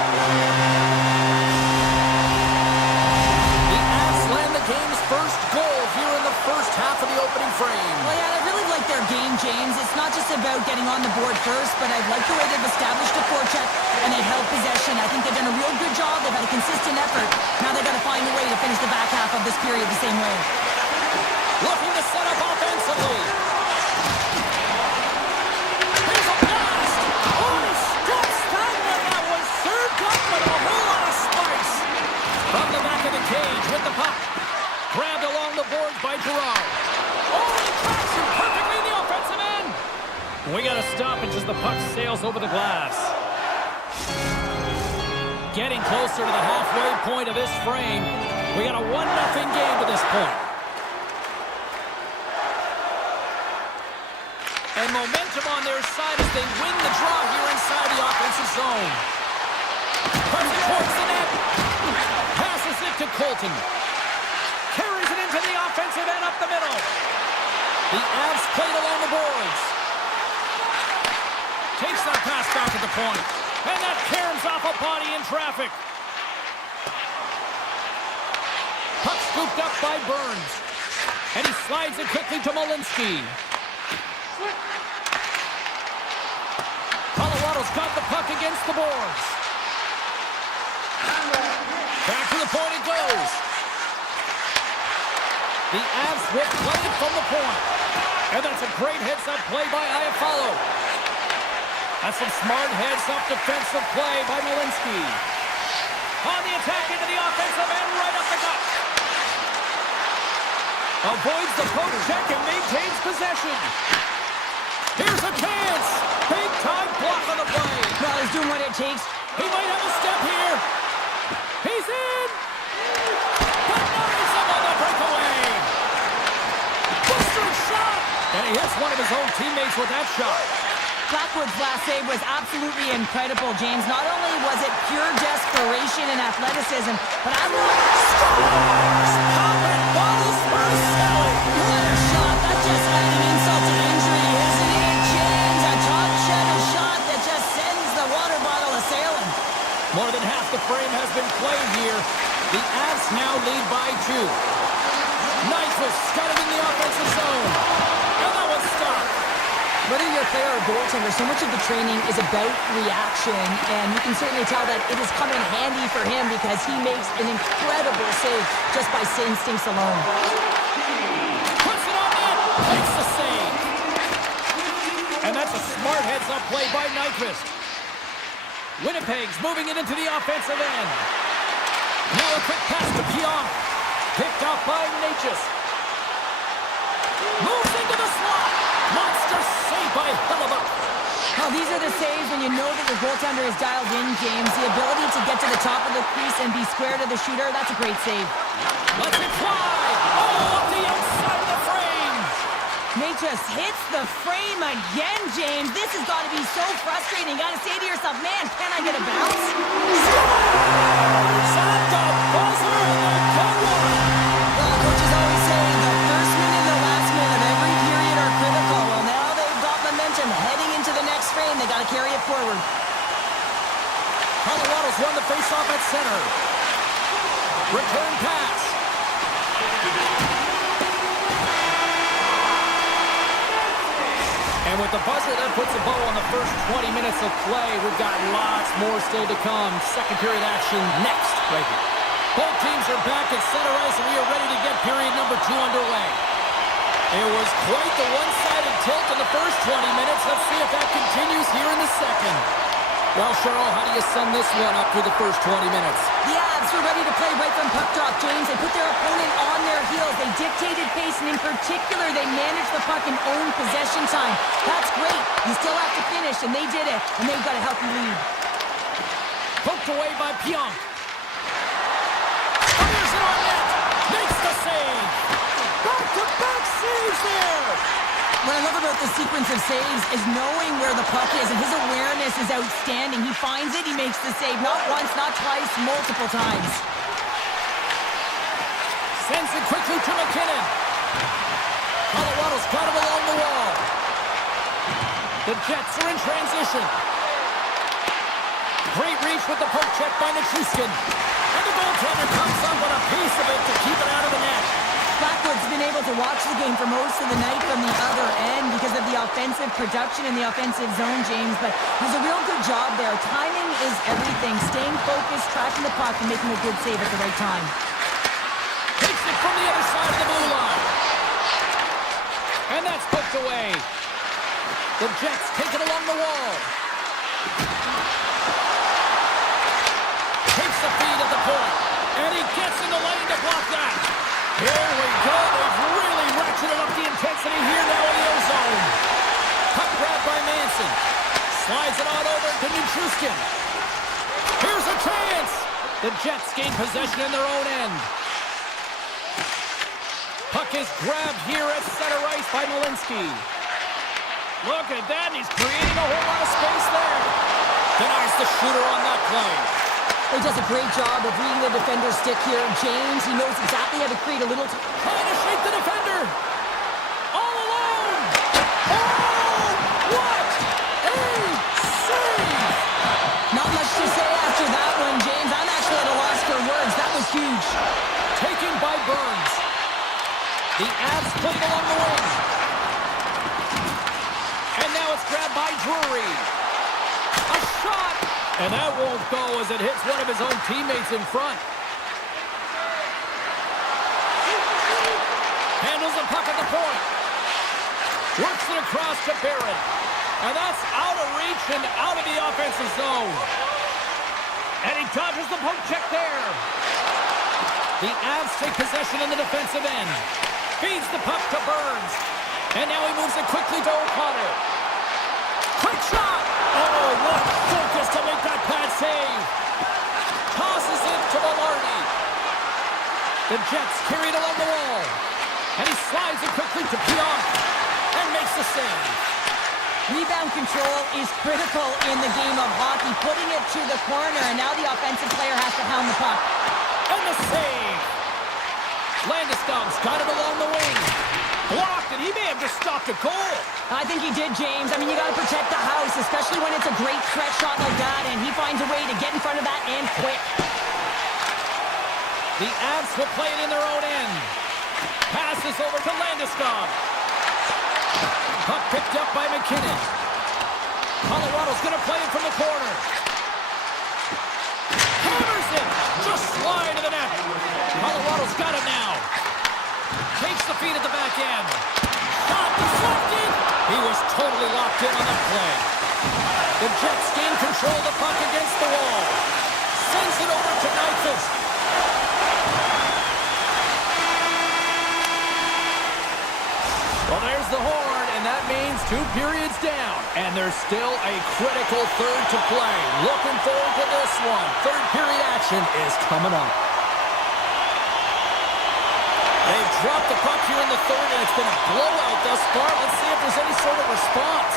The Avs land the game's first goal here in the first half of the opening frame. Well, yeah, I really like their game, James. It's not just about getting on the board first, but I like the way they've established a forecheck and they've held possession. I think they've done a real good job. They've had a consistent effort. Now they've got to find a way to finish the back half of this period the same way. Looking to set up offensively. Here's a blast. Oh, he steps that one. That was served up with a whole lot of spice. From the back of the cage with the puck. Grabbed along the boards by Gerard. Oh, he tracks him perfectly in the offensive end. We got to stop it as the puck sails over the glass. Getting closer to the halfway point of this frame. We got a 1-0 game to this point. And momentum on their side as they win the draw here inside the offensive zone. Puts it towards the net. Passes it to Colton. Carries it into the offensive end up the middle. The Avs played along the boards. Takes that pass back at the point. And that caroms off a body in traffic. Puck scooped up by Burns. And he slides it quickly to Malinsky. Colorado's got the puck against the boards. Back to the point it goes. The Avs will play it from the point. And that's a great heads-up play by Iafallo. That's some smart heads-up defensive play by Malinsky. On the attack into the offensive end, right up the gut. Avoids the poke check and maintains possession. Here's a chance. Big-time block on the play. Well, he's doing what it takes. He might have a step here. He's in. Denies him on the breakaway. Booster shot. And he hits one of his own teammates with that shot. Blackwood's last save was absolutely incredible, James. Not only was it pure desperation and athleticism, but I love scores! Popping bottles for Sally. What a shot. That's just adding insult to injury, isn't it, James? A top cheddar shot that just sends the water bottle a-sailing. More than half the frame has been played here. The Avs now lead by 2. Nyquist got it in the offensive zone. And that one's stopped. Whether you're a player or goaltender, so much of the training is about reaction, and you can certainly tell that it has come in handy for him because he makes an incredible save just by instincts alone. Puts it on net, makes the save. And that's a smart heads-up play by Nyquist. Winnipeg's moving it into the offensive end. Now a quick pass to Pionk. Picked out by Natchez. Moves into the slot. Monster save by Hellebuyck. Well, these are the saves when you know that your goaltender is dialed in, James. The ability to get to the top of the crease and be square to the shooter, that's a great save. Let's it fly. Oh, up the outside of the frame. Natchez hits the frame again, James. This has got to be so frustrating. You got to say to yourself, man, can I get a bounce? Scores at the buzzer, and they go one. Well, coaches always say the first minute and the last minute of every period are critical. Well, now they've got momentum heading into the next frame. They got to carry it forward. Colorado's won the faceoff at center. Return pass. And with the buzzer, that puts a bow on the first 20 minutes of play. We've got lots more still to come. Second period action next, right here. Both teams are back at center ice, and we are ready to get period number 2 underway. It was quite the one-sided tilt in the first 20 minutes. Let's see if that continues here in the second. Well, Cheryl, how do you sum this one up through the first 20 minutes? The Avs were ready to play right from puck drop, James. They put their opponent on their heels. They dictated pace, and in particular, they managed the puck and owned possession time. That's great. You still have to finish, and they did it, and they've got a healthy lead. Poked away by Pionk. Fires it on net. Makes the save. Back-to-back saves there. What I love about this sequence of saves is knowing where the puck is, and his awareness is outstanding. He finds it, he makes the save. Not once, not twice, multiple times. Sends it quickly to McKinnon. Colorado's got him along the wall. The Jets are in transition. Great reach with the poke check by Nichushkin. And the goaltender comes up with a piece of it to keep it out of the net. Blackwood's been able to watch the game for most of the night from the other end because of the offensive production in the offensive zone, James, but there's a real good job there. Timing is everything. Staying focused, tracking the puck, and making a good save at the right time. Takes it from the other side of the blue line. And that's poked away. The Jets take it along the wall. Takes the feed at the point. And he gets in the lane to block that. Here we go. They've really ratcheted up the intensity here now in the O-zone. Puck grab by Manson. Slides it on over to Nichushkin. Here's a chance. The Jets gain possession in their own end. Puck is grabbed here at center ice by Malinsky. Look at that. He's creating a whole lot of space there. Denies the shooter on that play. He does a great job of reading the defender's stick here. James, he knows exactly how to create a little... Trying to shake the defender. All alone. Oh, what a save. Not much to say after that one, James. I'm actually at a loss for words. That was huge. Taken by Burns. The Avs put it along the wing. And now it's grabbed by Drury. A shot. And that won't go as it hits one of his own teammates in front. Handles the puck at the point. Works it across to Barrett. And that's out of reach and out of the offensive zone. And he dodges the poke check there. The Avs take possession in the defensive end. Feeds the puck to Burns. And now he moves it quickly to O'Connor. Quick shot! Oh, what focus to make that pad save! Tosses it to Velarde. The Jets carry it along the wall. And he slides it quickly to Pionk. And makes the save. Rebound control is critical in the game of hockey. Putting it to the corner, and now the offensive player has to hound the puck. And the save! Landeskog's got it along the wing. Blocked, and he may have just stopped a goal. I think he did, James. I mean, you got to protect the house, especially when it's a great threat shot like that, and he finds a way to get in front of that and quick. The Avs will play it in their own end. Passes over to Landeskog. Puck picked up by McKinnon. Colorado's going to play it from the corner. Hammers it! Just slide to the net. Colorado's got it now. Takes the feed at the back end. Shot deflected. He was totally locked in on that play. The Jets gain control of the puck against the wall. Sends it over to Nyquist. Well, there's the horn, and that means 2 periods down. And there's still a critical third to play. Looking forward to this one. Third period action is coming up. They've dropped the puck here in the third, and it's been a blowout thus far. Let's see if there's any sort of response.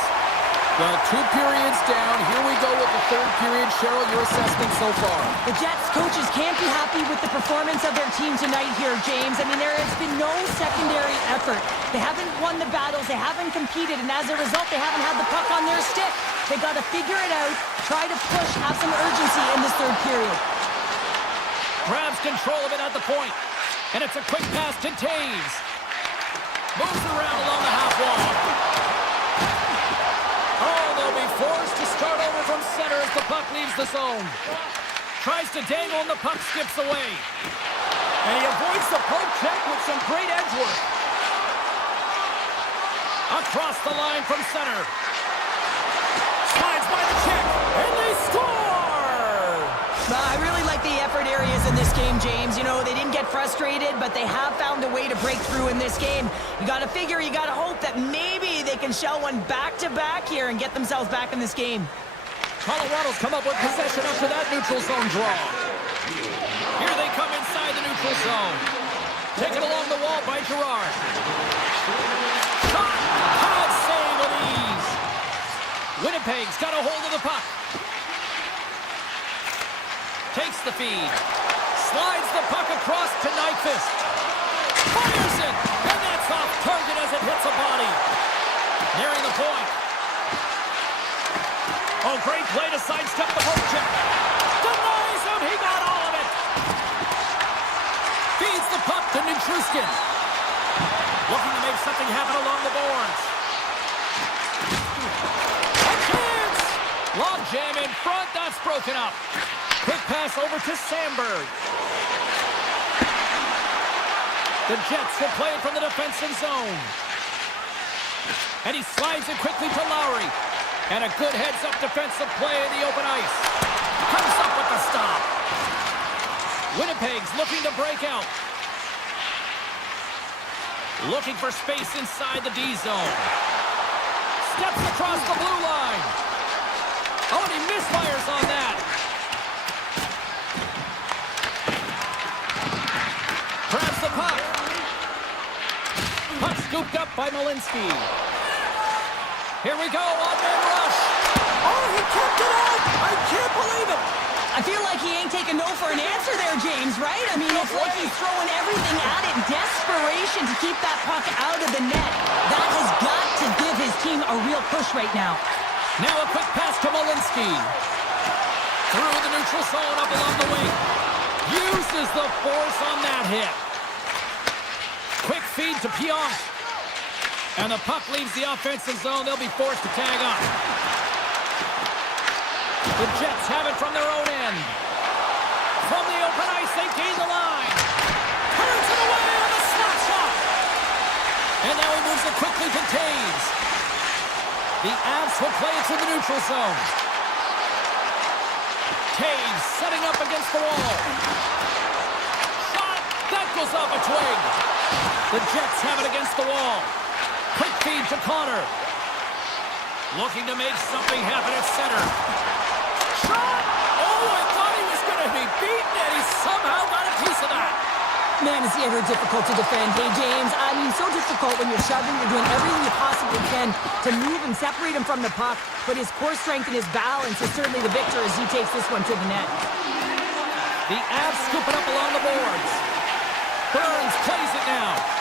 Well, 2 periods down. Here we go with the third period. Cheryl, your assessment so far? The Jets coaches can't be happy with the performance of their team tonight here, James. I mean, there has been no secondary effort. They haven't won the battles. They haven't competed, and as a result, they haven't had the puck on their stick. They got to figure it out, try to push, have some urgency in this third period. Grabs control of it at the point. And it's a quick pass to Taves. Moves around along the half wall. from center as the puck leaves the zone. Tries to dangle and the puck skips away. And he avoids the poke check with some great edge work. Across the line from center. Slides by the check, and they score! I really like the effort areas in this game, James. You know, they didn't get frustrated, but they have found a way to break through in this game. You gotta figure, you gotta hope that maybe they can shell one back-to-back here and get themselves back in this game. Colorado's come up with possession after that neutral zone draw. Here they come inside the neutral zone. Taken along the wall by Gerard. Shot! Hard save with ease. Winnipeg's got a hold of the puck. Takes the feed. Slides the puck across to Nyquist. Fires it! And that's off target as it hits a body. Nearing the point. Oh, great play to sidestep the poke check. Denies him! He got all of it! Feeds the puck to Nichushkin. Looking to make something happen along the boards. A chance! Long jam in front. That's broken up. Quick pass over to Sandberg. The Jets will play it from the defensive zone. And he slides it quickly to Lowry. And a good heads-up defensive play in the open ice. Comes up with the stop. Winnipeg's looking to break out. Looking for space inside the D zone. Steps across the blue line. Oh, and he misfires on that. Grabs the puck. Puck scooped up by Malinsky. Here we go, on-man rush. Oh, he kept it out! I can't believe it! I feel like he ain't taking no for an answer there, James, right? I mean, it's like he's throwing everything at it. Desperation to keep that puck out of the net. That has got to give his team a real push right now. Now a quick pass to Malinsky. Through the neutral zone, up along the wing. Uses the force on that hit. Quick feed to Pionk. And the puck leaves the offensive zone. They'll be forced to tag up. The Jets have it from their own end. From the open ice, they gain the line. Turns it away on the slap shot. And now he moves it quickly to Taves. The Avs will play it to the neutral zone. Taves setting up against the wall. Shot! That goes off a twig. The Jets have it against the wall. Quick feed to Connor. Looking to make something happen at center. Shot! Oh, I thought he was going to be beaten, and he somehow got a piece of that. Man, is he ever difficult to defend. Hey, James, I mean, so difficult when you're shoving, you're doing everything you possibly can to move and separate him from the puck, but his core strength and his balance is certainly the victor as he takes this one to the net. The Avs scoop it up along the boards. Burns plays it now.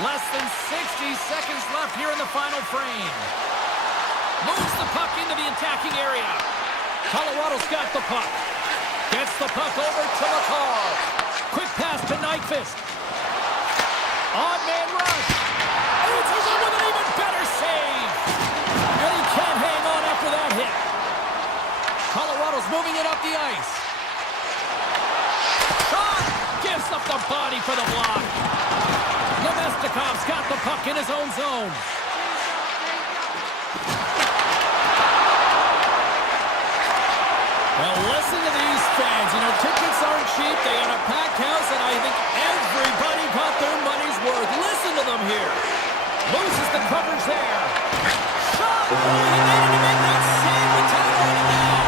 Less than 60 seconds left here in the final frame. Moves the puck into the attacking area. Colorado's got the puck. Gets the puck over to McCall. Quick pass to Nyquist. On-man rush. Answers it with an even better save. And he can't hang on after that hit. Colorado's moving it up the ice. Shot! Gives up the body for the block. Nemestikov's got the puck in his own zone. Well, listen to these fans. You know, tickets aren't cheap. They got a packed house, and I think everybody got their money's worth. Listen to them here. Loses the coverage there. Shot! Oh, he made it to make that save with time running down.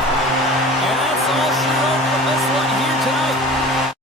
And that's all she wrote from this one here tonight.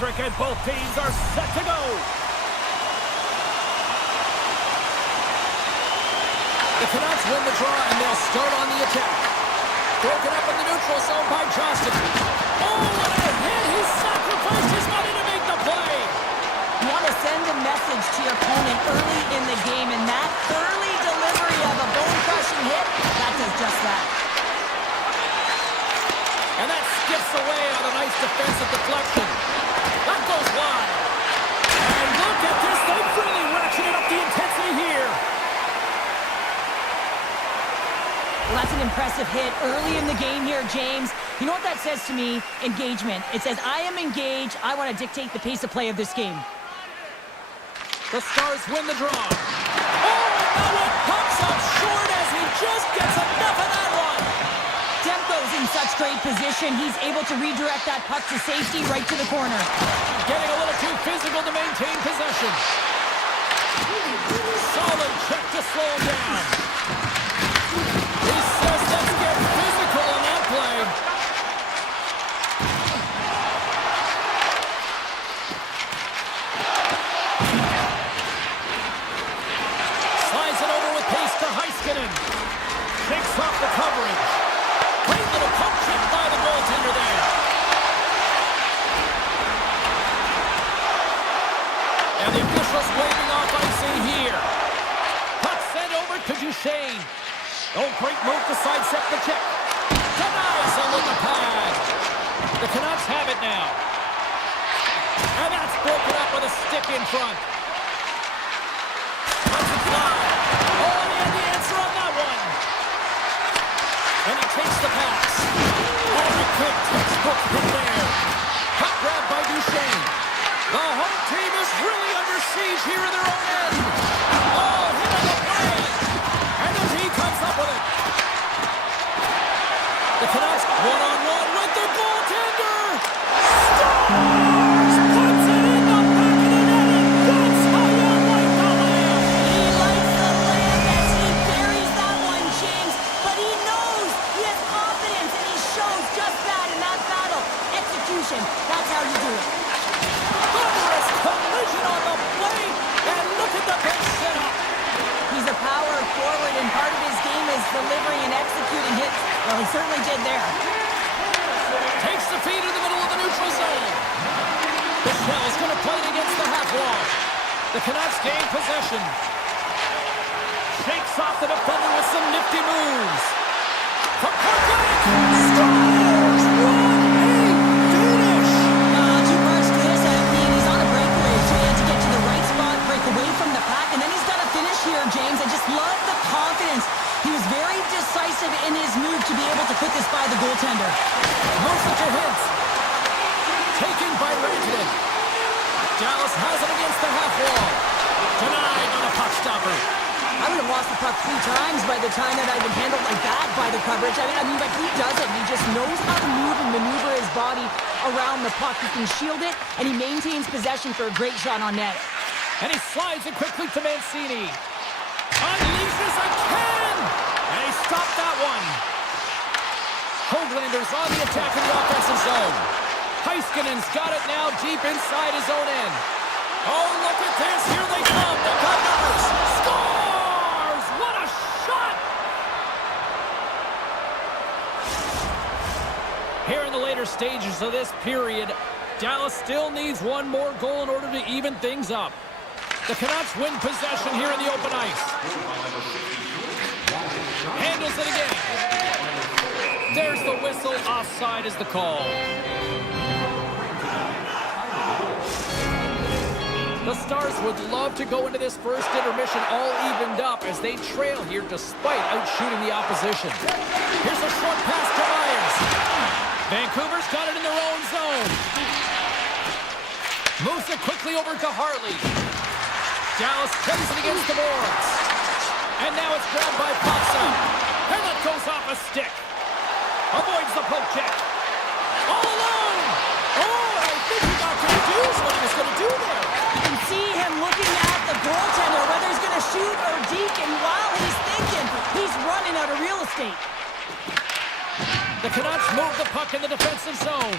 electric, and both teams are set to go. The Canucks win the draw, and they'll start on the attack. Broken up in the neutral zone by Johnston. Oh, what a hit! He sacrificed his money to make the play. You want to send a message to your opponent early in the game, and that early delivery of a bone-crushing hit, that does just that. And that skips away on a nice defensive deflection. That goes wide. And look at this. They've really ratcheted up the intensity here. Well, that's an impressive hit early in the game here, James. You know what that says to me? Engagement. It says, I am engaged. I want to dictate the pace of play of this game. The Stars win the draw. Oh, and that one pops up short as he just gets enough of that one. Demko's in such great position. He's able to redirect that puck to safety right to the corner. Getting a little too physical to maintain possession. Solid check to slow him down. He says, let's get physical on that play. Slides it over with pace to Heiskanen. Shakes off the coverage. Great little pump check by the goaltender there. And the officials waving off icing here. Puck sent over to Duchesne. Oh, great move to sidestep the check. Denies him with the pad. The Canucks have it now. And that's broken up with a stick in front. Let's it fly. Oh, and he had the answer on that one. And he takes the pass. Oh, a quick textbook hit there. Puck grab by Duchesne. The home team is really under siege here in their own end. Oh, hit on the play. And then he comes up with it. The Canucks one-on-one with the goaltender. Stars puts it in the back of the net, and that's how you light the lamp. He lights the lamp as he buries that one, James. But he knows he has confidence, and he shows just that in that battle. Execution, that's how you do it. Thunderous collision on the play, and look at the bench setup. He's a power forward, and part of his game is delivering and executing hits. Well, he certainly did there. Takes the feed in the middle of the neutral zone. Bichelle is going to play it against the half wall. The Canucks gain possession. Shakes off the defender with some nifty moves. From Parkland, Stars run a finish. Too much to this. I mean, he's on a breakaway, trying to get to the right spot, break away from the pack, and then he's got to finish here, James. I just love the confidence. He was very decisive in his move to be able to put this by the goaltender. Motion to hits. Taken by Rantanen. Dallas has it against the half wall. Denied on a puck stopper. I would have lost the puck 3 times by the time that I'd been handled like that by the coverage. I mean, but he doesn't. He just knows how to move and maneuver his body around the puck. He can shield it, and he maintains possession for a great shot on net. And he slides it quickly to Mancini. Unleashes again! And he stopped that one. Hoaglander's on the attack in the offensive zone. Heiskanen's got it now deep inside his own end. Oh, look at this. Here they come. They've got numbers. Scores! What a shot! Here in the later stages of this period, Dallas still needs one more goal in order to even things up. The Canucks win possession here in the open ice. Handles it again. There's the whistle. Offside is the call. The Stars would love to go into this first intermission all evened up as they trail here despite outshooting the opposition. Here's a short pass to Myers. Vancouver's got it in their own zone. Moves it quickly over to Hartley. Dallas plays it against the boards. And now it's grabbed by Popsa. And that goes off a stick. Avoids the poke check. All alone. Oh, I think he got confused what he was going to do there. You can see him looking at the goaltender, whether he's going to shoot or deke, and while he's thinking, he's running out of real estate. The Canucks move the puck in the defensive zone.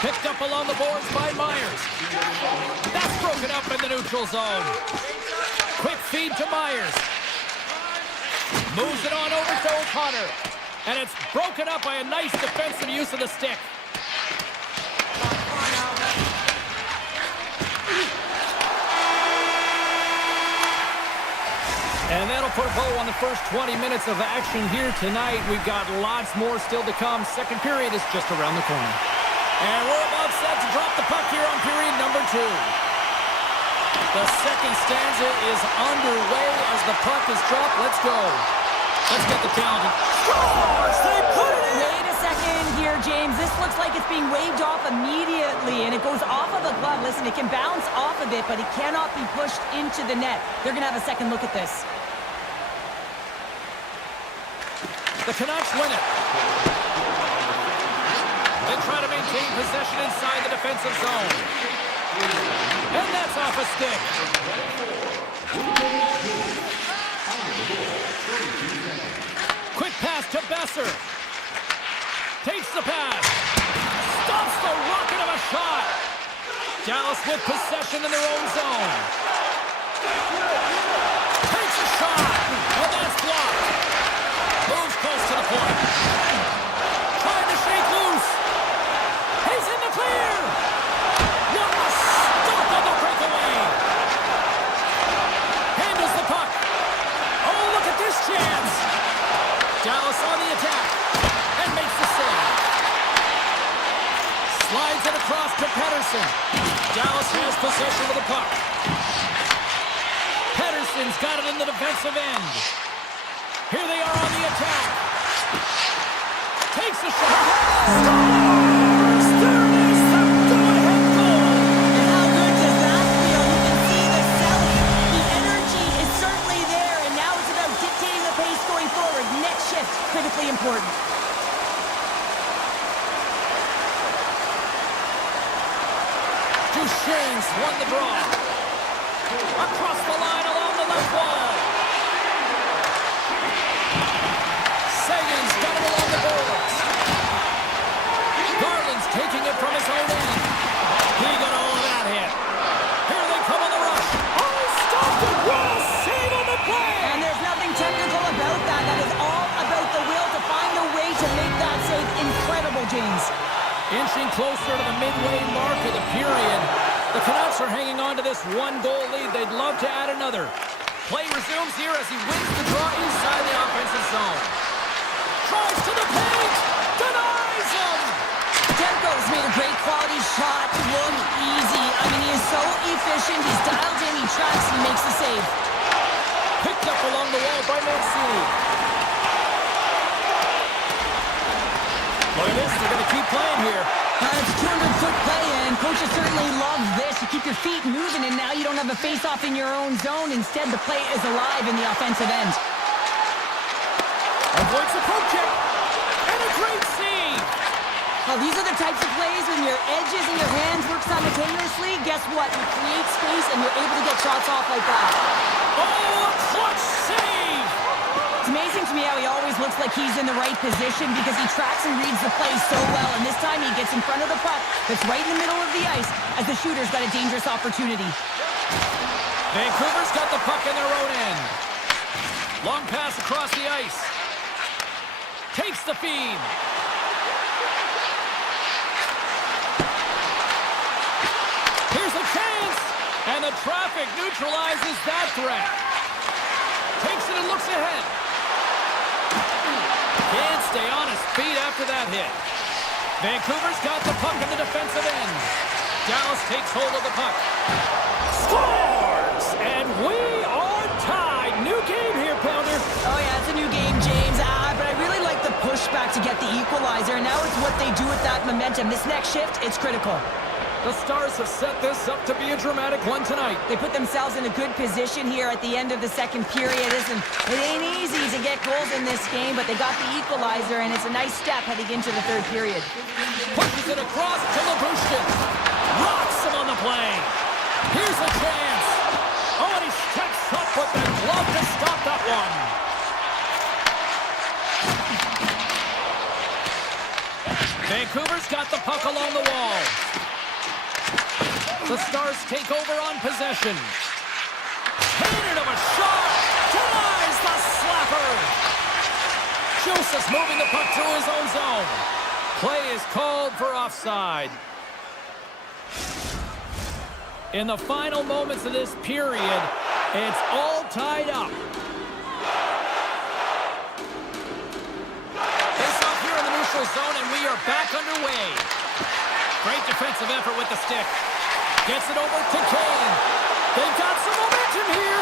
Picked up along the boards by Myers. That's broken up in the neutral zone. Quick feed to Myers. Moves it on over to O'Connor. And it's broken up by a nice defensive use of the stick. And that'll put a bow on the first 20 minutes of action here tonight. We've got lots more still to come. Second period is just around the corner. And we're about set to drop the puck here on period number 2. The second stanza is underway as the puck is dropped. Let's go. Let's get the count. Scores! They put it in! Wait a second here, James. This looks like it's being waved off immediately, and it goes off of the glove. Listen, it can bounce off of it, but it cannot be pushed into the net. They're going to have a second look at this. The Canucks win it. They try to maintain possession inside the defensive zone. And that's off a stick. Quick pass to Besser. Takes the pass. Stops the rocket of a shot. Dallas with possession in their own zone. Takes a shot. And that's blocked. Moves close to the point. Trying to shake loose. He's in the clear. What a stop on the breakaway. Handles the puck. Oh, look at this chance. Dallas on the attack. And makes the save. Slides it across to Pettersson. Dallas has possession of the puck. Pettersson's got it in the defensive end. Here they are on the attack. Takes a shot. Scores! There it is, the go-ahead goal. And how good does that feel? You can see the selling. The energy is certainly there, and now it's about dictating the pace going forward. Next shift, critically important. Duchesne's won the draw. Across the line along the left wall. Sagan's got it along the boards. Garland's taking it from his own end. He got all of that hit. Here they come on the rush. Oh, stopped it. What a save on the play. And there's nothing technical about that. That is all about the will to find a way to make that save incredible, James. Inching closer to the midway mark of the period. The Canucks are hanging on to this one-goal lead. They'd love to add another. Play resumes here as he wins the draw inside the offensive zone. Tries to the paint. Denies him. Demko's made a great quality shot. Look easy. I mean, he is so efficient. He's dialed in, he tracks, he makes the save. Picked up along the wall by Mancini. Look at this. They're going to keep playing here. It's a 200-foot play, and coaches certainly love this. You keep your feet moving, and now you don't have a face-off in your own zone. Instead, the play is alive in the offensive end. Avoids the poke check. And a great save. Well, these are the types of plays when your edges and your hands work simultaneously. Guess what? You create space, and you're able to get shots off like that. Oh, a clutch save. It's amazing to me how he always looks like he's in the right position because he tracks and reads the play so well. And this time he gets in front of the puck that's right in the middle of the ice as the shooter's got a dangerous opportunity. Vancouver's got the puck in their own end. Long pass across the ice. Takes the feed. Here's a chance. And the traffic neutralizes that threat. Takes it and looks ahead. Can't stay on his feet after that hit. Vancouver's got the puck in the defensive end. Dallas takes hold of the puck. Scores! And we are tied. New game here, Pounder. Oh, yeah, it's a new game, James. But I really like the pushback to get the equalizer. And now it's what they do with that momentum. This next shift, it's critical. The Stars have set this up to be a dramatic one tonight. They put themselves in a good position here at the end of the second period. Listen, it ain't easy to get goals in this game, but they got the equalizer, and it's a nice step heading into the third period. Pushes it across to Labushkin. Rocks him on the play. Here's a chance. Oh, and he steps up with the glove to stop that one. Vancouver's got the puck along the wall. The Stars take over on possession. Hated of a shot. Denies the slapper. Juice moving the puck through his own zone. Play is called for offside. In the final moments of this period, it's all tied up. Face off here in the neutral zone, and we are back underway. Great defensive effort with the stick. Gets it over to Kane. They've got some momentum here.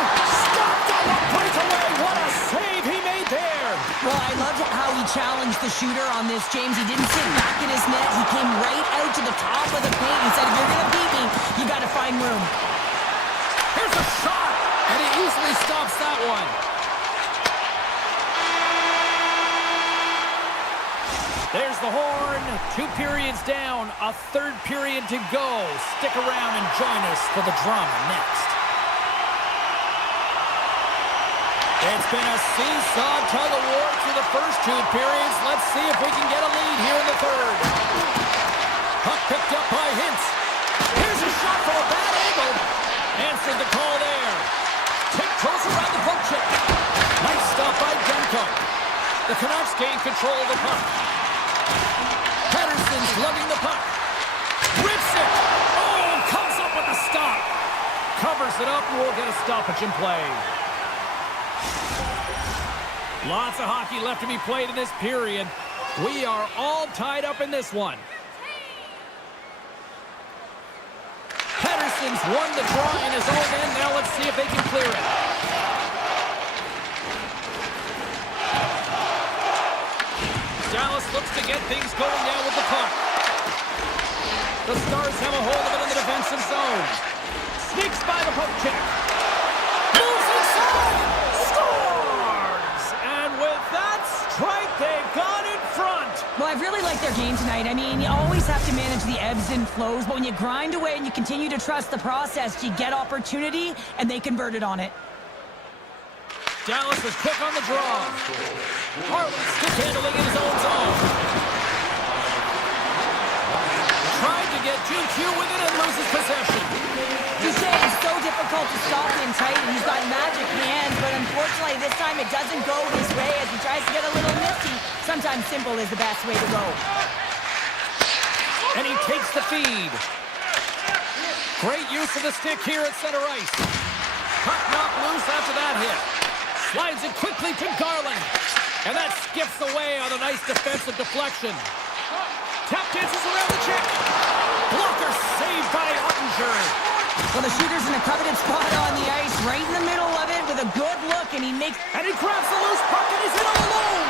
Stopped on the breakaway. What a save he made there. Well, I loved how he challenged the shooter on this, James. He didn't sit back in his net. He came right out to the top of the paint and said, if you're going to beat me, you got to find room. Here's a shot, and he easily stops that one. There's the horn. 2 periods down, a third period to go. Stick around and join us for the drama next. It's been a seesaw tug of war through the first 2 periods. Let's see if we can get a lead here in the third. Puck picked up by Hintz. Here's a shot from a bad angle. Answered the call there. Tiptoes around the poke check. Nice stop by Demko. The Canucks gain control of the puck. Pettersson's lugging the puck. Rips it. Oh, comes up with a stop. Covers it up, and we'll get a stoppage in play. Lots of hockey left to be played in this period. We are all tied up in this one. Pettersson's won the draw in his own end. Now let's see if they can clear it. Dallas looks to get things going now with the puck. The Stars have a hold of it in the defensive zone. Sneaks by the poke check. Moves inside. Scores! And with that strike, they've got in front. Well, I've really liked their game tonight. I mean, you always have to manage the ebbs and flows, but when you grind away and you continue to trust the process, you get opportunity, and they converted on it. Dallas is quick on the draw. Harlan stick handling in his own zone. Trying to get GQ with it and loses possession. Duchesne is so difficult to stop in tight, and he's got magic hands, but unfortunately this time it doesn't go his way as he tries to get a little nifty. Sometimes simple is the best way to go. And he takes the feed. Great use of the stick here at center ice. Puck knocked loose after that hit. Slides it quickly to Garland. And that skips away on a nice defensive deflection. Tap dances around the check. Blocker saved by Ottinger. Well, the shooter's in a coveted spot on the ice, right in the middle of it with a good look, and he makes... And he grabs the loose puck and he's in all alone.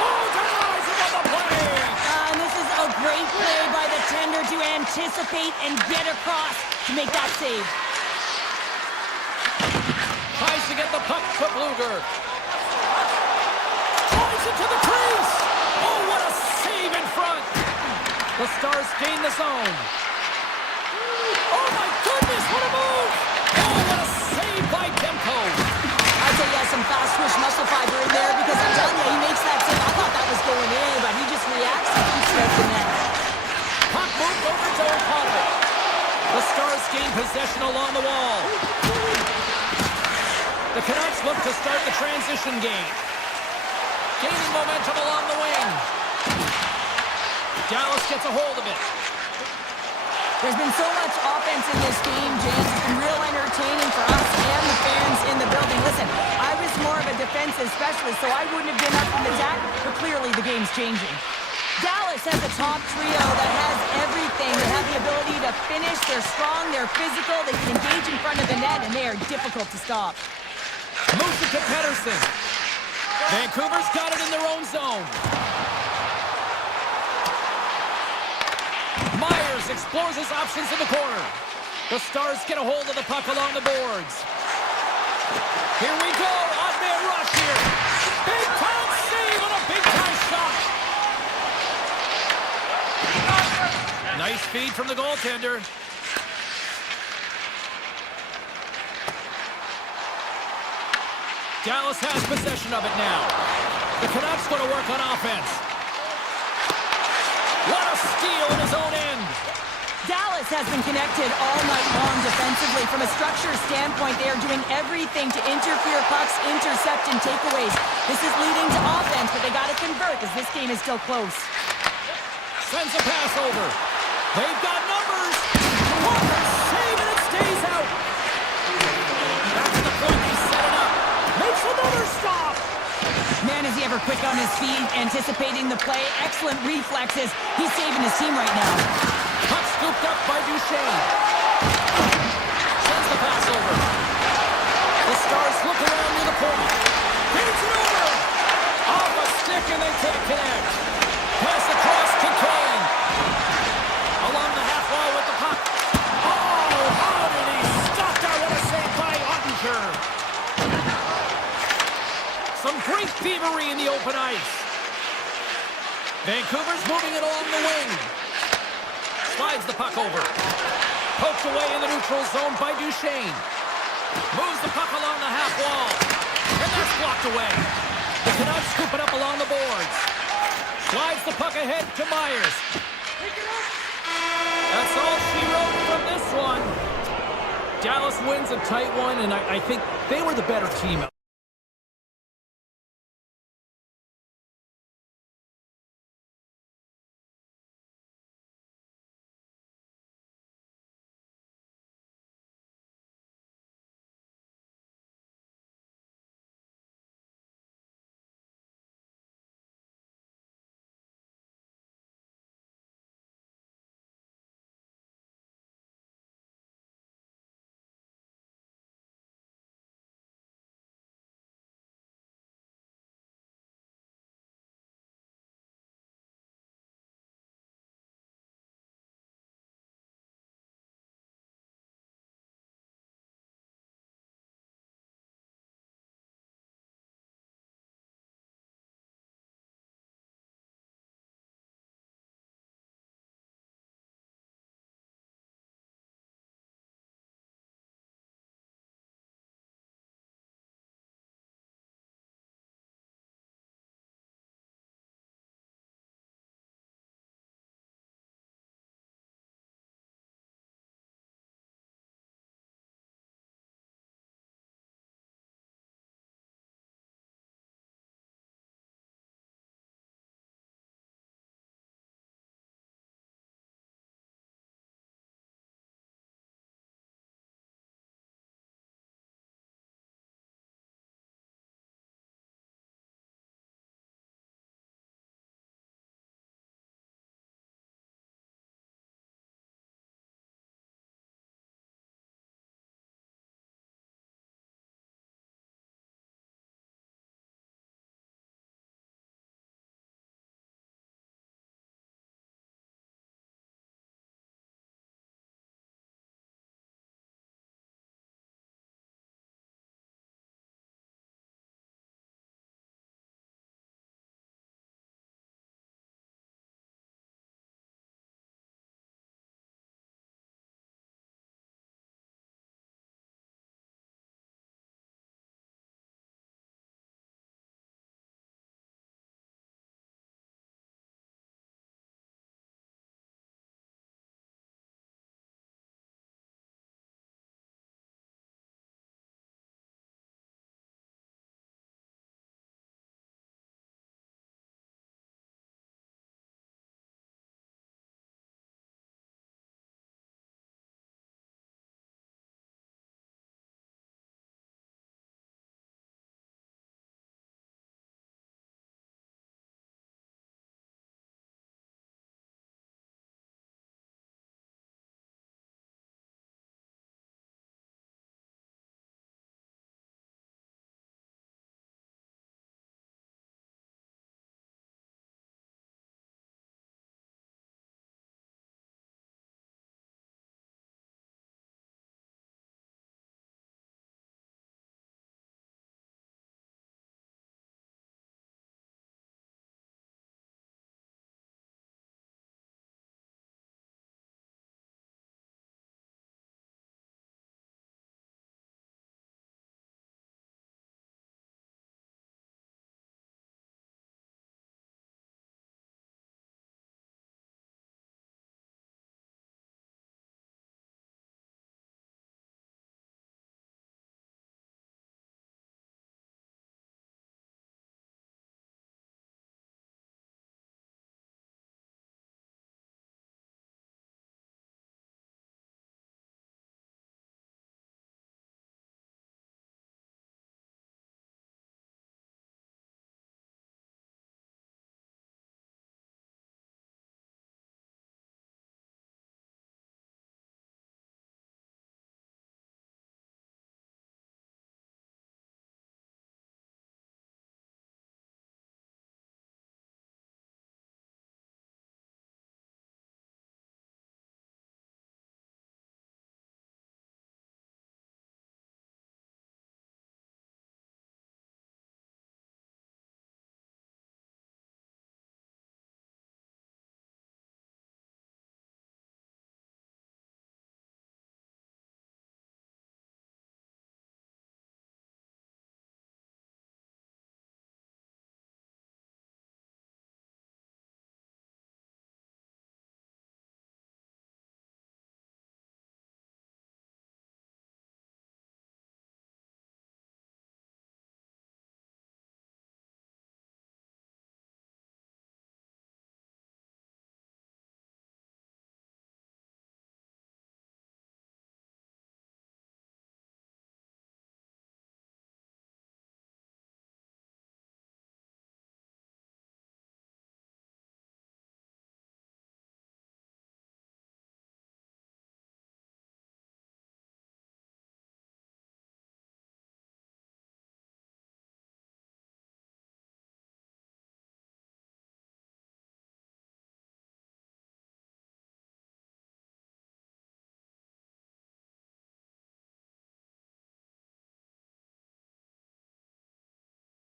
Oh, denies him on the play. And this is a great play by the tender to anticipate and get across to make that save. Tries to get the puck to Bluger. Tries it to the crease. Oh, what a save in front. The Stars gain the zone. Oh, my goodness, what a move. Oh, what a save by Demko. I'd say he has some fast twitch muscle fiber in there because I'm telling you, he makes that save. I thought that was going in, but he just reacts and keeps it out the net. Puck moved over to O'Connor. The Stars gain possession along the wall. The Canucks look to start the transition game. Gaining momentum along the wing. Dallas gets a hold of it. There's been so much offense in this game, James. It's been real entertaining for us and the fans in the building. Listen, I was more of a defensive specialist, so I wouldn't have been up in the attack, but clearly the game's changing. Dallas has a top trio that has everything. They have the ability to finish. They're strong, they're physical, they can engage in front of the net, and they are difficult to stop. Moves it to Pettersson. Vancouver's got it in their own zone. Myers explores his options in the corner. The Stars get a hold of the puck along the boards. Here we go. Odd-man rush here. Big-time save on a big-time shot. Nice feed from the goaltender. Dallas has possession of it now. The Canucks going to work on offense. What a a steal in his own end. Dallas has been connected all night long defensively. From a structure standpoint, they are doing everything to interfere pucks, intercept, and takeaways. This is leading to offense, but they got to convert as this game is still close. Sends a pass over. They've got numbers. Walker save and it stays out. Back to the point, he set it up. Makes another stop. Man, is he ever quick on his feet, anticipating the play. Excellent reflexes. He's saving his team right now. Puck scooped up by Duchesne. Sends the pass over. The Stars look around near the point. Feeds it over. Off a stick and they can't connect. Pass across to Kane. Along the half wall with the puck. Oh, how did he stop that? What a save by Ottinger. Some great thievery in the open ice. Vancouver's moving it along the wing. Slides the puck over. Poked away in the neutral zone by Duchesne. Moves the puck along the half wall. And that's blocked away. The Canucks scoop it up along the boards. Slides the puck ahead to Myers. That's all she wrote from this one. Dallas wins a tight one, and I think they were the better team.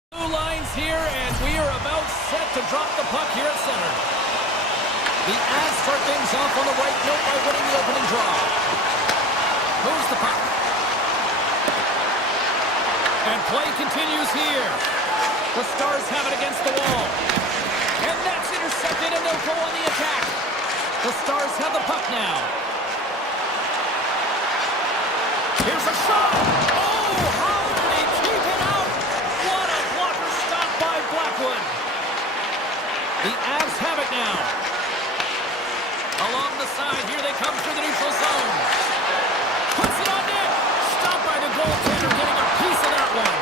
Blue lines here, and we are about set to drop the puck here at center. The Avs start things off on the right note by winning the opening draw. Moves the puck. And play continues here. The Stars have it against the wall. And that's intercepted, and they'll go on the attack. The Stars have the puck now. Here's a shot. Oh, how did they keep it out? What a blocker stop by Blackwood. The Avs have it now. Along the side, here they come through the neutral zone. Puts it on net. Stopped by the goaltender, getting a piece of that one.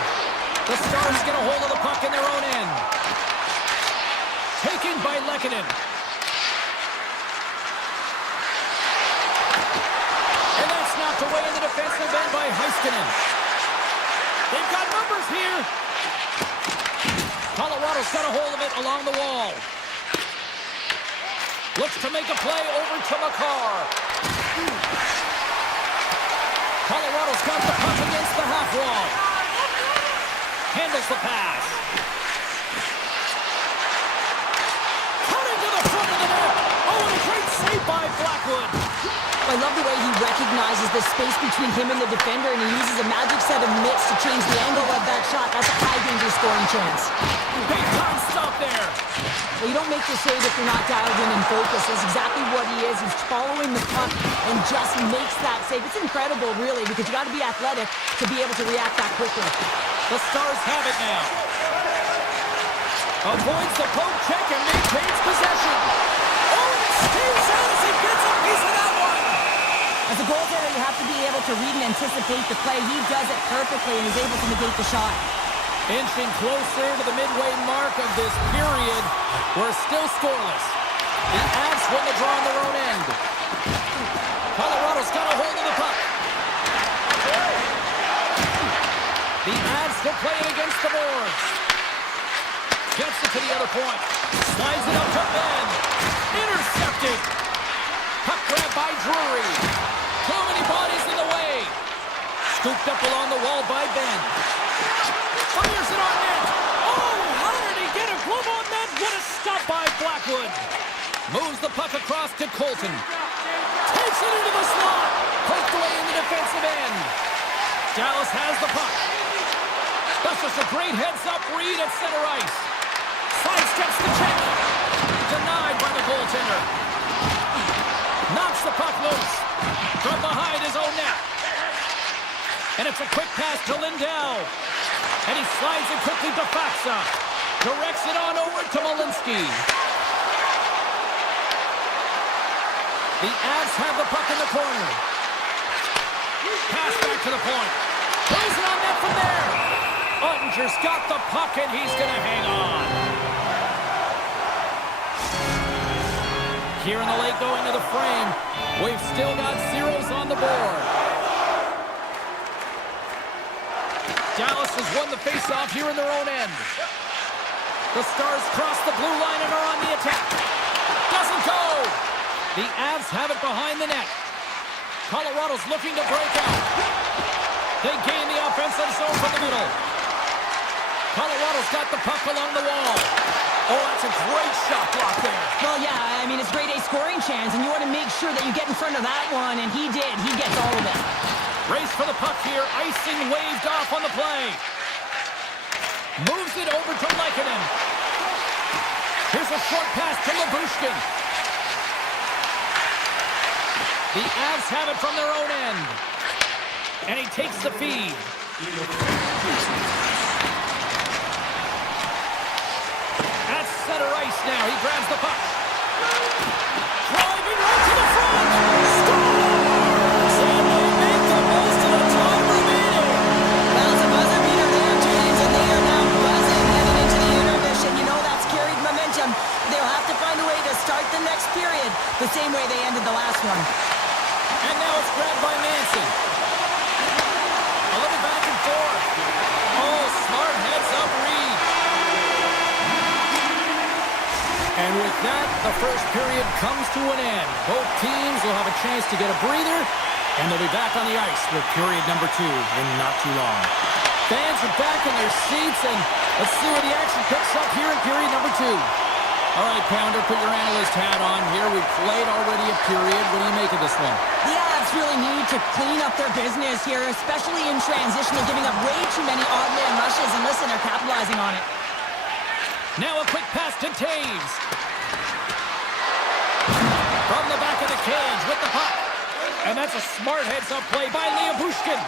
The Stars get a hold of the puck in their own end. Taken by Lehkonen. And that's knocked away in the defensive end by Heiskanen. They've got numbers here. Colorado's got a hold of it along the wall. Looks to make a play over to Makar. Colorado's got the puck against the half wall. Handles the pass. Cutting to the front of the net. Oh, and a great save by Blackwood. I love the way he recognizes the space between him and the defender, and he uses a magic set of mitts to change the angle of that shot. That's a high-danger scoring chance. Big time stop there. Well, you don't make the save if you're not dialed in and focused. That's exactly what he is. He's following the puck and just makes that save. It's incredible, really, because you got to be athletic to be able to react that quickly. The Stars have it now. Avoids the poke check and maintains possession. Oh, and it stays out as he gets a piece of that one. As a goaltender, you have to be able to read and anticipate the play. He does it perfectly and is able to negate the shot. Inching closer to the midway mark of this period. We're still scoreless. The Avs win the draw on their own end. Colorado's got a hold of the puck. The Avs will play it against the boards. Gets it to the other point. Slides it up to Ben. Intercepted. Puck grab by Drury. Too many bodies in the way. Scooped up along the wall by Ben. Fires it on net. Oh, how did he get a glove on that? What a stop by Blackwood. Moves the puck across to Colton. Takes it into the slot. Poked away in the defensive end. Dallas has the puck. That's just a great heads-up read at center ice. Sidesteps the check. Denied by the goaltender. Knocks the puck loose. From behind his own net. And it's a quick pass to Lindell. And he slides it quickly to Faksa. Directs it on over to Malinsky. The Avs have the puck in the corner. Pass back to the point. Plays it on net from there. Ottinger's got the puck and he's going to hang on. Here in the late going to the frame. We've still got zeros on the board. Dallas has won the faceoff here in their own end. The Stars cross the blue line and are on the attack. Doesn't go. The Avs have it behind the net. Colorado's looking to break out. They gain the offensive zone from the middle. Colorado's got the puck along the wall. Oh, that's a great shot block there. Well, yeah, I mean, it's grade A scoring chance, and you want to make sure that you get in front of that one, and he did. He gets all of it. Race for the puck here. Icing waved off on the play. Moves it over to Lehkonen. Here's a short pass to Labushkin. The Avs have it from their own end. And he takes the feed. At center ice now. He grabs the puck. Driving right to the front. Scores! And they make the most of the time remaining. Well, it's a buzzer beater there, James, and they are now buzzing heading into the intermission. You know that's carried momentum. They'll have to find a way to start the next period the same way they ended the last one. And now it's grabbed by Nancy. A little back and forth. Oh, smart heads-up read. And with that, the first period comes to an end. Both teams will have a chance to get a breather, and they'll be back on the ice with period number 2 in not too long. Fans are back in their seats, and let's see where the action picks up here in period number 2. All right, Pounder, put your analyst hat on here. We've played already a period. What do you make of this one? The Avs really need to clean up their business here, especially in transition. They're giving up way too many odd man rushes, and listen, they're capitalizing on it. Now a quick pass to Taves. From the back of the cage with the puck. And that's a smart heads-up play by Bushkin.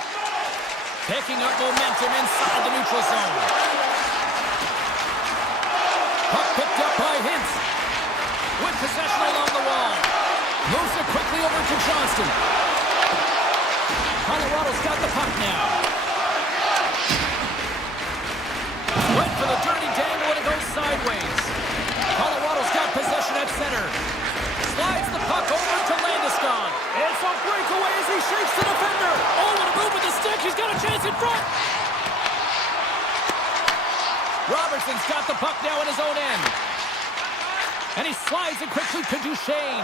Picking up momentum inside the neutral zone. Puck picked up by Hintz. With possession along the wall. Moves it quickly over to Johnston. Colorado's got the puck now. Went for the dirty dangle and it goes sideways. Colorado's got possession at center. Slides the puck over to Landeskog. It's a breakaway as he shakes the defender. Oh, what a move with the stick. He's got a chance in front. Robertson's got the puck now in his own end. And he slides it quickly to Duchesne.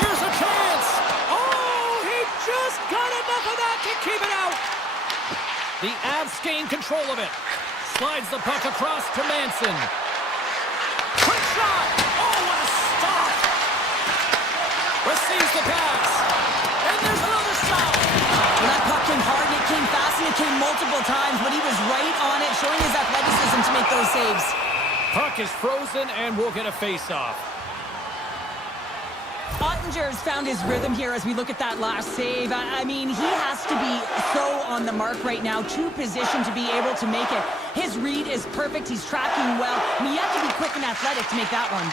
Here's a chance. Oh, he just got enough of that to keep it out. The Avs gain control of it. Slides the puck across to Manson. Quick shot. Oh, what a stop. Receives the pass. And there's another stop. Well, that puck came hard, and it came fast, and it came multiple times, but he was right on it, showing his athleticism to make those saves. Puck is frozen, and we'll get a face-off. Ottinger's found his rhythm here as we look at that last save. I mean, he has to be so on the mark right now, to position to be able to make it. His read is perfect. He's tracking well. I mean, you have to be quick and athletic to make that one.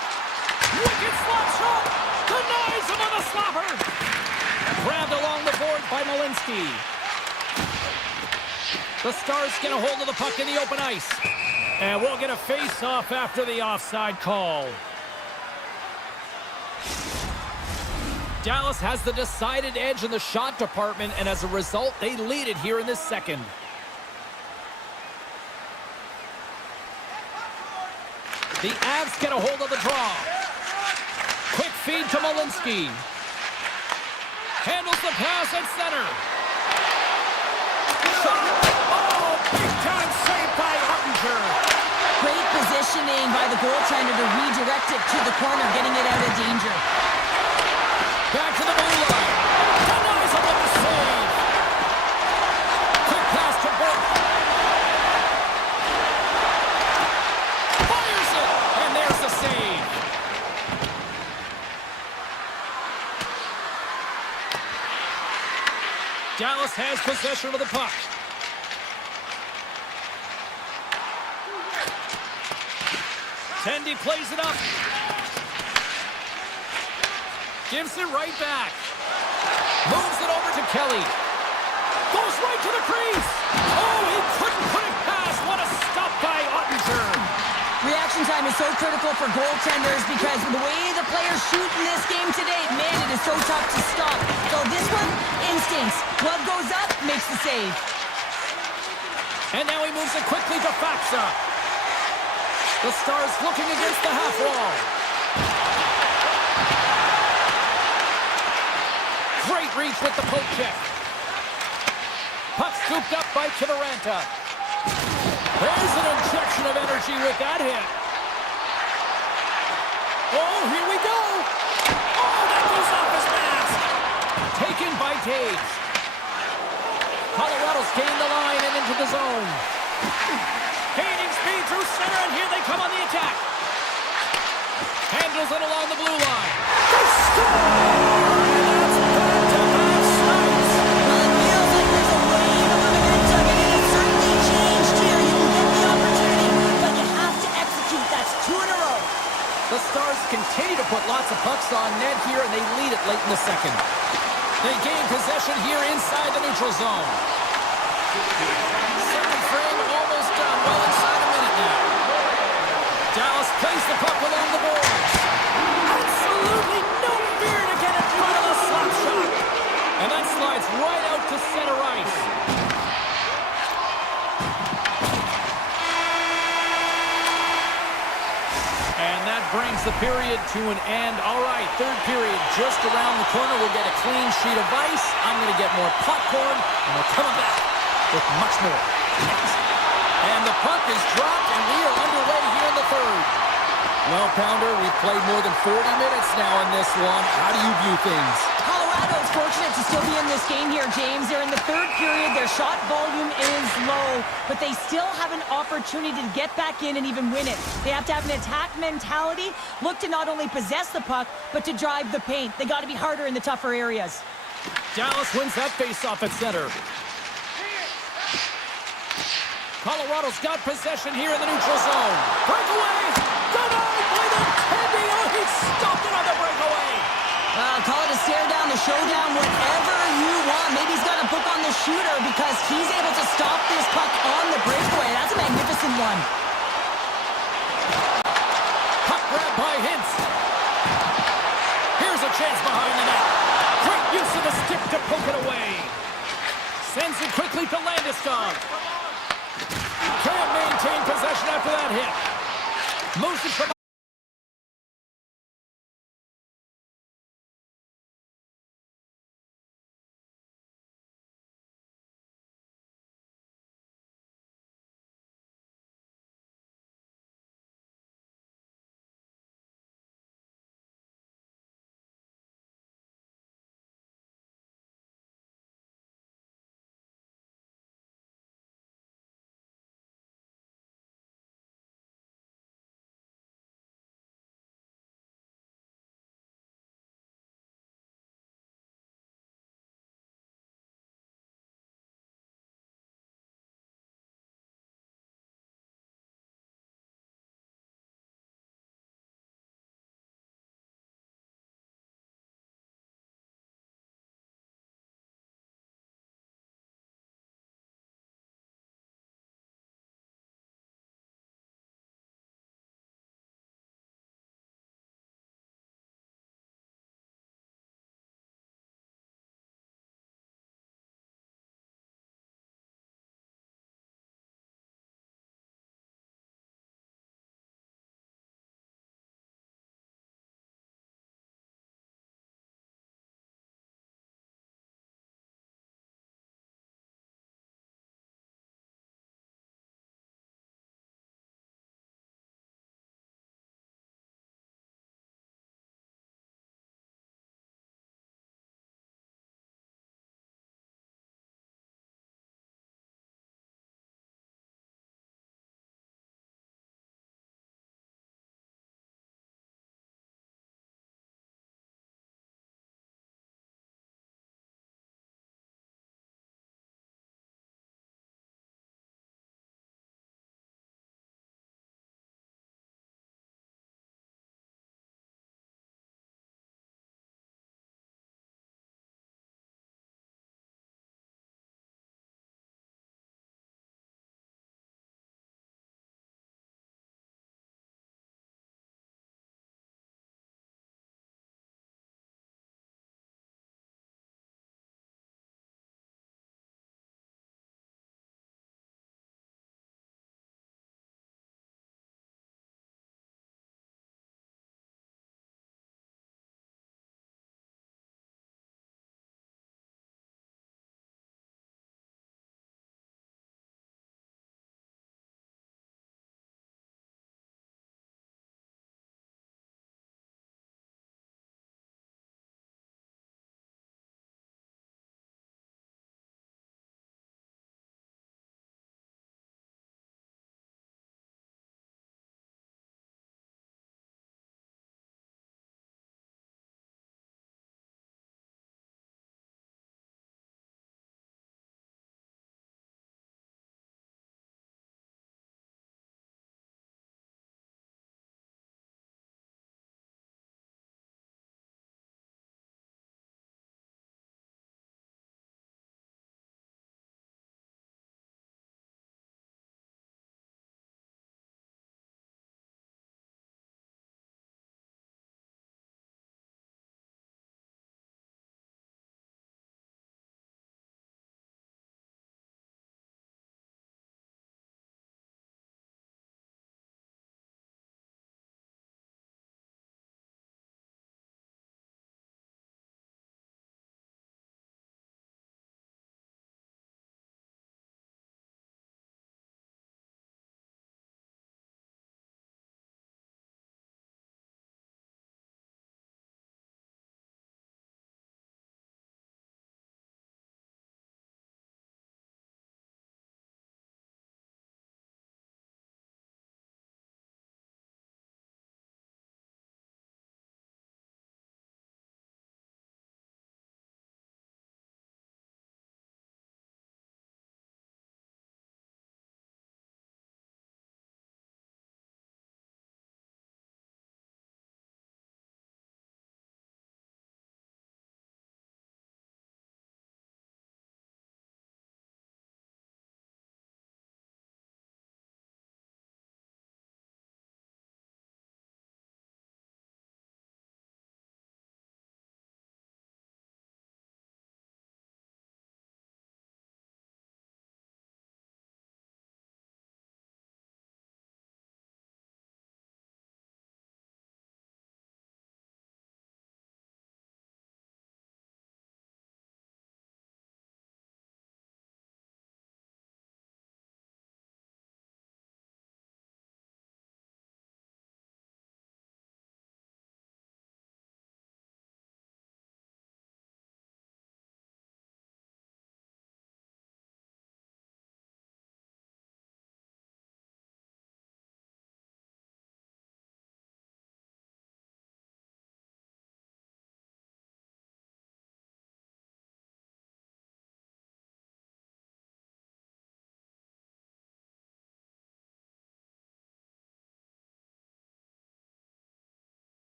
Wicked slap shot. Denies him on the slapper. Grabbed along the board by Malinsky. The Stars get a hold of the puck in the open ice. And we'll get a face-off after the offside call. Dallas has the decided edge in the shot department, and as a result, they lead it here in this second. The Avs get a hold of the draw. Quick feed to Malinsky. Handles the pass at center. Shot. Oh, big-time save by Ottinger. Great positioning by the goaltender to redirect it to the corner, getting it out of danger. Back to the blue line. Denies him with the save. Quick pass to Burke. Fires it. And there's the save. Dallas has possession of the puck. Tendy plays it up. Gives it right back. Moves it over to Kelly. Goes right to the crease. Oh, he couldn't put it past. What a stop by Ottinger. Reaction time is so critical for goaltenders because of the way the players shoot in this game today, man, it is so tough to stop. So this one, instincts. Glove goes up, makes the save. And now he moves it quickly to Faxa. The Stars looking against the half wall. Great reach with the poke check. Puck scooped up by Kiviranta. There's an injection of energy with that hit. Oh, here we go. Oh, that goes off his mask. Taken by Taves. Colorado's gained the line and into the zone. Gaining speed through center, and here they come on the attack. Handles it along the blue line. They score! The Stars continue to put lots of pucks on net here, and they lead it late in the second. They gain possession here inside the neutral zone. Second frame almost done, well inside a minute now. Dallas plays the puck along the boards. Absolutely no fear to get in front of the slap shot. And that slides right out to center ice. And that brings the period to an end. All right, third period just around the corner. We'll get a clean sheet of ice. I'm going to get more popcorn, and we're coming back with much more. And the puck is dropped, and we are underway here in the third. Well, Pounder, we've played more than 40 minutes now in this one. How do you view things? Colorado's fortunate to still be in this game here, James. They're in the third period. Their shot volume is low, but they still have an opportunity to get back in and even win it. They have to have an attack mentality, look to not only possess the puck, but to drive the paint. They got to be harder in the tougher areas. Dallas wins that faceoff at center. Colorado's got possession here in the neutral zone. Breakaway! Denied by the Teddy! Oh, he stopped it on the breakaway! Call it a stare down, the showdown, whatever you want. Maybe he's got a book on the shooter because he's able to stop this puck on the breakaway. That's a magnificent one. Puck grab by Hintz. Here's a chance behind the net. Great use of the stick to poke it away. Sends it quickly to Landeskog. Can't maintain possession after that hit. Moves it from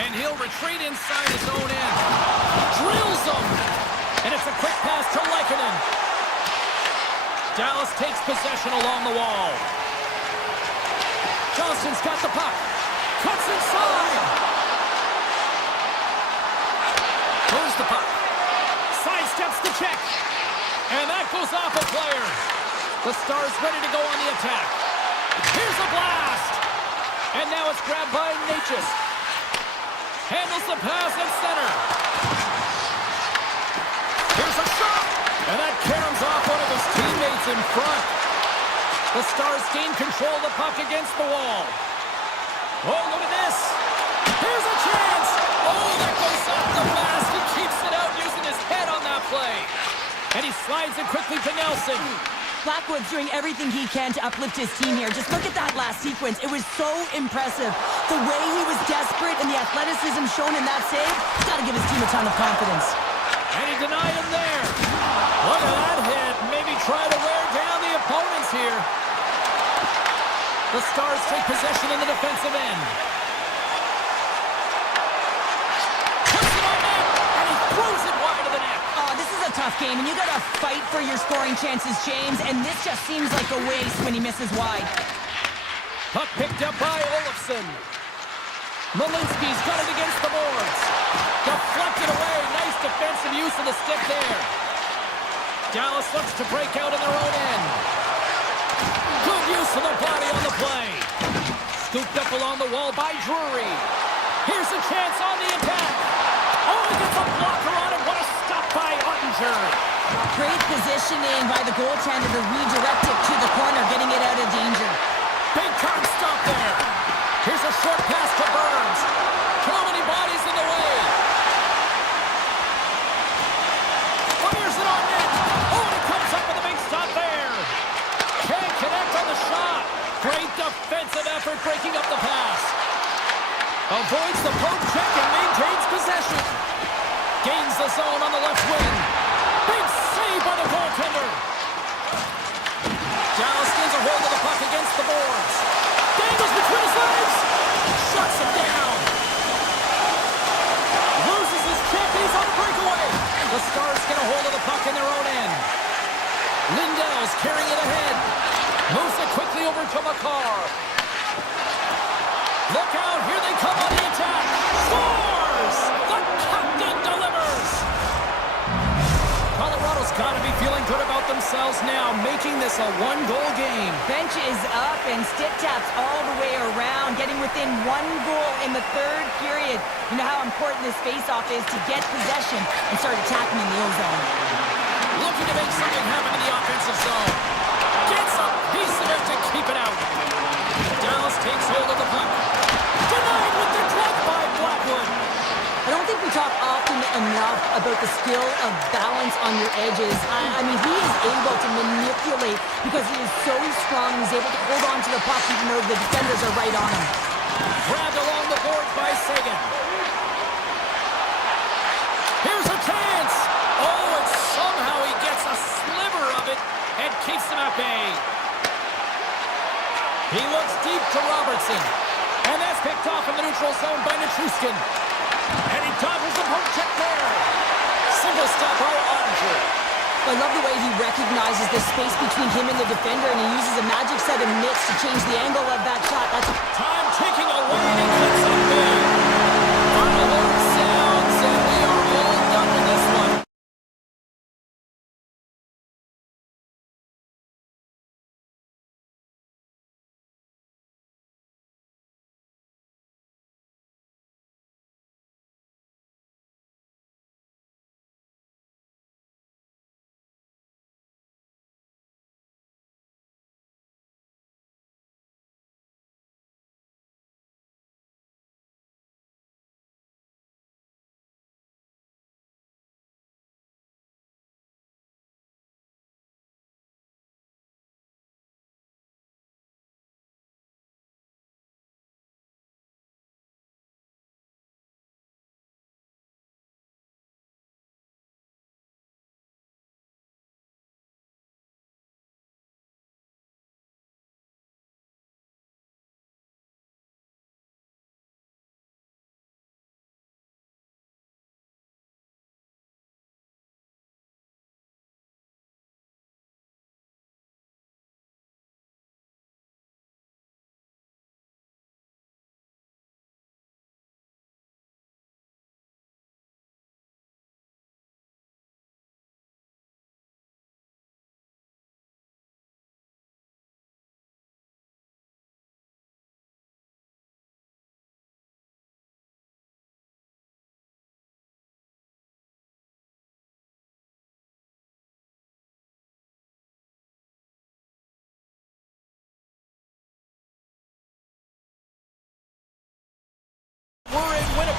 And he'll retreat inside his own end. Drills him. And it's a quick pass to Leikonen. Dallas takes possession along the wall. Johnston's got the puck. Cuts inside. Moves the puck. Sidesteps the check. And that goes off a player. The Stars ready to go on the attack. Here's a blast. And now it's grabbed by Natchez. Handles the pass at center. Here's a shot. And that caroms off one of his teammates in front. The Stars gain control of the puck against the wall. Oh, look at this. Here's a chance. Oh, that goes off the mask. He keeps it out using his head on that play. And he slides it quickly to Nelson. Blackwood's doing everything he can to uplift his team here. Just look at that last sequence. It was so impressive. The way he was desperate and the athleticism shown in that save, he's got to give his team a ton of confidence. And he denied him there. Look at that hit. Maybe try to wear down the opponents here. The Stars take possession in the defensive end. Puts it on net, and he throws it wide of the net. Oh, this is a tough game, and you got to fight for your scoring chances, James, and this just seems like a waste when he misses wide. Puck picked up by Olofsson. Malinsky's got it against the boards. Deflected away. Nice defensive use of the stick there. Dallas looks to break out in their own end. Good use of the body on the play. Scooped up along the wall by Drury. Here's a chance on the attack. Oh, he gets a blocker on him. What a stop by Ottinger. Great positioning by the goaltender to redirect it to the corner, getting it out of danger. Big time stop there. Here's a short pass to Burns. Too many bodies in the way. Fires it on net. Oh, and he comes up with a big stop there. Can't connect on the shot. Great defensive effort breaking up the pass. Avoids the poke check and maintains possession. Gains the zone on the left wing. Big save by the goaltender. Dallas gains a hold of the puck against the boards. Dangles between his legs. Shuts him down. Loses his check and he's on the breakaway. The Stars get a hold of the puck in their own end. Lindell's carrying it ahead. Moves it quickly over to McCarr. Look out, here they come on the attack. Scores! The captain delivers! Colorado's got to be feeling good about themselves now, making this a one-goal game. Bench is up and stick taps all the way around, getting within one goal in the third period. You know how important this face-off is to get possession and start attacking in the O-zone. Looking to make something happen in the offensive zone. Gets a piece of it to keep it out. Dallas takes hold of the puck. Denied with the glove by Blackwood. I don't think we talk often enough about the skill of balance on your edges. I mean, he is able to manipulate because he is so strong. He's able to hold on to the puck even though the defenders are right on him. Grabbed along the boards by Sagan. Here's a chance. Oh, and somehow he gets a sliver of it and keeps him at bay. He looks deep to Robertson. And that's picked off in the neutral zone by Nichushkin. And he dodges the poke check there. Single stop by Ottinger. I love the way he recognizes the space between him and the defender, and he uses a magic set of mitts to change the angle of that shot. That's Time ticking away and he cuts it big. Final word sounds and we are all done with this one.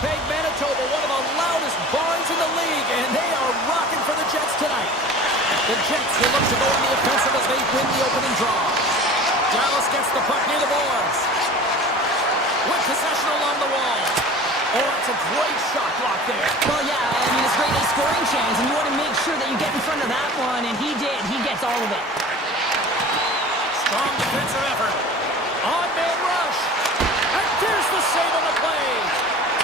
Winnipeg, Manitoba, one of the loudest barns in the league, and they are rocking for the Jets tonight. The Jets will look to go on the offensive as they win the opening draw. Dallas gets the puck near the boards. With possession along the wall. Oh, that's a great shot block there. Well, yeah, I mean, it's great a scoring chance, and you want to make sure that you get in front of that one, and he did. He gets all of it. Strong defensive effort. On-man rush. And there's the save on the play.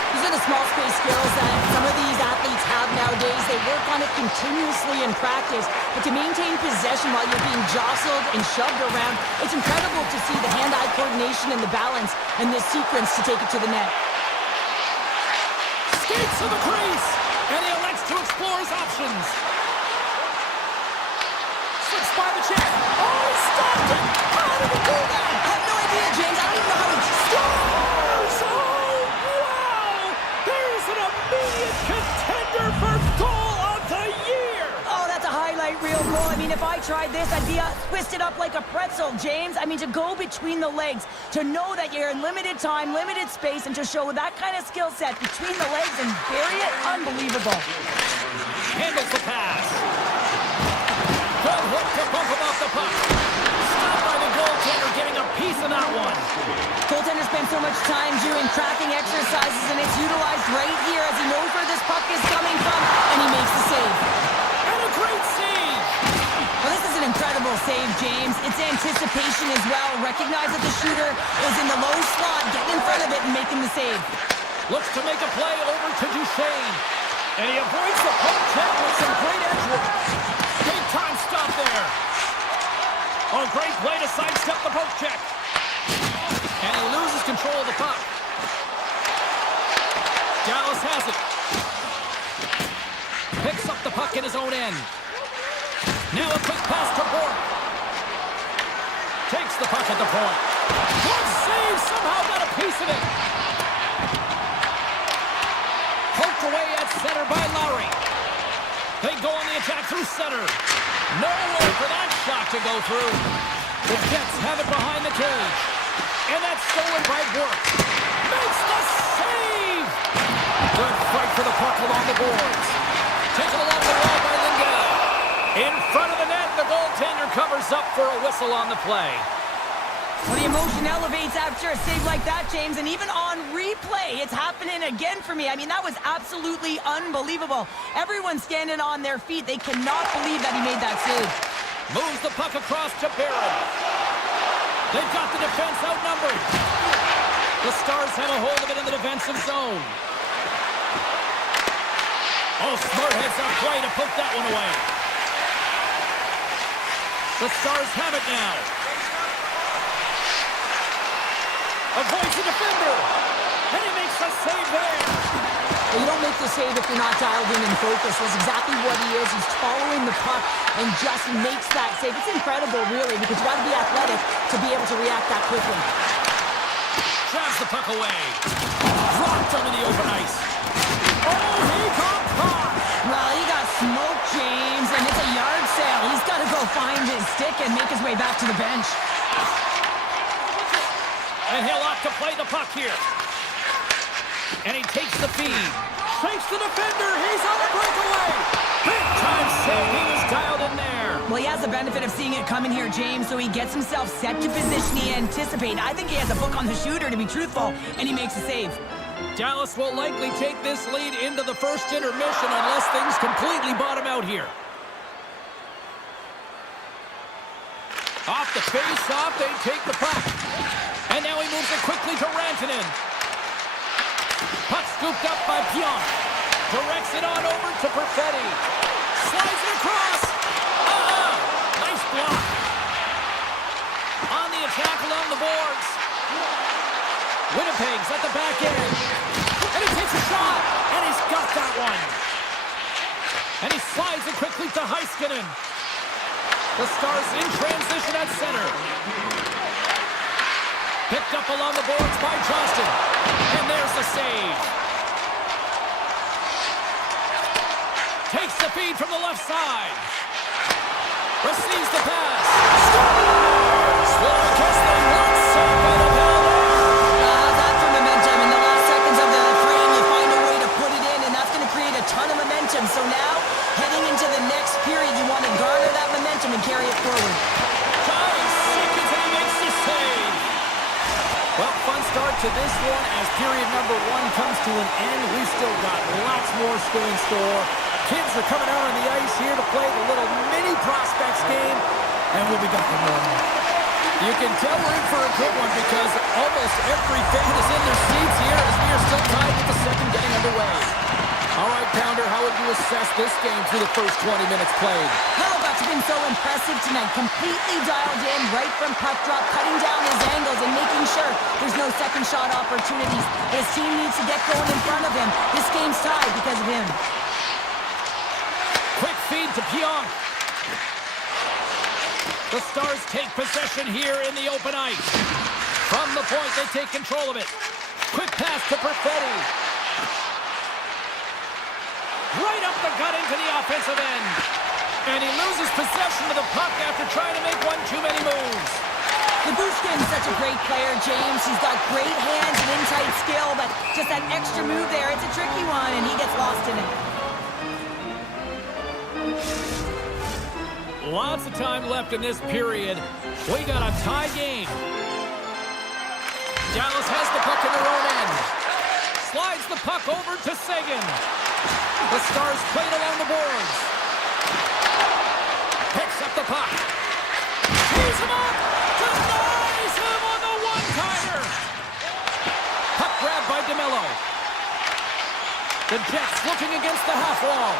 These are the small space skills that some of these athletes have nowadays. They work on it continuously in practice, but to maintain possession while you're being jostled and shoved around, it's incredible to see the hand-eye coordination and the balance and this sequence to take it to the net. Skates to the crease, and he elects to explore his options. Slips by the check. Oh, he stopped it! How did he do that? I have no idea, James. I don't even know how he Scores! Oh, wow! There's an immediate contender for goal of the year! Oh, that's a highlight reel goal. I mean, if I tried this, I'd be twisted up like a pretzel, James. I mean, to go between the legs, to know that you're in limited time, limited space, and to show that kind of skill set between the legs and bury it, unbelievable. Handles the pass. Good hook to bump him off the puck. Stopped by the goaltender, getting a piece of that one. Goaltender spends so much time doing tracking exercises, and it's utilized right here as he knows where this puck is coming from, and he makes the save. And a great save. Well, this is an incredible save, James. It's anticipation as well. Recognize that the shooter is in the low slot, getting in front of it and making the save. Looks to make a play over to Duchesne. And he avoids the poke check with some great edge work. Big time stop there. Oh, great play to sidestep the poke check. And he loses control of the puck. Dallas has it. Picks up the puck in his own end. Now a quick pass to Bork. Takes the puck at the point. Good save, somehow got a piece of it. Poked away at center by Lowry. They go on the attack through center. No way for that shot to go through. The Jets have it behind the cage. And that's stolen by Bork. Makes the save! Good fight for the puck along the boards. Taken along the wall by Lindell. In front of the net, the goaltender covers up for a whistle on the play. Well, the emotion elevates after a save like that, James, and even on replay, it's happening again for me. I mean, that was absolutely unbelievable. Everyone's standing on their feet. They cannot believe that he made that save. Moves the puck across to Barron. They've got the defense outnumbered. The Stars have a hold of it in the defensive zone. Oh, smart heads up play to poke that one away. The Stars have it now. Avoids the defender. And he makes the save there. Well, you don't make the save if you're not dialed in and focused. That's exactly what he is. He's following the puck and just makes that save. It's incredible, really, because you got to be athletic to be able to react that quickly. Drives the puck away. Dropped onto the open ice. Oh, he got caught. Well, he got smoked, James, and it's a yard sale. He's got to go find his stick and make his way back to the bench. And he'll opt to play the puck here. And he takes the feed. Takes the defender. He's on a breakaway. Big time save. He was dialed in there. Well, he has the benefit of seeing it coming here, James, so he gets himself set to position he anticipated. I think he has a book on the shooter, to be truthful, and he makes a save. Dallas will likely take this lead into the first intermission unless things completely bottom out here. Off the face-off, they take the puck. And now he moves it quickly to Rantanen. Puck scooped up by Pionk. Directs it on over to Perfetti. Slides it across. Nice block. On the attack along the boards. Winnipeg's at the back end. And he takes a shot. And he's got that one. And he slides it quickly to Heiskanen. The Stars in transition at center. Picked up along the boards by Johnston. And there's the save. Takes the feed from the left side. Receives the pass. Scores! Well, I guess they weren't saved by the penalty. That's for momentum. In the last seconds of the frame, you find a Well, fun start to this one as period number 1 comes to an end. We've still got lots more still in store. Kids are coming out on the ice here to play the little mini prospects game, and we'll be back in more. You can tell we're in for a good one because almost every fan is in their seats here as we are still tied with the second getting underway. All right, Pounder, how would you assess this game through the first 20 minutes played? Hellebuyck's been so impressive tonight, completely dialed in right from puck drop, cutting down his angles and making sure there's no second shot opportunities. But his team needs to get going in front of him. This game's tied because of him. Quick feed to Pionk. The Stars take possession here in the open ice. From the point, they take control of it. Quick pass to Perfetti. Right up the gut into the offensive end. And he loses possession of the puck after trying to make one too many moves. Labushkin's such a great player, James. He's got great hands and in-tight skill, but just that extra move there, it's a tricky one, and he gets lost in it. Lots of time left in this period. We got a tie game. Dallas has the puck in their own end. Slides the puck over to Sagan. The Stars played along the boards. Picks up the puck. Tees him up. Denies him on the one-timer. Puck grabbed by DeMello. The Jets looking against the half wall.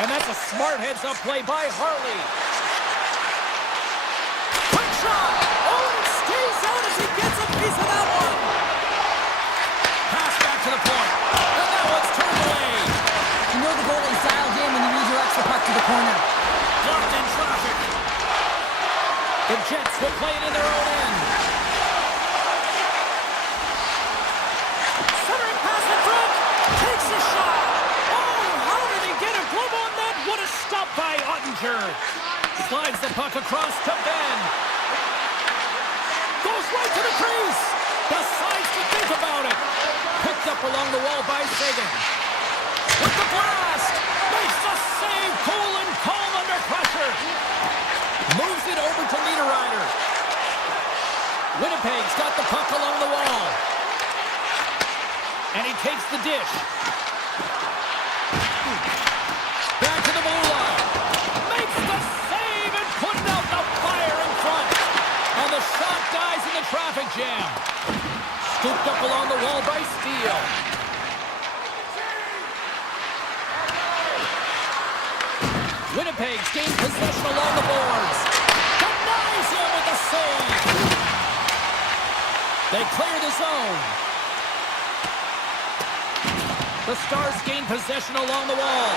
And that's a smart heads-up play by Harley. Quick shot. Oh, and it stays out as he gets a piece of that one. Pass back to the point. And that one's turned away. You know the goalie's dialed in when he redirects the puck to the corner. Blocked in traffic. The Jets will play it in their own end. Centering pass in front. Takes a shot. Oh, how did he get a glove on that? What a stop by Ottinger. Slides the puck across to Ben. Goes right to the crease. Decides to think about it. Picked up along the wall by Sagan. With the blast. Makes the save. Cool and calm under pressure. Moves it over to Niederreiter. Winnipeg's got the puck along the wall. And he takes the dish. Back to the blue line. Makes the save and putting out the fire in front. And the shot dies in the traffic jam. Scooped up along the wall by Steele. Winnipeg's gained possession along the boards. Denies him with the save. They clear the zone. The Stars gain possession along the wall.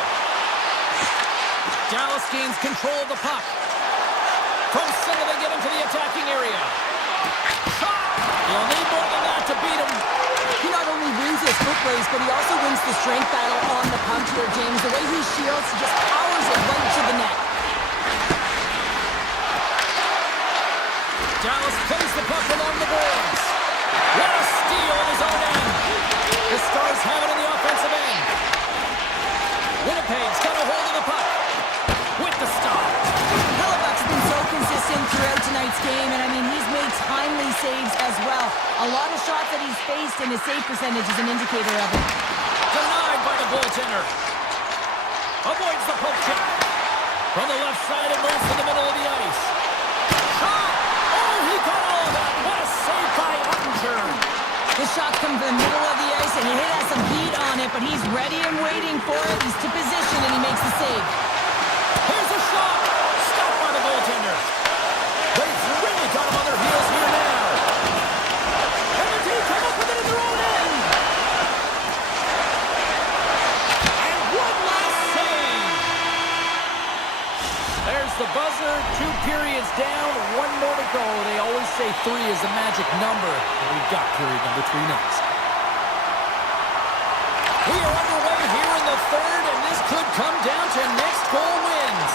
Dallas gains control of the puck. From center, they get into the attacking area. Shot! You'll need more than that to beat him. He not only wins his foot race, but he also wins the strength battle on the puck here, James. The way he shields, he just powers it right to the net. Dallas plays the puck along the boards. What a steal in his own end. The Stars have it in the offensive end. Winnipeg's got a hold of the puck. With the stop. Hellebuyck's been so consistent throughout tonight's game, and I mean, he's made timely saves as well. A lot of shots that he's faced, and his save percentage is an indicator of it. Denied by the goaltender. Avoids the poke check. From the left side, it moves to the middle of the ice. Shot! Oh, he got all of that. What a save by Ottinger. The shot comes from the middle of the ice, and he has some heat on it, but he's ready and waiting for it. He's to position, and he makes the save. Here's a shot. Stopped by the goaltender. They've really got him on their heels here now. And the team come up with it in their own end. And one last save. There's the buzzer. 2 periods down. 1 more to go. They always say 3 is the magic number. And we've got period number 3 next. We are underway here in the third, and this could come down to next goal wins.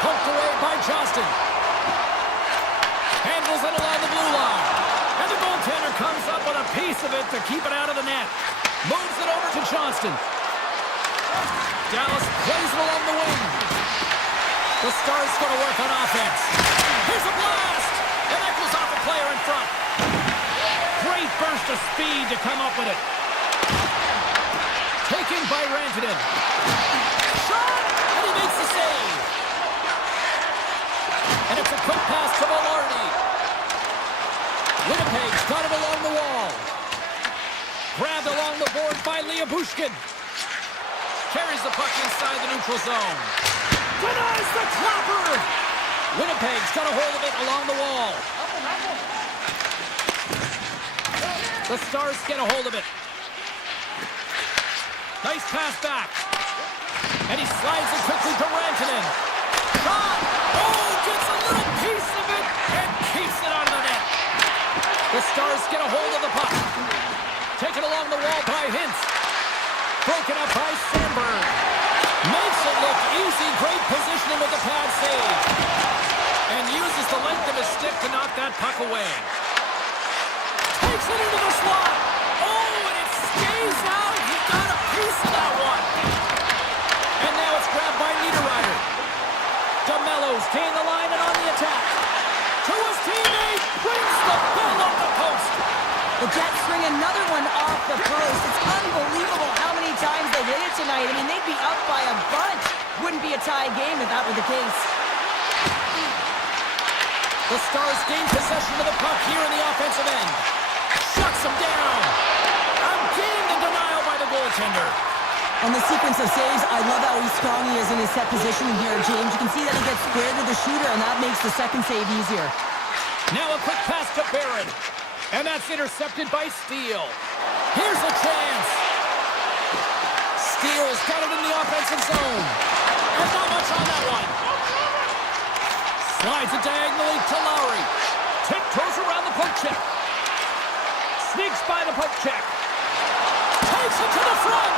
Poked away by Johnston. Handles it along the blue line. And the goaltender comes up with a piece of it to keep it out of the net. Moves it over to Johnston. Dallas plays it along the wing. The Stars going to work on offense. Here's a blast! And that goes off a player in front. Great the speed to come up with it. Taken by Rantanen. Shot! And he makes the save. And it's a quick pass to Velarde. Winnipeg's got it along the wall. Grabbed along the board by Bushkin. Carries the puck inside the neutral zone. Denies the clapper! Winnipeg's got a hold of it along the wall. The Stars get a hold of it. Nice pass back. And he slides it quickly to Rantanen. Shot! Oh, gets a little piece of it and keeps it out of the net. The Stars get a hold of the puck. Taken along the wall by Hintz. Broken up by Sandberg. Makes it look easy. Great positioning with the pad save. And uses the length of his stick to knock that puck away. Takes it into the slot. Oh, and it stays out. He got a piece of that one. And now it's grabbed by Niederreiter. DeMello's gained the line and on the attack. To his teammate. Brings the ball off the post. The Jets string another one off the post. It's unbelievable how many times they hit it tonight. I mean, they'd be up by a bunch. Wouldn't be a tie game if that were the case. The Stars gain possession of the puck here in the offensive end. Shuts him down. Again, the denial by the goaltender. On the sequence of saves, I love how strong he is in his set positioning here, James. You can see that he gets squared to the shooter, and that makes the second save easier. Now a quick pass to Barron. And that's intercepted by Steele. Here's a chance. Steele's got it in the offensive zone. And not much on that one. Slides it diagonally to Lowry. Tiptoes around the poke check. Sneaks by the poke check. Takes it to the front.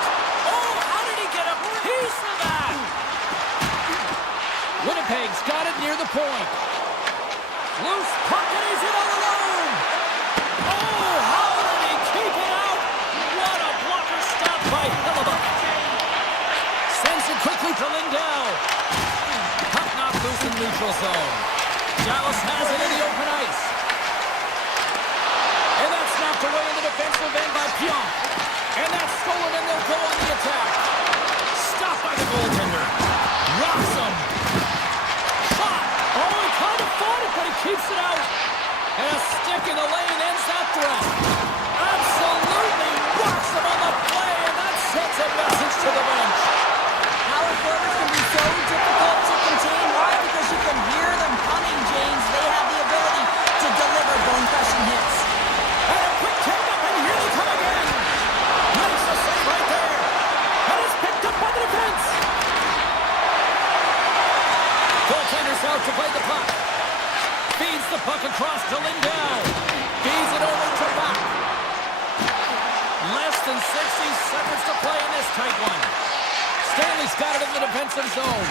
Oh, how did he get a piece of that? Winnipeg's got it near the point. Loose puck and he's in all alone. Oh, how did he keep it out? What a blocker stop by Hillebuck. Sends it quickly to Lindell. Puck knocked loose in neutral zone. Dallas has it in the open ice. And that's knocked away in the defensive end by Pionk. And that's stolen and they'll go on the attack. Stopped by the goaltender. Rocks him. Shot. Oh, he kind of fought it, but he keeps it out. And a stick in the lane ends that threat. Absolutely rocks him on the play, and that sends a message to the bench. Power forwards can be so difficult to contain. Why? Because you can hear them coming, James. They have the ability to deliver bone-crushing hits. And a quick take-up, and here they come again. Makes the save right there. And it's picked up by the defense. Goaltender's out to play the puck. Feeds the puck across to Lindell. Feeds it over to Bach. Less than 60 seconds to play in this tight one. Stanley's got it in the defensive zone.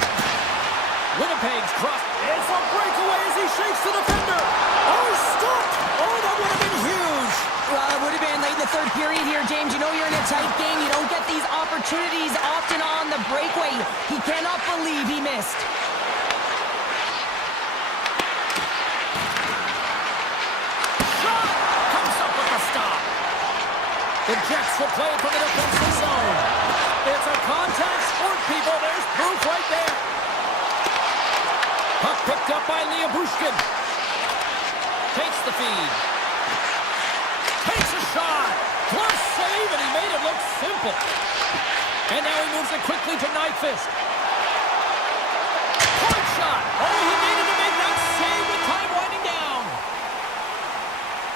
Winnipeg's crossed. It's a breakaway as he shakes the defender. Oh, he's stopped. Oh, that would have been huge. Well, it would have been late in the third period here, James. You know you're in a tight game. You don't get these opportunities often on the breakaway. He cannot believe he missed. The Jets will play it from the defensive zone. It's a contact sport, people. There's proof right there. Puck picked up by Bushkin. Takes the feed. Takes a shot. Close save, and he made it look simple. And now he moves it quickly to Nyquist. Point shot. Oh, he needed to make that save with time winding down.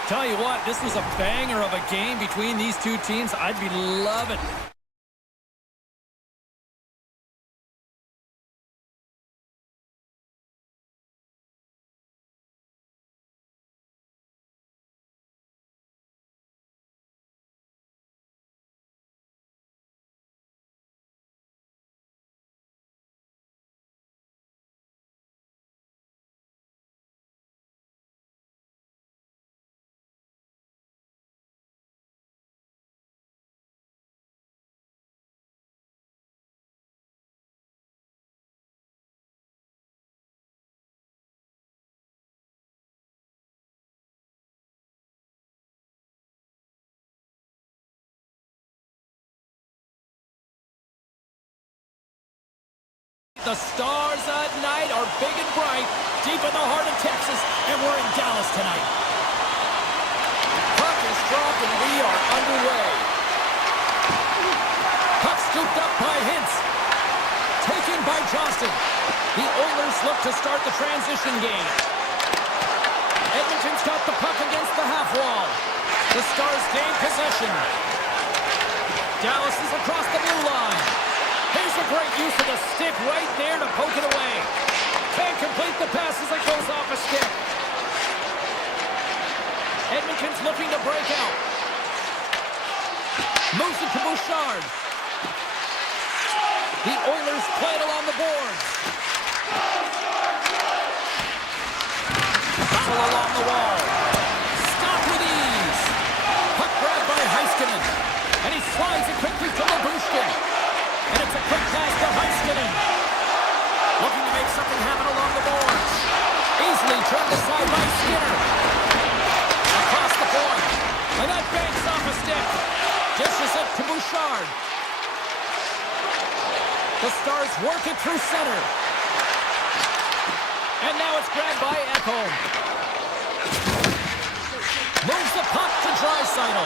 Tell you what, this was a banger of a game between these two teams. I'd be loving The stars at night are big and bright, deep in the heart of Texas, and we're in Dallas tonight. Puck is dropped, and we are underway. Puck scooped up by Hintz. Taken by Johnston. The Oilers look to start the transition game. Edmonton's got the puck against the half wall. The Stars gain possession. Dallas is across the blue line. Here's a great use of the stick right there to poke it away. Can't complete the pass as it goes off a stick. Edmonton's looking to break out. Moves it to Bouchard. The Oilers play it along the boards. Battle along the wall. Stop with ease. Puck grabbed by Heiskanen. And he slides it quickly to Labushkin. And it's a quick pass to Heiskanen. Looking to make something happen along the boards. Easily turned aside by Skinner. Across the point. And that banks off a stick. Dishes it to Bouchard. The Stars work it through center. And now it's grabbed by Ekholm. Moves the puck to Draisaitl.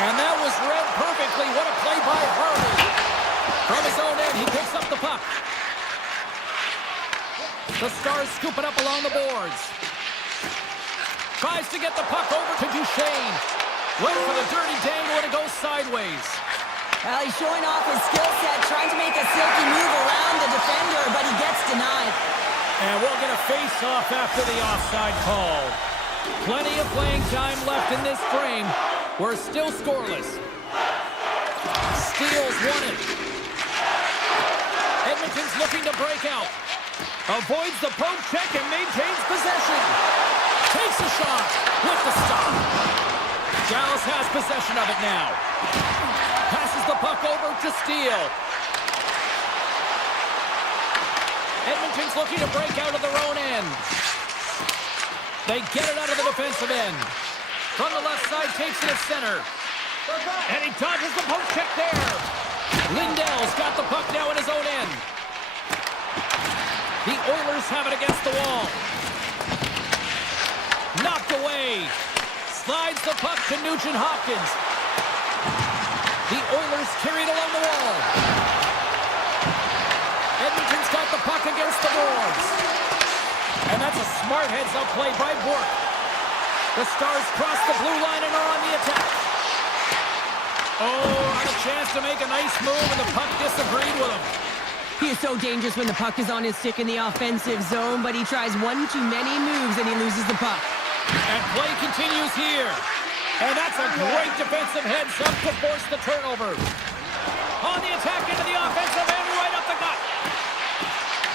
And that was read perfectly. What a play by Harley. From his own end, he picks up the puck. The Stars scoop it up along the boards. Tries to get the puck over to Duchesne. Went for the dirty dangle and it goes sideways. Well, he's showing off his skill set, trying to make a silky move around the defender, but he gets denied. And we'll get a face-off after the offside call. Plenty of playing time left in this frame. We're still scoreless. Steals won it. Edmonton's looking to break out. Avoids the poke check and maintains possession. Takes a shot with the stop. Dallas has possession of it now. Passes the puck over to Steele. Edmonton's looking to break out of their own end. They get it out of the defensive end. From the left side, takes it at center. And he dodges the poke check there. Lindell's got the puck now in his own end. The Oilers have it against the wall. Knocked away. Slides the puck to Nugent-Hopkins. The Oilers carried along the wall. Edmonton's got the puck against the boards. And that's a smart heads-up play by Bourque. The Stars cross the blue line and are on the attack. Oh, had a chance to make a nice move, and the puck disagreed with him. He is so dangerous when the puck is on his stick in the offensive zone, but he tries one too many moves and he loses the puck. And play continues here. And that's a great defensive heads-up to force the turnover. On the attack into the offensive end, right up the gut.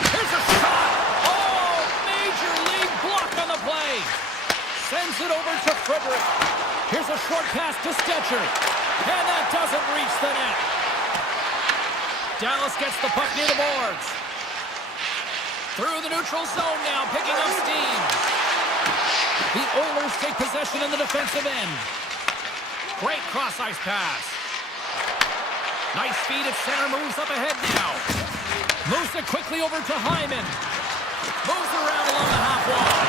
Here's a shot. Oh, major league block on the play. Sends it over to Frederick. Here's a short pass to Stetcher. And that doesn't reach the net. Dallas gets the puck near the boards. Through the neutral zone now, picking up steam. The Oilers take possession in the defensive end. Great cross-ice pass. Nice feed at center, moves up ahead now. Moves it quickly over to Hyman. Moves around along the half wall.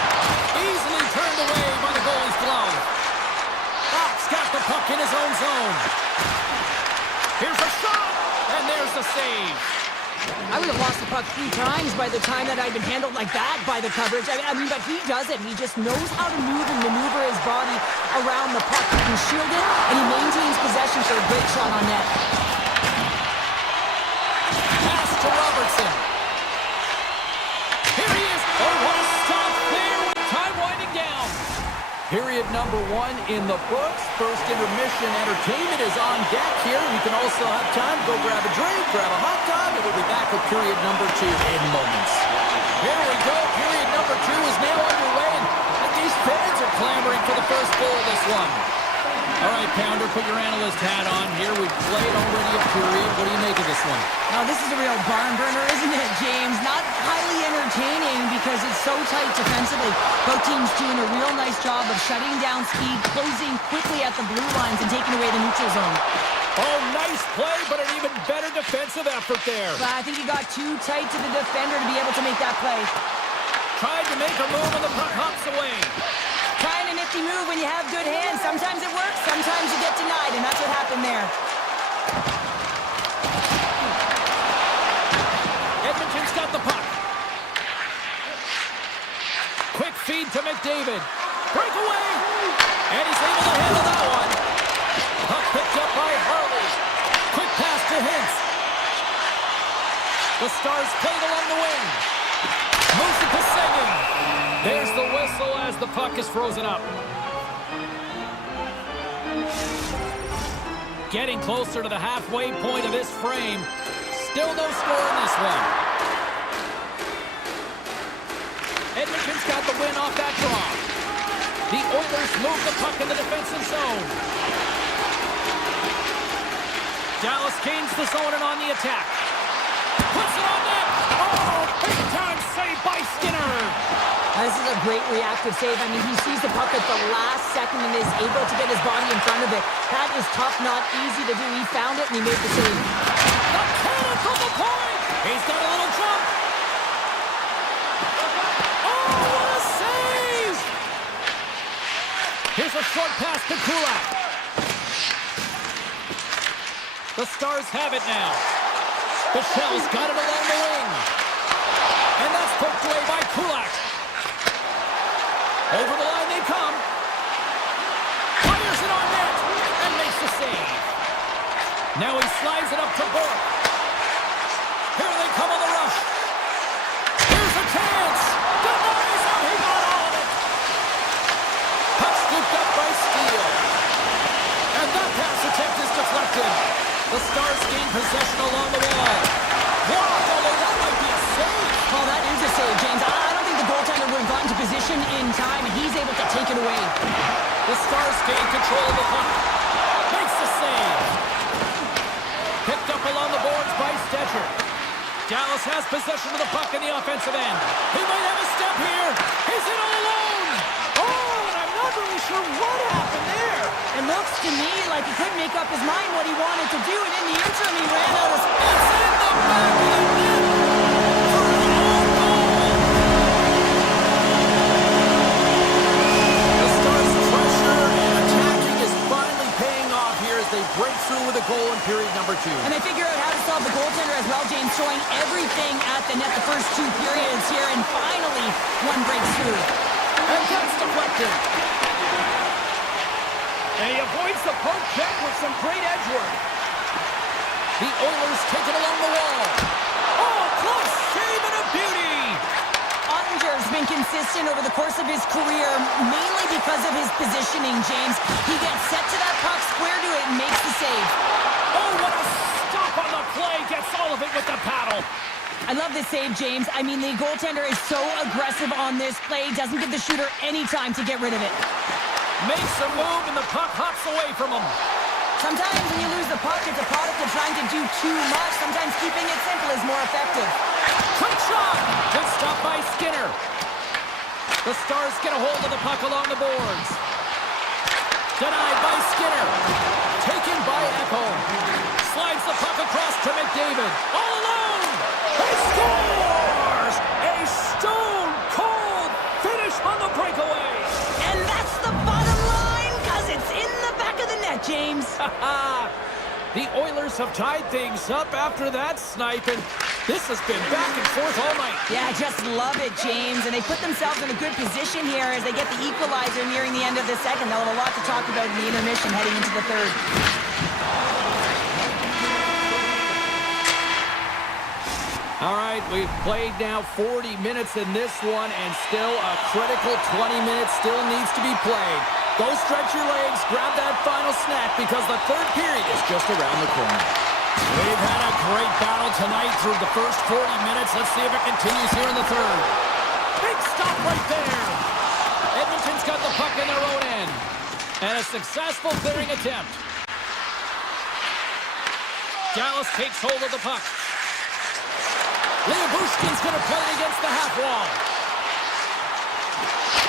Easily turned away by the goalie's glove. Ops got the puck in his own zone. Here's a shot, and there's the save. I would have lost the puck 3 times by the time that I'd been handled like that by the coverage. I mean, but he does it. He just knows how to move and maneuver his body around the puck. He can shield it, and he maintains possession for a great shot on net. Pass to Robertson. Here he is. Oh, what a stop there with time winding down. Period number 1 in the books. First intermission entertainment is on deck here. You can also have time to go grab a drink, grab a hot dog, and we'll be back with period number 2 in moments. Here we go. Period number 2 is now underway, and these fans are clamoring for the first goal of this one. All right, Pounder, put your analyst hat on here. We've played already a period. What do you make of this one? Now, this is a real barn burner, isn't it, James? Not highly entertaining because it's so tight defensively. Both teams doing a real nice job of shutting down speed, closing quickly at the blue lines, and taking away the neutral zone. Oh, nice play, but an even better defensive effort there. But I think he got too tight to the defender to be able to make that play. Tried to make a move, and the puck hops away. Trying a nifty move when you have good hands. Sometimes it works, sometimes you get denied, and that's what happened there. Edmonton's got the puck. Quick feed to McDavid. Breakaway! And he's able to handle that one. Puck picked up by Harley. Quick pass to Hintz. The Stars played along the wing. Moves to Passengin. There's the whistle as the puck is frozen up. Getting closer to the halfway point of this frame. Still no score in this one. Edmonton's got the win off that draw. The Oilers move the puck in the defensive zone. Dallas gains the zone and on the attack. Puts it on net. Oh, big time save by Skinner. This is a great reactive save. I mean, he sees the puck at the last second and is able to get his body in front of it. That is tough, not easy to do. He found it and he made the save. The cannon from the point. He's got a little jump. Oh, what a save! Here's a short pass to Kulak. The Stars have it now. Michelle's got it along the wing. And that's poked away by Kulak. Over the line they come. Fires it on net and makes the save. Now he slides it up to Burke. Here they come on the rush. Here's a chance. Denies him. He got all of it. Puck scooped up by Steele. And that pass attempt is deflected. The Stars gain possession along the wall. Blocked, although that might be a save. Oh, that is a save, James. I don't think the goaltender would have gotten to position in time, and he's able to take it away. The Stars gain control of the puck. Makes the save. Picked up along the boards by Stetcher. Dallas has possession of the puck in the offensive end. He might have a step here. He's in all alone. Oh, and I'm not really sure what happened there. It looks to me like he couldn't make up his mind what he wanted to do, and in the interim he ran out of It's space. in the back of the net. For an own goal. The Stars' pressure and attacking is finally paying off here as they break through with a goal in period number 2. And they figure out how to solve the goaltender as well, James, showing everything at the net the first 2 periods here, and finally one breaks through. And that's deflected. And he avoids the poke check with some great edge work. The Oilers take it along the wall. Oh, close save and a beauty. Ottinger's been consistent over the course of his career, mainly because of his positioning, James. He gets set to that puck, square to it, and makes the save. Oh, what a stop on the play. Gets all of it with the paddle. I love this save, James. I mean, the goaltender is so aggressive on this play, doesn't give the shooter any time to get rid of it. Makes a move and the puck hops away from him. Sometimes when you lose the puck, it's a product of trying to do too much. Sometimes keeping it simple is more effective. Quick shot. Good stop by Skinner. The Stars get a hold of the puck along the boards. Denied by Skinner. Taken by Ekholm. Slides the puck across to McDavid. All alone. He scores! A stone-cold finish on the breakaway. And that's the bottom line, because it's in the back of the net, James. The Oilers have tied things up after that snipe, and this has been back and forth all night. Yeah, I just love it, James. And they put themselves in a good position here as they get the equalizer nearing the end of the second. They'll have a lot to talk about in the intermission heading into the third. All right, we've played now 40 minutes in this one, and still a critical 20 minutes still needs to be played. Go stretch your legs, grab that final snack, because the third period is just around the corner. We've had a great battle tonight through the first 40 minutes. Let's see if it continues here in the third. Big stop right there. Edmonton's got the puck in their own end. And a successful clearing attempt. Dallas takes hold of the puck. Bushkin's going to play it against the half wall.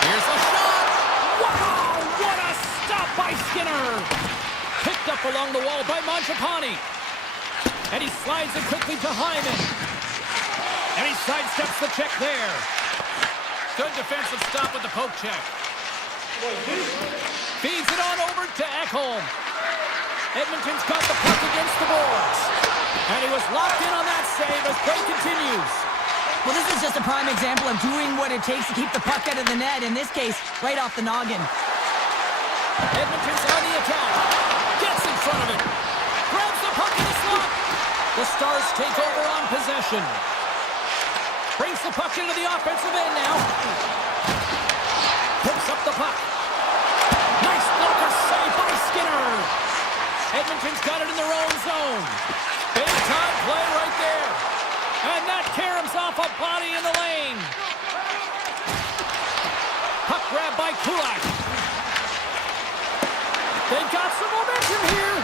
Here's a shot. Wow, what a stop by Skinner. Picked up along the wall by Mangiapane. And he slides it quickly to Hyman. And he sidesteps the check there. Good defensive stop with the poke check. Feeds it on over to Ekholm. Edmonton's got the puck against the boards. And he was locked in on that save as play continues. Well, this is just a prime example of doing what it takes to keep the puck out of the net. In this case, right off the noggin. Edmonton's on the attack. Gets in front of it. Grabs the puck in the slot. The Stars take over on possession. Brings the puck into the offensive end now. Picks up the puck. Nice blocker save by Skinner. Edmonton's got it in their own zone. Big time play right there. And that caroms off a body in the lane. Puck grab by Kulak. They've got some momentum here.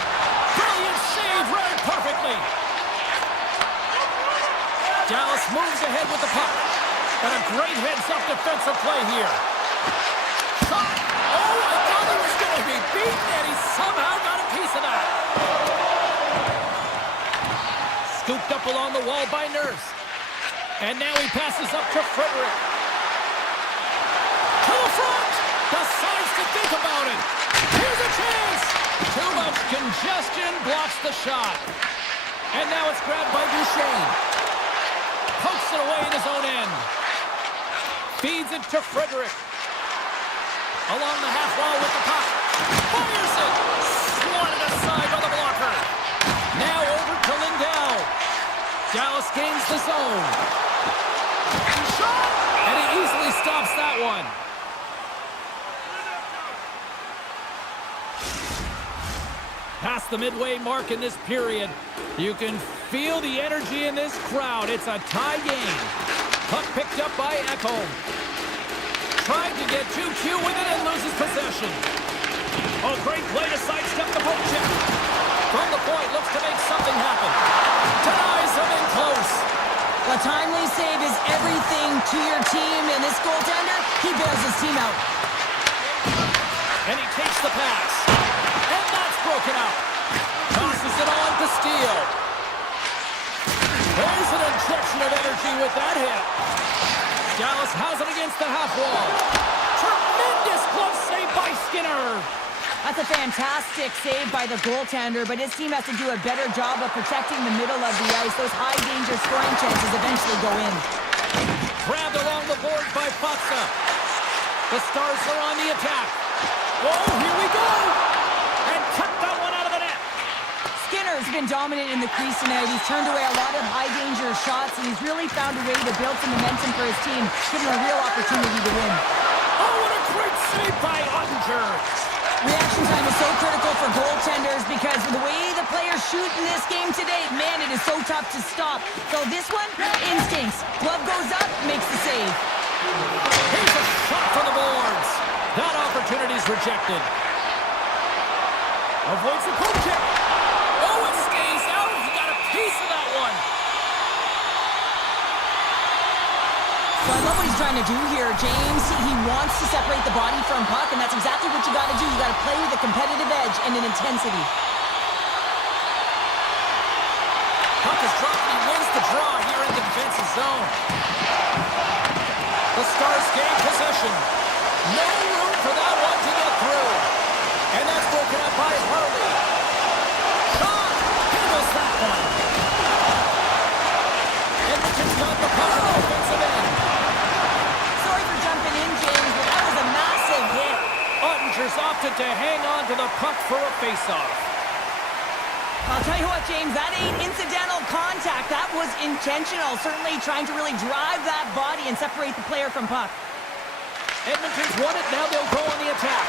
Brilliant save, read it perfectly. Dallas moves ahead with the puck. And a great heads-up defensive play here. Shot. Oh, I thought he was going to be beaten, and he somehow got a piece of that. Scooped up along the wall by Nurse. And now he passes up to Frederick. To the front. Decides to think about it. Here's a chance. Too much congestion blocks the shot. And now it's grabbed by Duchesne. Pokes it away in his own end. Feeds it to Frederick. Along the half wall with the puck. Fires it. Swatted aside by the blocker. Now over to Lindell. Dallas gains the zone. Shot! And he easily stops that one. Past the midway mark in this period. You can feel the energy in this crowd. It's a tie game. Puck picked up by Ekholm. Trying to get too cute with it and loses possession. Oh, great play to sidestep the poke check. From the point, looks to make something happen. Denies him in close. A timely save is everything to your team, and this goaltender, he bails his team out. And he takes the pass. And that's broken up. Tosses it on to Steele. There's an injection of energy with that hit. Dallas has it against the half wall. Tremendous glove save by Skinner. That's a fantastic save by the goaltender, but his team has to do a better job of protecting the middle of the ice. Those high-danger scoring chances eventually go in. Grabbed along the board by Fatsa. The Stars are on the attack. Oh, here we go! And cut that one out of the net. Skinner's been dominant in the crease tonight. He's turned away a lot of high-danger shots, and he's really found a way to build some momentum for his team, giving him a real opportunity to win. Oh, what a great save by Ottinger. Reaction time is so critical for goaltenders because the way the players shoot in this game today, man, it is so tough to stop. So this one, instincts. Glove goes up, makes the save. Here's a shot for the boards. That opportunity's rejected. Avoids the poke check. Oh, it stays out. He got a piece of that one. So I love what he's trying to do here, James. He wants to separate the body from puck, and that's exactly what you got to do. You got to play with a competitive edge and an intensity. Puck is dropped and he wins the draw here in the defensive zone. The Stars gain possession. No room for that one to get through. And that's broken up by Harley. Shot! Handles that one. Edmonton's got the puck on the offensive end. Sorry for jumping in, James, but that was a massive hit. Ottinger's opted to hang on to the puck for a face-off. I'll tell you what, James, that ain't incidental contact. That was intentional, certainly trying to really drive that body and separate the player from puck. Edmonton's won it, now they'll go on the attack.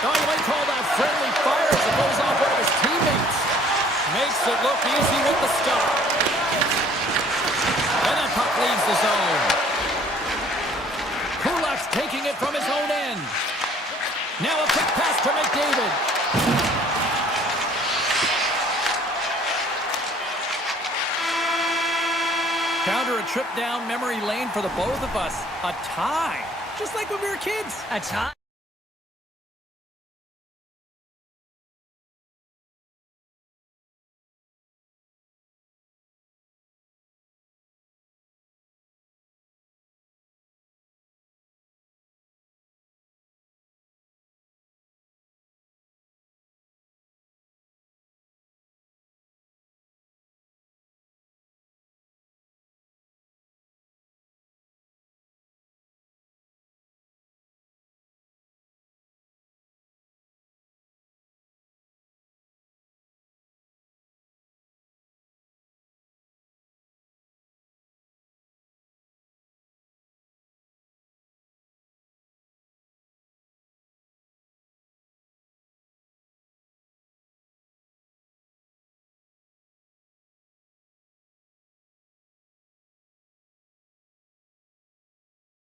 Now you might call that friendly fire as it goes off one of his teammates. Makes it look easy with the stop. And that puck leaves the zone. Kulak's taking it from his own end. Now a quick pass to make the McDavid. Pounder, a trip down memory lane for the both of us. A tie, just like when we were kids. A tie.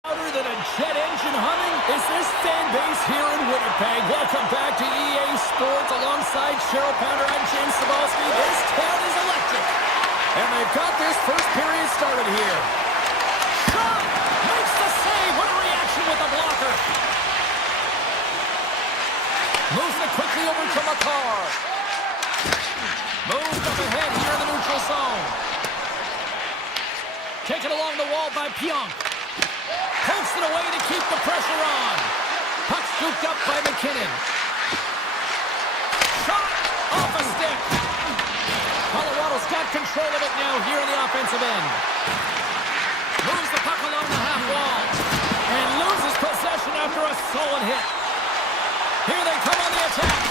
Louder than a jet engine humming is this fan base here in Winnipeg. Welcome back to EA Sports alongside Cheryl Pounder and James Cebulski. This town is electric. And they've got this first period started here. Shot! Makes the save. What a reaction with the blocker. Moves it quickly over to McCarr. Moved up ahead here in the neutral zone. Taken along the wall by Pionk. Pokes it away to keep the pressure on. Puck scooped up by McKinnon. Shot off a stick. Colorado's got control of it now here in the offensive end. Moves the puck along the half wall. And loses possession after a solid hit. Here they come on the attack.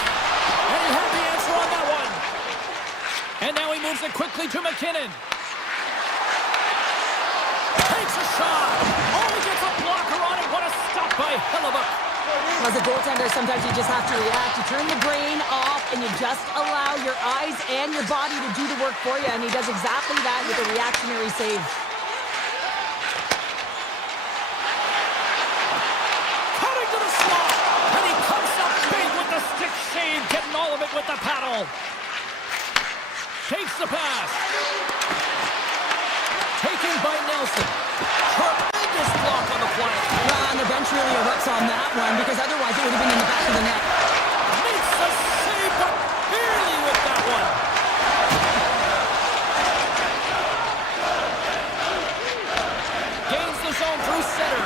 And he had the answer on that one. And now he moves it quickly to McKinnon. Takes a shot. Oh, he gets a blocker on it. What a stop by Hellebuck. As a goaltender, sometimes you just have to react. You turn the brain off and you just allow your eyes and your body to do the work for you. And he does exactly that with a reactionary save. Cutting to the slot. And he comes up big with the stick shave. Getting all of it with the paddle. Takes the pass. Taken by Nelson. Tremendous block on the play. Well, and the bench really erupts on that one because otherwise it would have been in the back of the net. Makes the save, but barely with that one. Gains the zone through center.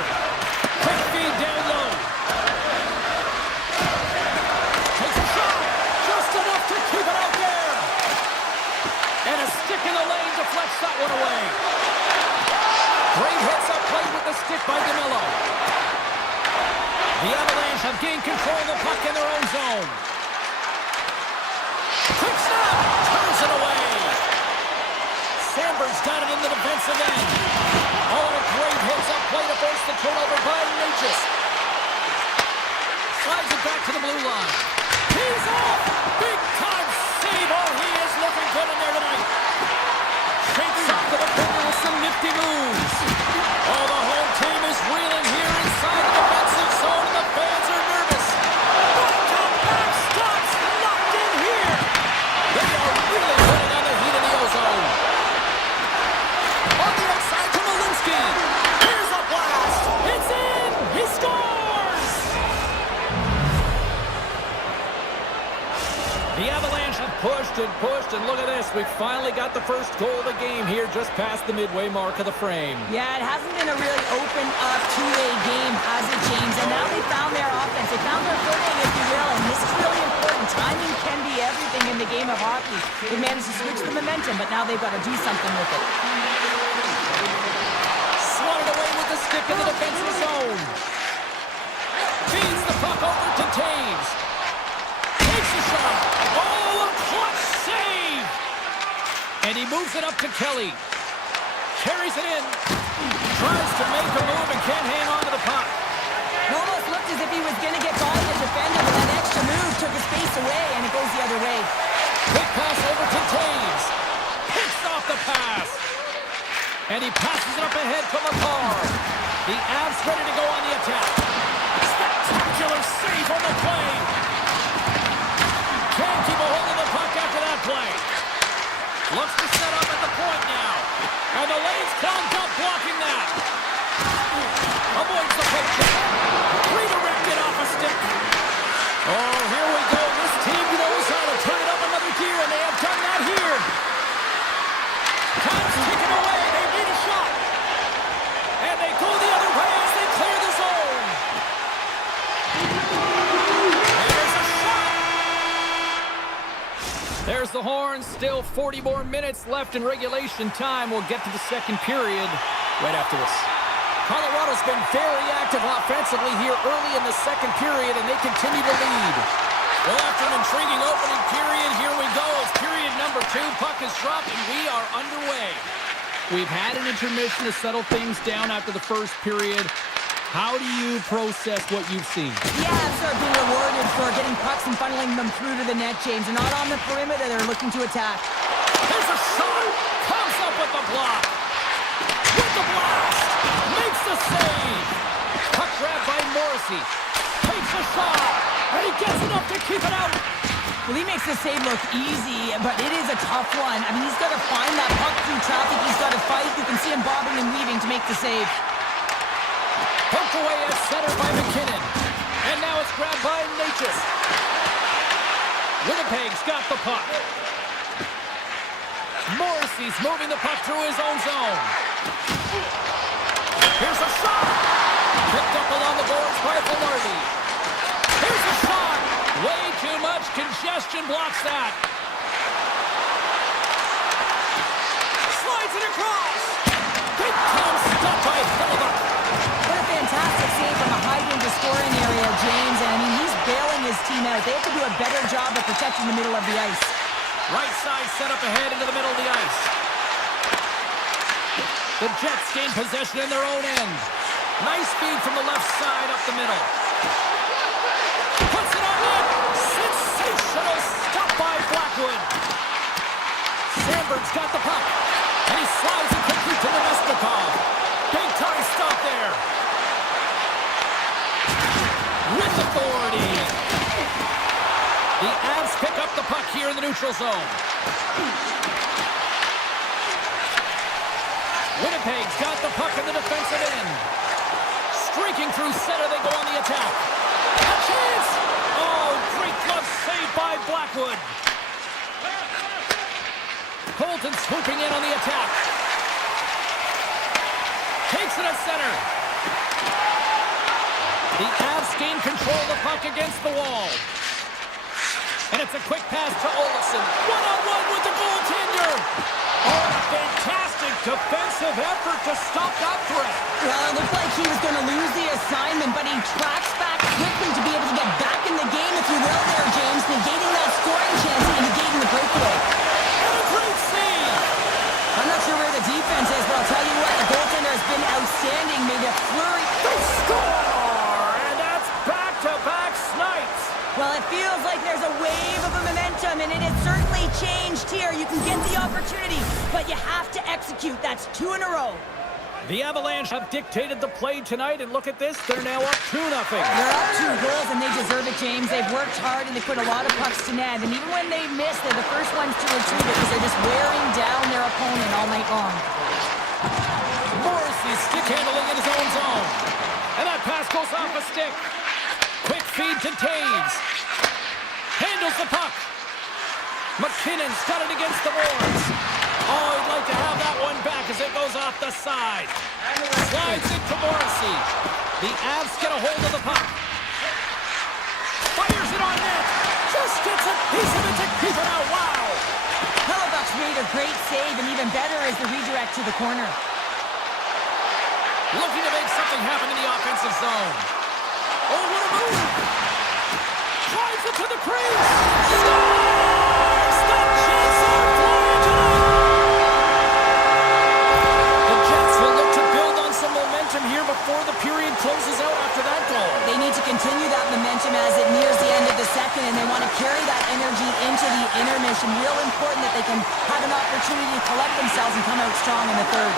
Quick feed down low. Takes a shot. Just enough to keep it out there. And a stick in the lane deflects that one away. Great hits up play with the stick by DeMello. The Avalanche have gained control of the puck in their own zone. Quick snap! Turns it away. Sandberg's got it in the defensive end. Oh, and a great hits up play to force the turnover by Natchez. Slides it back to the blue line. He's off! Big time save! Oh, he is looking good in there tonight. Shakes off the defender with some nifty moves. Oh, the home team is reeling here inside the defensive zone, and the fans are nervous. But back stops locked in here. They are really putting on the heat in the ozone. On the outside to Malinsky. Here's a blast. It's in. He scores. The Avalanche have pushed, and look at this. We finally got the first goal of the game here just past the midway mark of the frame. Yeah, it hasn't been a really open up two-way game, has it, James? And now they found their offense. They found their footing, if you will, and this is really important. Timing can be everything in the game of hockey. They managed to switch the momentum, but now they've got to do something with it. Swatted away with the stick in the defensive zone. Feeds the puck over to Taves. Takes a shot. Oh, a clutch save! And he moves it up to Kelly. Carries it in. Tries to make a move and can't hang on to the puck. It almost looked as if he was going to get by the defender, but that extra move took his space away, and it goes the other way. Quick pass over to Taves. Picks off the pass. And he passes it up ahead to McCarr. The Avs ready to go on the attack. Spectacular save on the play. There's the horn. Still 40 more minutes left in regulation time. We'll get to the second period right after this. Colorado's been very active offensively here early in the second period, and they continue to lead. Well, after an intriguing opening period, here we go. It's period number 2. Puck is dropped, and we are underway. We've had an intermission to settle things down after the first period. How do you process what you've seen? The Avs are being rewarded for getting pucks and funneling them through to the net, James. They're not on the perimeter. They're looking to attack. There's a shot. Comes up with the block. With the blast. Makes the save. Puck grab by Morrissey. Takes a shot. And he gets enough to keep it out. Well, he makes the save look easy, but it is a tough one. I mean, he's got to find that puck through traffic. He's got to fight. You can see him bobbing and weaving to make the save. Poked away at center by McKinnon. And now it's grabbed by Natchez. Winnipeg's got the puck. Morrissey's moving the puck through his own zone. Here's a shot. Picked up along the boards by Velarde. Here's a shot. Way too much congestion blocks that. Slides it across. Big time stop by Hellebuyck. What a fantastic save from a high-danger scoring area, James. And I mean, he's bailing his team out. They have to do a better job of protecting the middle of the ice. Right side set up ahead into the middle of the ice. The Jets gain possession in their own end. Nice feed from the left side up the middle. Puts it on net. Sensational stop by Blackwood. Sandberg's got the puck. And he slides it quickly to Nemestikov. Big time stop there. With authority. The Avs pick up the puck here in the neutral zone. Winnipeg's got the puck in the defensive end. Streaking through center, they go on the attack. A chance! Oh, great glove save by Blackwood. Colton swooping in on the attack. Takes it at center. The Avs gain control of the puck against the wall. And it's a quick pass to Olofsson. One-on-one with the goaltender. Oh, fantastic defensive effort to stop that threat. Well, it looked like he was going to lose the assignment, but he tracks back quickly to be able to get back in the game, if you will there, James, negating that scoring chance and negating the breakaway. And a great save. I'm not sure where the defense is, but I'll tell you what, the goaltender has been outstanding. Made a flurry. They score! And that's back-to-back snipes. Well, it feels like there's a wave of momentum, and it has certainly changed here. You can get the opportunity, but you have to execute. That's 2 in a row. The Avalanche have dictated the play tonight, and look at this. They're now up 2-0. They're up 2 goals, and they deserve it, James. They've worked hard, and they put a lot of pucks to net. And even when they miss, they're the first ones to retrieve it because they're just wearing down their opponent all night long. Morrissey stick handling in his own zone. And that pass goes off a stick. Quick feed to Taves. Handles the puck. McKinnon's got it against the boards. Oh, he'd like to have that one back as it goes off the side. Slides it to Morrissey. The Avs get a hold of the puck. Fires it on net. Just gets a piece of it to keep it out. Wow. Hellebuyck's made a great save, and even better is the redirect to the corner. Looking to make something happen in the offensive zone. Oh, what a move! Drives it to the crease! Scores! The Jets are flying tonight! The Jets will look to build on some momentum here before the period closes out after that goal. They need to continue that momentum as it nears the end of the second, and they want to carry that energy into the intermission. Real important that they can have an opportunity to collect themselves and come out strong in the third.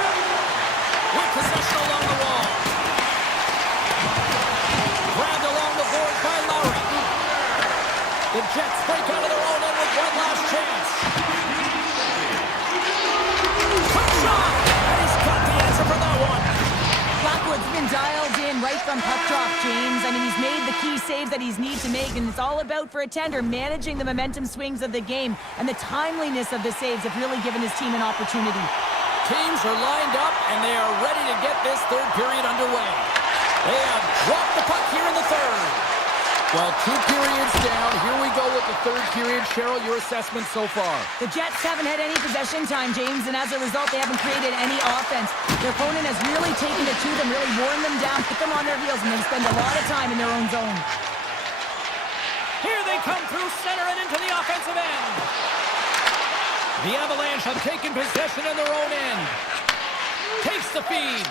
With possession along the wall. Grabbed along the board by Lowry. The Jets break out of their own end with one last chance. Quick shot! And he's got the answer for that one. Blackwood's been dialed in right from puck drop, James. I mean, he's made the key saves that he's need to make, and it's all about, for a tender, managing the momentum swings of the game, and the timeliness of the saves have really given his team an opportunity. Teams are lined up, and they are ready to get this third period underway. They have dropped the puck here in the third. Well, 2 periods down. Here we go with the 3rd period. Cheryl, your assessment so far? The Jets haven't had any possession time, James, and as a result, they haven't created any offense. Their opponent has really taken it to them, really worn them down, put them on their heels, and they spend a lot of time in their own zone. Here they come through center and into the offensive end. The Avalanche have taken possession in their own end. Takes the feed.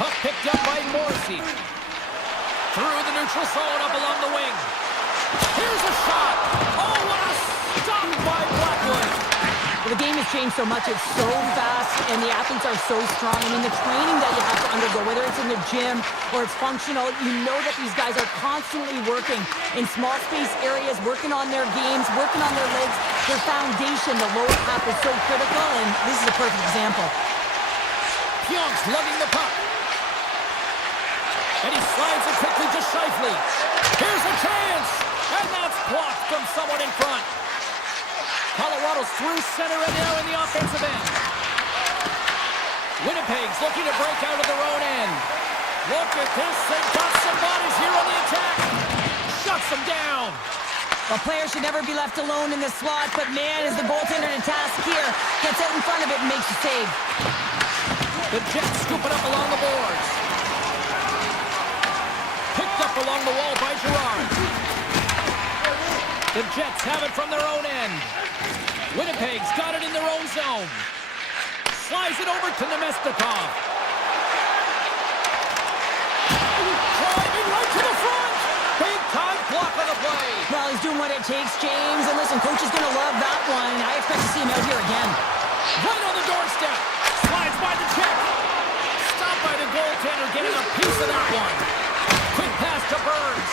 Puck picked up by Morrissey. Through the neutral zone, up along the wing. Here's a shot. Oh, what a stop by Blackwood. Well, the game has changed so much. It's so fast, and the athletes are so strong. I mean, the training that you have to undergo, whether it's in the gym or it's functional, you know that these guys are constantly working in small space areas, working on their games, working on their legs. Their foundation, the lower half, is so critical, and this is a perfect example. Pionk's lugging the puck. And he slides it quickly to Scheifele. Here's a chance! And that's blocked from someone in front. Colorado's through center and now in the offensive end. Winnipeg's looking to break out of their own end. Look at this. They've got some bodies here on the attack. Shuts them down. Well, players should never be left alone in this slot, but man, is the goaltender in task here. Gets out in front of it and makes the save. The Jets scoop it up along the boards. Picked up along the wall by Girard. The Jets have it from their own end. Winnipeg's got it in their own zone. Slides it over to Nemestikov. Driving right to the front. Big time block on the play. Well, he's doing what it takes, James. And listen, coach is going to love that one. I expect to see him out here again. Right on the doorstep. Slides by the check. Stopped by the goaltender, getting a piece of that one. Quick pass to Burns.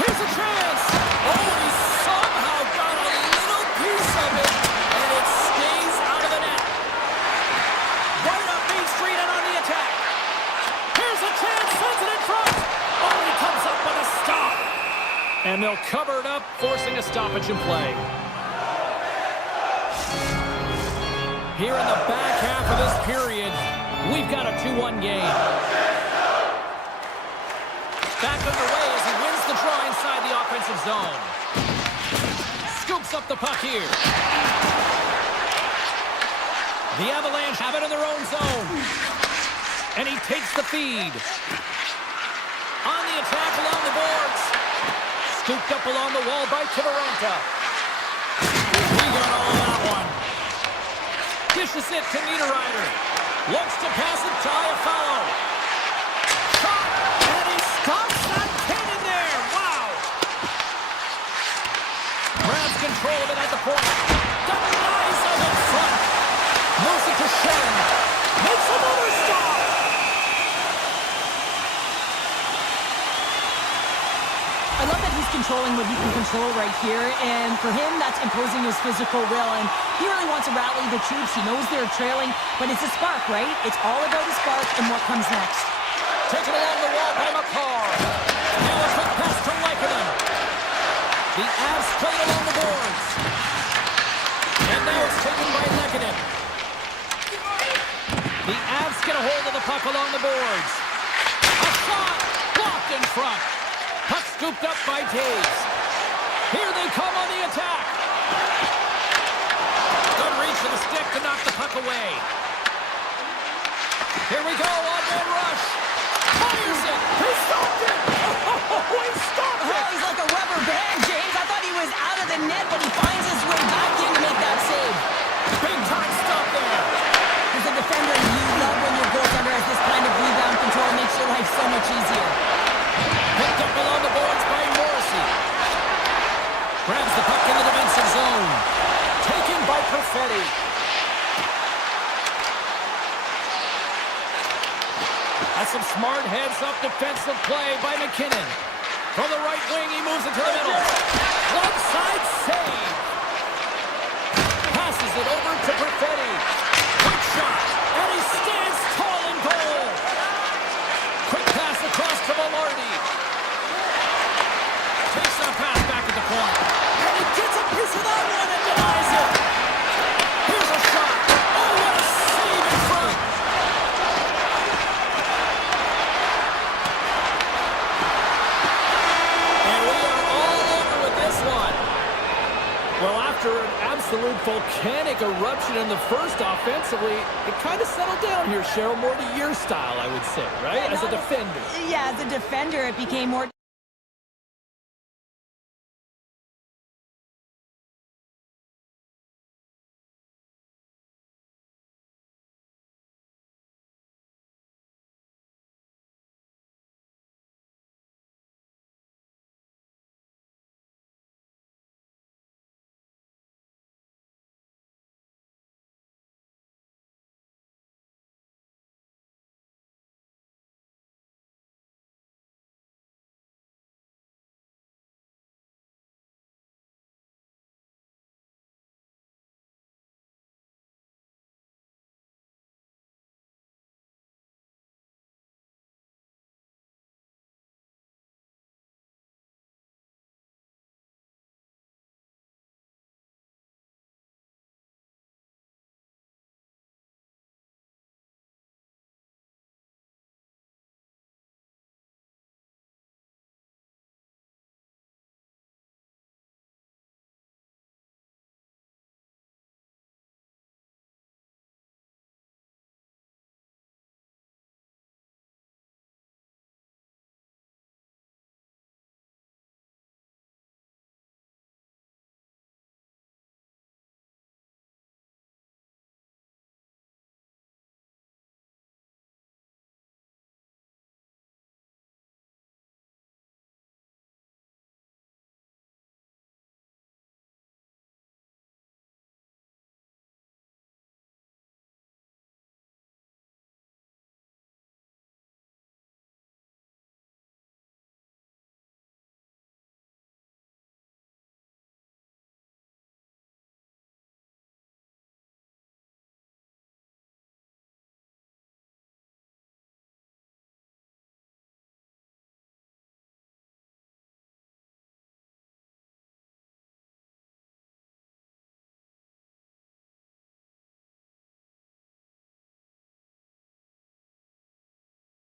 Here's a chance. Oh, he somehow got a little piece of it, and it stays out of the net. Right up Main Street and on the attack. Here's a chance. Sends it in front. Oh, he comes up with a stop. And they'll cover it up, forcing a stoppage in play. Here in the back half of this period, we've got a 2-1 game. Back underway as he wins the draw inside the offensive zone. Scoops up the puck here. The Avalanche have it in their own zone. And he takes the feed. On the attack along the boards. Scooped up along the wall by Kiviranta. He got all that one. Dishes it to Niederreiter. Looks to pass it to Iafallo. Shot! And he stops that cannon there! Wow! Grabs control of it at the point. Denies of in front. Moves it to Shen. Makes another stop! I love that he's controlling what he can control right here, and for him, that's imposing his physical will, and he really wants to rally the troops. He knows they're trailing, but it's a spark, right? It's all about the spark and what comes next. Taken along the wall by Makar. Now a quick pass to Laikonen. The Avs play it along the boards. And now it's taken by Laikonen. The Avs get a hold of the puck along the boards. A shot blocked in front. Puck scooped up by Taves. Here they come on the attack. Good reach of the stick to knock the puck away. Here we go, on-man rush. Fires it. He stopped it. Oh, he stopped it. Oh, he's like a rubber band, James. I thought he was out of the net, but he finds his way back in to make that save. Big time stop there. As a defender, you love when your goaltender has this kind of rebound control. It makes your life so much easier. Picked up along the boards by Morrissey. Grabs the puck in the defensive zone. Taken by Perfetti. That's some smart heads-up defensive play by McKinnon. From the right wing, he moves it to the middle. One side save. Passes it over to Perfetti. Quick shot, and he stands tall in goal. Quick pass across to Velarde. Takes that pass back at the point. And he gets a piece of that one and denies it. Here's a shot. Oh, what a save in front. Well, after an absolute volcanic eruption in the first offensively, it kind of settled down here, Cheryl, more to your style, I would say, right? Yeah, As a defender. Yeah, as a defender, it became more